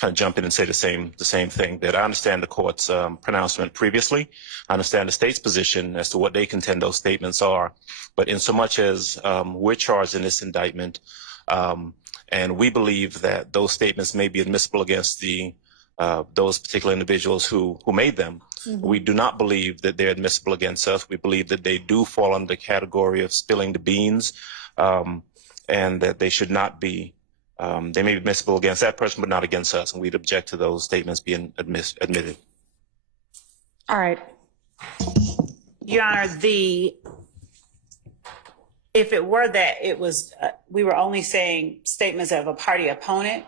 kind of jump in and say the same thing, that I understand the court's pronouncement previously. I understand the state's position as to what they contend those statements are. But in so much as we're charged in this indictment, and we believe that those statements may be admissible against those particular individuals who made them, mm-hmm. We do not believe that they're admissible against us. We believe that they do fall under the category of spilling the beans, and that they should not be. They may be admissible against that person, but not against us, and we'd object to those statements being admitted. All right. Your Honor, if it were that it was, we were only saying statements of a party opponent,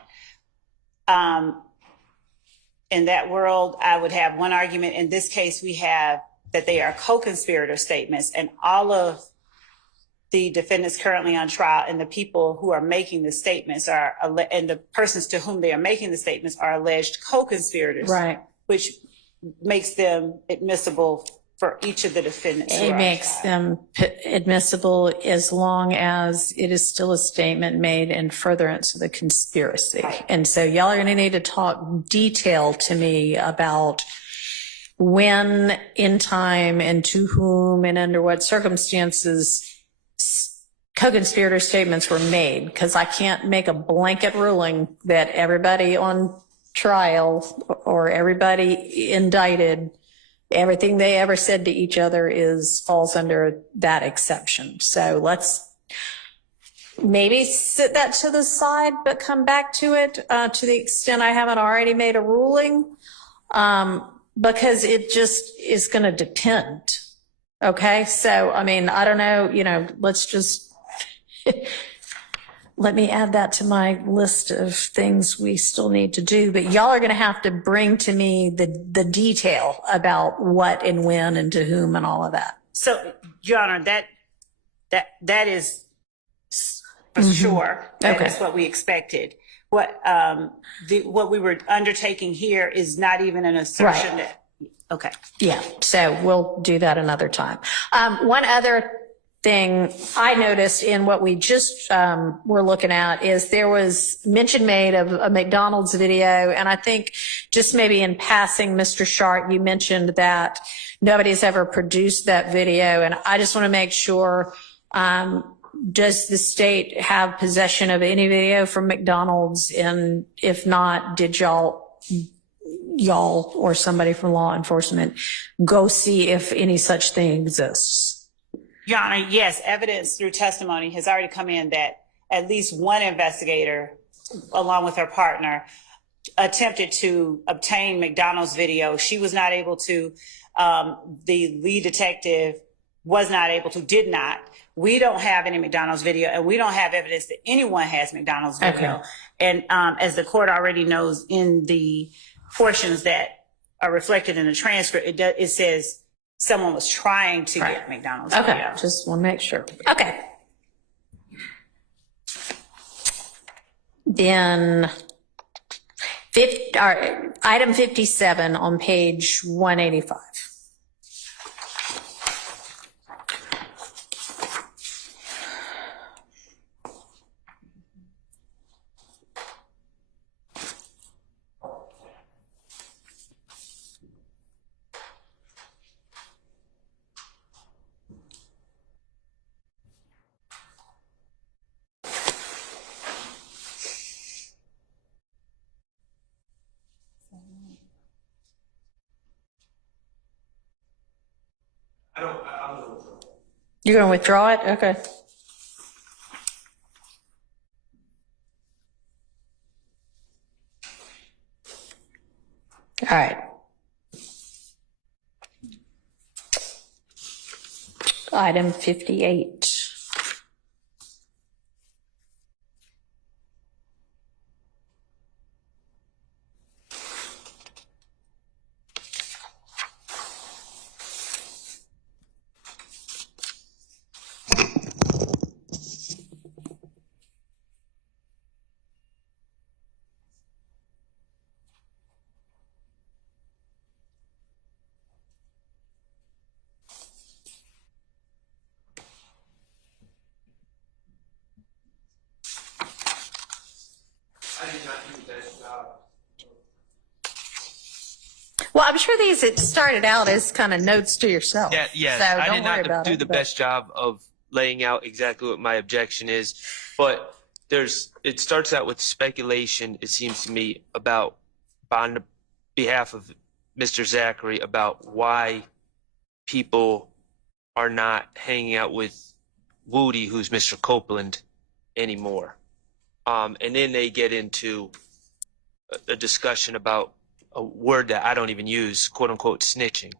in that world, I would have one argument. In this case, we have that they are co-conspirator statements, and all of the defendants currently on trial and the people who are making the statements and the persons to whom they are making the statements are alleged co-conspirators, Right. which makes them admissible for each of the defendants. It makes them admissible as long as it is still a statement made in furtherance of the conspiracy. Right. And so y'all are going to need to talk detail to me about when in time and to whom and under what circumstances co-conspirator statements were made, because I can't make a blanket ruling that everybody on trial or everybody indicted, everything they ever said to each other falls under that exception. So let's maybe sit that to the side, but come back to it to the extent I haven't already made a ruling, because it just is going to depend. Okay. So, I mean, I don't know, let's just let me add that to my list of things we still need to do. But y'all are going to have to bring to me the detail about what and when and to whom and all of that. So, Your Honor, that is for sure. That is what we expected. What we were undertaking here is not even an assertion that. Okay. Yeah. So we'll do that another time. One other thing I noticed in what we just were looking at is there was mention made of a McDonald's video. And I think just maybe in passing, Mr. Sharp, you mentioned that nobody's ever produced that video. And I just want to make sure, does the state have possession of any video from McDonald's? And if not, did y'all or somebody from law enforcement go see if any such thing exists? Your Honor, yes, evidence through testimony has already come in that at least one investigator, along with her partner, attempted to obtain McDonald's video. She was not able to. The lead detective was not able to, did not. We don't have any McDonald's video, and we don't have evidence that anyone has McDonald's video. Okay. And as the court already knows, in the portions that are reflected in the transcript, it says someone was trying to get McDonald's Okay, video. just want to make sure. Okay. Then item 57 on page 185. You're going to withdraw it? Okay. All right. Item 58. Well, I'm sure these it started out as kind of notes to yourself. Yeah, So I don't did worry not about do it, the but- best job of laying out exactly what my objection is, but it starts out with speculation, it seems to me, about on the behalf of Mr. Zachary about why people are not hanging out with Woody, who's Mr. Copeland, anymore. And then they get into a discussion about a word that I don't even use, quote unquote, snitching.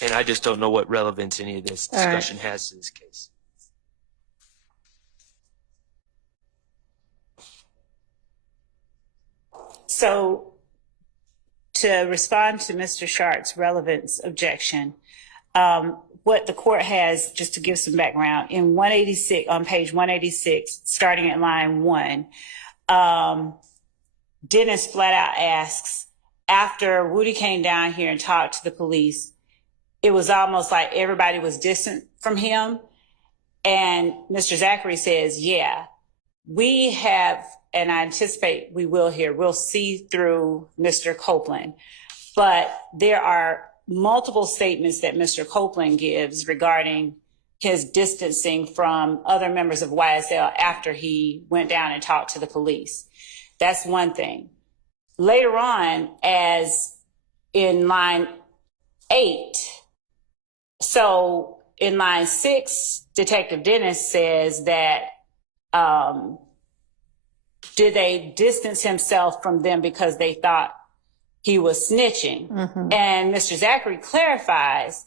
And I just don't know what relevance any of this All right. discussion has to this case. So to respond to Mr. Sharp's relevance objection, what the court has, just to give some background, in 186, on page 186, starting at line 1, Dennis flat out asks, after Woody came down here and talked to the police, it was almost like everybody was distant from him. And Mr. Zachary says, yeah, we have, and I anticipate we will here, we'll see through Mr. Copeland. But there are multiple statements that Mr. Copeland gives regarding his distancing from other members of YSL after he went down and talked to the police. That's one thing. Later on, as in line 8, so in line 6, Detective Dennis says that did they distance himself from them because they thought he was snitching? Mm-hmm. And Mr. Zachary clarifies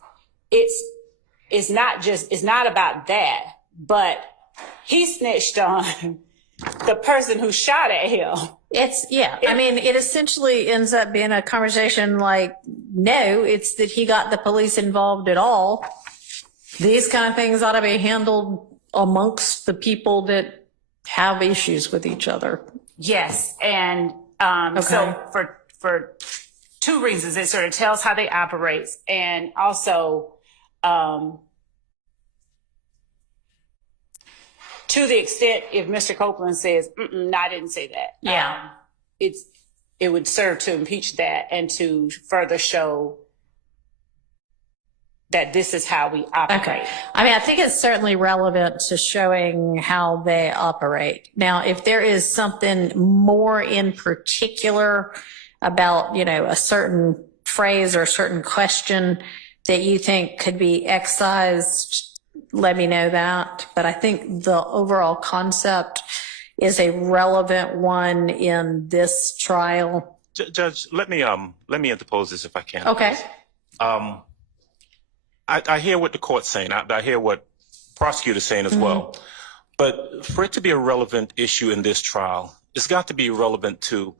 it's not about that, but he snitched on the person who shot at him. I mean, it essentially ends up being a conversation like, no, it's that he got the police involved at all. These kind of things ought to be handled amongst the people that have issues with each other. Yes, and so for two reasons, it sort of tells how they operate, and also to the extent if Mr. Copeland says, no, I didn't say that. Yeah. It would serve to impeach that and to further show that this is how we operate. Okay. I mean, I think it's certainly relevant to showing how they operate. Now, if there is something more in particular about, a certain phrase or a certain question that you think could be excised, let me know that. But I think the overall concept is a relevant one in this trial. Judge, let me interpose this if I can. Okay. I hear what the court's saying. I hear what prosecutor's saying as well. But for it to be a relevant issue in this trial, it's got to be relevant to,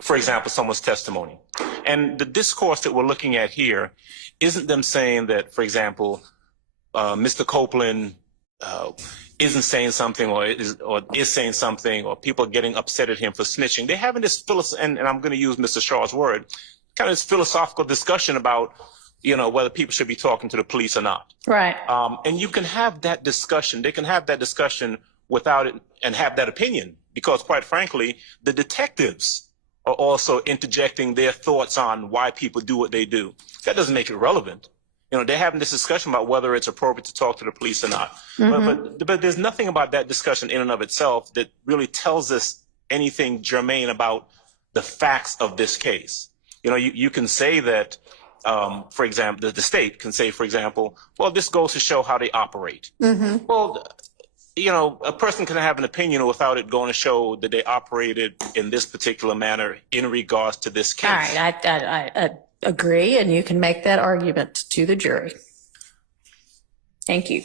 for example, someone's testimony. And the discourse that we're looking at here isn't them saying that, for example, Mr. Copeland isn't saying something or is saying something, or people are getting upset at him for snitching. They're having this and I'm going to use Mr. Shaw's word, kind of this philosophical discussion about, whether people should be talking to the police or not. Right. And you can have that discussion. They can have that discussion without it and have that opinion, because quite frankly, the detectives are also interjecting their thoughts on why people do what they do. That doesn't make it relevant. They're having this discussion about whether it's appropriate to talk to the police or not. But there's nothing about that discussion in and of itself that really tells us anything germane about the facts of this case. You can say that, for example, the state can say, for example, well, this goes to show how they operate. Well, a person can have an opinion without it going to show that they operated in this particular manner in regards to this case. All right. I agree, and you can make that argument to the jury. Thank you.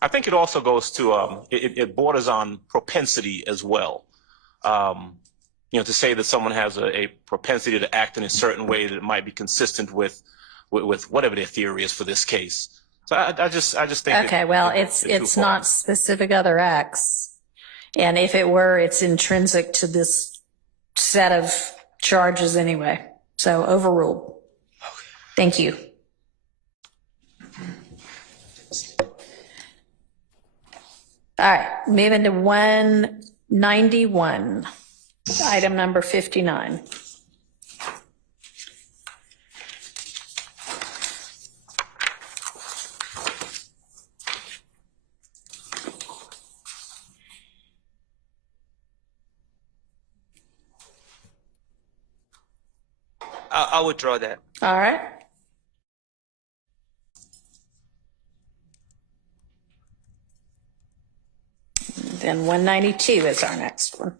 I think it also goes to, it borders on propensity as well. To say that someone has a propensity to act in a certain way that might be consistent with whatever their theory is for this case. So I just think. Okay, well, it's not specific other acts. And if it were, it's intrinsic to this set of charges anyway. So overruled. Thank you. All right, moving to 191, item number 59. I'll withdraw that. All right. Then 192 is our next one.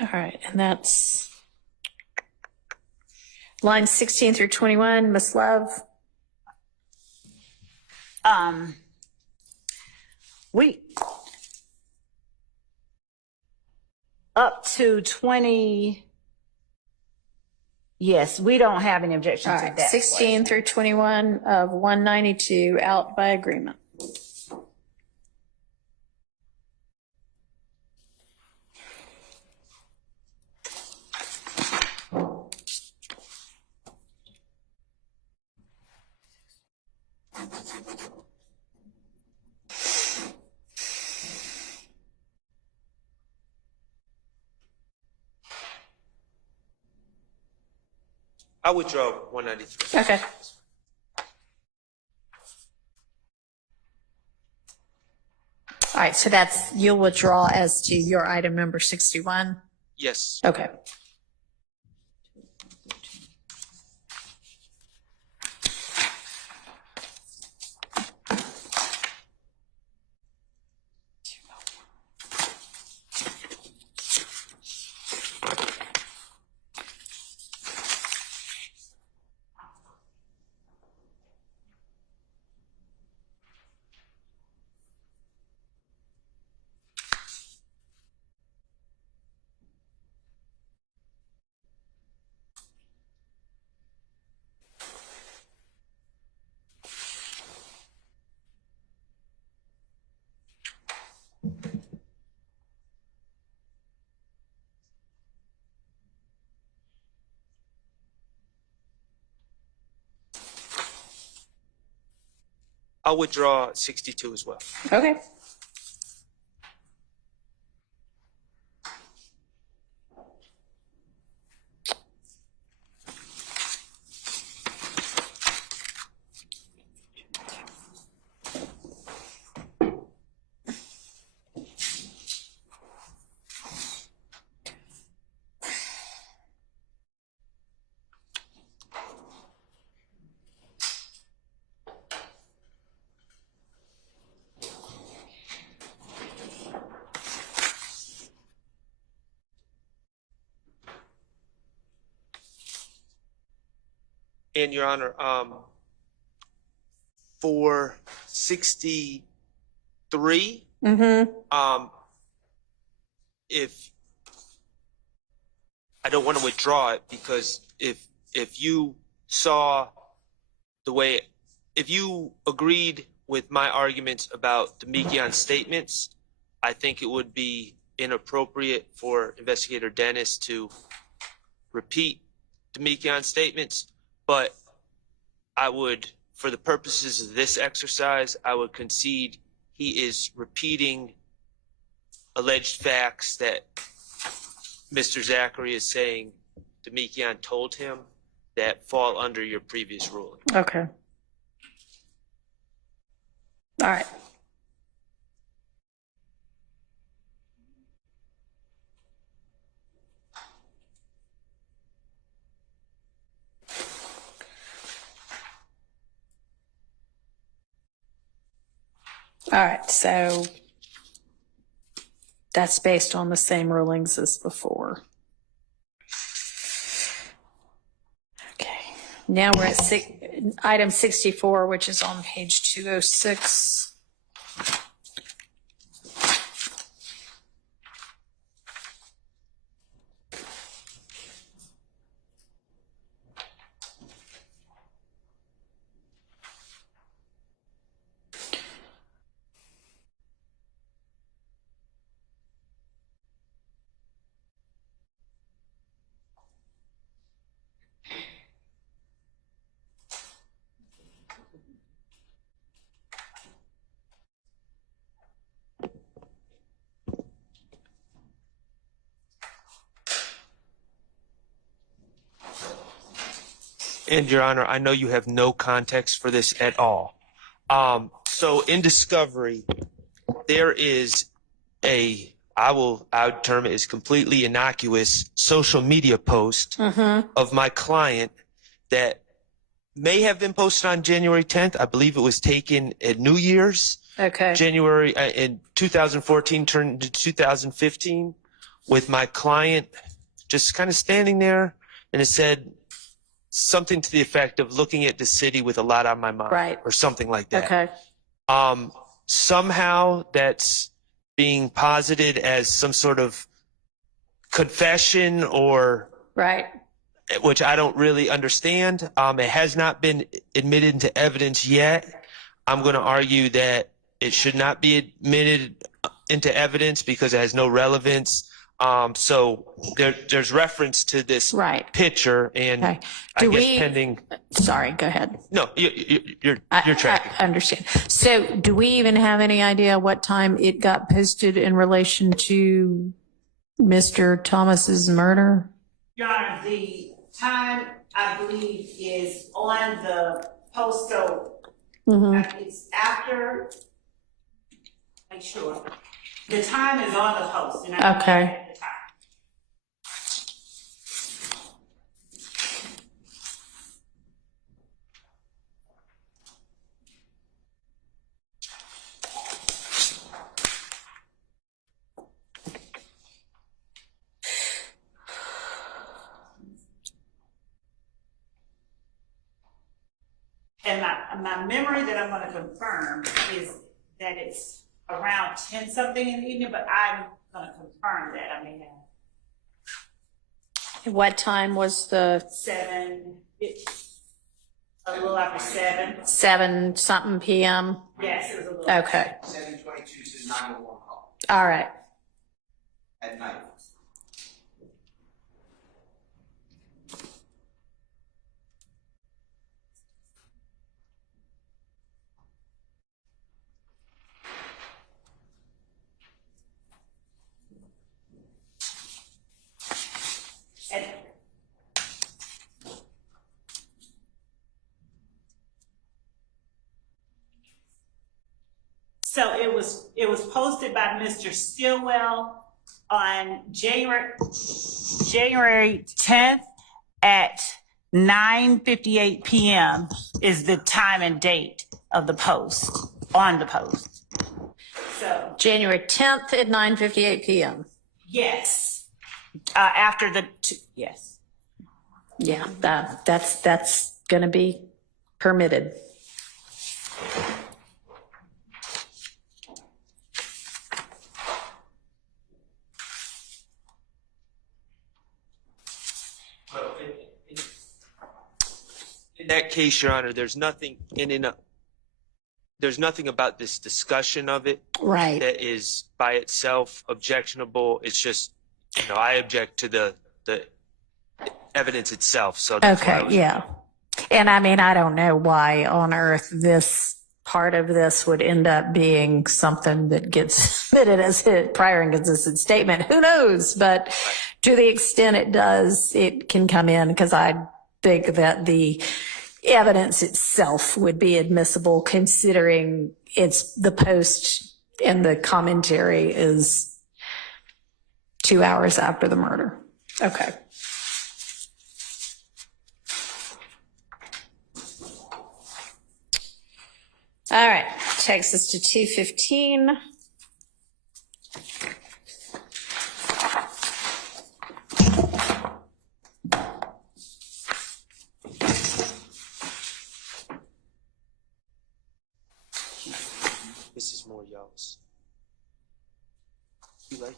All right, and that's lines 16 through 21, Ms. Love. We up to 20. Yes, we don't have any objection All to right, that. 16 through 21 of 192 out by agreement. I withdraw 193. Okay. All right, so you'll withdraw as to your item number 61? Yes. Okay. I'll withdraw 62 as well. Okay. And Your Honor, for 63, if I don't want to withdraw it, because if you saw the way, if you agreed with my arguments about Demikion's statements, I think it would be inappropriate for Investigator Dennis to repeat Demikion's statements, but I would, for the purposes of this exercise, I would concede he is repeating alleged facts that Mr. Zachary is saying Demikion told him that fall under your previous ruling. Okay. All right. All right, so that's based on the same rulings as before. Okay, now we're at item 64, which is on page 206. And Your Honor, I know you have no context for this at all. So in discovery, there is I would term it as completely innocuous social media post of my client that may have been posted on January 10th. I believe it was taken at New Year's. Okay. January in 2014 turned into 2015 with my client just kind of standing there, and it said something to the effect of looking at the city with a lot on my mind, Right. or something like that. Okay. Somehow that's being posited as some sort of confession, or Right. which I don't really understand. It has not been admitted into evidence yet. I'm going to argue that it should not be admitted into evidence because it has no relevance. So there's reference to this Right. picture, and Okay. I guess pending. Sorry, go ahead. No, you're tracking. I understand. So do we even have any idea what time it got posted in relation to Mr. Thomas's murder? Your Honor, the time, I believe, is on the post, so it's after, make sure. The time is on the post. And I Okay. the time. And my memory that I'm going to confirm is that it's around 10 something in the evening, but I'm going to confirm that. I may have What time was the 7, a little after 7. 7 something PM? Yes, it was a little. Okay. 7:22 to 911 call All right. at night. And so it was posted by Mr. Stillwell on January 10th at 9:58 p.m. is the time and date of the post, on the post. So, January 10th at 9:58 PM. yes. After the, yes. Yeah, that's going to be permitted. In that case, Your Honor, there's nothing there's nothing about this discussion of it Right. that is by itself objectionable. It's just, I object to the evidence itself. So that's why I Okay, was, yeah. And I mean, I don't know why on earth this part of this would end up being something that gets submitted as a prior inconsistent statement. Who knows? But to the extent it does, it can come in because I think that the evidence itself would be admissible considering it's the post and the commentary is 2 hours after the murder. Okay. All right, takes us to 2:15. this is more y'all's. You like it?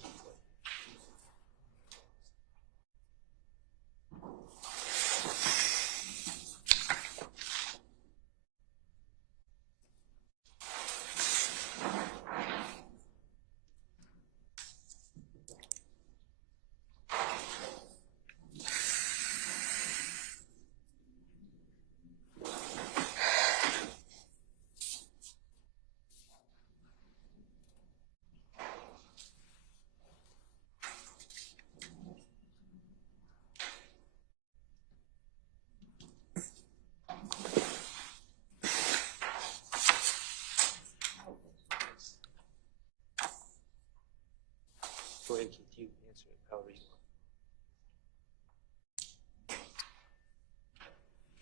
Go ahead, Keith. You answer it however you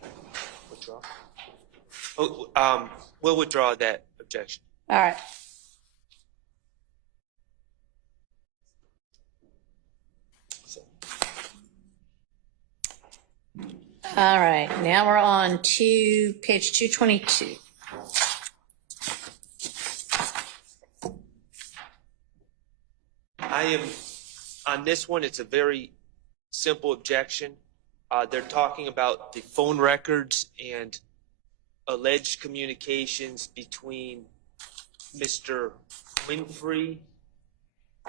want. Withdraw? Oh, we'll withdraw that objection. All right. All right, now we're on to page 222. I am, on this one, it's a very simple objection. They're talking about the phone records and alleged communications between Mr. Winfrey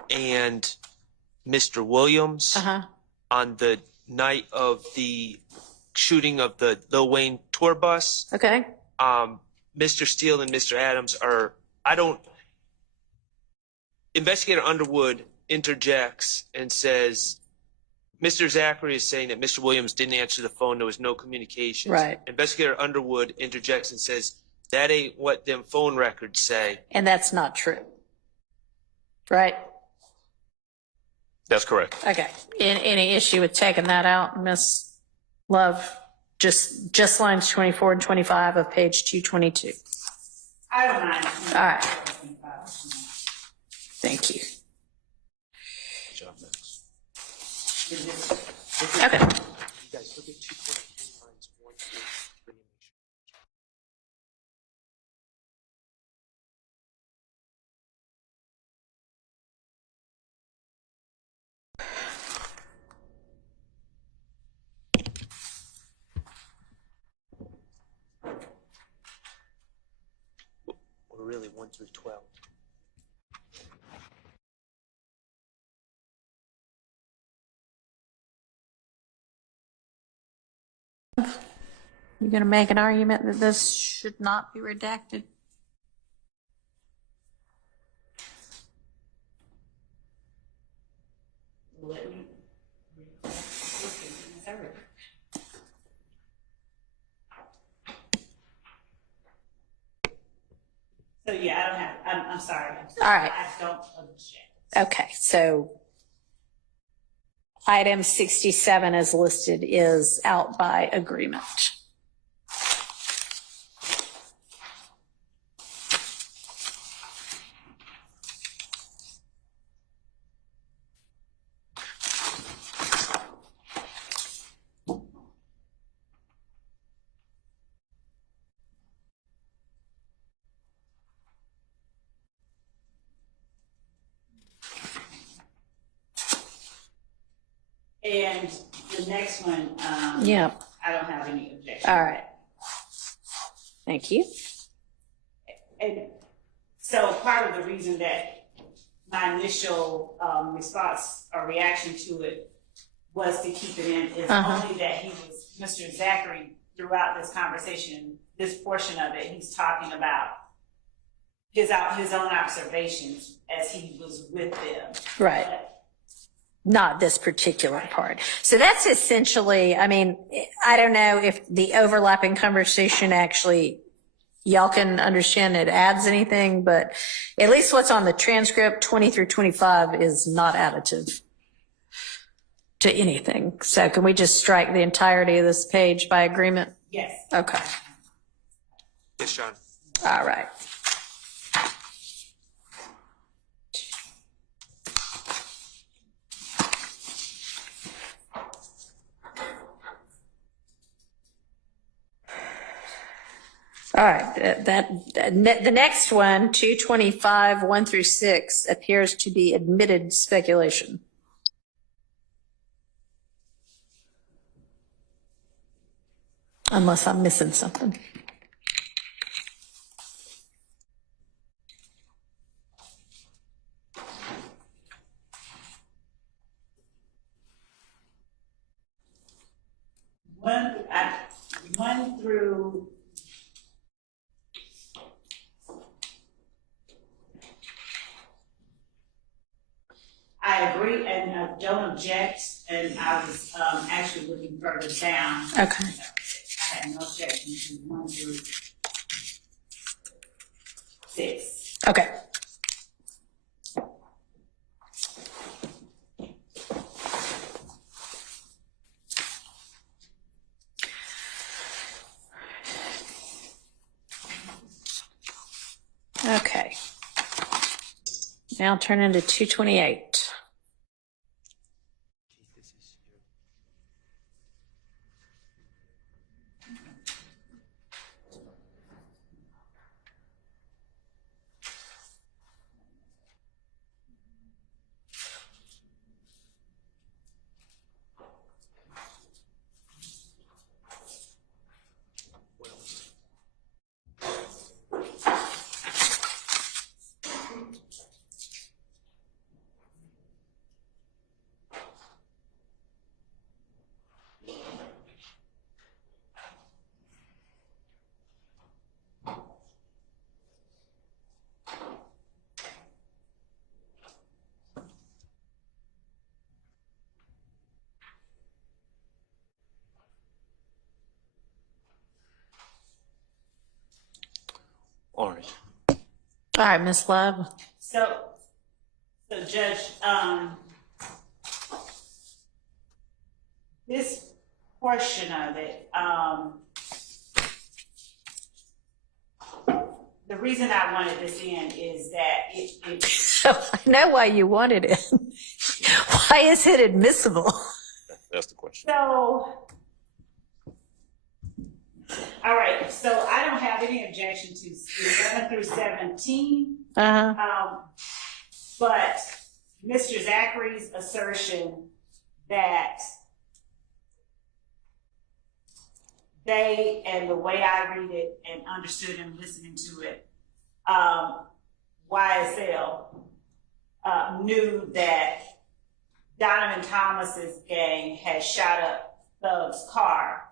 and Mr. Williams on the night of the shooting of the Lil Wayne tour bus. Okay. Mr. Steele and Mr. Adams are, Investigator Underwood interjects and says, Mr. Zachary is saying that Mr. Williams didn't answer the phone. There was no communications. Right. Investigator Underwood interjects and says, that ain't what them phone records say. And that's not true. Right? That's correct. Okay. Any issue with taking that out, Miss Love? Just lines 24 and 25 of page 222. I don't mind. All right. Thank you. Good job, Max. Okay. You guys look at 223 lines 1, 2, 3, and make sure. Or really 1 through 12. You're going to make an argument that this should not be redacted? So yeah, I don't have, I'm sorry. All right. I don't object. Okay, so item 67 as listed is out by agreement. And the next one, Yeah. I don't have any objection. All right. Thank you. And so part of the reason that my initial response or reaction to it was to keep it in is only that Mr. Zachary, throughout this conversation, this portion of it, he's talking about his own observations as he was with them. Right. Not this particular part. So that's essentially, I mean, I don't know if the overlapping conversation actually, y'all can understand it adds anything, but at least what's on the transcript 20 through 25 is not additive to anything. So can we just strike the entirety of this page by agreement? Yes. Okay. Yes, John. All right. All right, the next one, 225, 1 through 6, appears to be admitted speculation. Unless I'm missing something. One through I agree and don't object, and I was actually looking further down. Okay. I had no objection to 1 through 6. Okay. Okay. Now turn into 228. All right. All right, Ms. Love. So Judge, this portion of it, the reason I wanted this in is that So I know why you wanted it. Why is it admissible? That's the question. so, all right, so I don't have any objection to 11 through 17. But Mr. Zachary's assertion that they, and the way I read it and understood and listening to it, YSL knew that Donovan Thomas's gang had shot up Thug's car.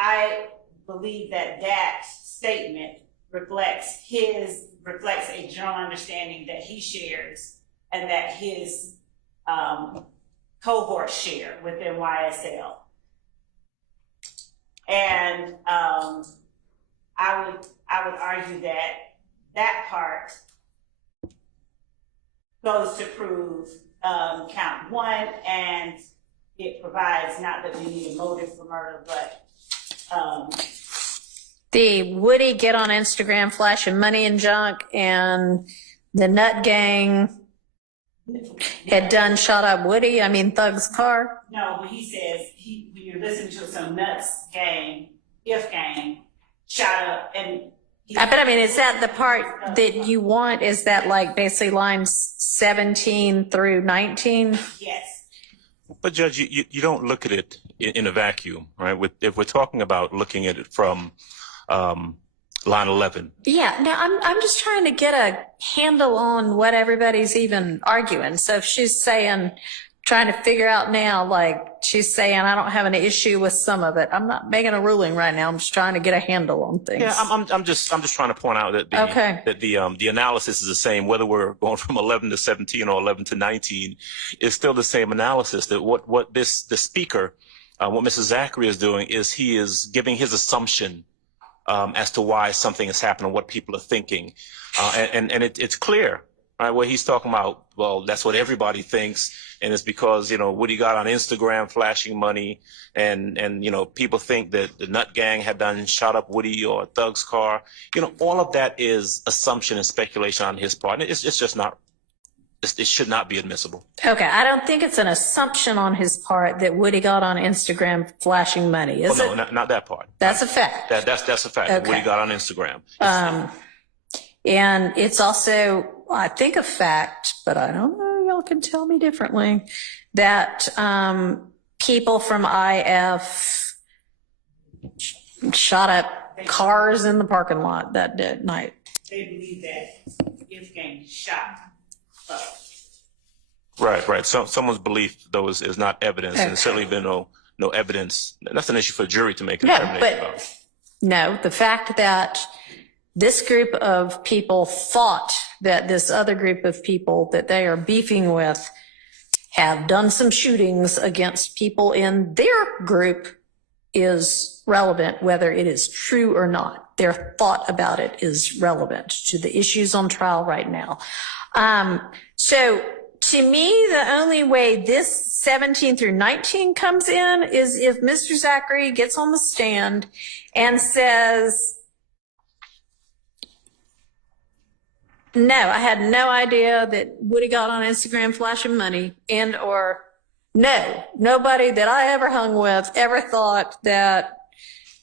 I believe that that statement reflects a general understanding that he shares and that his cohorts share within YSL. And I would argue that that part goes to prove count 1, and it provides not that we need a motive for murder, but The Woody get on Instagram flashing money and junk, and the Nut Gang had done shot up Woody, I mean Thug's car. no, when he says when you're listening to some nuts gang, if gang, shot up, and But I mean, is that the part that you want? Is that like basically lines 17 through 19? Yes. But Judge, you don't look at it in a vacuum, right? If we're talking about looking at it from line 11. Yeah, no, I'm just trying to get a handle on what everybody's even arguing. So if she's saying, trying to figure out now, like she's saying, I don't have an issue with some of it. I'm not making a ruling right now. I'm just trying to get a handle on things. Yeah, I'm just trying to point out that the analysis is the same, whether we're going from 11 to 17 or 11 to 19, is still the same analysis. That what the speaker, what Mrs. Zachary is doing is he is giving his assumption as to why something is happening, what people are thinking, and it's clear, right? Where he's talking about, well, that's what everybody thinks. And it's because, Woody got on Instagram flashing money and people think that the Nut Gang had done shot up Woody or Thug's car. All of that is assumption and speculation on his part. And it's just not, it should not be admissible. Okay. I don't think it's an assumption on his part that Woody got on Instagram flashing money, is it? No, not that part. That's a fact. That's a fact. Okay. Woody got on Instagram. And it's also, I think, a fact, but I don't know. Y'all can tell me differently, that people from IF shot up cars in the parking lot that night. They believe that if gang shot up. Right. So someone's belief, though, is not evidence, and there's certainly been no evidence. That's an issue for a jury to make a determination about. No, the fact that this group of people thought that this other group of people that they are beefing with have done some shootings against people in their group is relevant, whether it is true or not. Their thought about it is relevant to the issues on trial right now. So to me, the only way this 17 through 19 comes in is if Mr. Zachary gets on the stand and says, no, I had no idea that Woody got on Instagram flashing money, and or no, nobody that I ever hung with ever thought that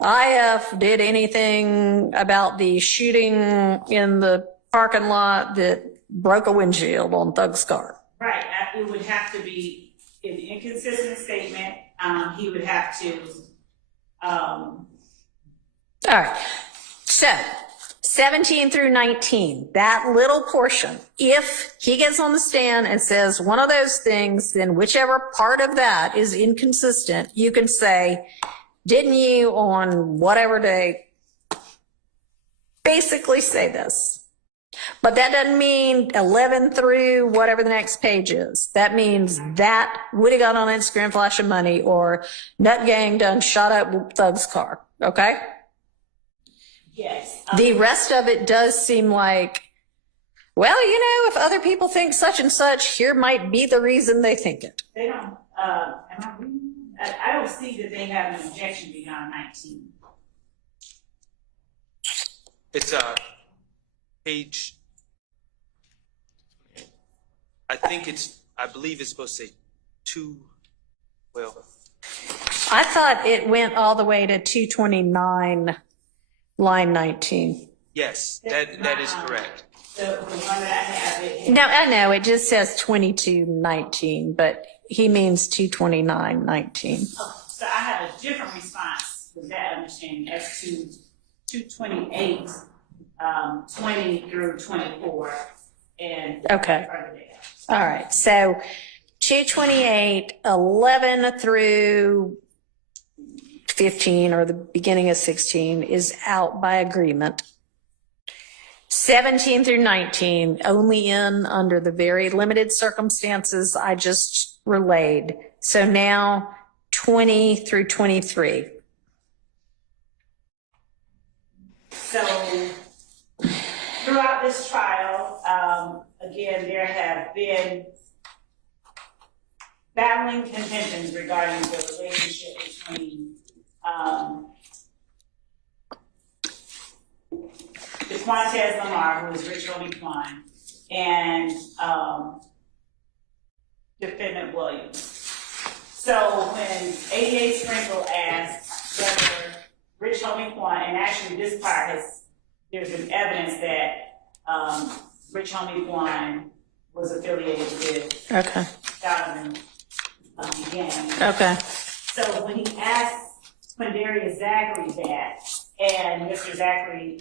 IF did anything about the shooting in the parking lot that broke a windshield on Thug's car. Right. It would have to be an inconsistent statement. He would have to. All right. So 17 through 19, that little portion, if he gets on the stand and says one of those things, then whichever part of that is inconsistent, you can say, didn't you on whatever day basically say this? But that doesn't mean 11 through whatever the next page is. That means that Woody got on Instagram flashing money or Nut Gang done shot up Thug's car. Okay? Yes. The rest of it does seem like, well, if other people think such and such, here might be the reason they think it. They don't, I don't see that they have an objection beyond 19. It's page, I believe it's supposed to say 2, I thought it went all the way to 229, line 19. yes, that is correct. The one that I have, No, I know, it just says 2219, but he means 22919. so I have a different response with that understanding as to 228, 20 through 24, and Okay. further down. All right, so 228, 11 through 15, or the beginning of 16, is out by agreement. 17 through 19, only in under the very limited circumstances I just relayed. So now 20 through 23. So throughout this trial, again, there have been battling contentions regarding the relationship between DeQuantez Lamar, who is Rich Homie Quan, and defendant Williams. So when 88 Sprinkle asked whether Rich Homie Quan, and actually this part has there's been evidence that Rich Homie One was affiliated with Okay. Donovan Gang. Okay. So when he asked Quindarius Zachary that, and Mr. Zachary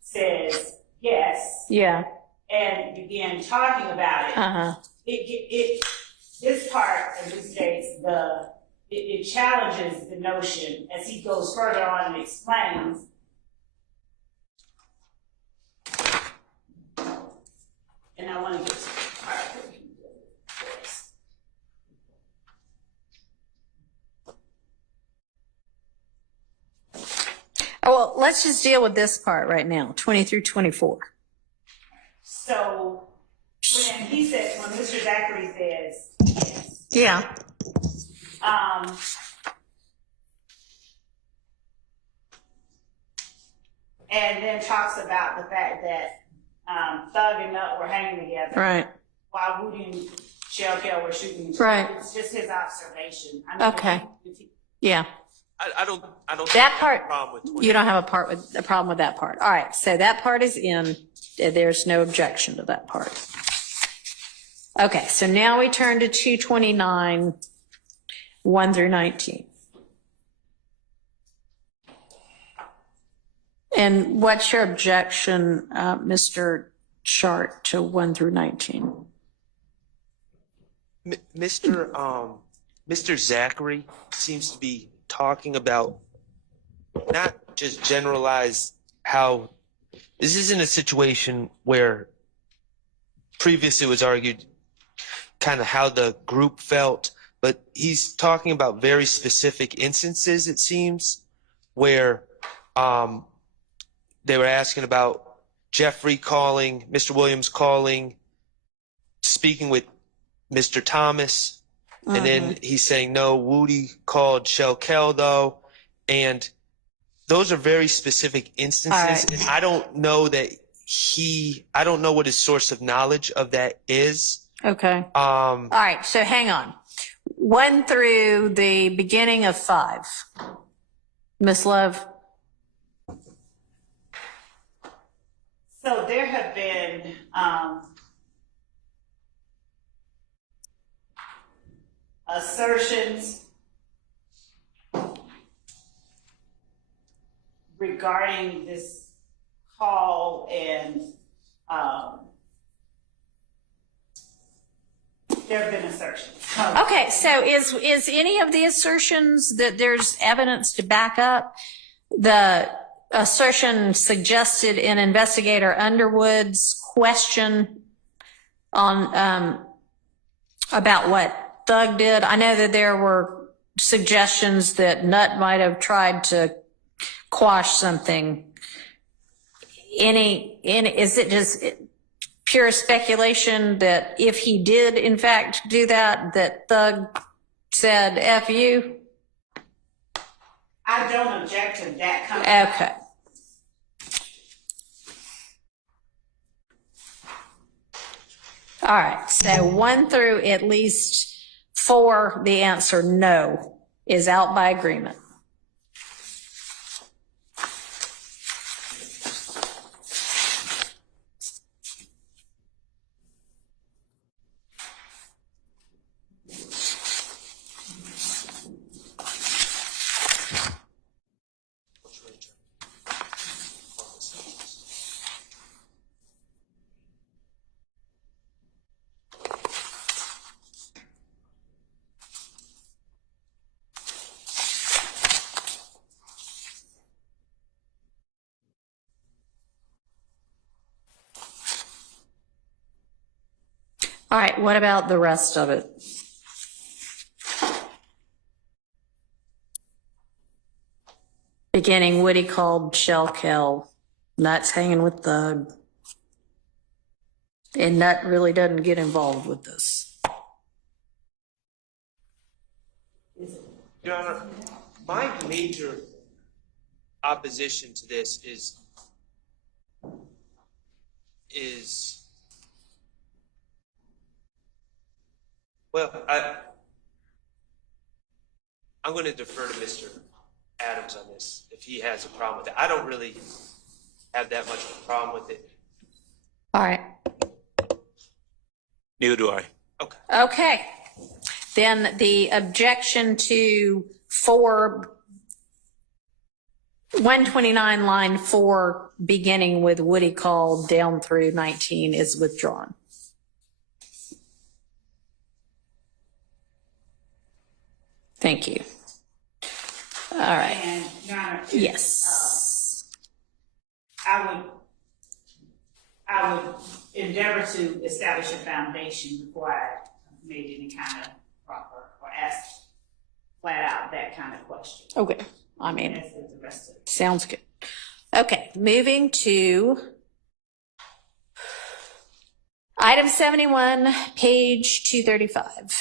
says yes, Yeah. and began talking about it, this part of this states it challenges the notion as he goes further on and explains. And I want to get to the part where he does this. Oh, well, let's just deal with this part right now, 20 through 24. So when he says, when Mr. Zachary says yes, Yeah. and then talks about the fact that Thug and Nut were hanging together Right. while Woody and Shell Kell were shooting each other. Right. It's just his observation. I mean, Okay. Yeah. I don't That have part, a problem with you don't have a problem with that part. All right, so that part is in. There's no objection to that part. Okay, so now we turn to 229, 1 through 19. And what's your objection, Mr. Chart, to 1 through 19? Mr. Zachary seems to be talking about not just generalize how this isn't a situation where previously it was argued kind of how the group felt, but he's talking about very specific instances, it seems, where they were asking about Jeffrey calling, Mr. Williams calling, speaking with Mr. Thomas, and then he's saying, no, Woody called Shell Kell, though. And those are very specific instances. Right. And I don't know that I don't know what his source of knowledge of that is. Okay. All right, so hang on. 1 through the beginning of 5. Miss Love? So there have been assertions regarding this call, and there have been assertions. Okay, so is any of the assertions that there's evidence to back up the assertion suggested in Investigator Underwood's question on about what Thug did? I know that there were suggestions that Nut might have tried to quash something. Is it just pure speculation that if he did in fact do that, that Thug said F you? I don't object to that kind of. Okay. All right, so 1 through at least 4, the answer no is out by agreement. All right, what about the rest of it? Beginning, Woody called Shell Kell, Nut's hanging with Thug, and Nut really doesn't get involved with this. Your Honor, my major opposition to this is well, I'm going to defer to Mr. Adams on this if he has a problem with it. I don't really have that much of a problem with it. All right. Neither do I. Okay. Okay. Then the objection to 129 line 4, beginning with Woody call down through 19 is withdrawn. Thank you. All right. And, Your Honor, Yes. I would endeavor to establish a foundation before I made any kind of proper or asked flat out that kind of question. Okay. I mean, As with the rest of it. sounds good. Okay. Moving to item 71, page 235.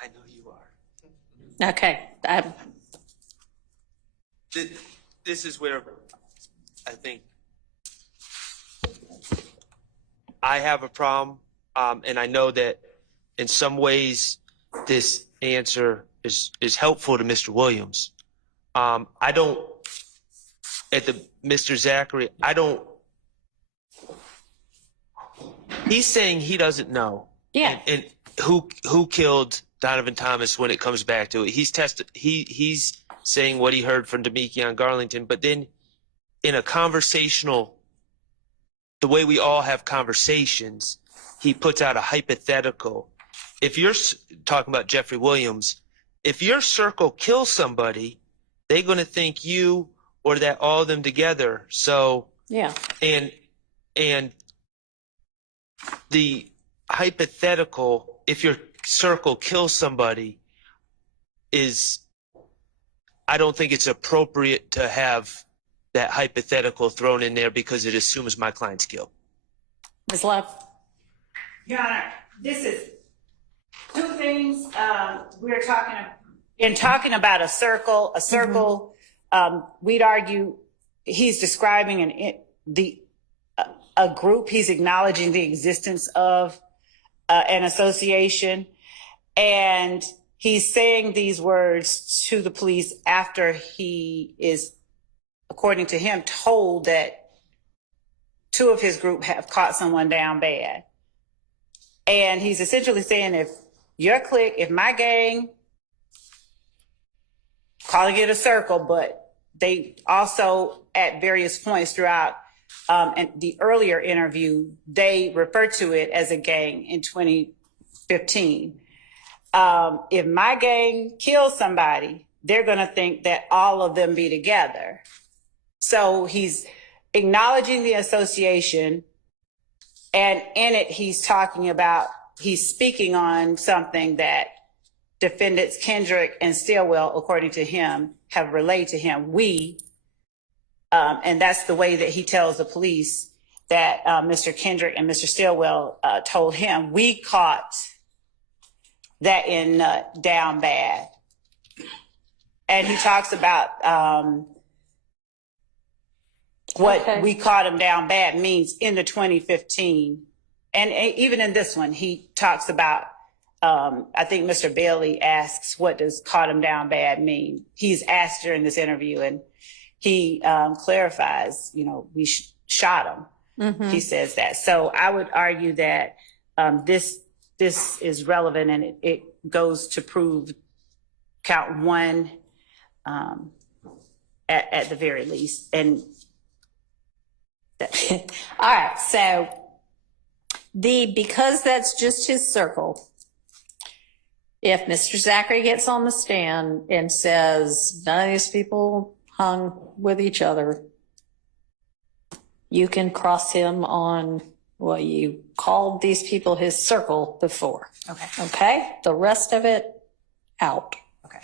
I know you are. Okay. This is where I think I have a problem, and I know that in some ways this answer is helpful to Mr. Williams. I don't, Mr. Zachary, I don't, he's saying he doesn't know. Yeah. And who killed Donovan Thomas when it comes back to it. He's saying what he heard from Demekion Garlington, but then in a conversational, the way we all have conversations, he puts out a hypothetical. If you're talking about Jeffrey Williams, if your circle kills somebody, they're going to think you or that all of them together. So, Yeah. and the hypothetical, if your circle kills somebody, is, I don't think it's appropriate to have that hypothetical thrown in there because it assumes my client's guilt. Ms. Love? Your Honor, this is two things. We're talking about a circle. We'd argue he's describing a group. He's acknowledging the existence of an association, and he's saying these words to the police after he is, according to him, told that two of his group have caught someone down bad. And he's essentially saying, if your clique, if my gang, calling it a circle, but they also at various points throughout and the earlier interview, they referred to it as a gang in 2015. If my gang kills somebody, they're going to think that all of them be together. So he's acknowledging the association, and in it, he's speaking on something that defendants Kendrick and Stillwell, according to him, have relayed to him. And that's the way that he tells the police that Mr. Kendrick and Mr. Stillwell told him. We caught that in down bad. And he talks about what we caught him down bad means in the 2015. And even in this one, he talks about, I think Mr. Bailey asks, what does caught him down bad mean? He's asked during this interview, and he clarifies, we shot him. Mm-hmm. He says that. So I would argue that this is relevant, and it goes to prove count one at the very least. And all right, so because that's just his circle, if Mr. Zachary gets on the stand and says none of these people hung with each other, you can cross him on Well, you called these people his circle before. Okay. Okay? The rest of it, out. Okay.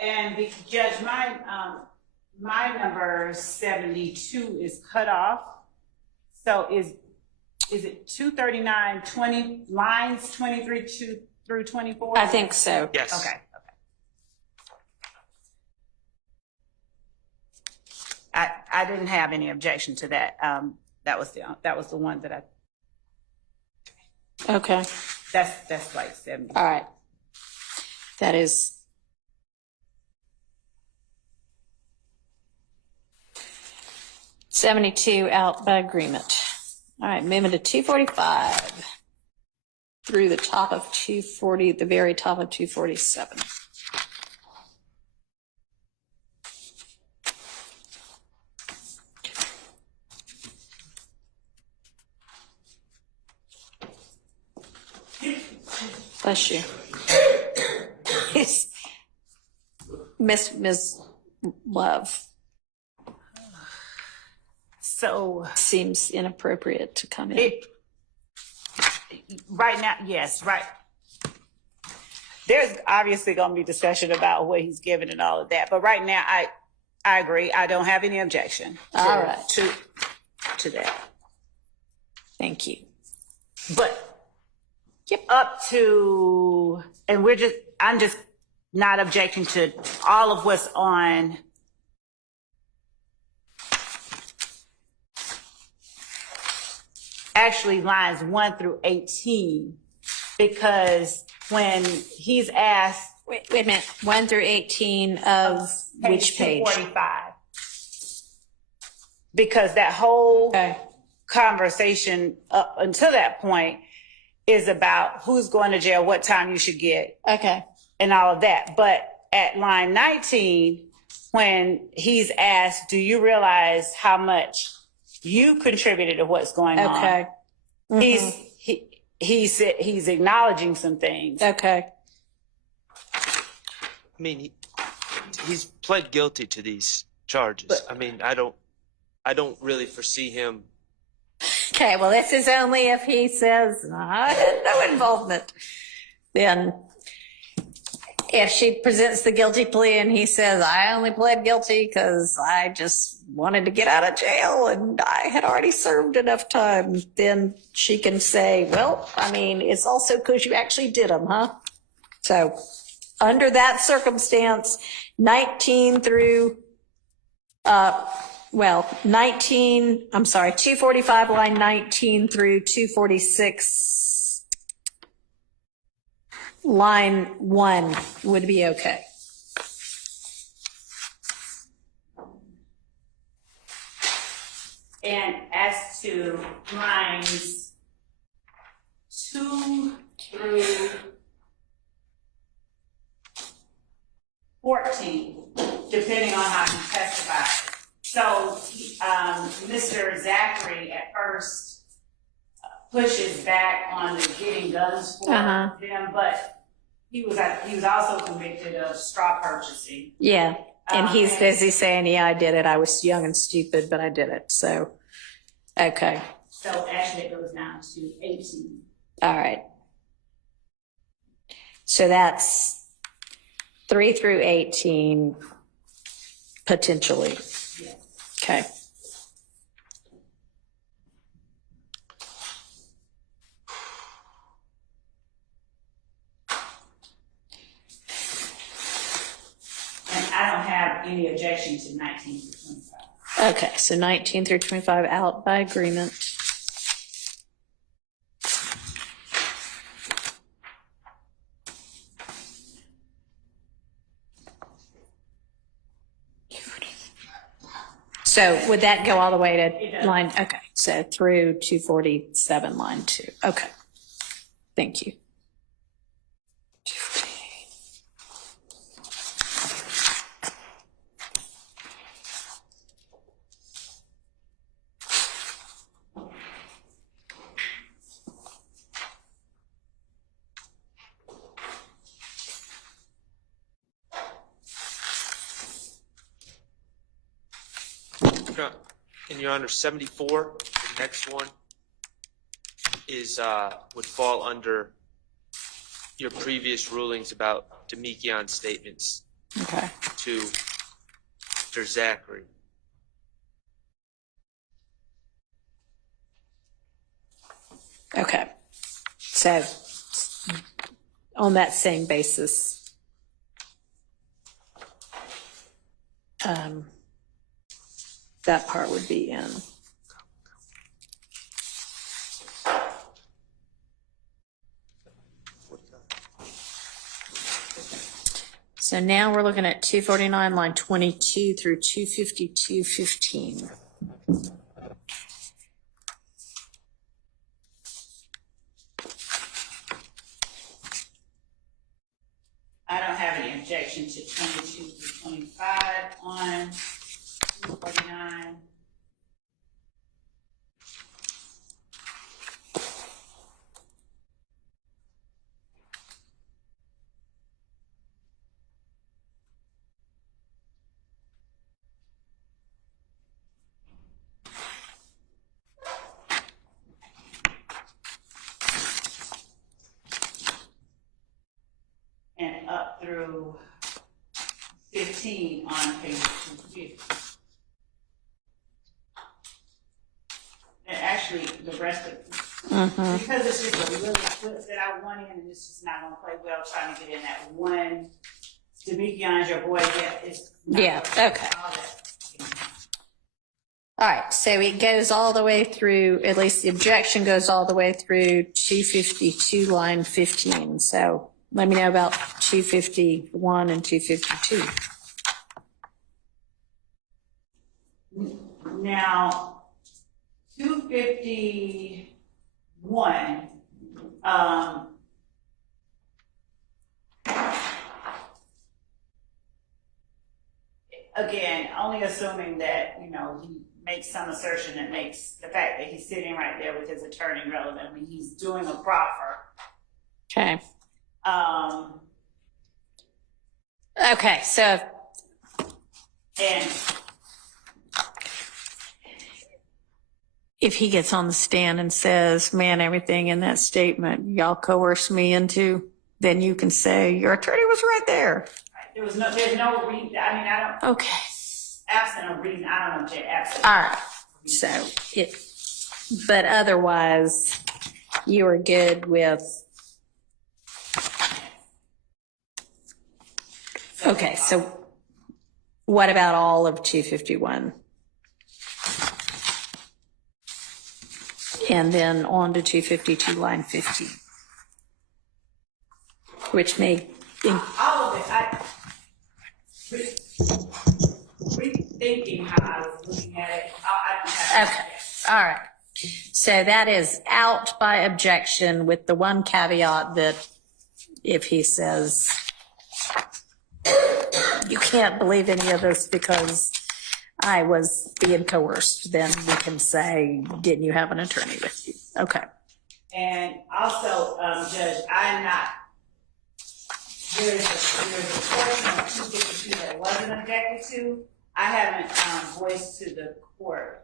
And Judge, my number 72 is cut off. So is it 239, 20 lines 23 through 24? I think so. Yes. Okay. I didn't have any objection to that. That was the one that Okay. that's like 70. All right. That is. $72 out by agreement. All right, moving to 245 through the top of 240, the very top of 247. Bless you. Yes. Miss Love. So Seems inappropriate to come in. right now, yes, right. There's obviously going to be discussion about what he's given and all of that, but right now, I agree. I don't have any objection. All right. To that. Thank you. But up to, and I'm just not objecting to all of what's on actually lines 1 through 18, because when he's asked, Wait a minute. 1 through 18 of which page? 245, because that whole Okay. conversation up until that point is about who's going to jail, what time you should get, Okay. and all of that. But at line 19, when he's asked, do you realize how much you contributed to what's going on? Okay. He's acknowledging some things. Okay. I mean, he's pled guilty to these charges. But- I mean, I don't really foresee him. Okay, well, this is only if he says, I had no involvement. Then if she presents the guilty plea and he says, I only pled guilty because I just wanted to get out of jail and I had already served enough time, then she can say, well, I mean, it's also because you actually did them, huh? So under that circumstance, 19 through 245 line 19 through 246 line 1 would be okay. And as to lines 2 through 14, depending on how he testifies. So, Mr. Zachary at first pushes back on the getting guns for them, but he was also convicted of straw purchasing. Yeah. And he's and- busy saying, yeah, I did it. I was young and stupid, but I did it. So, okay. So actually it goes down to 18. All right. So that's 3 through 18, potentially. Yes. Okay. And I don't have any objection to 19 through 25. Okay. So 19 through 25 out by agreement. So would that go all the way It to does. line, okay, so through 247, line 2. Okay. Thank you. And you're under 74. The next one is would fall under your previous rulings about Demekian statements Okay. to Mr. Zachary. Okay. So on that same basis, that part would be in. So now we're looking at 249, line 22 through 252.15. I don't have any objection to 22 through 25 on 249. And up through 15 on page 250. And actually, the rest of, because it's just a little clip that I want in, and it's just not gonna play well trying to get in that one. Demekian's your boy, yeah, it's. not Yeah, gonna- okay. all that. All right, so it goes all the way through, at least the objection goes all the way through 252, line 15. So let me know about 251 and 252. Now, 251, again, only assuming that, you know, he makes some assertion that makes the fact that he's sitting right there with his attorney relevant when he's doing a proffer. Okay. Um, Okay, so and if he gets on the stand and says, man, everything in that statement y'all coerced me into, then you can say your attorney was right there. there's no reason, I mean, I don't, Okay. absent a reason, I don't object, absent. All right. So but otherwise, you are good with. Okay, so what about all of 251? And then on to 252, line 15, which may, All of it, rethinking how I was looking at it, I don't have. okay, all right. So that is out by objection with the one caveat that if he says, you can't believe any of this because I was being coerced, then we can say, didn't you have an attorney with you? Okay. And also, Judge, I'm not, there's a portion of 252 that wasn't objected to. I haven't voiced to the court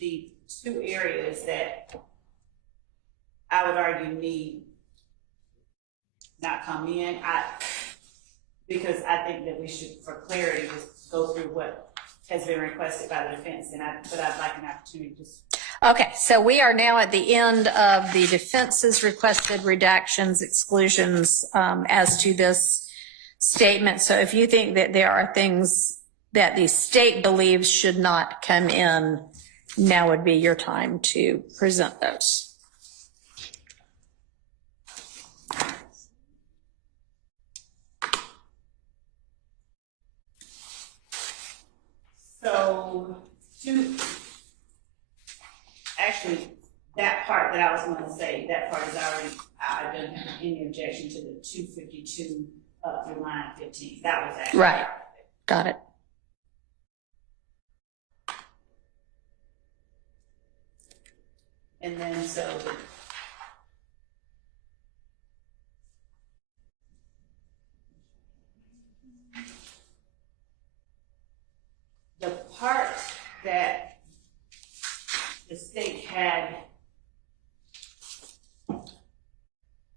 the two areas that I would argue need not come in. Because I think that we should, for clarity, just go through what has been requested by the defense, but I'd like an opportunity to just. Okay, so we are now at the end of the defense's requested redactions, exclusions as to this statement. So if you think that there are things that the state believes should not come in, now would be your time to present those. So Actually, that part that I was going to say, that part is already, I don't have any objection to the 252 through line 15. That was actually. Right. Got it. And then so the part that the state had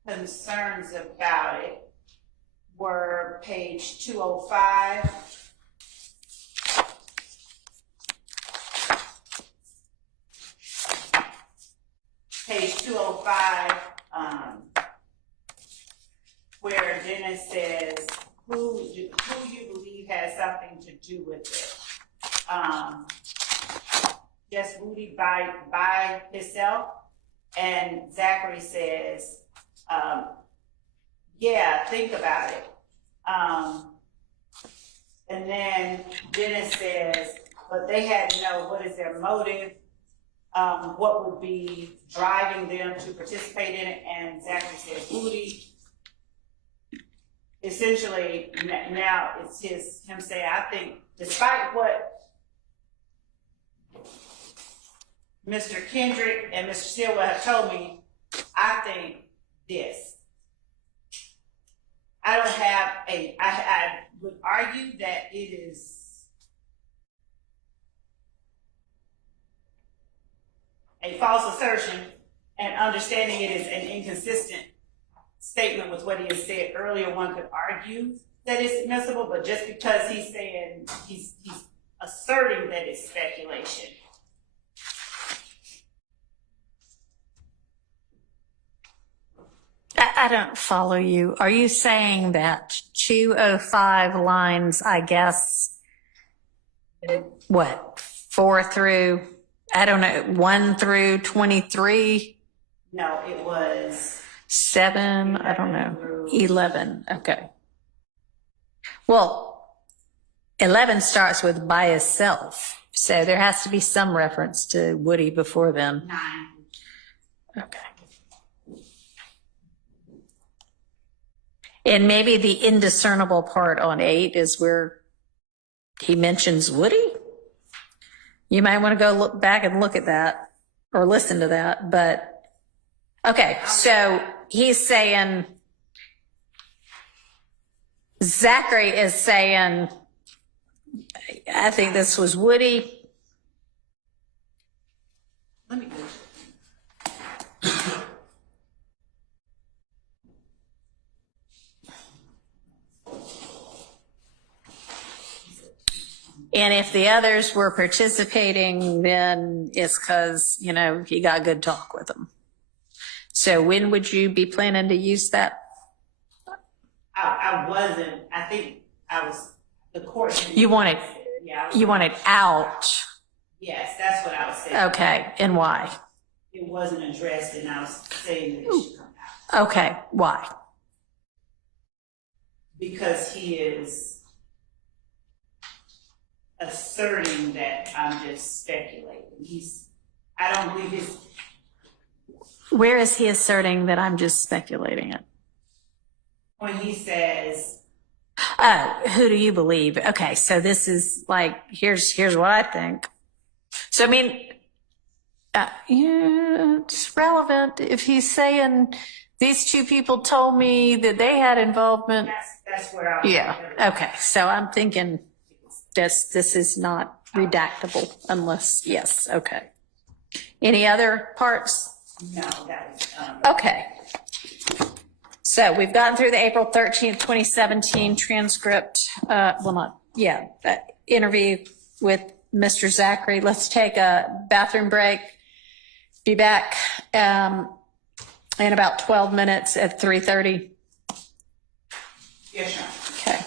concerns about it were page 205. Page 205, where Dennis says, who you believe has something to do with it. Just Rudy by himself. And Zachary says, yeah, think about it. And then Dennis says, but they had to know what is their motive, what would be driving them to participate in it. And Zachary says, Rudy, essentially now it's him saying, I think despite what Mr. Kendrick and Mr. Stillwell have told me, I think this. I don't have I would argue that it is a false assertion, and understanding it is an inconsistent statement with what he has said earlier. One could argue that it's admissible, but just because he's saying, he's asserting that it's speculation. I don't follow you. Are you saying that 205 lines, I guess, what, 4 through, I don't know, 1 through 23? No, it was 7, I don't know, 11, okay. Well, 11 starts with by itself, so there has to be some reference to Woody before then. 9. Okay. And maybe the indiscernible part on 8 is where he mentions Woody. You might want to go look back and look at that or listen to that. But okay, so he's saying, Zachary is saying, I think this was Woody. Let me go. And if the others were participating, then it's because, you know, he got good talk with them. So when would you be planning to use that? I wasn't. I think I was. The court. You want it. Yeah. You want it out. Yes, that's what I was saying. Okay, and why? It wasn't addressed, and I was saying that it should come out Okay, why? because he is asserting that I'm just speculating. I don't believe his. Where is he asserting that I'm just speculating it? When he says, Oh, who do you believe? Okay, so this is like, here's what I think. So, I mean, yeah, it's relevant if he's saying these two people told me that they had involvement. that's where I was. Yeah, okay, so I'm thinking this is not redactable unless, yes, okay. Any other parts? No, that was. Okay. So we've gotten through the April 13th, 2017 transcript, interview with Mr. Zachary. Let's take a bathroom break. Be back in about 12 minutes at 3:30. Yes, sir. Okay.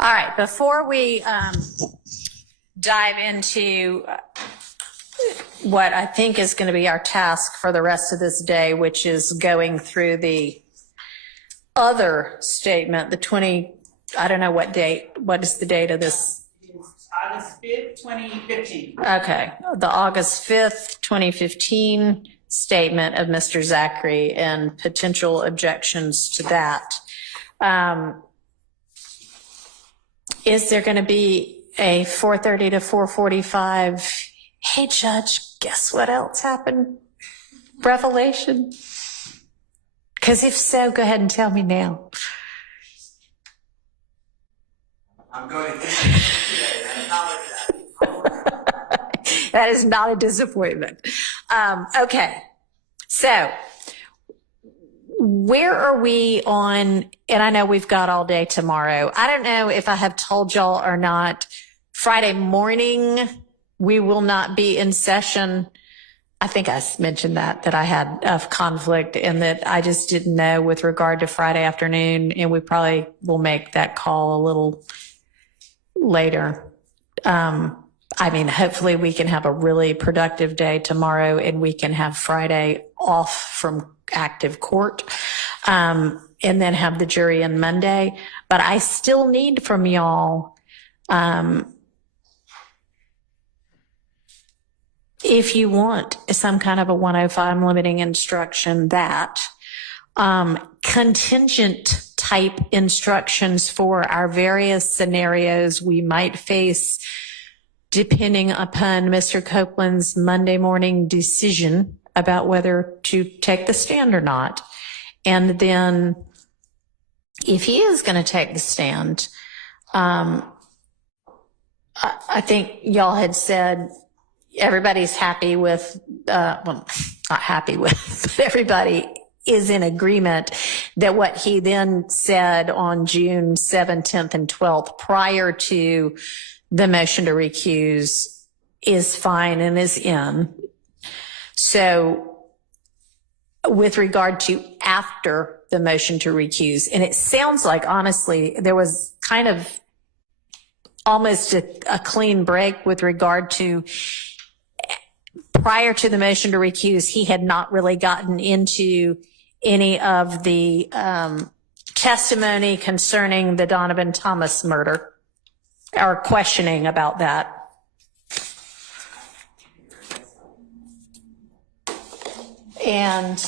All right, before we dive into what I think is going to be our task for the rest of this day, which is going through the other statement, the 20, I don't know what date, what is the date of this? August 5th, 2015. Okay, the August 5th, 2015 statement of Mr. Zachary and potential objections to that. Is there going to be a 4:30 to 4:45? Hey, Judge, guess what else happened? Revelation? Because if so, go ahead and tell me now. I'm going to today. I apologize. That is not a disappointment. Okay, so where are we on, and I know we've got all day tomorrow. I don't know if I have told y'all or not, Friday morning, we will not be in session. I think I mentioned that I had a conflict and that I just didn't know with regard to Friday afternoon, and we probably will make that call a little later. I mean, hopefully we can have a really productive day tomorrow and we can have Friday off from active court, and then have the jury on Monday. But I still need from y'all, if you want some kind of a 105 limiting instruction, that contingent type instructions for our various scenarios we might face depending upon Mr. Copeland's Monday morning decision about whether to take the stand or not. And then if he is going to take the stand, I think y'all had said everybody's happy with, well, not happy with, but everybody is in agreement that what he then said on June 7th, 10th, and 12th prior to the motion to recuse is fine and is in. So with regard to after the motion to recuse, and it sounds like, honestly, there was kind of almost a clean break with regard to prior to the motion to recuse, he had not really gotten into any of the testimony concerning the Donovan Thomas murder or questioning about that. And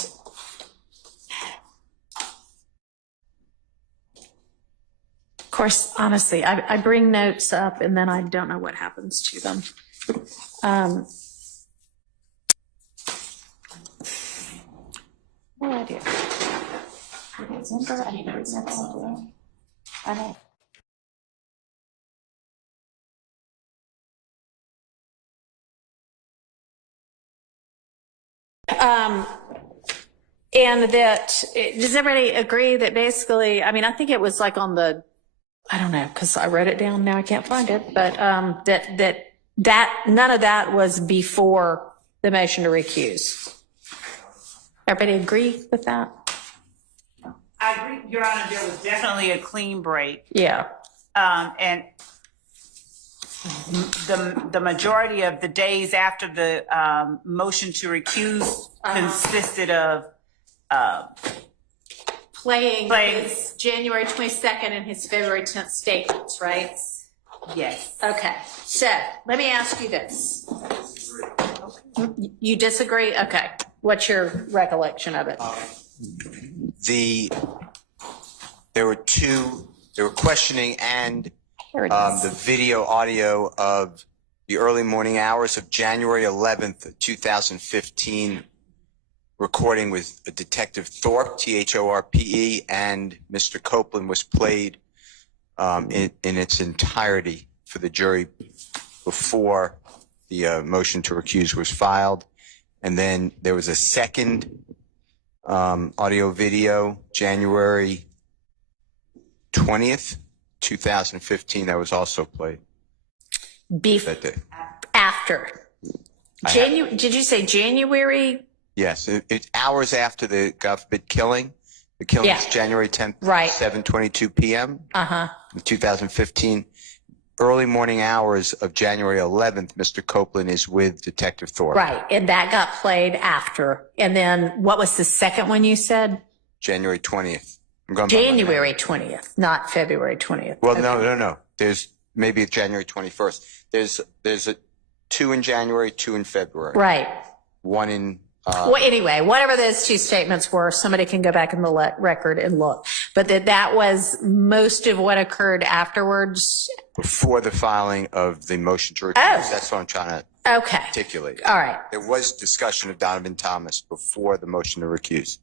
of course, honestly, I bring notes up and then I don't know what happens to them. What do I do? I know. And that, does everybody agree that basically, I mean, I think it was like on the, I don't know, because I wrote it down, now I can't find it, but that none of that was before the motion to recuse. Everybody agree with that? I agree, Your Honor, there was definitely a clean break. Yeah. And the majority of the days after the motion to recuse consisted of Playing his January 22nd and his February 10th statements, right? yes. Okay, so let me ask you this. You disagree? Okay. What's your recollection of it? There were questioning and Here it is. the video audio of the early morning hours of January 11th, 2015 recording with Detective Thorpe, Thorpe, and Mr. Copeland was played in its entirety for the jury before the motion to recuse was filed. And then there was a second audio video, January 20th, 2015, that was also played. That day. After. Did you say January? Yes, it's hours after the God forbid killing, The killing Yeah. is January 10th, Right. 7:22 p.m. Uh-huh. in 2015. Early morning hours of January 11th, Mr. Copeland is with Detective Thorpe. Right. And that got played after. And then what was the second one you said? January 20th. I'm going by my January 20th, not February 20th. Well, Okay. no. There's maybe January 21st. There's a 2 in January, 2 in February. Right. 1 in. Well, anyway, whatever those two statements were, somebody can go back in the record and look. But that was most of what occurred afterwards. Before the filing of the motion to recuse. Oh. That's what I'm trying to Okay. articulate. All right. There was discussion of Donovan Thomas before the motion to recuse.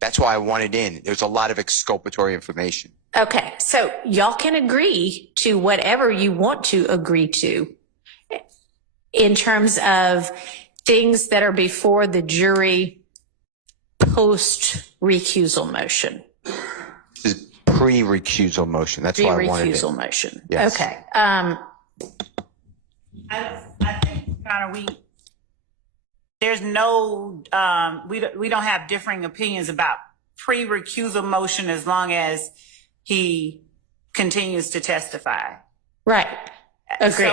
That's why I wanted in. There's a lot of exculpatory information. Okay. So y'all can agree to whatever you want to agree to in terms of things that are before the jury post recusal motion. This is pre-recusal motion. That's why I wanted it. Pre-recusal motion. Yes. Okay. I think, Your Honor, there's no, we don't have differing opinions about pre-recusal motion as long as he continues to testify. Right. Agree.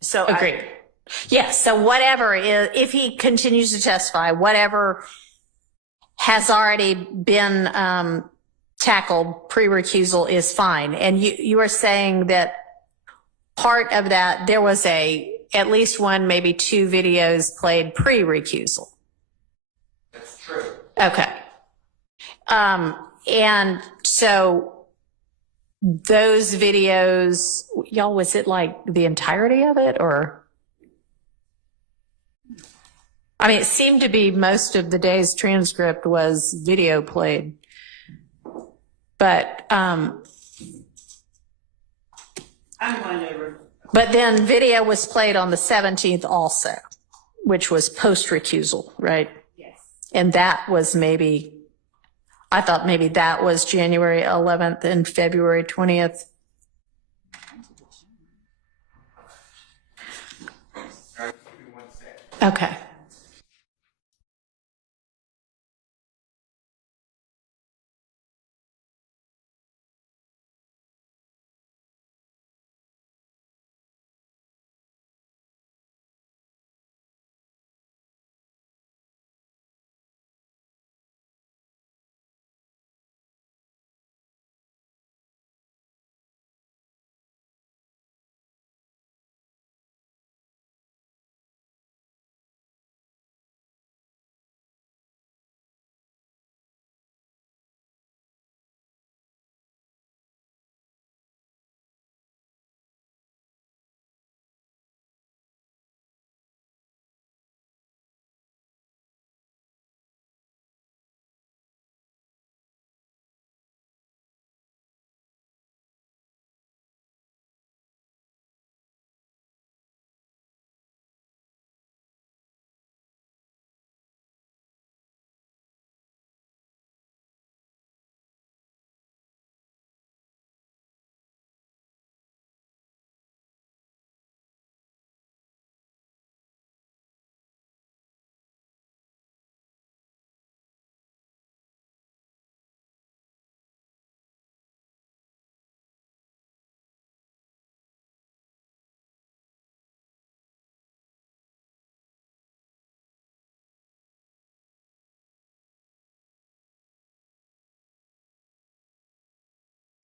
So Agreed. Yes. So whatever is, if he continues to testify, whatever has already been tackled pre-recusal is fine. And you are saying that part of that, there was at least one, maybe 2 videos played pre-recusal. That's true. Okay. And so those videos, y'all, was it like the entirety of it, or? I mean, it seemed to be most of the day's transcript was video played, but I'm going to. but then video was played on the 17th also, which was post-recusal, right? Yes. And that was maybe, I thought maybe that was January 11th and February 20th. Okay.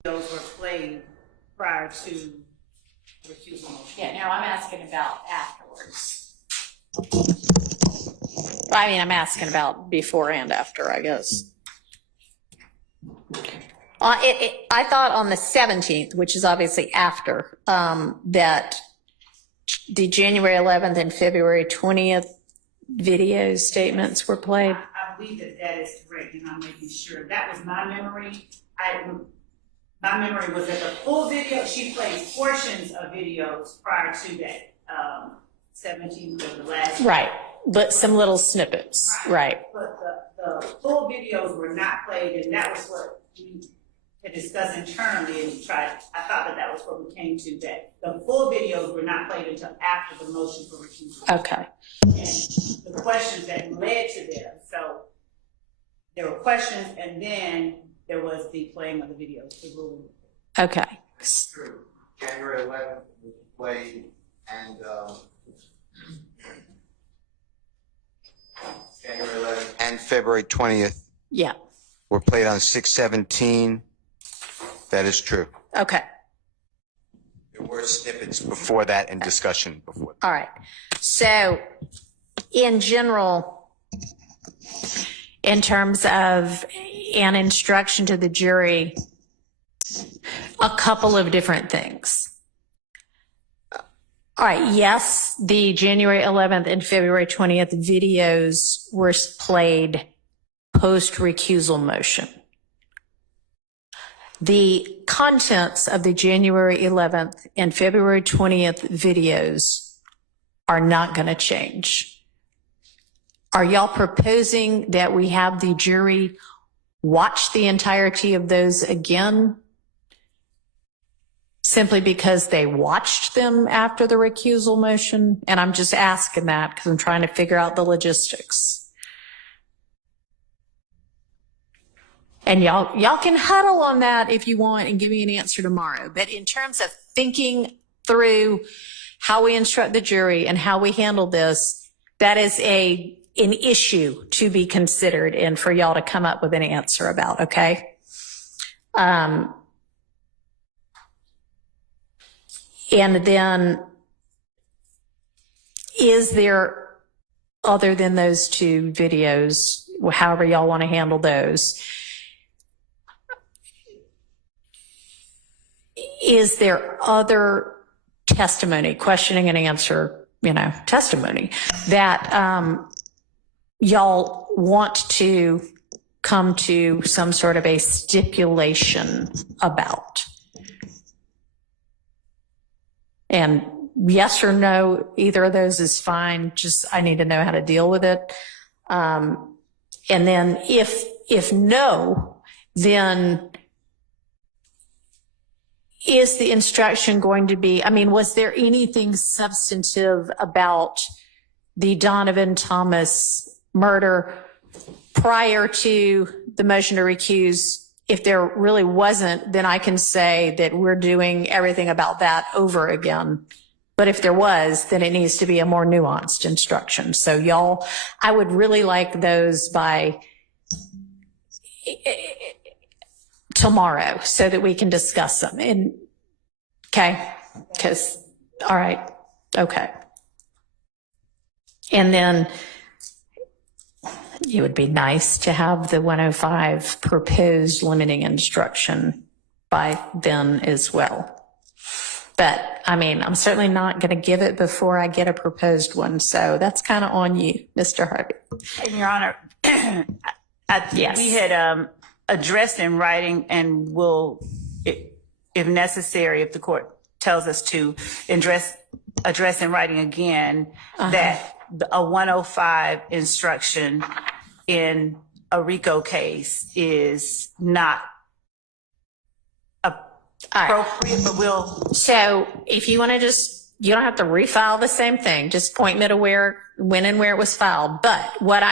Those were played prior to recusal motion. Yeah, now I'm asking about afterwards. I mean, I'm asking about before and after, I guess. I thought on the 17th, which is obviously after, that the January 11th and February 20th video statements were played. I believe that is correct, and I'm making sure. That was my memory. My memory was that the full video, she played portions of videos prior to that. 17th was the last. Right, but some little snippets, right. But the full videos were not played, and that was what we had discussed internally, and I thought that was what we came to, that the full videos were not played until after the motion for recusal. Okay. And the questions that led to them. So there were questions, and then there was the playing of the video. The ruling. Okay. True. January 11th was played, and January 11th and February 20th Yeah. were played on 6/17. That is true. Okay. There were snippets before that and discussion before that. All right. So in general, in terms of an instruction to the jury, a couple of different things. All right. Yes, the January 11th and February 20th videos were played post-recusal motion. The contents of the January 11th and February 20th videos are not going to change. Are y'all proposing that we have the jury watch the entirety of those again simply because they watched them after the recusal motion? And I'm just asking that because I'm trying to figure out the logistics. And y'all can huddle on that if you want and give me an answer tomorrow. But in terms of thinking through how we instruct the jury and how we handle this, that is an issue to be considered and for y'all to come up with an answer about, okay? And then is there, other than those two videos, however y'all want to handle those, is there other testimony, questioning and answer, testimony that y'all want to come to some sort of a stipulation about? And yes or no, either of those is fine. Just, I need to know how to deal with it. And then if no, then is the instruction going to be, was there anything substantive about the Donovan Thomas murder prior to the motion to recuse? If there really wasn't, then I can say that we're doing everything about that over again. But if there was, then it needs to be a more nuanced instruction. So y'all, I would really like those by tomorrow so that we can discuss them. And okay, because, all right, okay. And then it would be nice to have the 105 proposed limiting instruction by then as well. But I'm certainly not going to give it before I get a proposed one. So that's kind of on you, Mr. Harvey. And Your Honor, Yes. we had addressed in writing and will, if necessary, if the court tells us to address in writing again, that a 105 instruction in a RICO case is not appropriate, but we'll. So if you want to you don't have to refile the same thing. Just point me to when and where it was filed. But what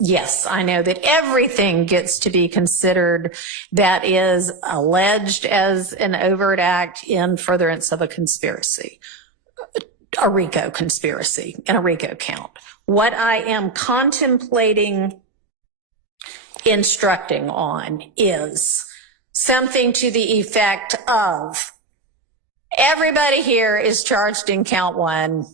yes, I know that everything gets to be considered that is alleged as an overt act in furtherance of a conspiracy, a RICO conspiracy and a RICO count. What I am contemplating instructing on is something to the effect of everybody here is charged in count one.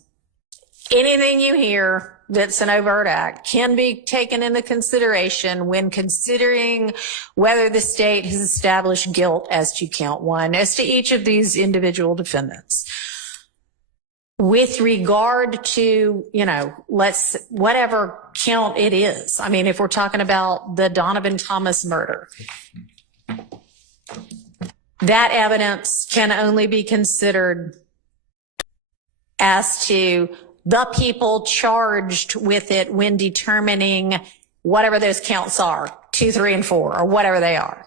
Anything you hear that's an overt act can be taken into consideration when considering whether the state has established guilt as to count one, as to each of these individual defendants. With regard to, whatever count it is. If we're talking about the Donovan Thomas murder, that evidence can only be considered as to the people charged with it when determining whatever those counts are, 2, 3, and 4, or whatever they are.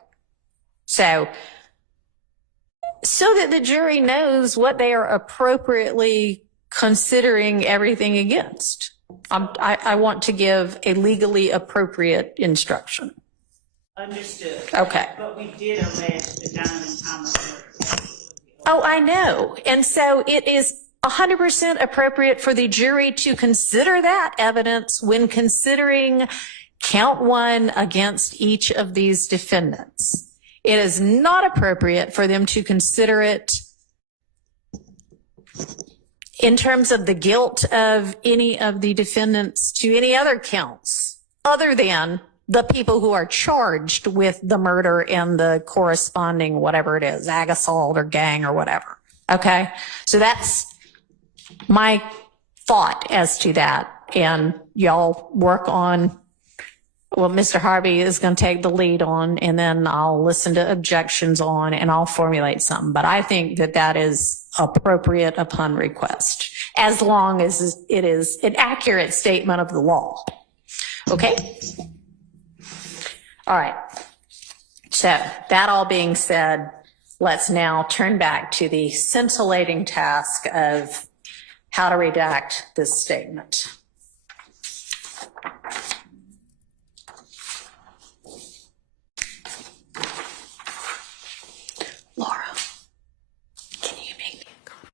So that the jury knows what they are appropriately considering everything against. I want to give a legally appropriate instruction. Understood. Okay. But we did allege the Donovan Thomas murder. Oh, I know. And so it is 100% appropriate for the jury to consider that evidence when considering count one against each of these defendants. It is not appropriate for them to consider it in terms of the guilt of any of the defendants to any other counts other than the people who are charged with the murder and the corresponding whatever it is, ag assault or gang or whatever. Okay? So that's my thought as to that. And y'all work on what Mr. Harvey is going to take the lead on, and then I'll listen to objections on, and I'll formulate something. But I think that that is appropriate upon request, as long as it is an accurate statement of the law. Okay? All right. So that all being said, let's now turn back to the scintillating task of how to redact this statement. Laura, can you make me a copy?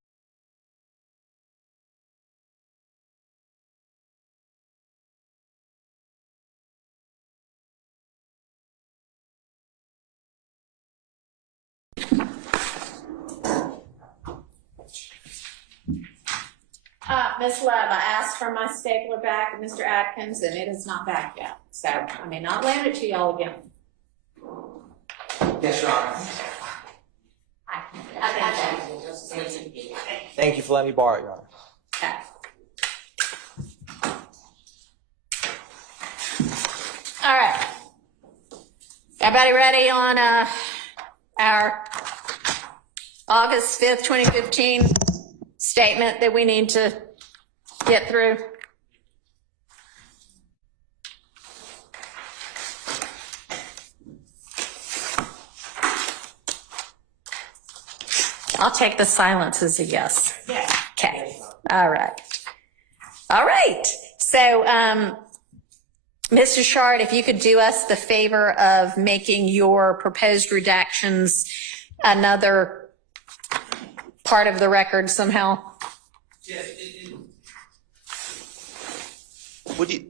Ms. Love, I asked for my stapler back, Mr. Atkins, and it is not back yet. So I may not land it to y'all again. Yes, Your Honor. Thank you for letting me borrow it, Your Honor. Okay. All right. Everybody ready on our August 5th, 2015 statement that we need to get through? I'll take the silence as a yes. Yeah. Okay. All right. All right. So, Mr. Shard, if you could do us the favor of making your proposed redactions another part of the record somehow. Yes,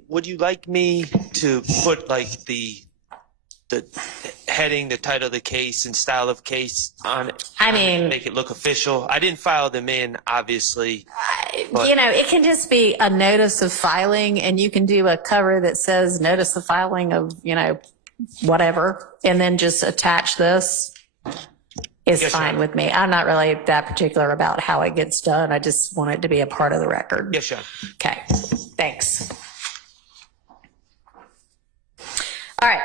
Would you like me to put like the heading, the title of the case and style of case on it? I mean, Make it look official. I didn't file them in, obviously. you know, it can just be a notice of filing, and you can do a cover that says notice of filing of, you know, whatever, and then just attach this. Is Yes, fine Your with me. I'm not really that particular about how it gets done. I just want it to be a part of the record. Yes, Sean. Okay, thanks. All right,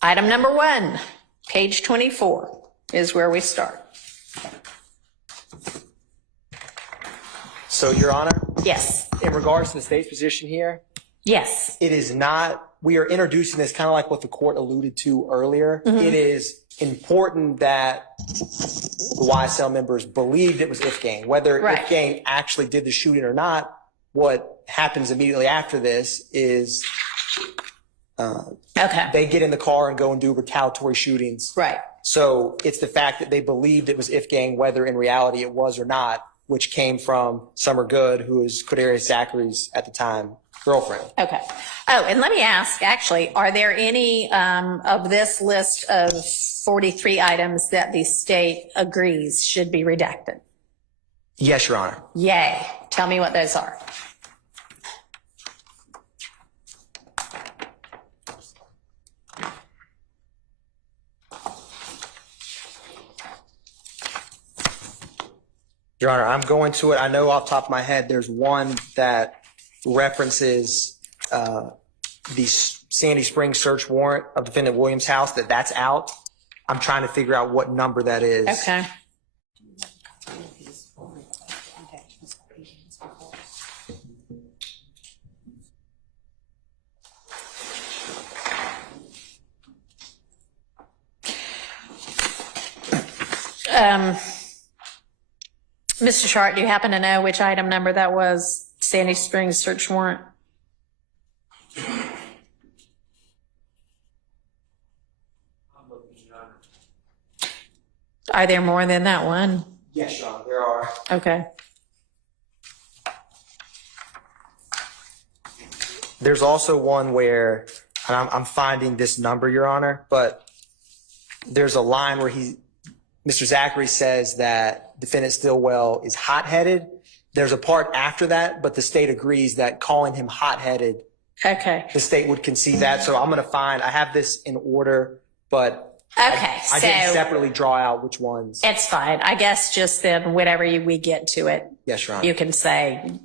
item number 1, page 24 is where we start. So, Your Honor, Yes, in regards to the state's position here, yes, it is not, we are introducing this kind of like what the court alluded to earlier. It is important that the YSL members believed it was Ifgang. Whether Right. Ifgang actually did the shooting or not, what happens immediately after this is okay, they get in the car and go and do retaliatory shootings. right, So it's the fact that they believed it was Ifgang, whether in reality it was or not, which came from Summer Good, who is Quadarius Zachary's, at the time, girlfriend. okay. Oh, and let me ask, actually, are there any of this list of 43 items that the state agrees should be redacted? Yes, Your Honor. Yay. Tell me what those are. Your Honor, I'm going to it. I know off the top of my head, there's one that references the Sandy Springs search warrant of defendant Williams' house, that's out. I'm trying to figure out what number that is. Okay. Mr. Shart, do you happen to know which item number that was? Sandy Springs search warrant? Are there more than that one? Yes, Your Honor, there are. Okay. There's also one where, and I'm finding this number, Your Honor, but there's a line where Mr. Zachary says that defendant Stillwell is hot-headed. There's a part after that, but the state agrees that calling him hot-headed, Okay. the state would concede that. So I'm going to I have this in order, but Okay. I didn't separately draw out which ones. It's fine. I guess just then, whenever we get to it, Yes, Your Honor. you can say,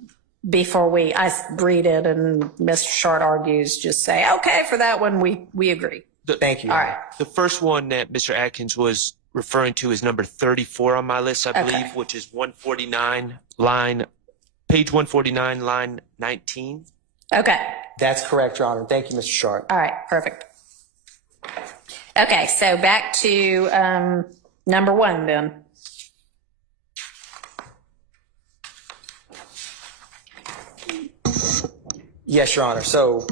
before I read it and Mr. Short argues, just say, okay, for that one, we agree. Thank you. All right. The first one that Mr. Atkins was referring to is number 34 on my list, I believe, which is 149 page 149, line 19. Okay. That's correct, Your Honor. Thank you, Mr. Sharp. All right. Perfect. Okay. So back to number one then. Yes, Your Honor. So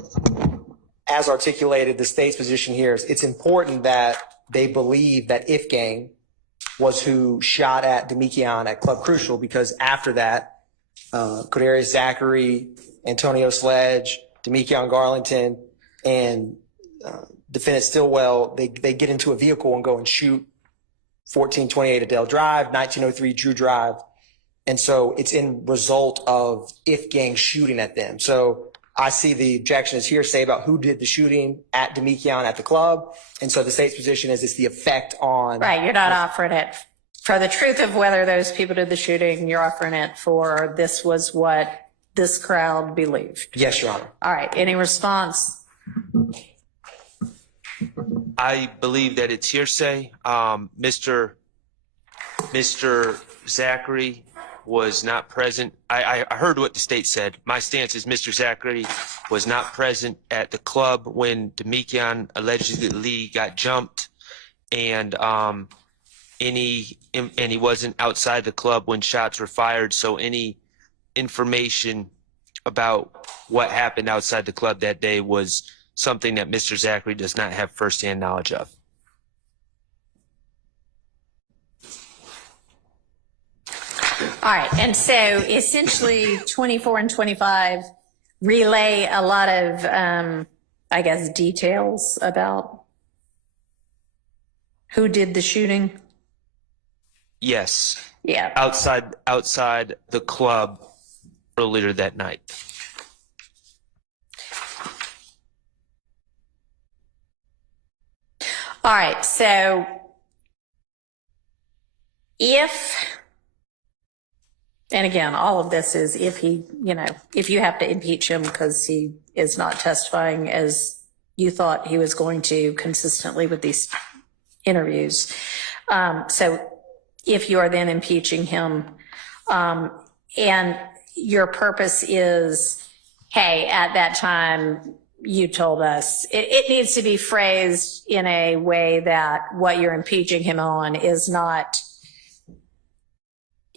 as articulated, the state's position here is it's important that they believe that Ifgang was who shot at Demekian at Club Crucial, because after that, Cordarius Zachary, Antonio Sledge, Demekian Garlington, and defendant Stillwell, they get into a vehicle and go and shoot 1428 Adele Drive, 1903 Drew Drive. And so it's in result of Ifgang shooting at them. So I see the objection is hearsay about who did the shooting at Demekian at the club. And so the state's position is it's the effect on. Right. You're not offering it for the truth of whether those people did the shooting. You're offering it for this was what this crowd believed. Yes, Your Honor. All right. Any response? I believe that it's hearsay. Mr. Zachary was not present. I heard what the state said. My stance is Mr. Zachary was not present at the club when Demekian allegedly got jumped, and he wasn't outside the club when shots were fired. So any information about what happened outside the club that day was something that Mr. Zachary does not have firsthand knowledge of. All right. And so essentially 24 and 25 relay a lot of, I guess, details about who did the shooting. Yes. Yeah. Outside the club earlier that night. All right. So and again, all of this is if you have to impeach him because he is not testifying as you thought he was going to consistently with these interviews. So if you are then impeaching him, and your purpose is, hey, at that time you told us, it needs to be phrased in a way that what you're impeaching him on is not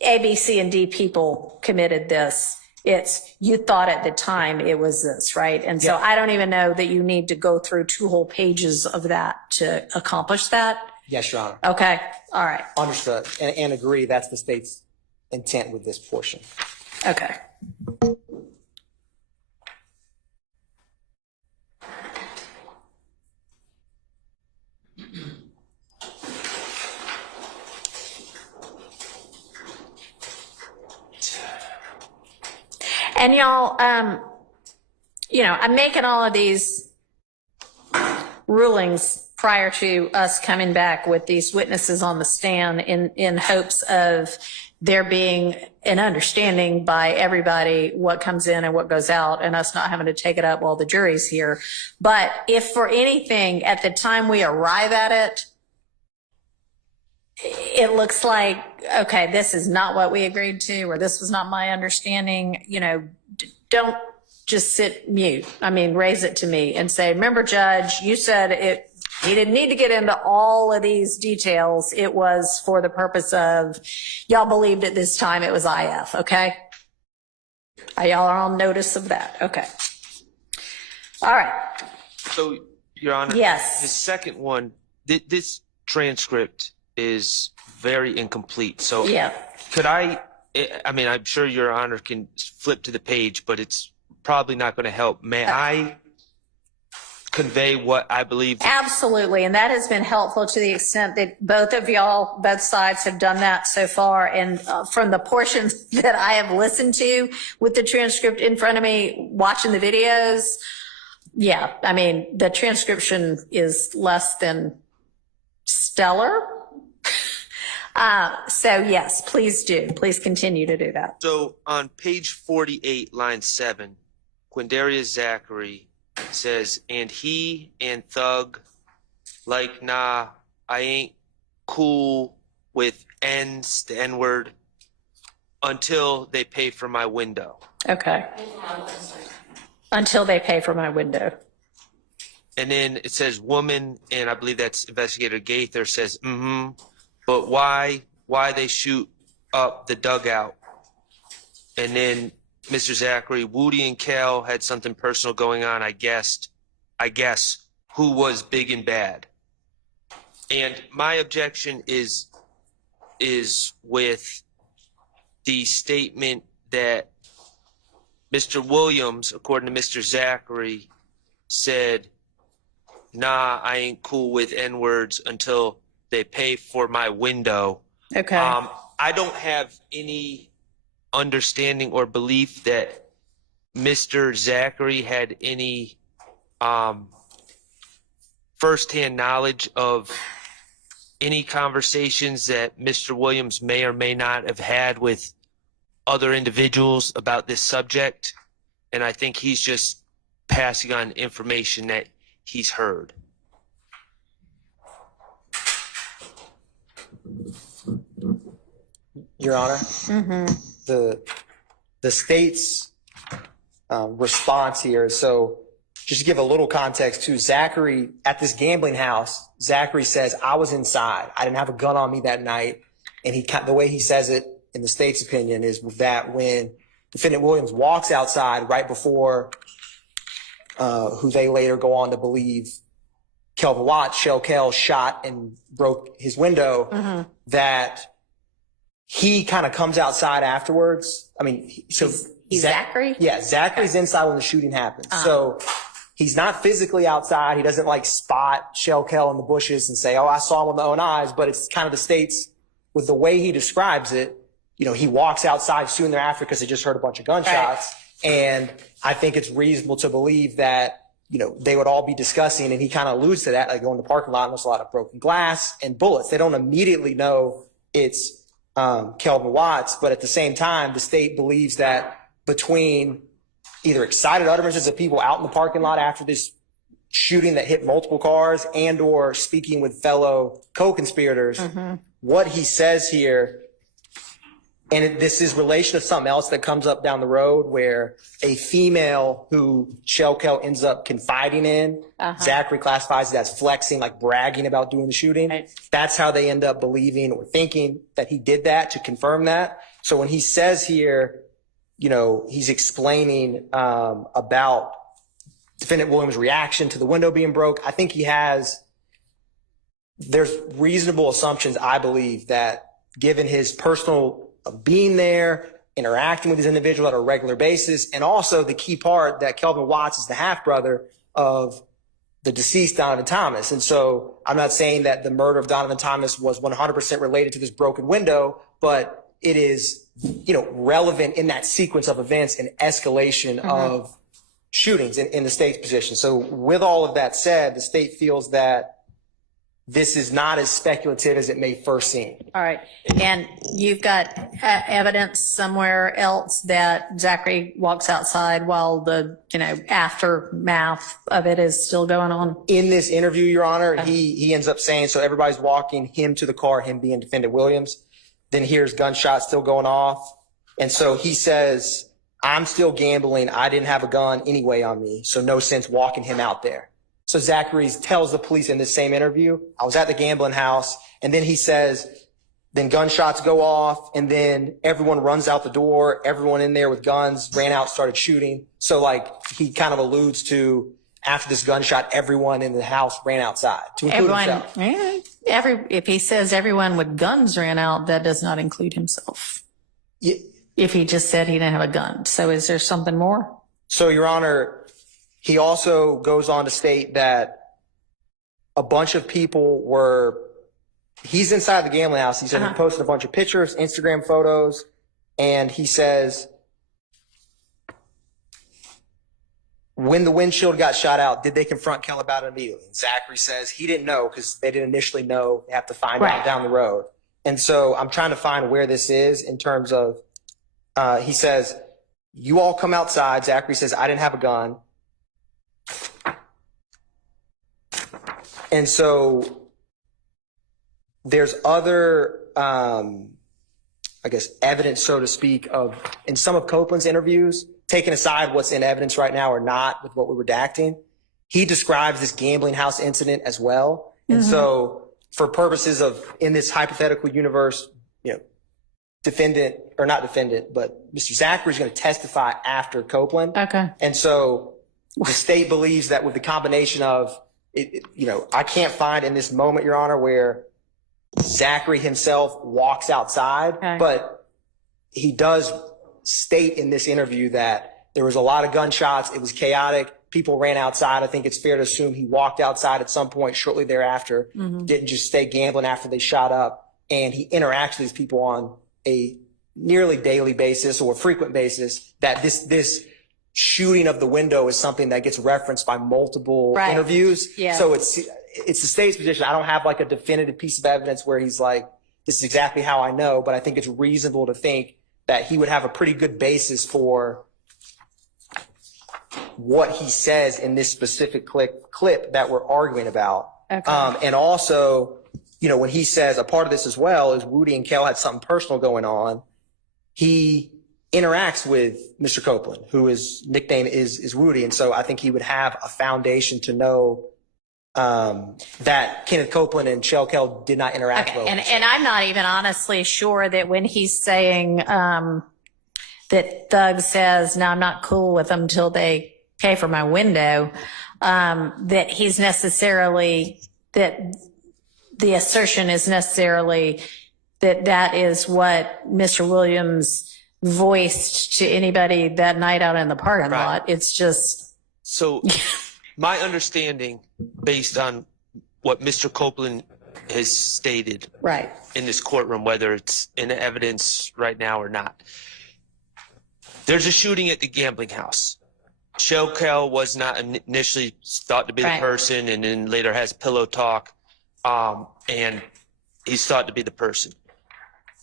A, B, C, and D people committed this. It's you thought at the time it was this, right? And so I don't even know that you need to go through 2 whole pages of that to accomplish that. Yes, Your Honor. Okay. All right. Understood. And agree that's the state's intent with this portion. Okay. And y'all, I'm making all of these rulings prior to us coming back with these witnesses on the stand in hopes of there being an understanding by everybody what comes in and what goes out, and us not having to take it up while the jury's here. But if for anything, at the time we arrive at it, it looks like, okay, this is not what we agreed to, or this was not my understanding, don't just sit mute. I mean, raise it to me and say, remember, Judge, you said he didn't need to get into all of these details. It was for the purpose of y'all believed at this time it was IF, okay? Y'all are on notice of that. Okay. All right. So, Your Honor, Yes. the second one, this transcript is very incomplete. So, Yeah. could I mean, I'm sure Your Honor can flip to the page, but it's probably not going to help. May I convey what I believe? Absolutely. And that has been helpful to the extent that both sides have done that so far. And from the portions that I have listened to with the transcript in front of me, watching the videos, yeah, I mean, the transcription is less than stellar. So yes, please do. Please continue to do that. So on page 48, line 7, Quindarius Zachary says, and he and Thug, like, nah, I ain't cool with N's, the N-word, until they pay for my window. Okay. Until they pay for my window. And then it says woman, and I believe that's Investigator Gaither says, but why they shoot up the dugout? And then Mr. Zachary, Woody and Cal had something personal going on, I guess, who was big and bad. And my objection is with the statement that Mr. Williams, according to Mr. Zachary, said, nah, I ain't cool with N-words until they pay for my window. Okay. I don't have any understanding or belief that Mr. Zachary had any firsthand knowledge of any conversations that Mr. Williams may or may not have had with other individuals about this subject. And I think he's just passing on information that he's heard. Your Honor, the state's response here. So just to give a little context to Zachary at this gambling house, Zachary says, I was inside. I didn't have a gun on me that night. And the way he says it in the state's opinion is that when Defendant Williams walks outside right before who they later go on to believe Kelvin Watts, Shell Kell, shot and broke his window, that he kind of comes outside afterwards. I mean, so He's Zachary? Yeah, Zachary's inside when the shooting happens. So he's not physically outside. He doesn't like spot Shell Kell in the bushes and say, oh, I saw him with my own eyes. But it's kind of the state's, with the way he describes it, you know, he walks outside soon thereafter because he just heard a bunch of gunshots. Right. And I think it's reasonable to believe that, you know, they would all be discussing, and he kind of alludes to that, like going to the parking lot and there's a lot of broken glass and bullets. They don't immediately know it's Kelvin Watts, but at the same time, the state believes that between either excited utterances of people out in the parking lot after this shooting that hit multiple cars and or speaking with fellow co-conspirators, what he says here, and this is relation to something else that comes up down the road where a female who Shell Kell ends up confiding in, Zachary classifies it as flexing, like bragging about doing the shooting. Right. That's how they end up believing or thinking that he did that, to confirm that. So when he says here, you know, he's explaining about Defendant Williams' reaction to the window being broke, I think there's reasonable assumptions, I believe, that given his personal being there, interacting with these individuals on a regular basis, and also the key part that Kelvin Watts is the half-brother of the deceased Donovan Thomas. And so I'm not saying that the murder of Donovan Thomas was 100% related to this broken window, but it is, you know, relevant in that sequence of events and escalation of shootings in the state's position. So with all of that said, the state feels that this is not as speculative as it may first seem. All right. And you've got evidence somewhere else that Zachary walks outside while the, you know, aftermath of it is still going on? In this interview, Your Honor, he ends up saying, so everybody's walking him to the car, him being Defendant Williams, then hears gunshots still going off. And so he says, I'm still gambling. I didn't have a gun anyway on me, so no sense walking him out there. So Zachary tells the police in this same interview, I was at the gambling house. And then he says Then gunshots go off, and then everyone runs out the door. Everyone in there with guns ran out, started shooting. So like he kind of alludes to after this gunshot, everyone in the house ran outside to include himself. If he says everyone with guns ran out, that does not include himself. Yeah. If he just said he didn't have a gun. So is there something more? So, Your Honor, he also goes on to state that a bunch of people he's inside the gambling house. He said he posted a bunch of pictures, Instagram photos, and he says, when the windshield got shot out, did they confront Kell about it immediately? And Zachary says he didn't know because they didn't initially know. They have to find out down the road. And so I'm trying to find where this is in terms of, he says, you all come outside. Zachary says, I didn't have a gun. And so there's other, I guess, evidence, so to speak, of in some of Copeland's interviews, taking aside what's in evidence right now or not with what we're redacting, he describes this gambling house incident as well. And so for purposes of, in this hypothetical universe, defendant, or not defendant, but Mr. Zachary is going to testify after Copeland. Okay. And so the state believes that with the combination of, I can't find in this moment, Your Honor, where Zachary himself walks outside, but he does state in this interview that there was a lot of gunshots. It was chaotic. People ran outside. I think it's fair to assume he walked outside at some point shortly thereafter, didn't just stay gambling after they shot up. And he interacts with these people on a nearly daily basis or frequent basis, that this shooting of the window is something that gets referenced by multiple interviews. Yeah. So it's the state's position. I don't have like a definitive piece of evidence where he's like, this is exactly how I know, but I think it's reasonable to think that he would have a pretty good basis for what he says in this specific clip that we're arguing about. Okay. And also, when he says a part of this as well is Woody and Kell had something personal going on, he interacts with Mr. Copeland, who his nickname is Woody. And so I think he would have a foundation to know that Kenneth Copeland and Shell Kell did not interact well. And I'm not even honestly sure that when he's saying that Thug says, no, I'm not cool with them till they pay for my window, that he's necessarily, that the assertion is necessarily that is what Mr. Williams voiced to anybody that night out in the parking lot. It's just. So my understanding, based on what Mr. Copeland has stated in this courtroom, whether it's in evidence right now or not, there's a shooting at the gambling house. Shell Kell was not initially thought to be the person, and then later has pillow talk, and he's thought to be the person.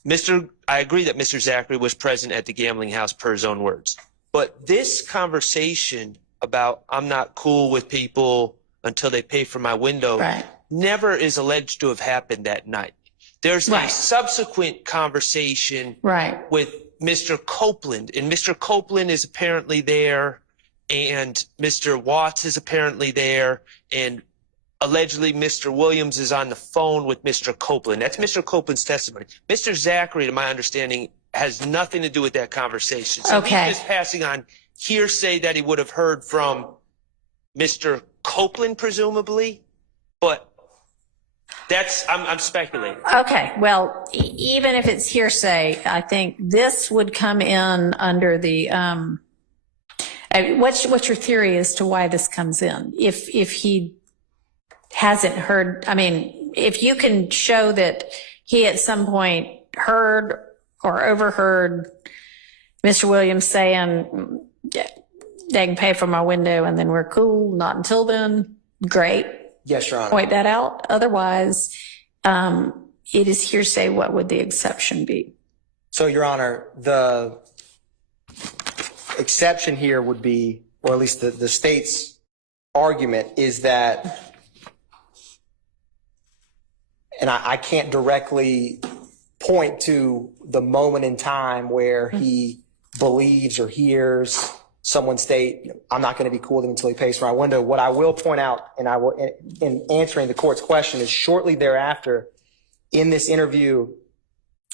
I agree that Mr. Zachary was present at the gambling house per his own words. But this conversation about I'm not cool with people until they pay for my window never is alleged to have happened that night. There's a subsequent conversation with Mr. Copeland, and Mr. Copeland is apparently there, and Mr. Watts is apparently there, and allegedly Mr. Williams is on the phone with Mr. Copeland. That's Mr. Copeland's testimony. Mr. Zachary, to my understanding, has nothing to do with that conversation. So he's just passing on hearsay that he would have heard from Mr. Copeland, presumably, but I'm speculating. Okay, well, even if it's hearsay, I think this would come in under the, what's your theory as to why this comes in? If he hasn't heard, if you can show that he at some point heard or overheard Mr. Williams saying, they can pay for my window and then we're cool, not until then, great. Yes, Your Honor. Point that out. Otherwise, it is hearsay. What would the exception be? So, Your Honor, the exception here would be, or at least the state's argument is that, and I can't directly point to the moment in time where he believes or hears someone state, I'm not going to be cool with him until he pays for my window. What I will point out, and I will, in answering the court's question, is shortly thereafter in this interview,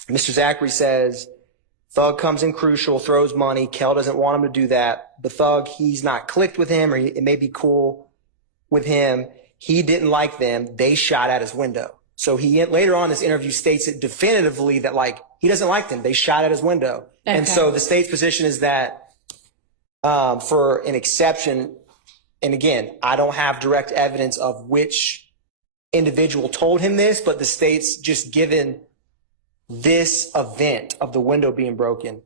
Mr. Zachary says, Thug comes in crucial, throws money. Kel doesn't want him to do that. The Thug, he's not clicked with him, or it may be cool with him. He didn't like them. They shot at his window. So he later on in this interview states it definitively that like he doesn't like them. They shot at his window. Okay. And so the state's position is that for an exception, and again, I don't have direct evidence of which individual told him this, but the state's just given this event of the window being broken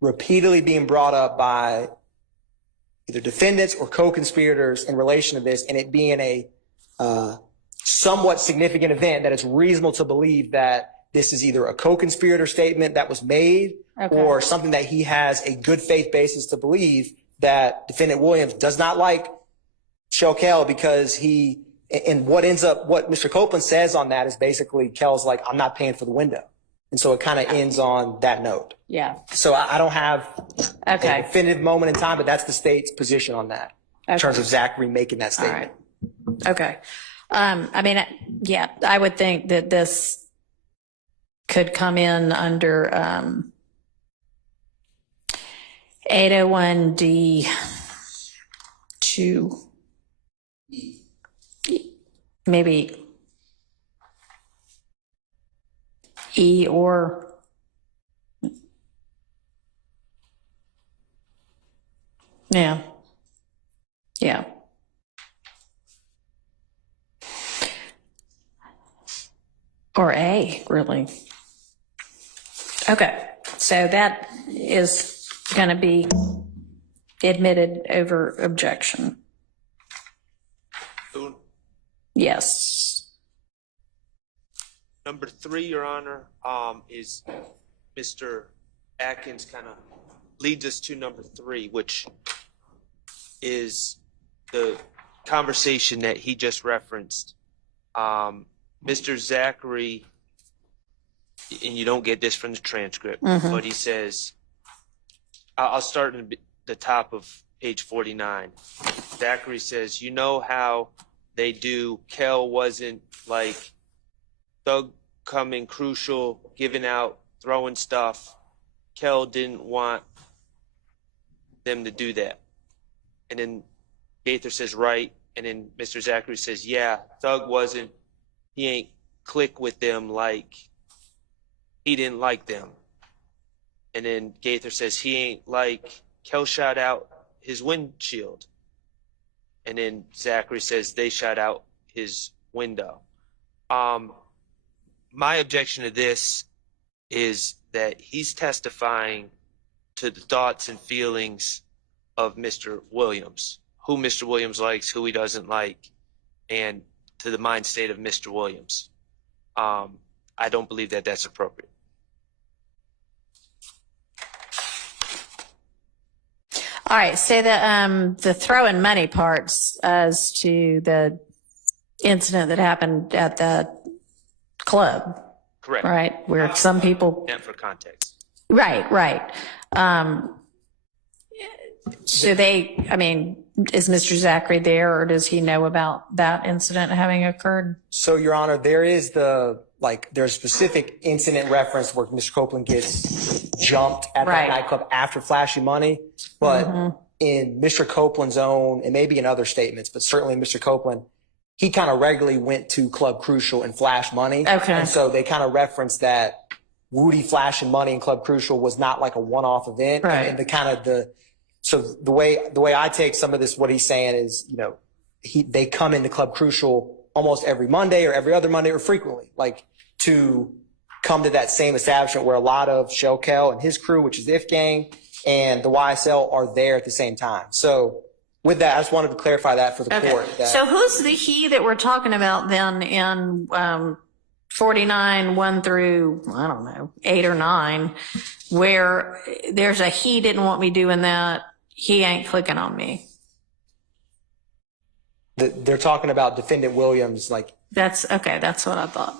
repeatedly being brought up by either defendants or co-conspirators in relation to this, and it being a somewhat significant event that it's reasonable to believe that this is either a co-conspirator statement that was made or something that he has a good faith basis to believe that defendant Williams does not like Kel because he, and what Mr. Copeland says on that is basically Kel's like, I'm not paying for the window. And so it kind of ends on that note. Yeah. So I don't have a definitive moment in time, but that's the state's position on that in terms of Zachary making that statement. All right. Okay. I mean, yeah, I would think that this could come in under 801D2, maybe E or yeah. Or A, really. Okay, so that is going to be admitted over objection. Yes. Number 3, Your Honor, is Mr. Atkins kind of leads us to number 3, which is the conversation that he just referenced. Mr. Zachary, and you don't get this from the transcript, but he says, I'll start in the top of page 49. Zachary says, you know how they do, Kel wasn't like Thug coming crucial, giving out, throwing stuff. Kel didn't want them to do that. And then Gaither says, right. And then Mr. Zachary says, yeah, Thug wasn't, he ain't click with them like he didn't like them. And then Gaither says, he ain't like Kel shot out his windshield. And then Zachary says, they shot out his window. My objection to this is that he's testifying to the thoughts and feelings of Mr. Williams, who Mr. Williams likes, who he doesn't like, and to the mind state of Mr. Williams. I don't believe that that's appropriate. All right, so the throwing money parts as to the incident that happened at the club. Correct. Right, where some people. And for context. Right. So is Mr. Zachary there, or does he know about that incident having occurred? So, Your Honor, there's specific incident reference where Mr. Copeland gets jumped at that nightclub after flashing money. But in Mr. Copeland's own, and maybe in other statements, but certainly Mr. Copeland, he kind of regularly went to Club Crucial and flashed money. Okay. And so they kind of referenced that Woody flashing money in Club Crucial was not like a one-off event. Right. And so the way I take some of this, what he's saying is, they come into Club Crucial almost every Monday or every other Monday or frequently, like to come to that same establishment where a lot of Shell Kel and his crew, which is the If Gang, and the YSL are there at the same time. So with that, I just wanted to clarify that for the court. So who's the he that we're talking about then in 49, 1 through, 8 or 9, where there's a he didn't want me doing that, he ain't clicking on me? They're talking about defendant Williams, like. That's what I thought.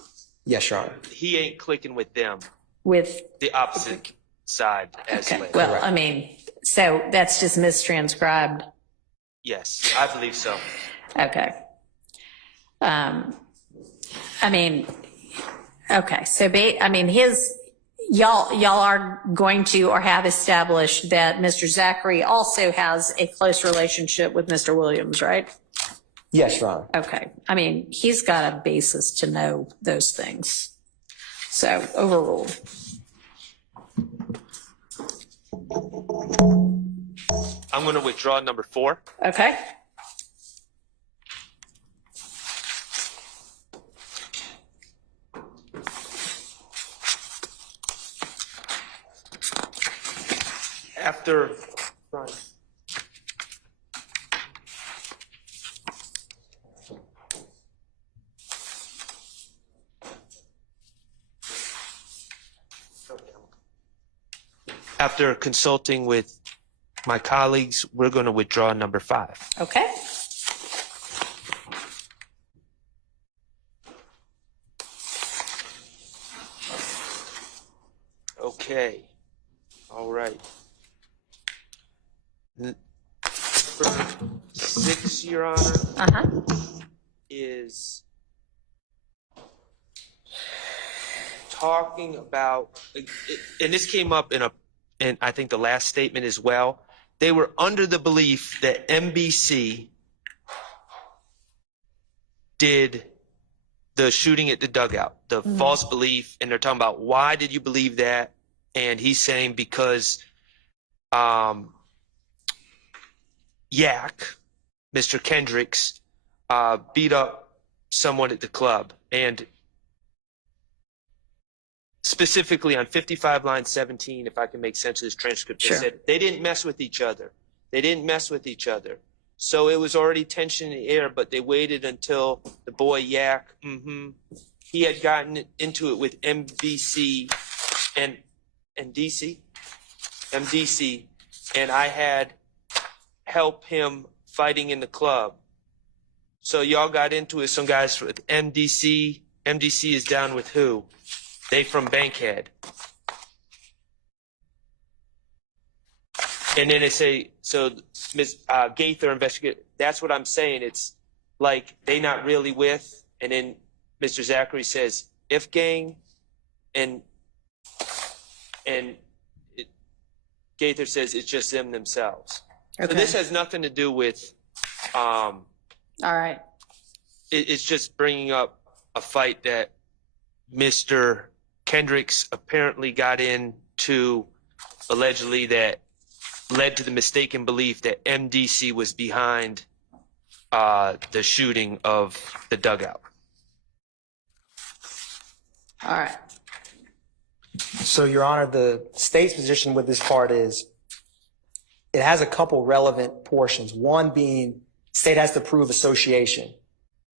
Yes, Your Honor. He ain't clicking with them. With the opposite side as well. Well, so that's just mistranscribed. Yes, I believe so. Okay. Okay. So, y'all are going to or have established that Mr. Zachary also has a close relationship with Mr. Williams, right? Yes, Your Honor. Okay. I mean, he's got a basis to know those things. So overruled. I'm going to withdraw number 4. Okay. After after consulting with my colleagues, we're going to withdraw number 5. Okay. Okay. All right. Number 6, Your Honor, Uh-huh. is talking about, and this came up in I think the last statement as well. They were under the belief that NBC did the shooting at the dugout, the false belief, and they're talking about why did you believe that? And he's saying because Yak, Mr. Kendricks, beat up someone at the club. And specifically on 55 line 17, if I can make sense of this transcript, Sure. they said they didn't mess with each other. They didn't mess with each other. So it was already tension in the air, but they waited until the boy Yak, he had gotten into it with MDC, and I had helped him fighting in the club. So y'all got into it, some guys with MDC. MDC is down with who? They from Bankhead. And then they say, so Ms. Gaither investigate. That's what I'm saying. It's like they not really with. And then Mr. Zachary says, if gang, and Gaither says it's just them themselves. Okay. So this has nothing to do with, All right. it's just bringing up a fight that Mr. Kendricks apparently got into, allegedly, that led to the mistaken belief that MDC was behind the shooting of the dugout. All right. So, Your Honor, the state's position with this part is it has a couple relevant portions. One being state has to prove association.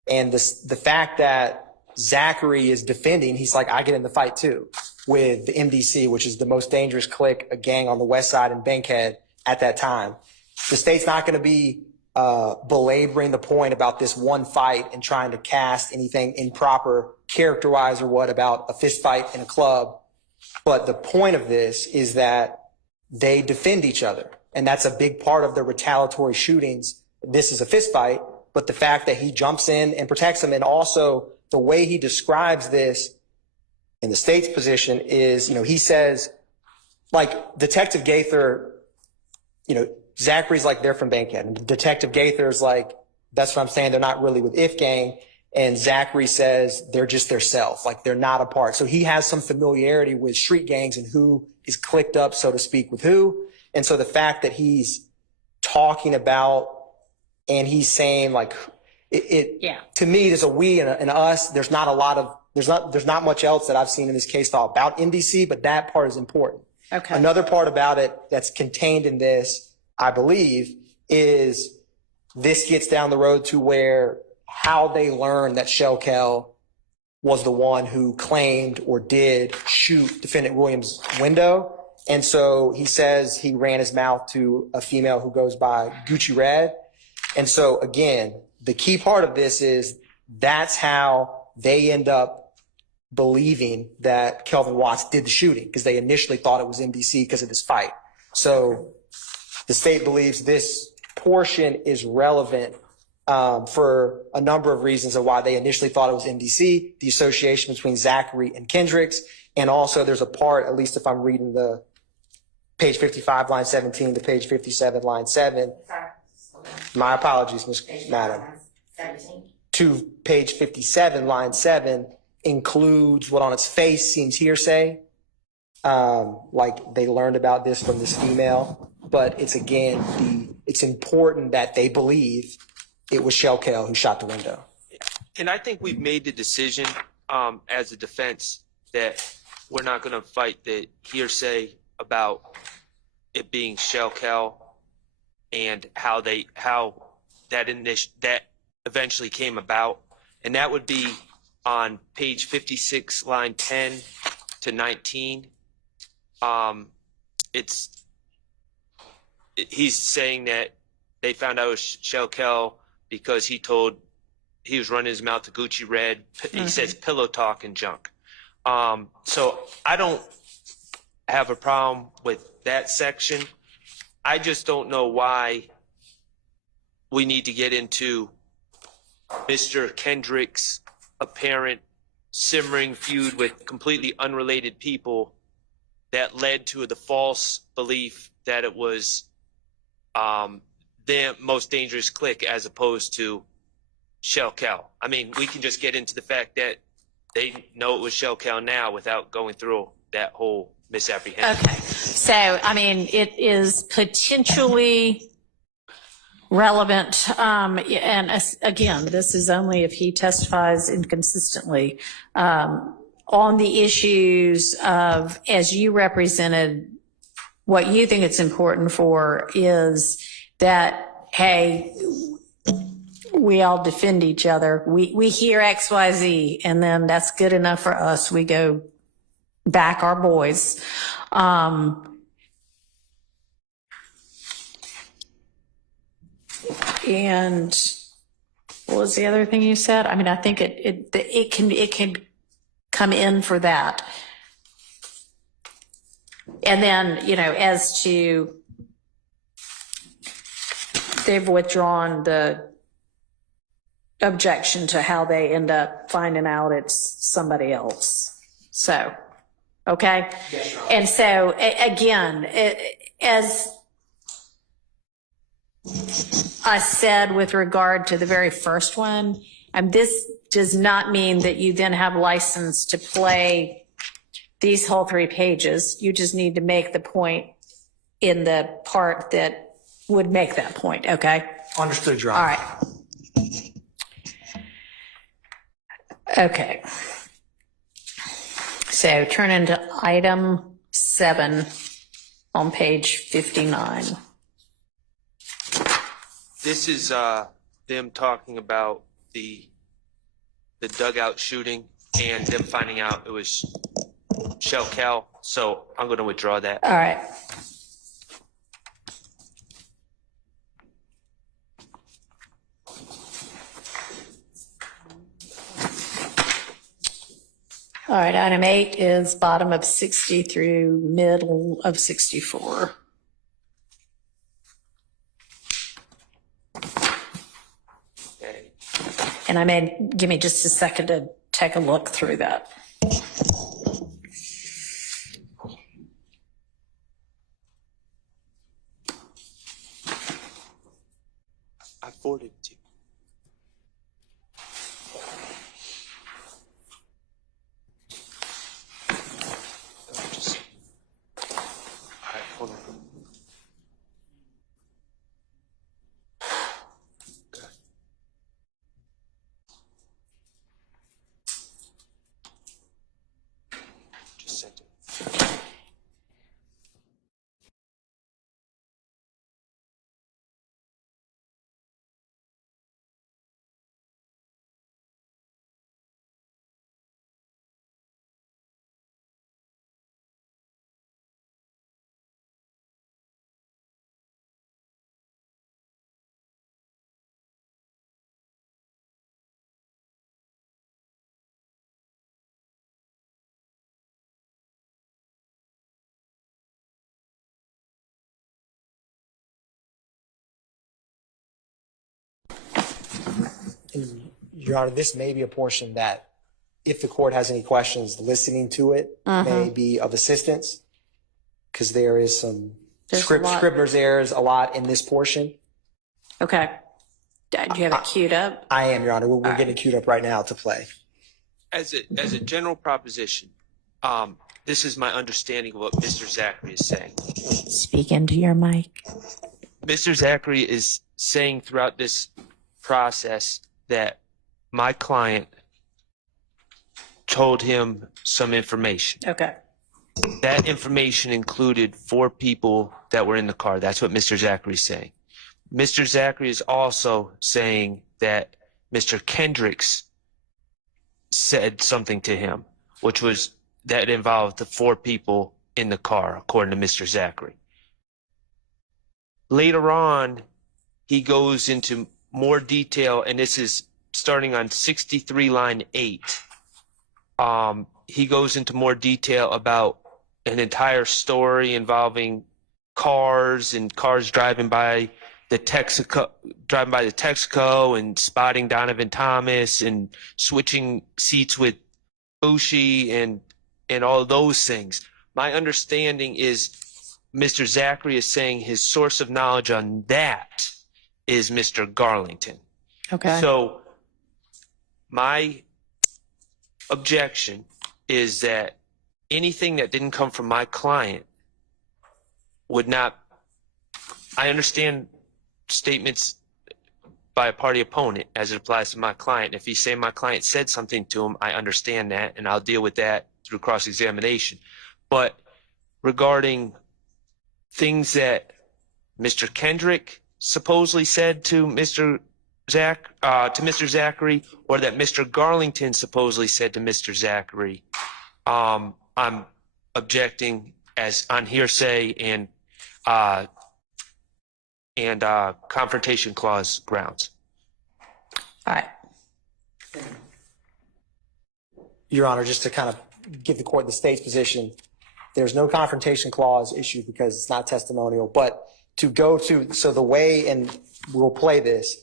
And the fact that Zachary is defending, he's like, I get in the fight too with the MDC, which is the most dangerous clique, a gang on the west side in Bankhead at that time. The state's not going to be belaboring the point about this one fight and trying to cast anything improper character-wise or what about a fist fight in a club. But the point of this is that they defend each other. And that's a big part of the retaliatory shootings. This is a fist fight, but the fact that he jumps in and protects him, and also the way he describes this in the state's position is, he says, like, Detective Gaither, Zachary's like, they're from Bankhead. And Detective Gaither's like, that's what I'm saying, they're not really with If Gang. And Zachary says they're just their self, like they're not a part. So he has some familiarity with street gangs and who is clicked up, so to speak, with who. And so the fact that he's talking about and he's saying like, to me, there's a we and an us. There's not much else that I've seen in this case law about NDC, but that part is important. Okay. Another part about it that's contained in this, I believe, is this gets down the road to where how they learned that Shellkel was the one who claimed or did shoot Defendant Williams' window. And so he says he ran his mouth to a female who goes by Gucci Red. And so again, the key part of this is that's how they end up believing that Kelvin Watts did the shooting, because they initially thought it was MDC because of this fight. So the state believes this portion is relevant for a number of reasons of why they initially thought it was MDC, the association between Zachary and Kendricks, And also there's a part, at least if I'm reading the page 55, line 17 to page 57, line 7. My apologies, Ms. Madam. To page 57, line 7 includes what on its face seems hearsay. Like they learned about this from this female, but it's it's important that they believe it was Shell Kell who shot the window. And I think we've made the decision as a defense that we're not going to fight the hearsay about it being Shell Kell and how that eventually came about. And that would be on page 56, line 10 to 19. He's saying that they found out it was Shell Kell because he was running his mouth to Gucci Red. He says pillow talk and junk. So I don't have a problem with that section. I just don't know why we need to get into Mr. Kendrick's apparent simmering feud with completely unrelated people that led to the false belief that it was the most dangerous clique as opposed to Shell Kell. I mean, we can just get into the fact that they know it was Shell Kell now without going through that whole misapprehension. Okay. So, I mean, it is potentially relevant. Again, this is only if he testifies inconsistently on the issues of, as you represented, what you think it's important for is that, hey, we all defend each other. We hear X, Y, Z, and then that's good enough for us. We go back our boys. And what was the other thing you said? I mean, I think it can come in for that. And then, as to, they've withdrawn the objection to how they end up finding out it's somebody else. So, okay. Yes, Your Honor. And so, again, as I said with regard to the very first one, this does not mean that you then have license to play these whole 3 pages. You just need to make the point in the part that would make that point, okay? Understood, Your All Honor. right. Okay. So turn into item 7 on page 59. This is them talking about the dugout shooting and them finding out it was Shell Kell. So I'm going to withdraw that. All right. All right, item 8 is bottom of 60 through middle of 64. Okay. And give me just a second to take a look through that. I forwarded it to you. All right, hold on. Okay. Just sent it. And, Your Honor, this may be a portion that if the court has any questions, listening to it may be of assistance, because there is some There's a lot. scrivener's errors a lot in this portion. Okay. Do you have it queued up? I am, Your Honor. We're getting queued up right now to play. As a general proposition, this is my understanding of what Mr. Zachary is saying. Speak into your mic. Mr. Zachary is saying throughout this process that my client told him some information. Okay. That information included 4 people that were in the car. That's what Mr. Zachary is saying. Mr. Zachary is also saying that Mr. Kendricks said something to him, which was that involved the 4 people in the car, according to Mr. Zachary. Later on, he goes into more detail, and this is starting on 63 line 8. He goes into more detail about an entire story involving cars and cars driving by the Texaco and spotting Donovan Thomas and switching seats with Bushi and all those things. My understanding is Mr. Zachary is saying his source of knowledge on that is Mr. Garlington. Okay. So my objection is that anything that didn't come from my client would not. I understand statements by a party opponent as it applies to my client. If he's saying my client said something to him, I understand that, and I'll deal with that through cross-examination. But regarding things that Mr. Kendrick supposedly said to Mr. Zachary, or that Mr. Garlington supposedly said to Mr. Zachary, I'm objecting as on hearsay and confrontation clause grounds. All right. Your Honor, just to kind of give the court the state's position, there's no confrontation clause issue because it's not testimonial. But to go to, so the way, and we'll play this,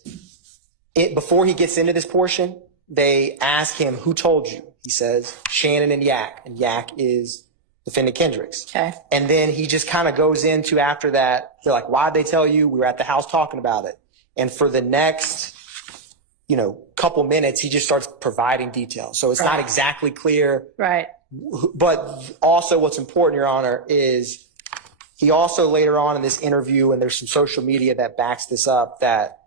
before he gets into this portion, they ask him, who told you? He says, Shannon and Yak is defendant Kendricks. Okay. And then he just kind of goes into after that, they're like, why'd they tell you? We were at the house talking about it. And for the next, couple minutes, he just starts providing details. So it's not exactly clear. Right. But also what's important, Your Honor, is he also later on in this interview, and there's some social media that backs this up, that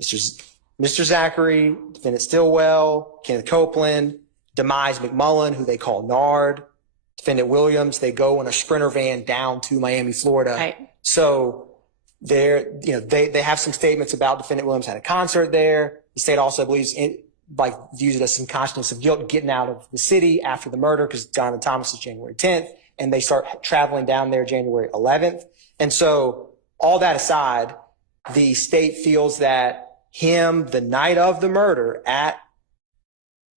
Mr. Zachary, defendant Stillwell, Kenneth Copeland, Demise McMullen, who they call Nard, defendant Williams, they go in a Sprinter van down to Miami, Florida. Right. So they have some statements about defendant Williams had a concert there. The state also believes views it as some consciousness of guilt getting out of the city after the murder, because Donovan Thomas is January 10th, and they start traveling down there January 11th. And so all that aside, the state feels that him, the night of the murder at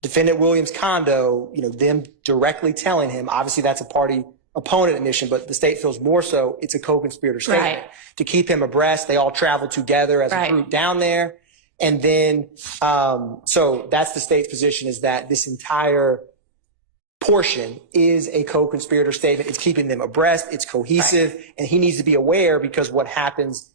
defendant Williams' condo, them directly telling him, obviously that's a party opponent admission, but the state feels more so it's a co-conspirator statement. Right. To keep him abreast, they all traveled together as a group down there. And then, so that's the state's position, is that this entire portion is a co-conspirator statement. It's keeping them abreast. It's cohesive. And he needs to be aware, because what happens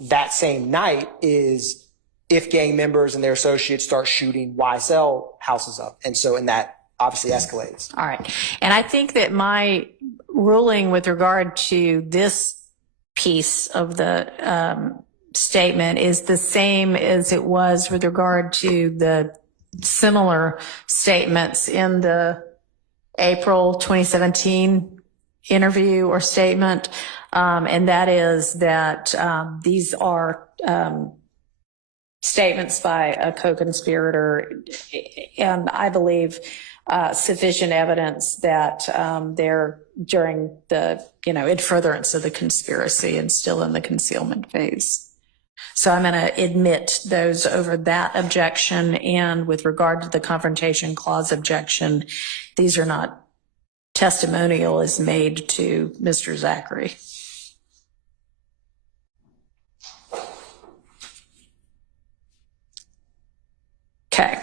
that same night is if gang members and their associates start shooting YSL houses up. And that obviously escalates. All right. And I think that my ruling with regard to this piece of the statement is the same as it was with regard to the similar statements in the April 2017 interview or statement. And that is that these are statements by a co-conspirator, and I believe sufficient evidence that they're during the, in furtherance of the conspiracy and still in the concealment phase. So I'm going to admit those over that objection. And with regard to the confrontation clause objection, these are not testimonial as made to Mr. Zachary. Okay.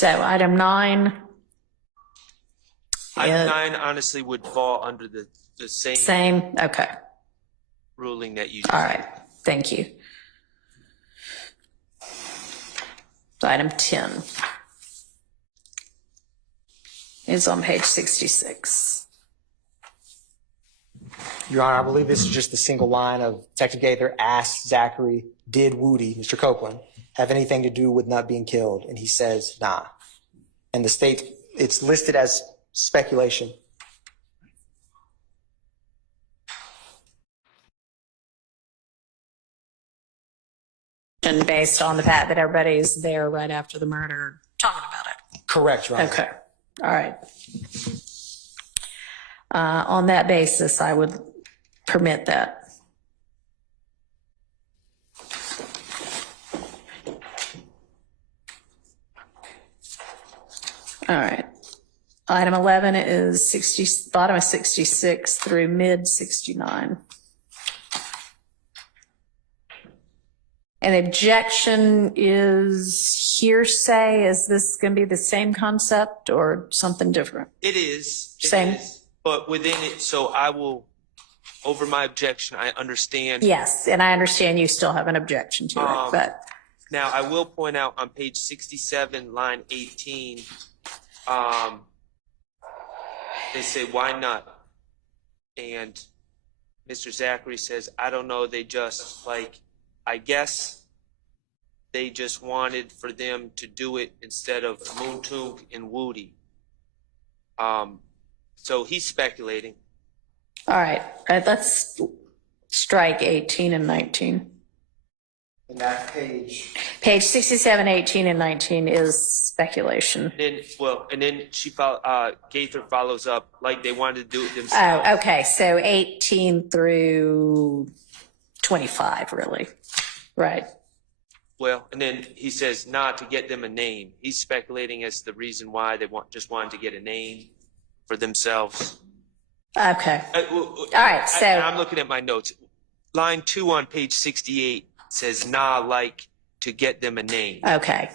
So item 9. Item 9 honestly would fall under the same Same, okay. ruling that you just All right, thank you. Item 10 is on page 66. Your Honor, I believe this is just the single line of Detective Gaither asked Zachary, did Woody, Mr. Copeland, have anything to do with not being killed? And he says, nah. And the state, it's listed as speculation. And based on the fact that everybody's there right after the murder talking about it. Correct, Your Honor. Okay, all right. On that basis, I would permit that. All right. Item 11 is bottom of 66 through mid 69. An objection is hearsay. Is this going to be the same concept or something different? It is. Same. But within it, so I will, over my objection, I understand. Yes, and I understand you still have an objection to it, but. Now, I will point out on page 67, line 18, they say, why not? And Mr. Zachary says, I don't know, they just, I guess they just wanted for them to do it instead of Moontung and Woody. So he's speculating. All right, let's strike 18 and 19. And that page. Page 67, 18, and 19 is speculation. And then Gaither follows up like they wanted to do it themselves. Oh, okay, so 18 through 25, really, right? Well, and then he says not to get them a name. He's speculating as the reason why they just wanted to get a name for themselves. Okay. All right, so. I'm looking at my notes. Line 2 on page 68 says like to get them a name. Okay.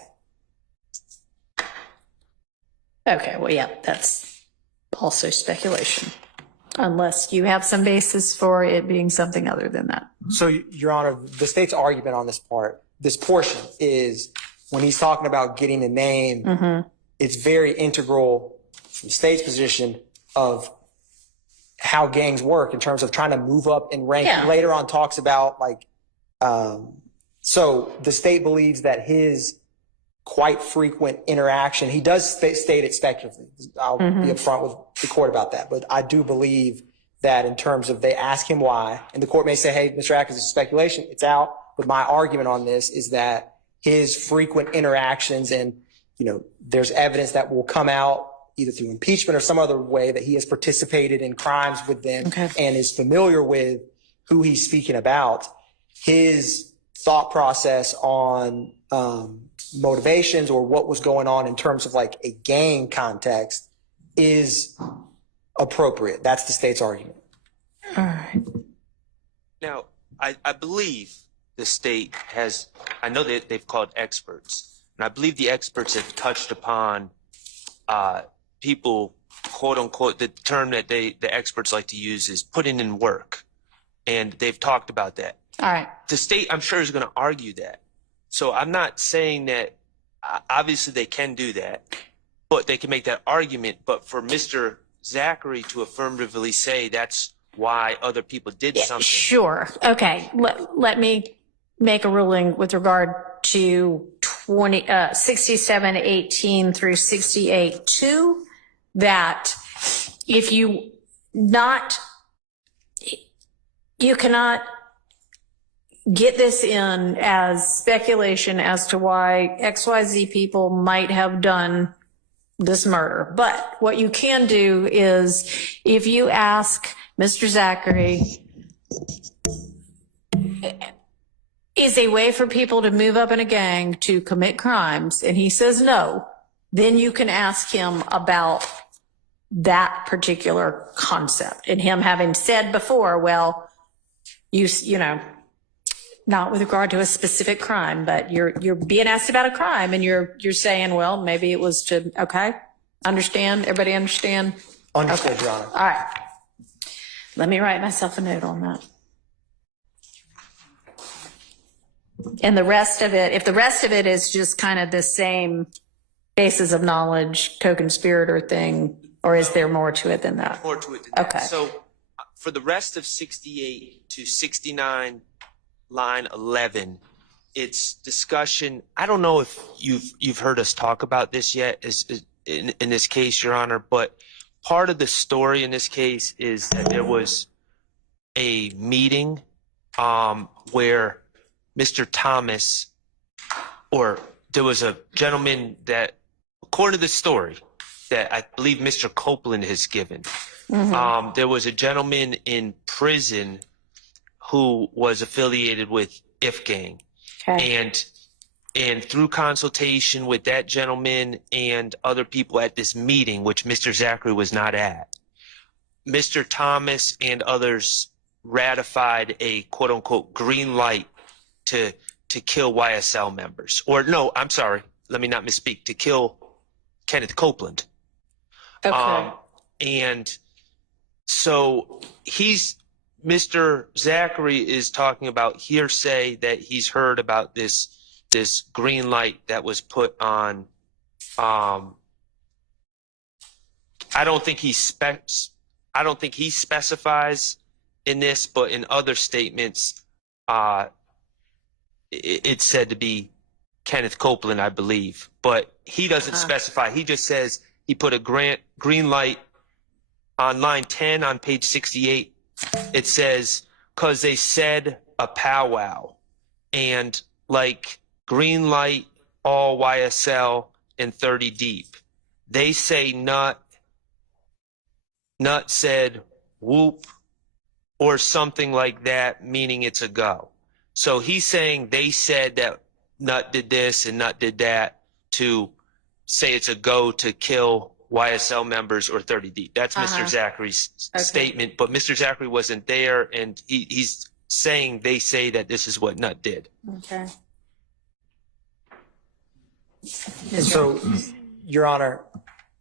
Okay, well, yeah, that's also speculation, unless you have some basis for it being something other than that. So, Your Honor, the state's argument on this portion is when he's talking about getting a name, it's very integral from the state's position of how gangs work in terms of trying to move up in rank. Yeah. Later on talks about so the state believes that his quite frequent interaction, he does state it speculatively. I'll be upfront with the court about that. But I do believe that in terms of they ask him why, and the court may say, hey, Mr. Atkins, it's speculation, it's out. But my argument on this is that his frequent interactions and, there's evidence that will come out either through impeachment or some other way that he has participated in crimes with them and is familiar with who he's speaking about. His thought process on motivations or what was going on in terms of like a gang context is appropriate. That's the state's argument. All right. Now, I believe the state has, I know that they've called experts, and I believe the experts have touched upon people, quote unquote, the term that the experts like to use is putting in work. And they've talked about that. All right. The state, I'm sure, is going to argue that. So I'm not saying that, obviously they can do that, but they can make that argument. But for Mr. Zachary to affirmatively say that's why other people did something. Sure. Okay. Let me make a ruling with regard to 67, 18 through 68, 2, that if you cannot get this in as speculation as to why XYZ people might have done this murder. But what you can do is if you ask Mr. Zachary, is a way for people to move up in a gang to commit crimes, and he says no, then you can ask him about that particular concept. And him having said before, well, you know, not with regard to a specific crime, but you're being asked about a crime and you're saying, well, maybe it was to, okay, understand, everybody understand? Understood, Your Honor. All right. Let me write myself a note on that. And the rest of it, if the rest of it is just kind of the same basis of knowledge, co-conspirator thing, or is there more to it than that? More to it than that. Okay. So for the rest of 68 to 69, line 11, it's discussion. I don't know if you've heard us talk about this yet in this case, Your Honor, but part of the story in this case is that there was a meeting where Mr. Thomas, or there was a gentleman that, according to the story, that I believe Mr. Copeland has given, there was a gentleman in prison who was affiliated with If Gang. Okay. And through consultation with that gentleman and other people at this meeting, which Mr. Zachary was not at, Mr. Thomas and others ratified a quote unquote green light to kill YSL members. Or no, I'm sorry, let me not misspeak, to kill Kenneth Copeland. Okay. And so Mr. Zachary is talking about hearsay that he's heard about this green light that was put on. I don't think he specifies in this, but in other statements, it's said to be Kenneth Copeland, I believe, but he doesn't specify. He just says he put a green light on line 10 on page 68. It says, "'cause they said a powwow," and like green light, all YSL and 30 deep. They say Nut said whoop or something like that, meaning it's a go. So he's saying they said that Nut did this and Nut did that to say it's a go to kill YSL members or 30 deep. That's Mr. Zachary's statement, but Mr. Zachary wasn't there, and he's saying they say that this is what Nut did. Okay. So, Your Honor,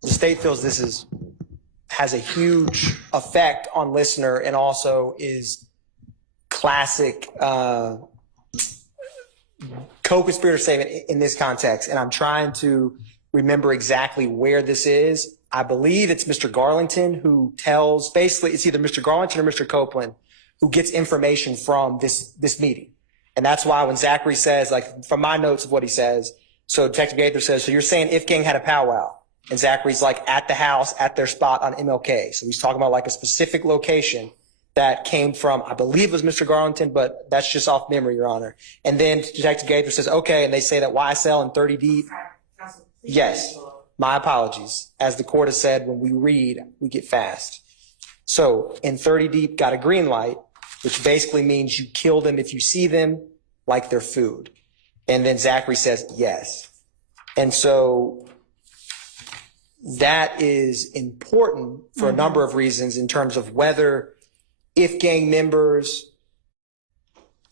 the state feels this has a huge effect on listener and also is classic co-conspirator statement in this context. And I'm trying to remember exactly where this is. I believe it's Mr. Garlington who tells, basically it's either Mr. Garlington or Mr. Copeland who gets information from this meeting. And that's why when Zachary says, like from my notes of what he says, so Detective Gaither says, so you're saying If Gang had a powwow? And Zachary's like at the house, at their spot on MLK. So he's talking about like a specific location that came from, I believe it was Mr. Garlington, but that's just off memory, Your Honor. And then Detective Gaither says, okay, and they say that YSL and 30 deep. Yes, my apologies. As the court has said, when we read, we get fast. So in 30 deep got a green light, which basically means you kill them if you see them like they're food. And then Zachary says, yes. And so that is important for a number of reasons in terms of whether If Gang members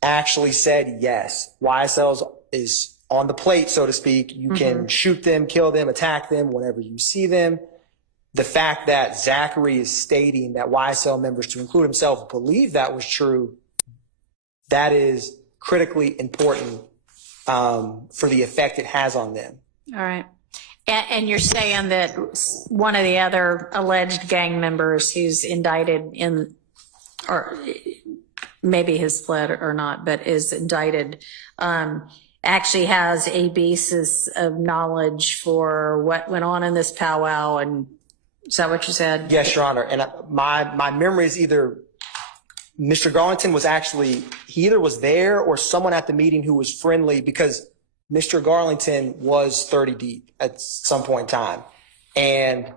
actually said, yes, YSL is on the plate, so to speak. You can shoot them, kill them, attack them whenever you see them. The fact that Zachary is stating that YSL members, to include himself, believe that was true, that is critically important for the effect it has on them. All right. And you're saying that one of the other alleged gang members who's indicted in, or maybe has fled or not, but is indicted, actually has a basis of knowledge for what went on in this powwow. And is that what you said? Yes, Your Honor. And my memory is either Mr. Garlington was actually, he either was there or someone at the meeting who was friendly, because Mr. Garlington was 30 deep at some point in time. And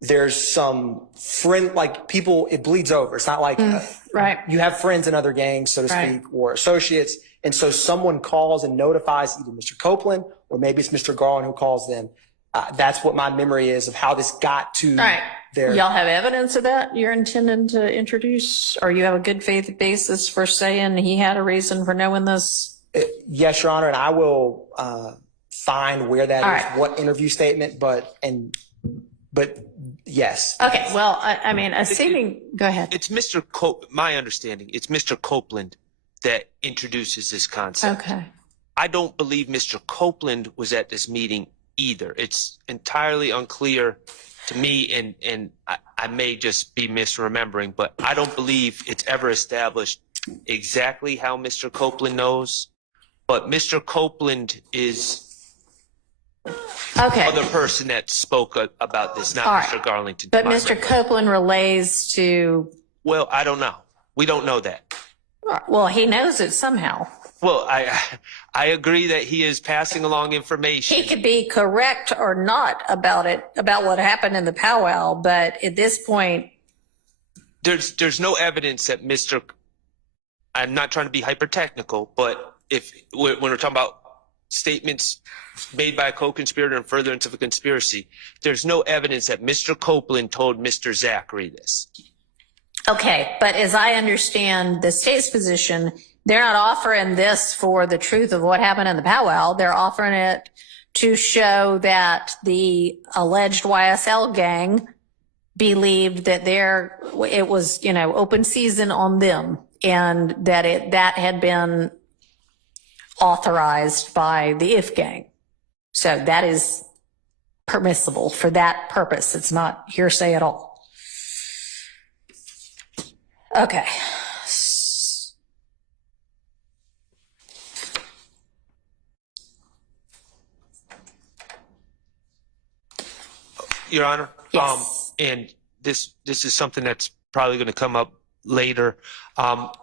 there's some friend, like people, it bleeds over. It's not like right. You have friends in other gangs, so to speak, or associates. And so someone calls and notifies either Mr. Copeland or maybe it's Mr. Garland who calls them. That's what my memory is of how this got to Y'all have evidence of that you're intending to introduce, or you have a good faith basis for saying he had a reason for knowing this? Yes, Your Honor, and I will find where that All is, right. what interview statement, but yes. Okay, well, I mean, assuming, go ahead. It's my understanding, it's Mr. Copeland that introduces this concept. Okay. I don't believe Mr. Copeland was at this meeting either. It's entirely unclear to me, and I may just be misremembering, but I don't believe it's ever established exactly how Mr. Copeland knows. But Mr. Copeland is Okay. other person that spoke about this, not All right. Mr. Garlington. But Mr. Copeland relays to, Well, I don't know. We don't know that. well, he knows it somehow. Well, I agree that he is passing along information. He could be correct or not about it, about what happened in the powwow, but at this point, There's no evidence that I'm not trying to be hyper technical, but when we're talking about statements made by a co-conspirator and furtherance of a conspiracy, there's no evidence that Mr. Copeland told Mr. Zachary this. okay, but as I understand the state's position, they're not offering this for the truth of what happened in the powwow. They're offering it to show that the alleged YSL gang believed that it was, open season on them, and that had been authorized by the IF gang. So that is permissible for that purpose. It's not hearsay at all. Okay. Your Honor, Yes. and this is something that's probably going to come up later.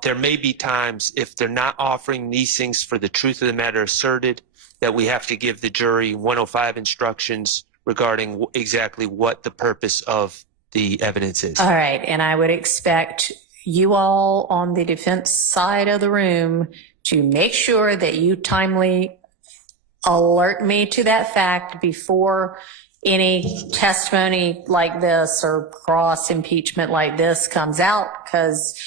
There may be times if they're not offering these things for the truth of the matter asserted, that we have to give the jury 105 instructions regarding exactly what the purpose of the evidence is. All right. And I would expect you all on the defense side of the room to make sure that you timely alert me to that fact before any testimony like this or cross impeachment like this comes out, because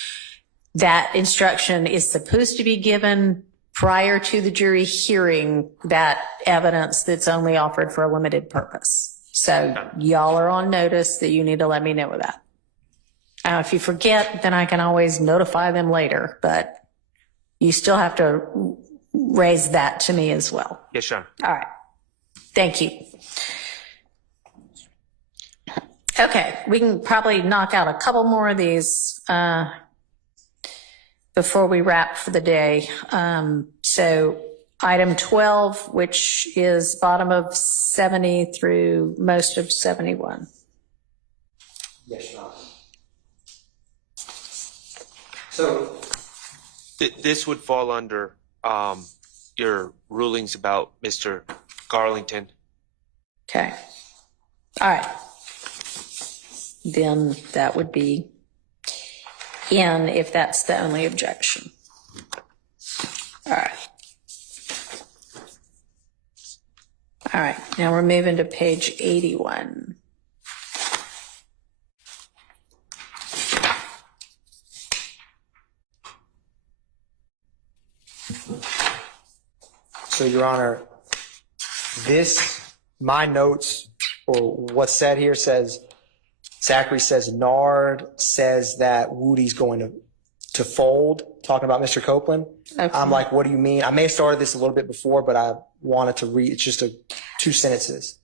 that instruction is supposed to be given prior to the jury hearing that evidence that's only offered for a limited purpose. So y'all are on notice that you need to let me know of that. If you forget, then I can always notify them later, but you still have to raise that to me as well. Yes, Your Honor. All right. Thank you. Okay, we can probably knock out a couple more of these before we wrap for the day. So item 12, which is bottom of 70 through most of 71. Yes, Your Honor. So This would fall under your rulings about Mr. Garlington. Okay. All right. Then that would be in if that's the only objection. All right. All right. Now we're moving to page 81. So, Your Honor, my notes, or what's said here says, Zachary says Nard says that Woody's going to fold, talking about Mr. Copeland. Okay. I'm like, what do you mean? I may have started this a little bit before, but I wanted to read, it's just two sentences.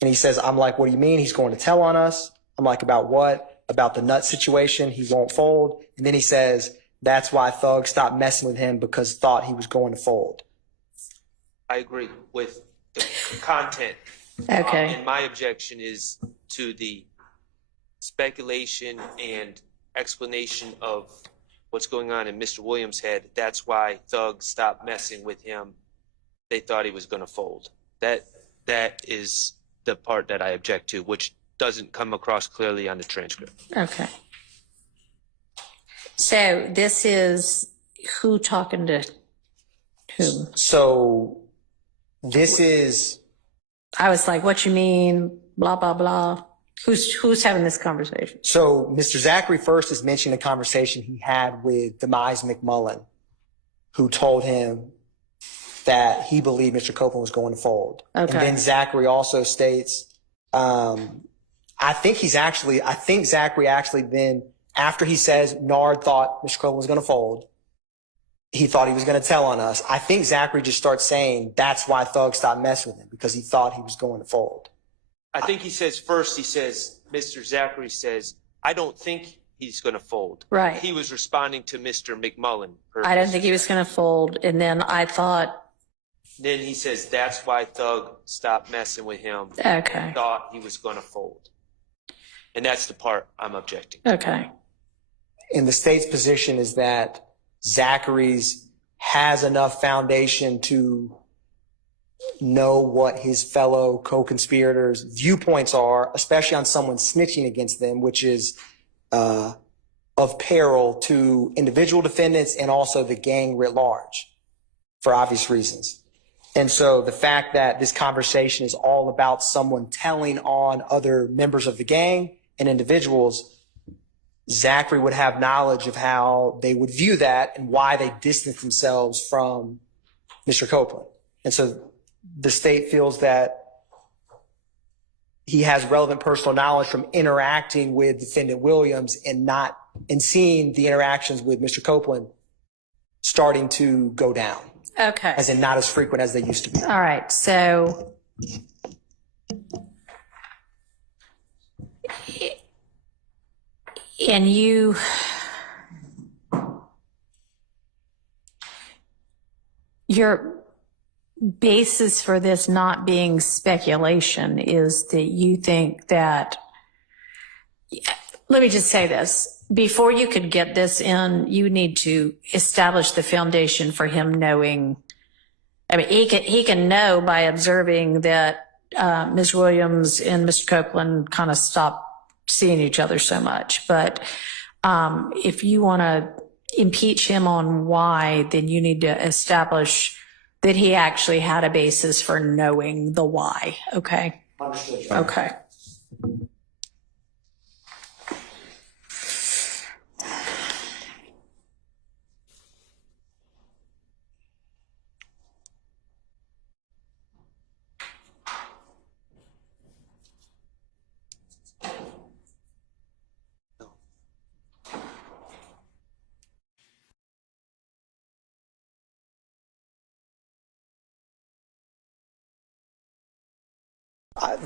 And he says, I'm like, what do you mean? He's going to tell on us. I'm like, about what? About the nut situation. He won't fold. And then he says, that's why Thug stopped messing with him, because thought he was going to fold. I agree with the content. Okay. And my objection is to the speculation and explanation of what's going on in Mr. Williams' head. That's why Thug stopped messing with him. They thought he was going to fold. That is the part that I object to, which doesn't come across clearly on the transcript. Okay. So this is who talking to whom? So this is, I was like, what you mean? Blah, blah, blah. Who's having this conversation? So Mr. Zachary first is mentioning a conversation he had with Demise McMullen, who told him that he believed Mr. Copeland was going to fold. Okay. And then Zachary also states, I think Zachary actually then, after he says Nard thought Mr. Copeland was going to fold, he thought he was going to tell on us. I think Zachary just starts saying that's why Thug stopped messing with him, because he thought he was going to fold. I think he says first, Mr. Zachary says, I don't think he's going to fold. Right. He was responding to Mr. McMullen. I don't think he was going to fold. And then I thought, Then he says that's why Thug stopped messing with him. okay, Thought he was going to fold. And that's the part I'm objecting to. okay. And the state's position is that Zachary's has enough foundation to know what his fellow co-conspirators' viewpoints are, especially on someone snitching against them, which is of peril to individual defendants and also the gang writ large, for obvious reasons. And so the fact that this conversation is all about someone telling on other members of the gang and individuals, Zachary would have knowledge of how they would view that and why they distance themselves from Mr. Copeland. And so the state feels that he has relevant personal knowledge from interacting with Defendant Williams and seeing the interactions with Mr. Copeland starting to go down, Okay. as in not as frequent as they used to be. All right. So and your basis for this not being speculation is that you think that, let me just say this, before you could get this in, you need to establish the foundation for him knowing. I mean, he can know by observing that Ms. Williams and Mr. Copeland kind of stopped seeing each other so much. But if you want to impeach him on why, then you need to establish that he actually had a basis for knowing the why. Okay. Understood. Okay.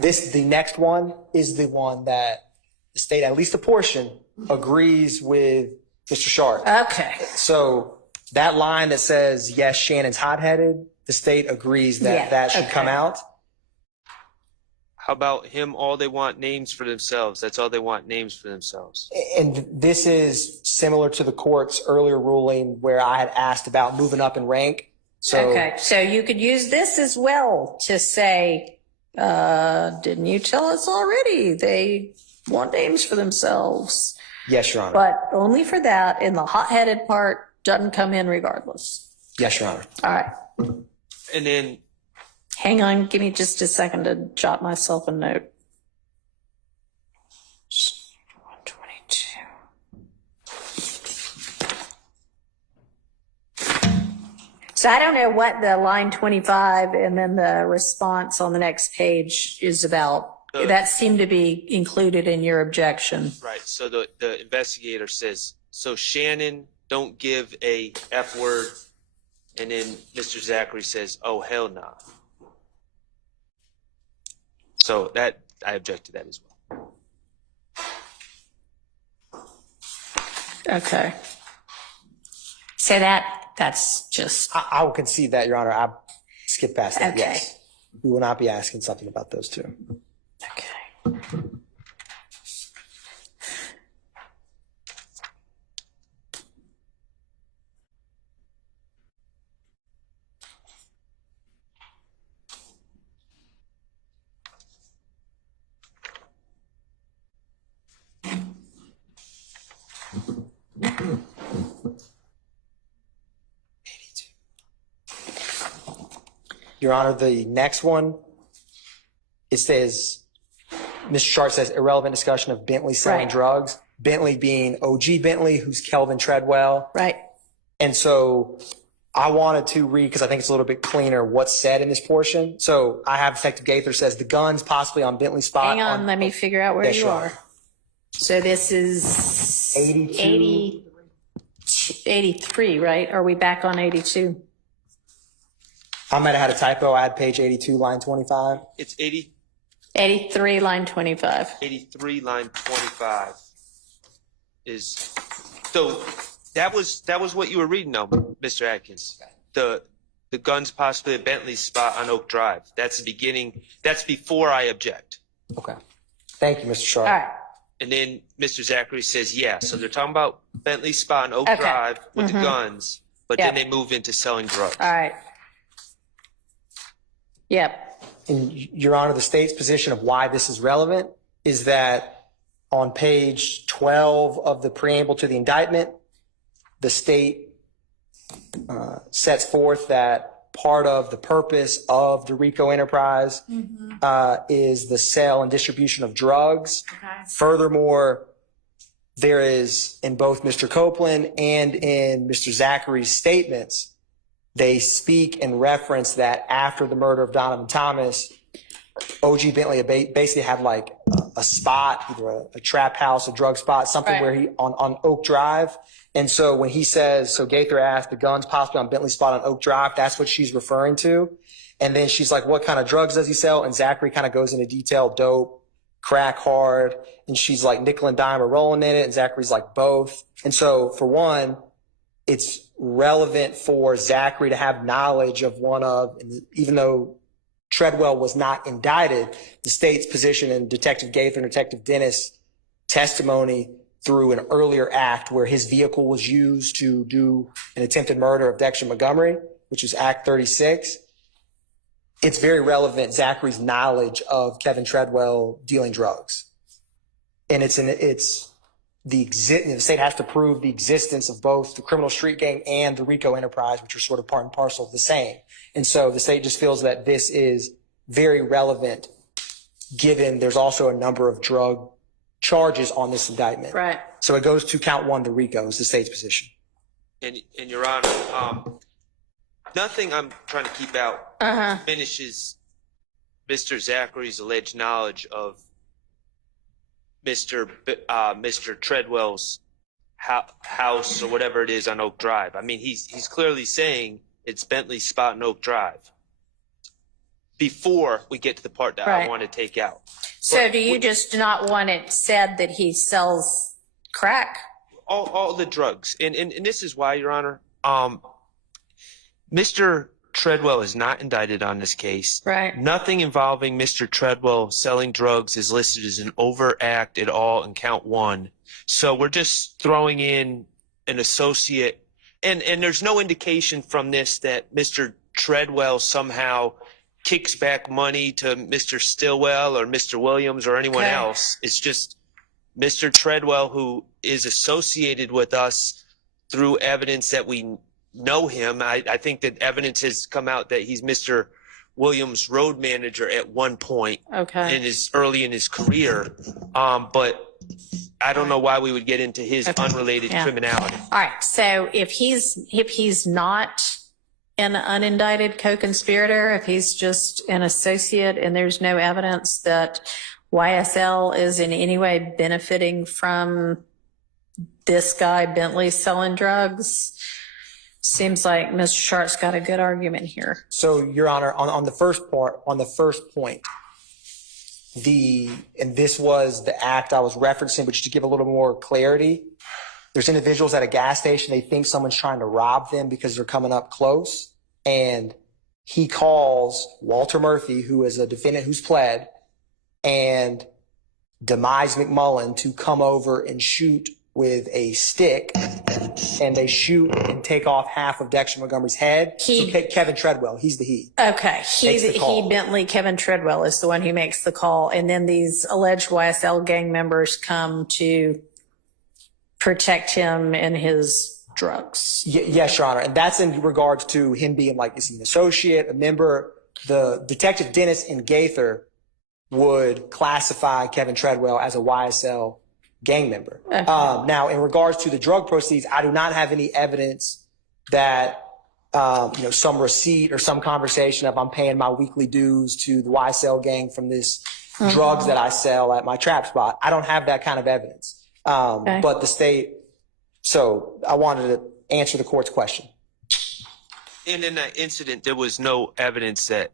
The next one is the one that the state, at least a portion, agrees with Mr. Sharp. Okay. So that line that says, yes, Shannon's hot-headed, the state agrees that Yeah, that should okay. come out. How about him? All they want names for themselves. That's all they want, names for themselves. And this is similar to the court's earlier ruling where I had asked about moving up in rank. So Okay. So you could use this as well to say, didn't you tell us already? They want names for themselves. yes, Your Honor. But only for that, and the hot-headed part doesn't come in regardless. Yes, Your Honor. All right. And then Hang on, give me just a second to jot myself a note. 122. So I don't know what the line 25 and then the response on the next page is about. That seemed to be included in your objection. right. So the investigator says, so Shannon, don't give a F word. And then Mr. Zachary says, oh, hell nah. So that, I object to that as well. Okay. So that's just, I will concede that, Your Honor. I skipped past that. Okay. Yes. We will not be asking something about those two. okay. Your Honor, the next one, it says, Mr. Sharp says irrelevant discussion of Bentley selling Right. drugs. Bentley being OG Bentley, who's Kelvin Treadwell. Right. And so I wanted to read, because I think it's a little bit cleaner, what's said in this portion. So I have Detective Gaither says the guns possibly on Bentley's spot. Hang on, let me figure out where Yes, you Your are. Honor. So this is 82. 83, right? Are we back on 82? I might have had a typo. I had page 82, line 25. It's 80, 83, line 25. 83, line 25 is, so that was what you were reading though, Mr. Atkins. The guns possibly at Bentley's spot on Oak Drive. That's the beginning. That's before I object. Okay. Thank you, Mr. Sharp. All right. And then Mr. Zachary says, yeah, so they're talking about Bentley's spot on Oak Okay. Drive with the guns, but Yep. then they move into selling drugs. All right. Yep. And Your Honor, the state's position of why this is relevant is that on page 12 of the preamble to the indictment, the state sets forth that part of the purpose of the RICO enterprise is the sale and distribution of drugs. Furthermore, there is in both Mr. Copeland and in Mr. Zachary's statements, they speak and reference that after the murder of Donovan Thomas, OG Bentley basically had like a spot, either a trap house, a drug spot, something Right. where he on Oak Drive. And so when he says, so Gaither asked the guns possibly on Bentley's spot on Oak Drive, that's what she's referring to. And then she's like, what kind of drugs does he sell? And Zachary kind of goes into detail, dope, crack hard. And she's like, nickel and dime are rolling in it. And Zachary's like, both. And so for one, it's relevant for Zachary to have knowledge of one of, and even though Treadwell was not indicted, the state's position in Detective Gaither and Detective Dennis' testimony through an earlier act where his vehicle was used to do an attempted murder of Dexter Montgomery, which was Act 36. It's very relevant, Zachary's knowledge of Kevin Treadwell dealing drugs. And the state has to prove the existence of both the criminal street gang and the RICO enterprise, which are sort of part and parcel of the same. And so the state just feels that this is very relevant, given there's also a number of drug charges on this indictment. Right. So it goes to count one, the RICO is the state's position. And Your Honor, nothing I'm trying to keep out finishes Mr. Zachary's alleged knowledge of Mr. Treadwell's house or whatever it is on Oak Drive. I mean, he's clearly saying it's Bentley's spot on Oak Drive before we get to the part that I Right. want to take out. So do you just not want it said that he sells crack? All the drugs. And this is why, Your Honor, Mr. Treadwell is not indicted on this case. Right. Nothing involving Mr. Treadwell selling drugs is listed as an overt act at all in count one. So we're just throwing in an associate. And there's no indication from this that Mr. Treadwell somehow kicks back money to Mr. Stillwell or Mr. Williams or anyone Okay. else. It's just Mr. Treadwell, who is associated with us through evidence that we know him. I think that evidence has come out that he's Mr. Williams' road manager at one point Okay. in his early in his career. But I don't know why we would get into his Okay. unrelated Yeah. criminality. All right. So if he's not an unindicted co-conspirator, if he's just an associate and there's no evidence that YSL is in any way benefiting from this guy Bentley selling drugs, seems like Mr. Sharp's got a good argument here. So, Your Honor, on the first point, and this was the act I was referencing, but just to give a little more clarity, there's individuals at a gas station, they think someone's trying to rob them because they're coming up close, and he calls Walter Murphy, who is a defendant who's pled, and Demise McMullen to come over and shoot with a stick, and they shoot and take off half of Dexter Montgomery's head. Kevin Treadwell, he's the he. Okay. Makes the call. He, Bentley, Kevin Treadwell is the one who makes the call. And then these alleged YSL gang members come to protect him and his drugs. Yes, Your Honor. And that's in regards to him being like, is he an associate, a member? The Detective Dennis and Gaither would classify Kevin Treadwell as a YSL gang member. Now, in regards to the drug proceeds, I do not have any evidence that some receipt or some conversation of I'm paying my weekly dues to the YSL gang from this drugs that I sell at my trap spot. I don't have that kind of evidence. But the state, so I wanted to answer the court's question. And in that incident, there was no evidence that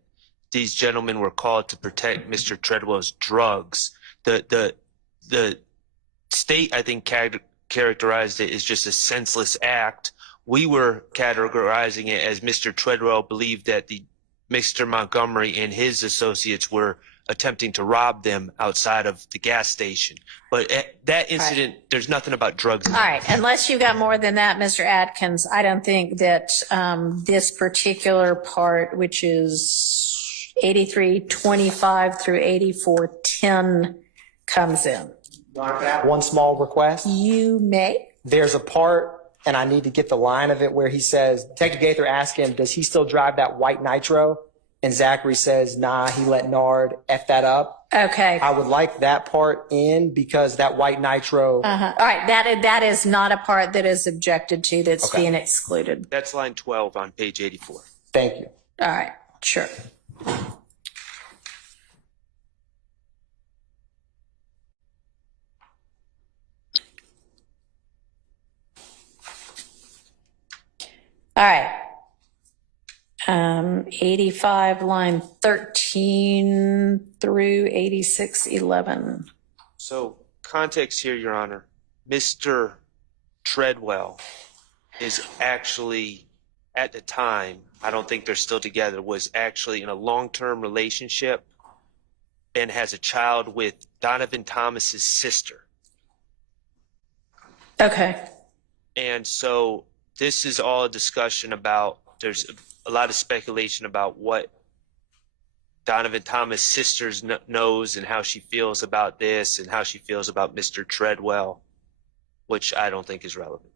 these gentlemen were called to protect Mr. Treadwell's drugs. The state, I think, characterized it as just a senseless act. We were categorizing it as Mr. Treadwell believed that Mr. Montgomery and his associates were attempting to rob them outside of the gas station. But at that incident, there's nothing about drugs. All right. Unless you got more than that, Mr. Atkins, I don't think that this particular part, which is 8325 through 8410, comes in. One small request. You may. There's a part, and I need to get the line of it, where he says, Detective Gaither asked him, does he still drive that white Nitro? And Zachary says, nah, he let Nard F that up. Okay. I would like that part in because that white Nitro. All right. That is not a part that is objected to that's being excluded. That's line 12 on page 84. Thank you. All right. Sure. All right. 85, line 13 through 8611. So context here, Your Honor. Mr. Treadwell is actually, at the time, I don't think they're still together, was actually in a long-term relationship and has a child with Donovan Thomas's sister. Okay. And so this is all a discussion about, there's a lot of speculation about what Donovan Thomas' sister knows and how she feels about this and how she feels about Mr. Treadwell, which I don't think is relevant.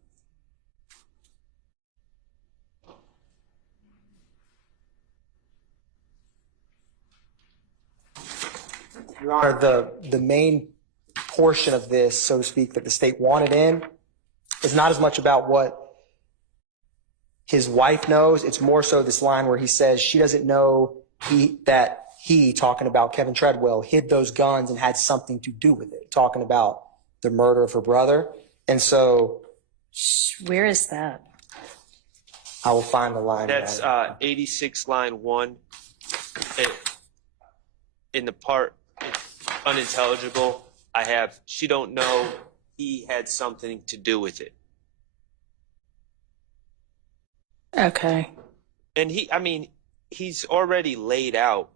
Your Honor, the main portion of this, so to speak, that the state wanted in is not as much about what his wife knows. It's more so this line where he says she doesn't know that he, talking about Kevin Treadwell, hid those guns and had something to do with it, talking about the murder of her brother. And so, where is that? I will find the line. That's 86 line 1. In the part unintelligible, I have, she don't know he had something to do with it. Okay. And he's already laid out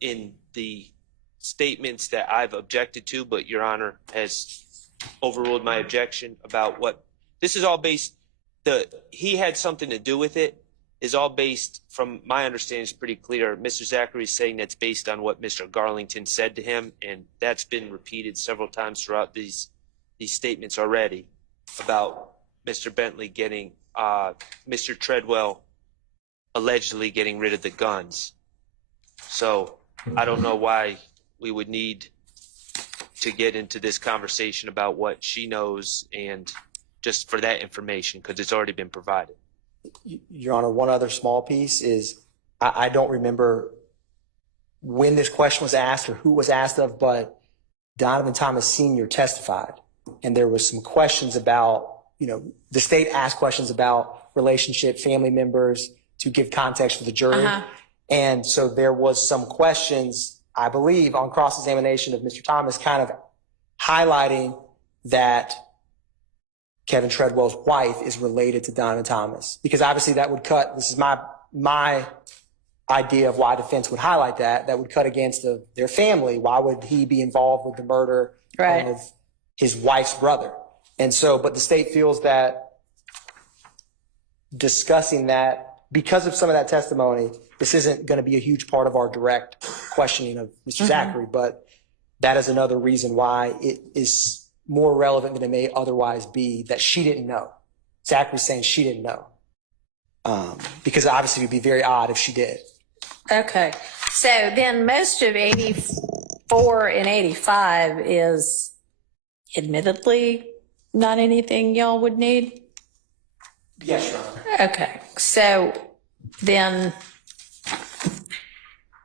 in the statements that I've objected to, but Your Honor has overruled my objection about what this is all based. He had something to do with it is all based, from my understanding, is pretty clear. Mr. Zachary is saying that's based on what Mr. Garlington said to him, and that's been repeated several times throughout these statements already about Mr. Bentley getting Mr. Treadwell allegedly getting rid of the guns. So I don't know why we would need to get into this conversation about what she knows and just for that information, because it's already been provided. Your Honor, one other small piece is I don't remember when this question was asked or who it was asked of, but Donovan Thomas Sr. testified, and there was some questions about, the state asked questions about relationship, family members, to give context for the jury. And so there was some questions, I believe, on cross-examination of Mr. Thomas kind of highlighting that Kevin Treadwell's wife is related to Donovan Thomas, because obviously that would cut, this is my idea of why defense would highlight that would cut against their family. Why would he be involved with the murder of his wife's brother? And so, but the state feels that discussing that, because of some of that testimony, this isn't going to be a huge part of our direct questioning of Mr. Zachary, but that is another reason why it is more relevant than it may otherwise be that she didn't know. Zachary's saying she didn't know. Because obviously it would be very odd if she did. Okay. So then most of 84 84 and 85 is admittedly not anything y'all would need? Yes, Your Honor. Okay, so then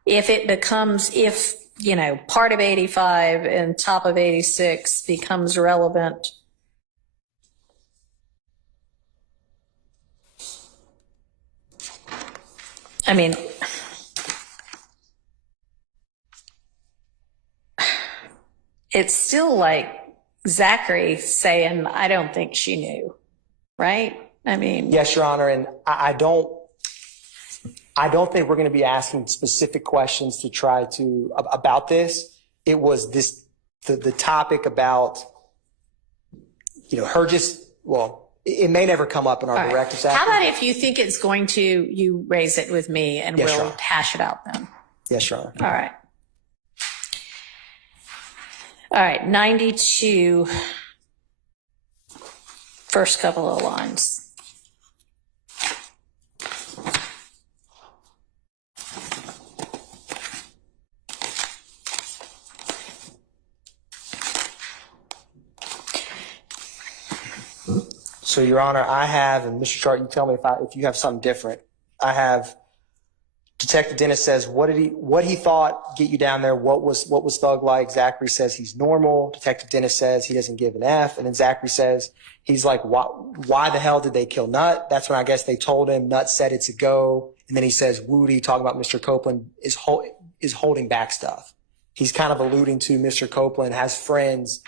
if it becomes, if, you know, part of 85 and top of 86 becomes relevant, I mean, it's still like Zachary saying, I don't think she knew, right? I mean, Yes, Your Honor, and I don't think we're going to be asking specific questions to try to about this. It was the topic about, you know, her just, well, it may never come up in our all right. directives. How about if you think it's going to, you raise it with me and Yes, Your we'll Honor. hash it out then. Yes, Your Honor. All right. All right, 92, first couple of lines. So, Your Honor, I have, and Mr. Chart, you tell me if you have something different. I have Detective Dennis says, what he thought get you down there? What was Thug like? Zachary says he's normal. Detective Dennis says he doesn't give an F. And then Zachary says, he's like, why the hell did they kill Nut? That's when I guess they told him. Nut said it's a go. And then he says, Woody, talking about Mr. Copeland, is holding back stuff. He's kind of alluding to Mr. Copeland has friends.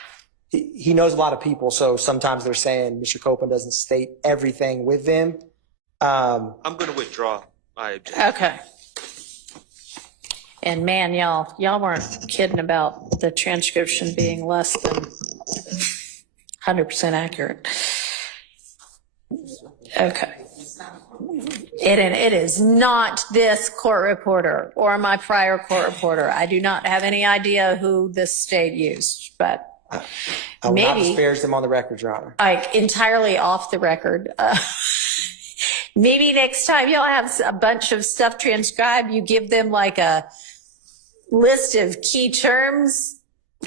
He knows a lot of people. So sometimes they're saying Mr. Copeland doesn't state everything with them. I'm going to withdraw my objection. Okay. And man, y'all weren't kidding about the transcription being less than 100% accurate. Okay. It is not this court reporter or my prior court reporter. I do not have any idea who this state used, but I will not maybe disparage them on the record, Your Honor. like entirely off the record. Maybe next time y'all have a bunch of stuff transcribed, you give them like a list of key terms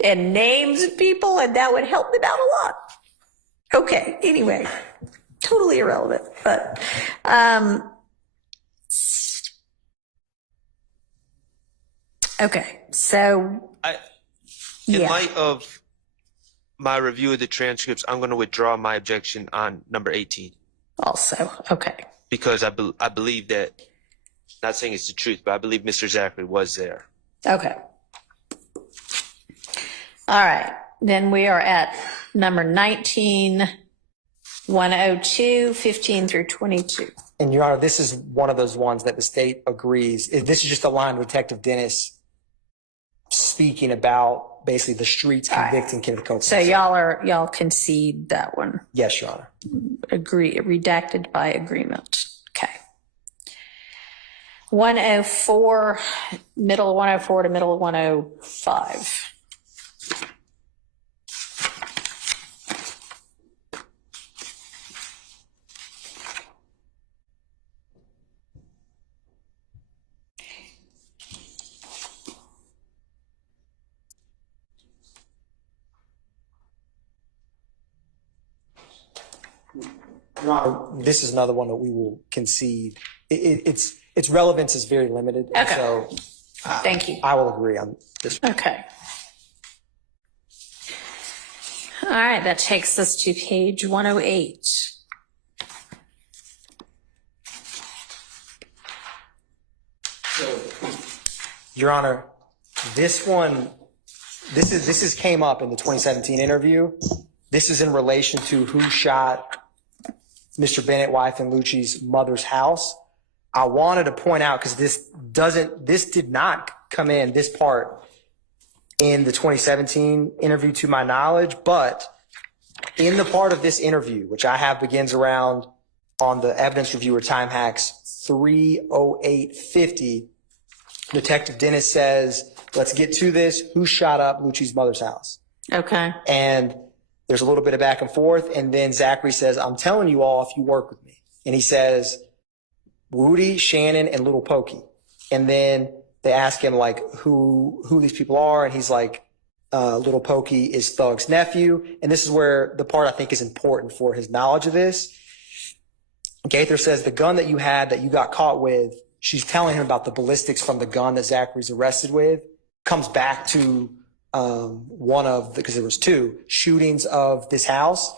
and names of people, and that would help them out a lot. Okay, anyway, totally irrelevant, but okay, so In yeah. light of my review of the transcripts, I'm going to withdraw my objection on number 18 Also, okay. because I believe that, not saying it's the truth, but I believe Mr. Zachary was there. Okay. All right. Then we are at number 19, 102, 15 through 22. And Your Honor, this is one of those ones that the state agrees. This is just a line with Detective Dennis speaking about basically the streets convicting Kenneth Copeland. So y'all concede that one. Yes, Your Honor. Agree, redacted by agreement. Okay. 104, middle of 104 to middle of 105. Your Honor, this is another one that we will concede. Its relevance is very limited. and Okay. So Thank you. I will agree on this. Okay. All right, that takes us to page 108. Your Honor, this one, this is came up in the 2017 interview. This is in relation to who shot Mr. Bennett, wife, and Lucci's mother's house. I wanted to point out, because this did not come in, this part, in the 2017 interview to my knowledge, but in the part of this interview, which I have begins around on the evidence reviewer time hacks 30850, Detective Dennis says, let's get to this. Who shot up Lucci's mother's house? Okay. And there's a little bit of back and forth. And then Zachary says, I'm telling you all if you work with me. And he says, Woody, Shannon, and Little Pokey. And then they ask him like who these people are, and he's like, Little Pokey is Thug's nephew. And this is where the part I think is important for his knowledge of this. Gaither says the gun that you had that you got caught with, she's telling him about the ballistics from the gun that Zachary's arrested with, comes back to one of because there was two shootings of this house.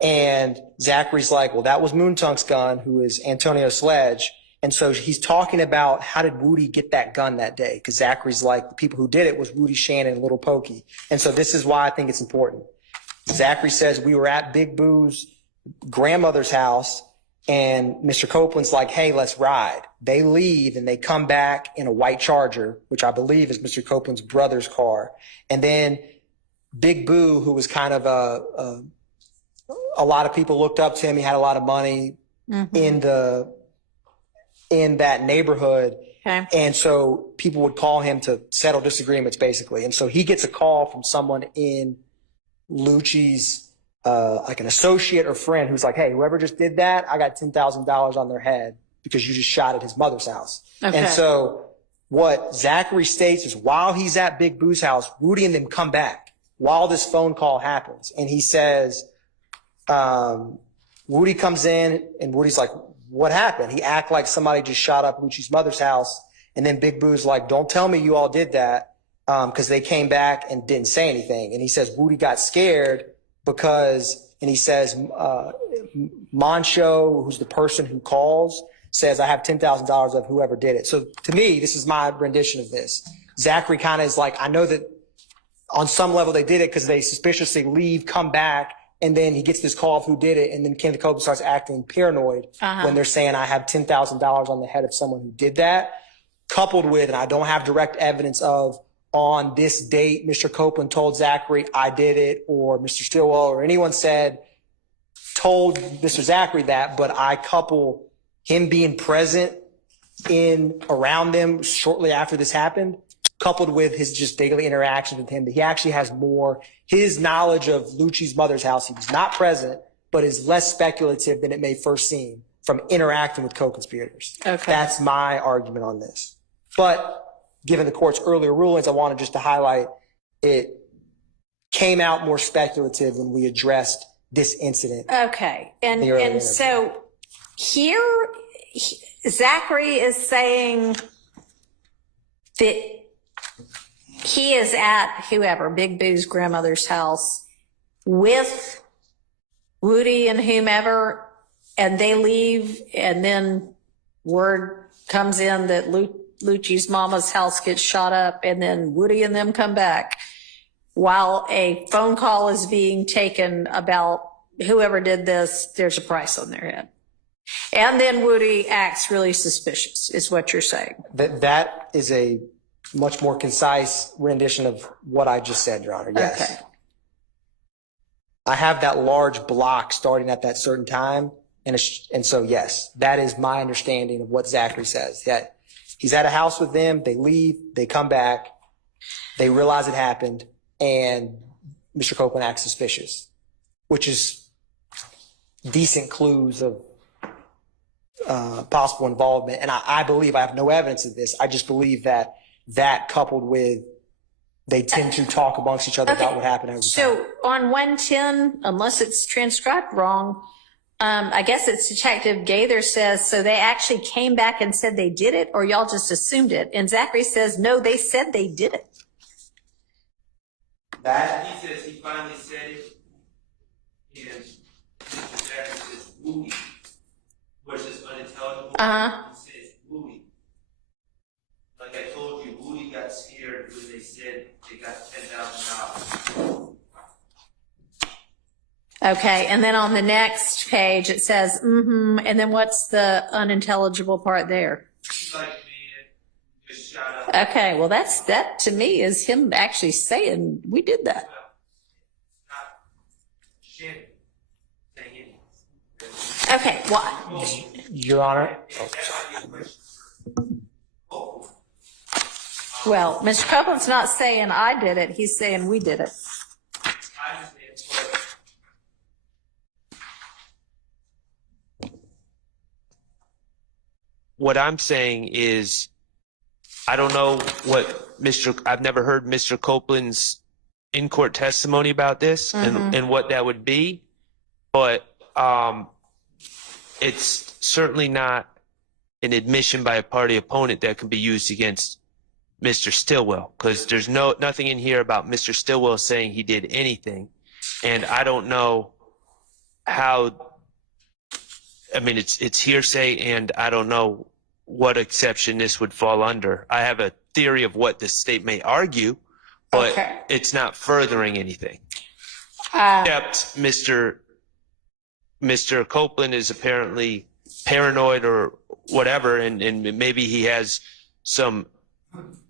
And Zachary's like, well, that was Moontunk's gun, who is Antonio Sledge. And so he's talking about how did Woody get that gun that day? Because Zachary's like, the people who did it was Woody Shannon and Little Pokey. And so this is why I think it's important. Zachary says, we were at Big Boo's grandmother's house, and Mr. Copeland's like, hey, let's ride. They leave and they come back in a white Charger, which I believe is Mr. Copeland's brother's car. And then Big Boo, who was kind of a lot of people looked up to him. He had a lot of money in that neighborhood. Okay. And so people would call him to settle disagreements, basically. And so he gets a call from someone in Lucci's, like an associate or friend, who's like, hey, whoever just did that, I got $10,000 on their head because you just shot at his mother's house. Okay. And so what Zachary states is while he's at Big Boo's house, Woody and them come back while this phone call happens. And he says, Woody comes in and Woody's like, what happened? He act like somebody just shot up Lucci's mother's house. And then Big Boo's like, don't tell me you all did that. Cause they came back and didn't say anything. And he says, Woody got scared because, and he says, Moncho, who's the person who calls, says, I have $10,000 of whoever did it. So to me, this is my rendition of this. Zachary kind of is like, I know that on some level they did it because they suspiciously leave, come back, and then he gets this call of who did it, and then Kenneth Copeland starts acting paranoid when they're saying, I have $10,000 on the head of someone who did that, coupled with, and I don't have direct evidence of, on this date, Mr. Copeland told Zachary, I did it, or Mr. Stillwell or anyone told Mr. Zachary that, but I couple him being present around them shortly after this happened, coupled with his just daily interactions with him, that he actually has more, his knowledge of Lucci's mother's house, he was not present, but is less speculative than it may first seem from interacting with co-conspirators. Okay. That's my argument on this. But given the court's earlier rulings, I wanted just to highlight it came out more speculative when we addressed this incident. Okay. And so here, Zachary is saying that he is at whoever, Big Boo's grandmother's house with Woody and whomever, and they leave, and then word comes in that Lucci's mama's house gets shot up, and then Woody and them come back while a phone call is being taken about whoever did this, there's a price on their head. And then Woody acts really suspicious, is what you're saying. That is a much more concise rendition of what I just said, Your Honor. Yes. Okay. I have that large block starting at that certain time. And so, yes, that is my understanding of what Zachary says. That he's at a house with them, they leave, they come back, they realize it happened, and Mr. Copeland acts suspicious, which is decent clues of possible involvement. And I believe, I have no evidence of this, I just believe that coupled with they tend to talk amongst each other about what happened every time. So on 110, unless it's transcribed wrong, I guess it's Detective Gaither says, so they actually came back and said they did it, or y'all just assumed it? And Zachary says, no, they said they did it. That he says he finally said it, and Mr. Zachary says Woody, which is unintelligible. He says Woody. Like I told you, Woody got scared when they said they got $10,000. Okay, and then on the next page it says, and then what's the unintelligible part there? He's like, man, just shot up. Okay, well that to me is him actually saying we did that. Not shit. Saying it. Okay, well, Your Honor. That might be a question for well, Mr. Copeland's not saying I did it, he's saying we did it. I understand, but what I'm saying is I don't know what I've never heard Mr. Copeland's in-court testimony about this and what that would be, but it's certainly not an admission by a party opponent that can be used against Mr. Stillwell, because there's nothing in here about Mr. Stillwell saying he did anything, and I don't know how. I mean, it's hearsay, and I don't know what exception this would fall under. I have a theory of what the state may argue, but it's not furthering anything. Except Mr. Copeland is apparently paranoid or whatever, and maybe he has some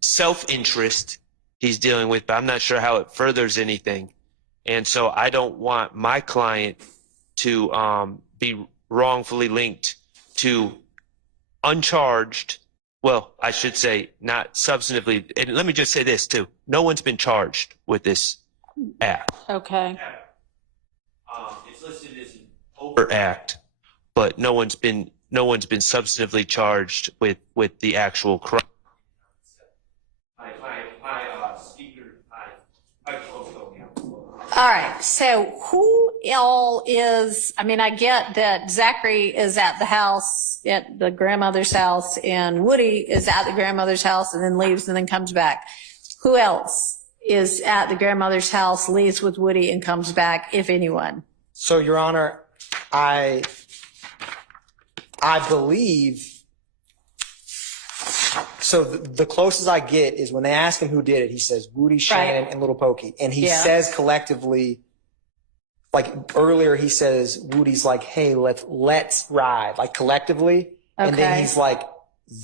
self-interest he's dealing with, but I'm not sure how it furthers anything. And so I don't want my client to be wrongfully linked to uncharged, well, I should say not substantively. And let me just say this too. No one's been charged with this act. Okay. It's listed as an overt act, but no one's been substantively charged with the actual crime. All right. So who all is, I mean, I get that Zachary is at the house, at the grandmother's house, and Woody is at the grandmother's house and then leaves and then comes back. Who else is at the grandmother's house, leaves with Woody and comes back, if anyone? So, Your Honor, I believe, so the closest I get is when they ask him who did it, he says Woody, Shannon, and Little Pokey. And he says collectively, like earlier he says, Woody's like, hey, let's ride, like collectively. And then he's like,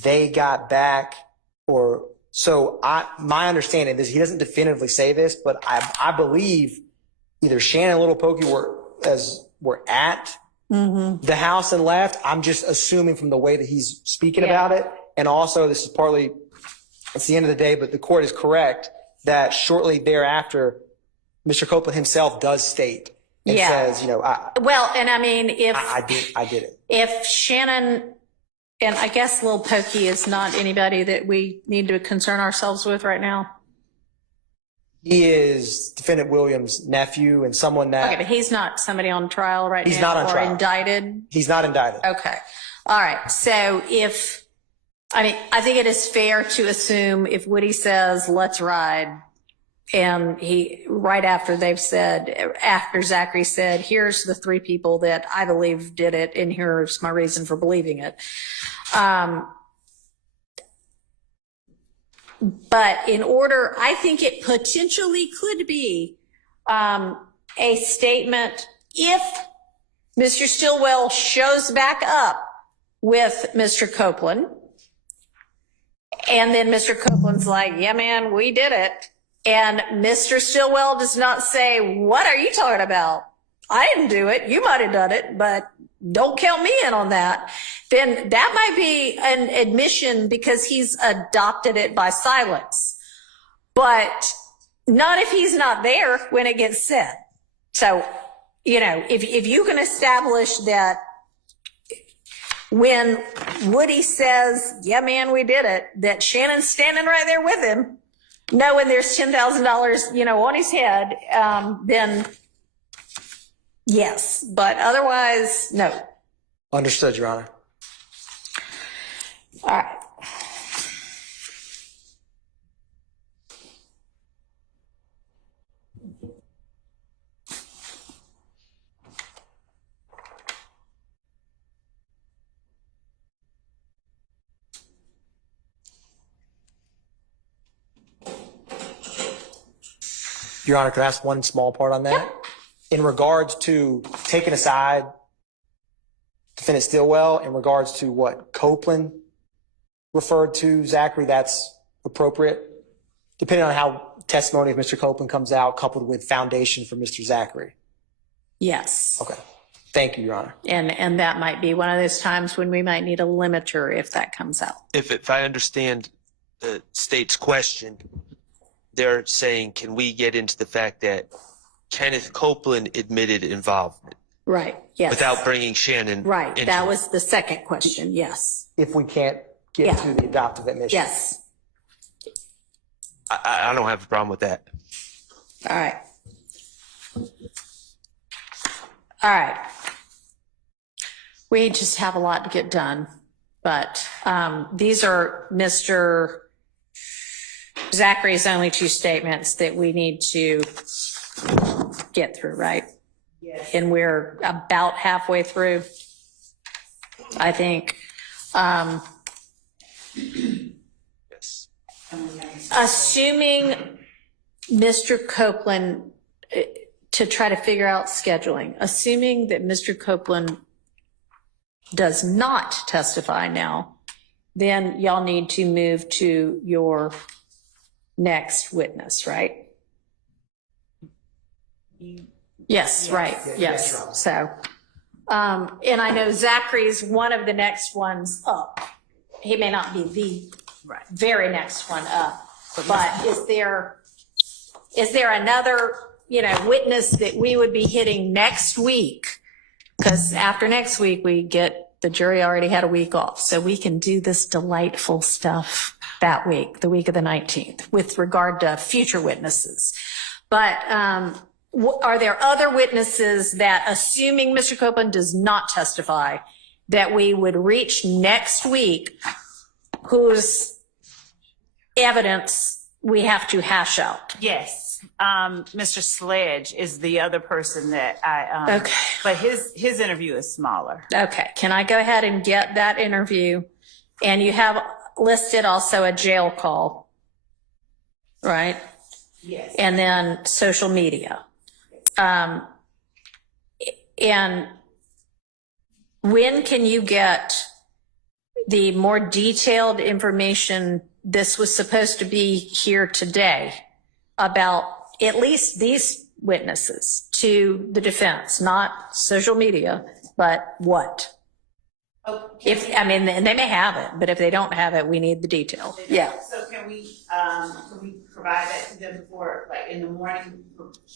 they got back, or, so my understanding is he doesn't definitively say this, but I believe either Shannon and Little Pokey were at the house and left. I'm just assuming from the way that he's speaking about it. And also, this is partly, it's the end of the day, but the court is correct that shortly thereafter, Mr. Copeland himself does state and says, you know, well, and I mean, if I did it. If Shannon, and I guess Lil Pokey is not anybody that we need to concern ourselves with right now. He is Defendant Williams' nephew and someone that. Okay, but he's not somebody on trial right now. He's not on trial. Or indicted. He's not indicted. Okay. All right. So I think it is fair to assume if Woody says, let's ride, and right after Zachary said, here's the three people that I believe did it, and here's my reason for believing it. But I think it potentially could be a statement if Mr. Stillwell shows back up with Mr. Copeland, and then Mr. Copeland's like, yeah, man, we did it. And Mr. Stillwell does not say, what are you talking about? I didn't do it. You might have done it, but don't count me in on that. Then that might be an admission because he's adopted it by silence. But not if he's not there when it gets said. So, you know, if you can establish that when Woody says, yeah, man, we did it, that Shannon's standing right there with him, knowing there's $10,000, you know, on his head, then yes. But otherwise, no. Understood, Your Honor. All right. Your Honor, could I ask one small part on that? Yeah. In regards to taking aside Defendant Stillwell, in regards to what Copeland referred to Zachary, that's appropriate, depending on how testimony of Mr. Copeland comes out, coupled with foundation for Mr. Zachary. Yes. Okay. Thank you, Your Honor. And that might be one of those times when we might need a limiter if that comes out. If I understand the state's question, they're saying, can we get into the fact that Kenneth Copeland admitted involvement? Right, yes. Without bringing Shannon Right, into was the second question, yes. If we can't get to the adoptive admission. Yes. I don't have a problem with that. All right. All right. We just have a lot to get done, but these are Mr. Zachary's only two statements that we need to get through, right? Yes. And we're about halfway through, I think. Yes. Assuming Mr. Copeland, to try to figure out scheduling, assuming that Mr. Copeland does not testify now, then y'all need to move to your next witness, right? Yes, right, yes. So, and I know Zachary's one of the next ones up. He may not be the very next one up, but is there another, witness that we would be hitting next week? Because after next week, the jury already had a week off, so we can do this delightful stuff that week, the week of the 19th, with regard to future witnesses. But are there other witnesses that, assuming Mr. Copeland does not testify, that we would reach next week whose evidence we have to hash out? Yes. Mr. Sledge is the other person that I, Okay. but his interview is smaller. Okay, can I go ahead and get that interview? And you have listed also a jail call, right? Yes. And then social media. And when can you get the more detailed information? This was supposed to be here today about at least these witnesses to the defense, not social media, but what? And they may have it, but if they don't have it, we need the detail. Yeah. So can we provide that to them before, like in the morning,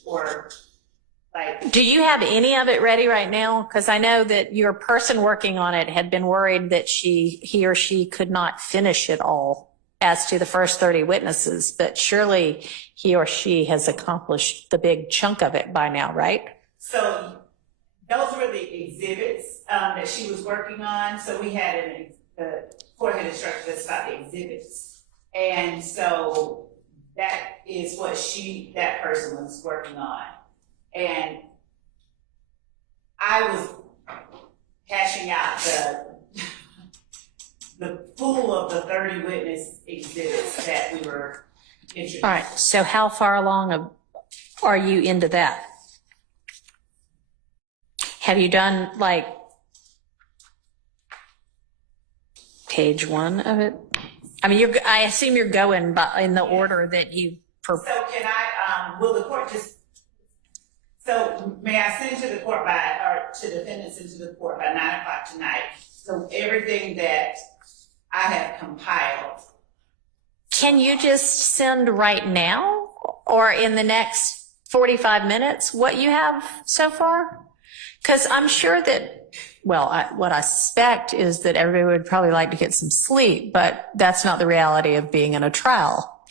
or like? Do you have any of it ready right now? Because I know that your person working on it had been worried that he or she could not finish it all as to the first 30 witnesses, but surely he or she has accomplished the big chunk of it by now, right? So those were the exhibits that she was working on. So we had the court had instructed us about the exhibits. And so that is what that person was working on. And I was hashing out the pool of the 30 witness exhibits that we were introducing. All right, so how far along are you into that? Have you done like page one of it? I mean, I assume you're going in the order that you. So can I, will the court so may I send to the court to defendants into the court by 9 o'clock tonight? So everything that I have compiled. Can you just send right now or in the next 45 minutes what you have so far? Because I'm sure that, what I suspect is that everybody would probably like to get some sleep, but that's not the reality of being in a trial.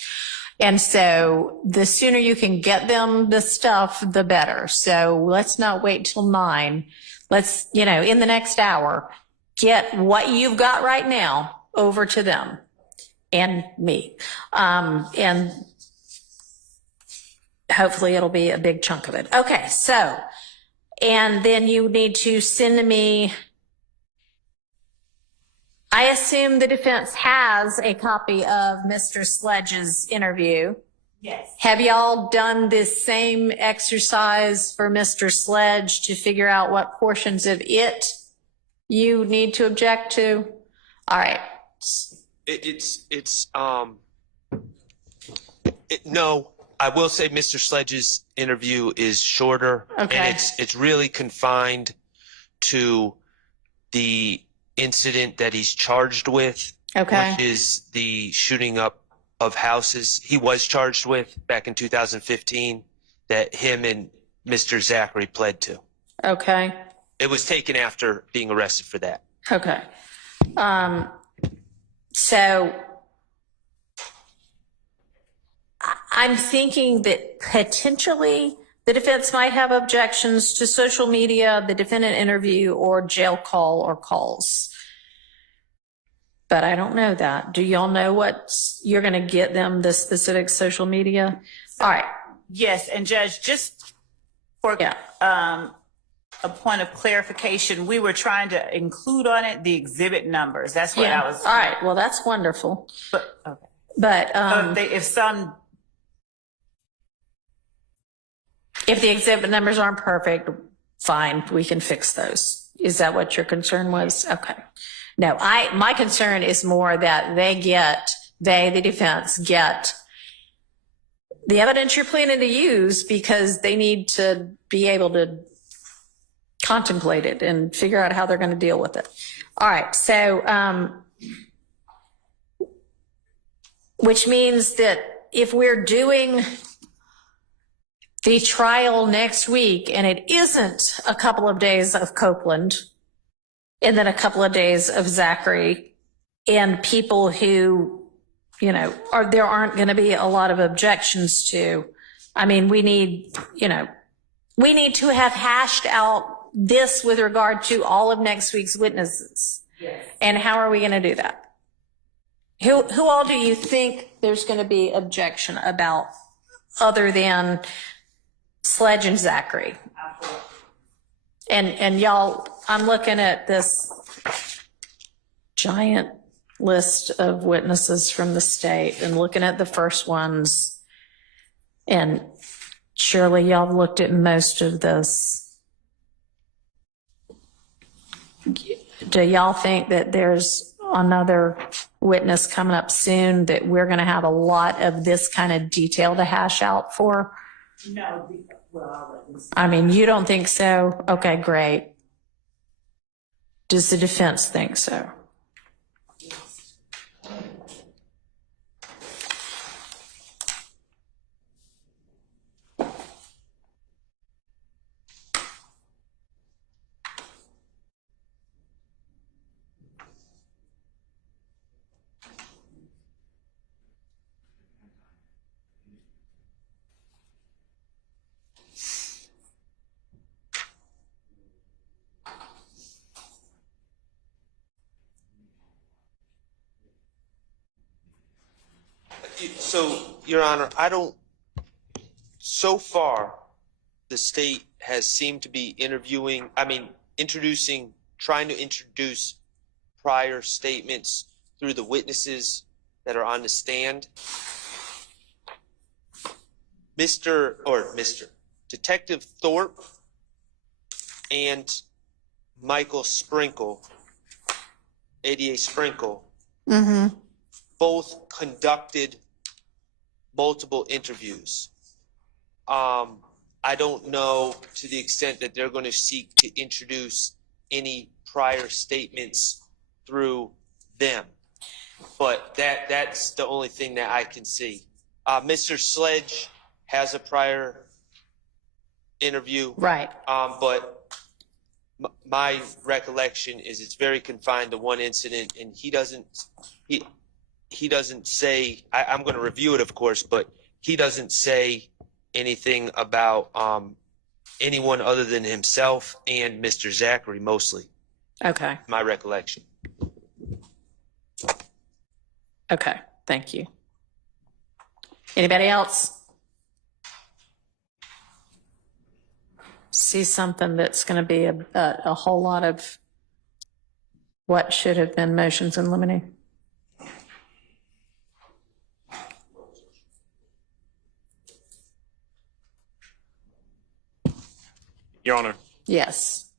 And so the sooner you can get them the stuff, the better. So let's not wait till 9. Let's, in the next hour, get what you've got right now over to them and me. And hopefully it'll be a big chunk of it. Okay, so, and then you need to send to me, I assume the defense has a copy of Mr. Sledge's interview. Yes. Have y'all done this same exercise for Mr. Sledge to figure out what portions of it you need to object to? All right. No, I will say Mr. Sledge's interview is shorter. Okay. And it's really confined to the incident that he's charged with. Okay. Which is the shooting up of houses he was charged with back in 2015 that him and Mr. Zachary pled to. Okay. It was taken after being arrested for that. Okay. So I'm thinking that potentially the defense might have objections to social media, the defendant interview, or jail call or calls. But I don't know that. Do y'all know what you're going to get them, the specific social media? All right. Yes, and Judge, just for Yeah. a point of clarification, we were trying to include on it the exhibit numbers. That's what I was. All right. Well, that's wonderful. But, okay. But if the exhibit numbers aren't perfect, fine, we can fix those. Is that what your concern was? Okay. No, my concern is more that the defense get the evidence you're planning to use, because they need to be able to contemplate it and figure out how they're going to deal with it. All right. So, which means that if we're doing the trial next week and it isn't a couple of days of Copeland and then a couple of days of Zachary and people who, there aren't going to be a lot of objections to, I mean, we need to have hashed out this with regard to all of next week's witnesses. Yes. And how are we going to do that? Who all do you think there's going to be objection about other than Sledge and Zachary? And y'all, I'm looking at this giant list of witnesses from the state and looking at the first ones, and surely y'all have looked at most of this. Do y'all think that there's another witness coming up soon that we're going to have a lot of this kind of detail to hash out for? No, well, I mean, you don't think so? Okay, great. Does the defense think so? So, Your Honor, so far, the state has seemed to be trying to introduce prior statements through the witnesses that are on the stand. Detective Thorpe and Michael Sprinkle, ADA Sprinkle, both conducted multiple interviews. I don't know to the extent that they're going to seek to introduce any prior statements through them, but that's the only thing that I can see. Mr. Sledge has a prior interview, Right. But my recollection is it's very confined to one incident, and he doesn't say, I'm going to review it, of course, but he doesn't say anything about anyone other than himself and Mr. Zachary, mostly. Okay. My recollection. Okay. Thank you. Anybody else see something that's going to be a whole lot of what should have been motions in limine? Your Honor. Yes.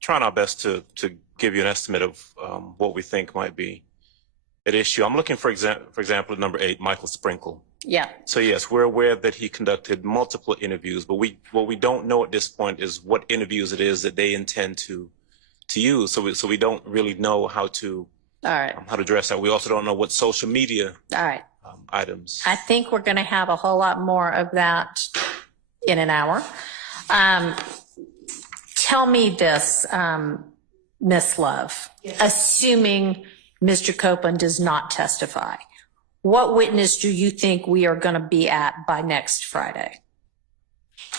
Trying our best to give you an estimate of what we think might be at issue. I'm looking, for example, at number 8, Michael Sprinkle. Yeah. So yes, we're aware that he conducted multiple interviews, but what we don't know at this point is what interviews it is that they intend to use. So we don't really know how to address that. We also don't know what social media items. I think we're going to have a whole lot more of that in an hour. Tell me this, Miss Love, assuming Mr. Copeland does not testify, what witness do you think we are going to be at by next Friday?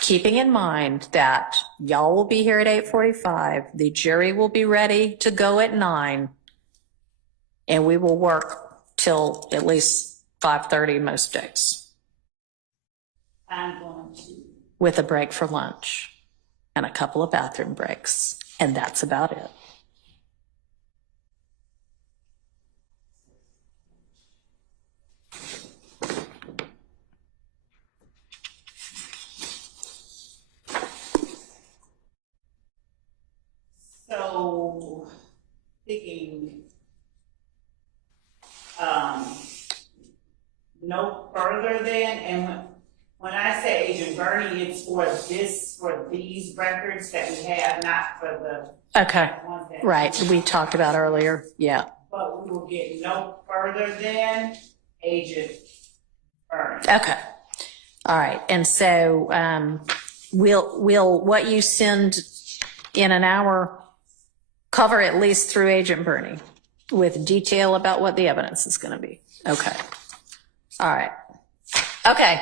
Keeping in mind that y'all will be here at 8:45, the jury will be ready to go at 9, and we will work till at least 5:30 most days. I'm going to. With a break for lunch and a couple of bathroom breaks, and that's about it. So, thinking, no further than, and when I say Agent Bernie, it's for these records that we have, not for the Okay, ones that. right, we talked about earlier, yeah. But we will get no further than Agent Bernie. Okay, all right, and so will what you send in an hour cover at least through Agent Bernie with detail about what the evidence is going to be? Okay, all right, okay.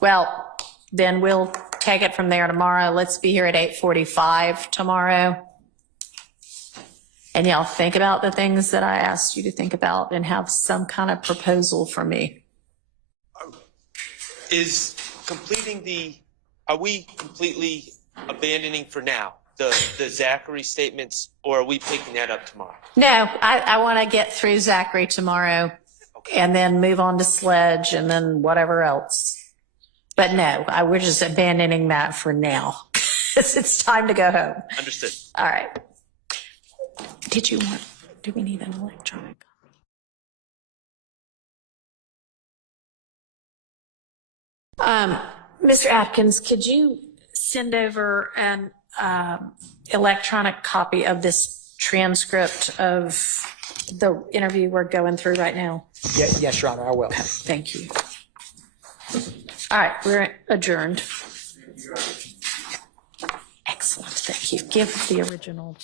Well, then we'll take it from there tomorrow. Let's be here at 8:45 tomorrow. And y'all think about the things that I asked you to think about and have some kind of proposal for me. Are we completely abandoning for now the Zachary statements, or are we picking that up tomorrow? No, I want to get through Zachary tomorrow and then move on to Sledge and then whatever else. But no, we're just abandoning that for now. It's time to go home. Understood. All right. Do we need an electronic? Mr. Atkins, could you send over an electronic copy of this transcript of the interview we're going through right now? Yes, Your Honor, I will. Thank you. All right, we're adjourned. Excellent, thank you. Give the original.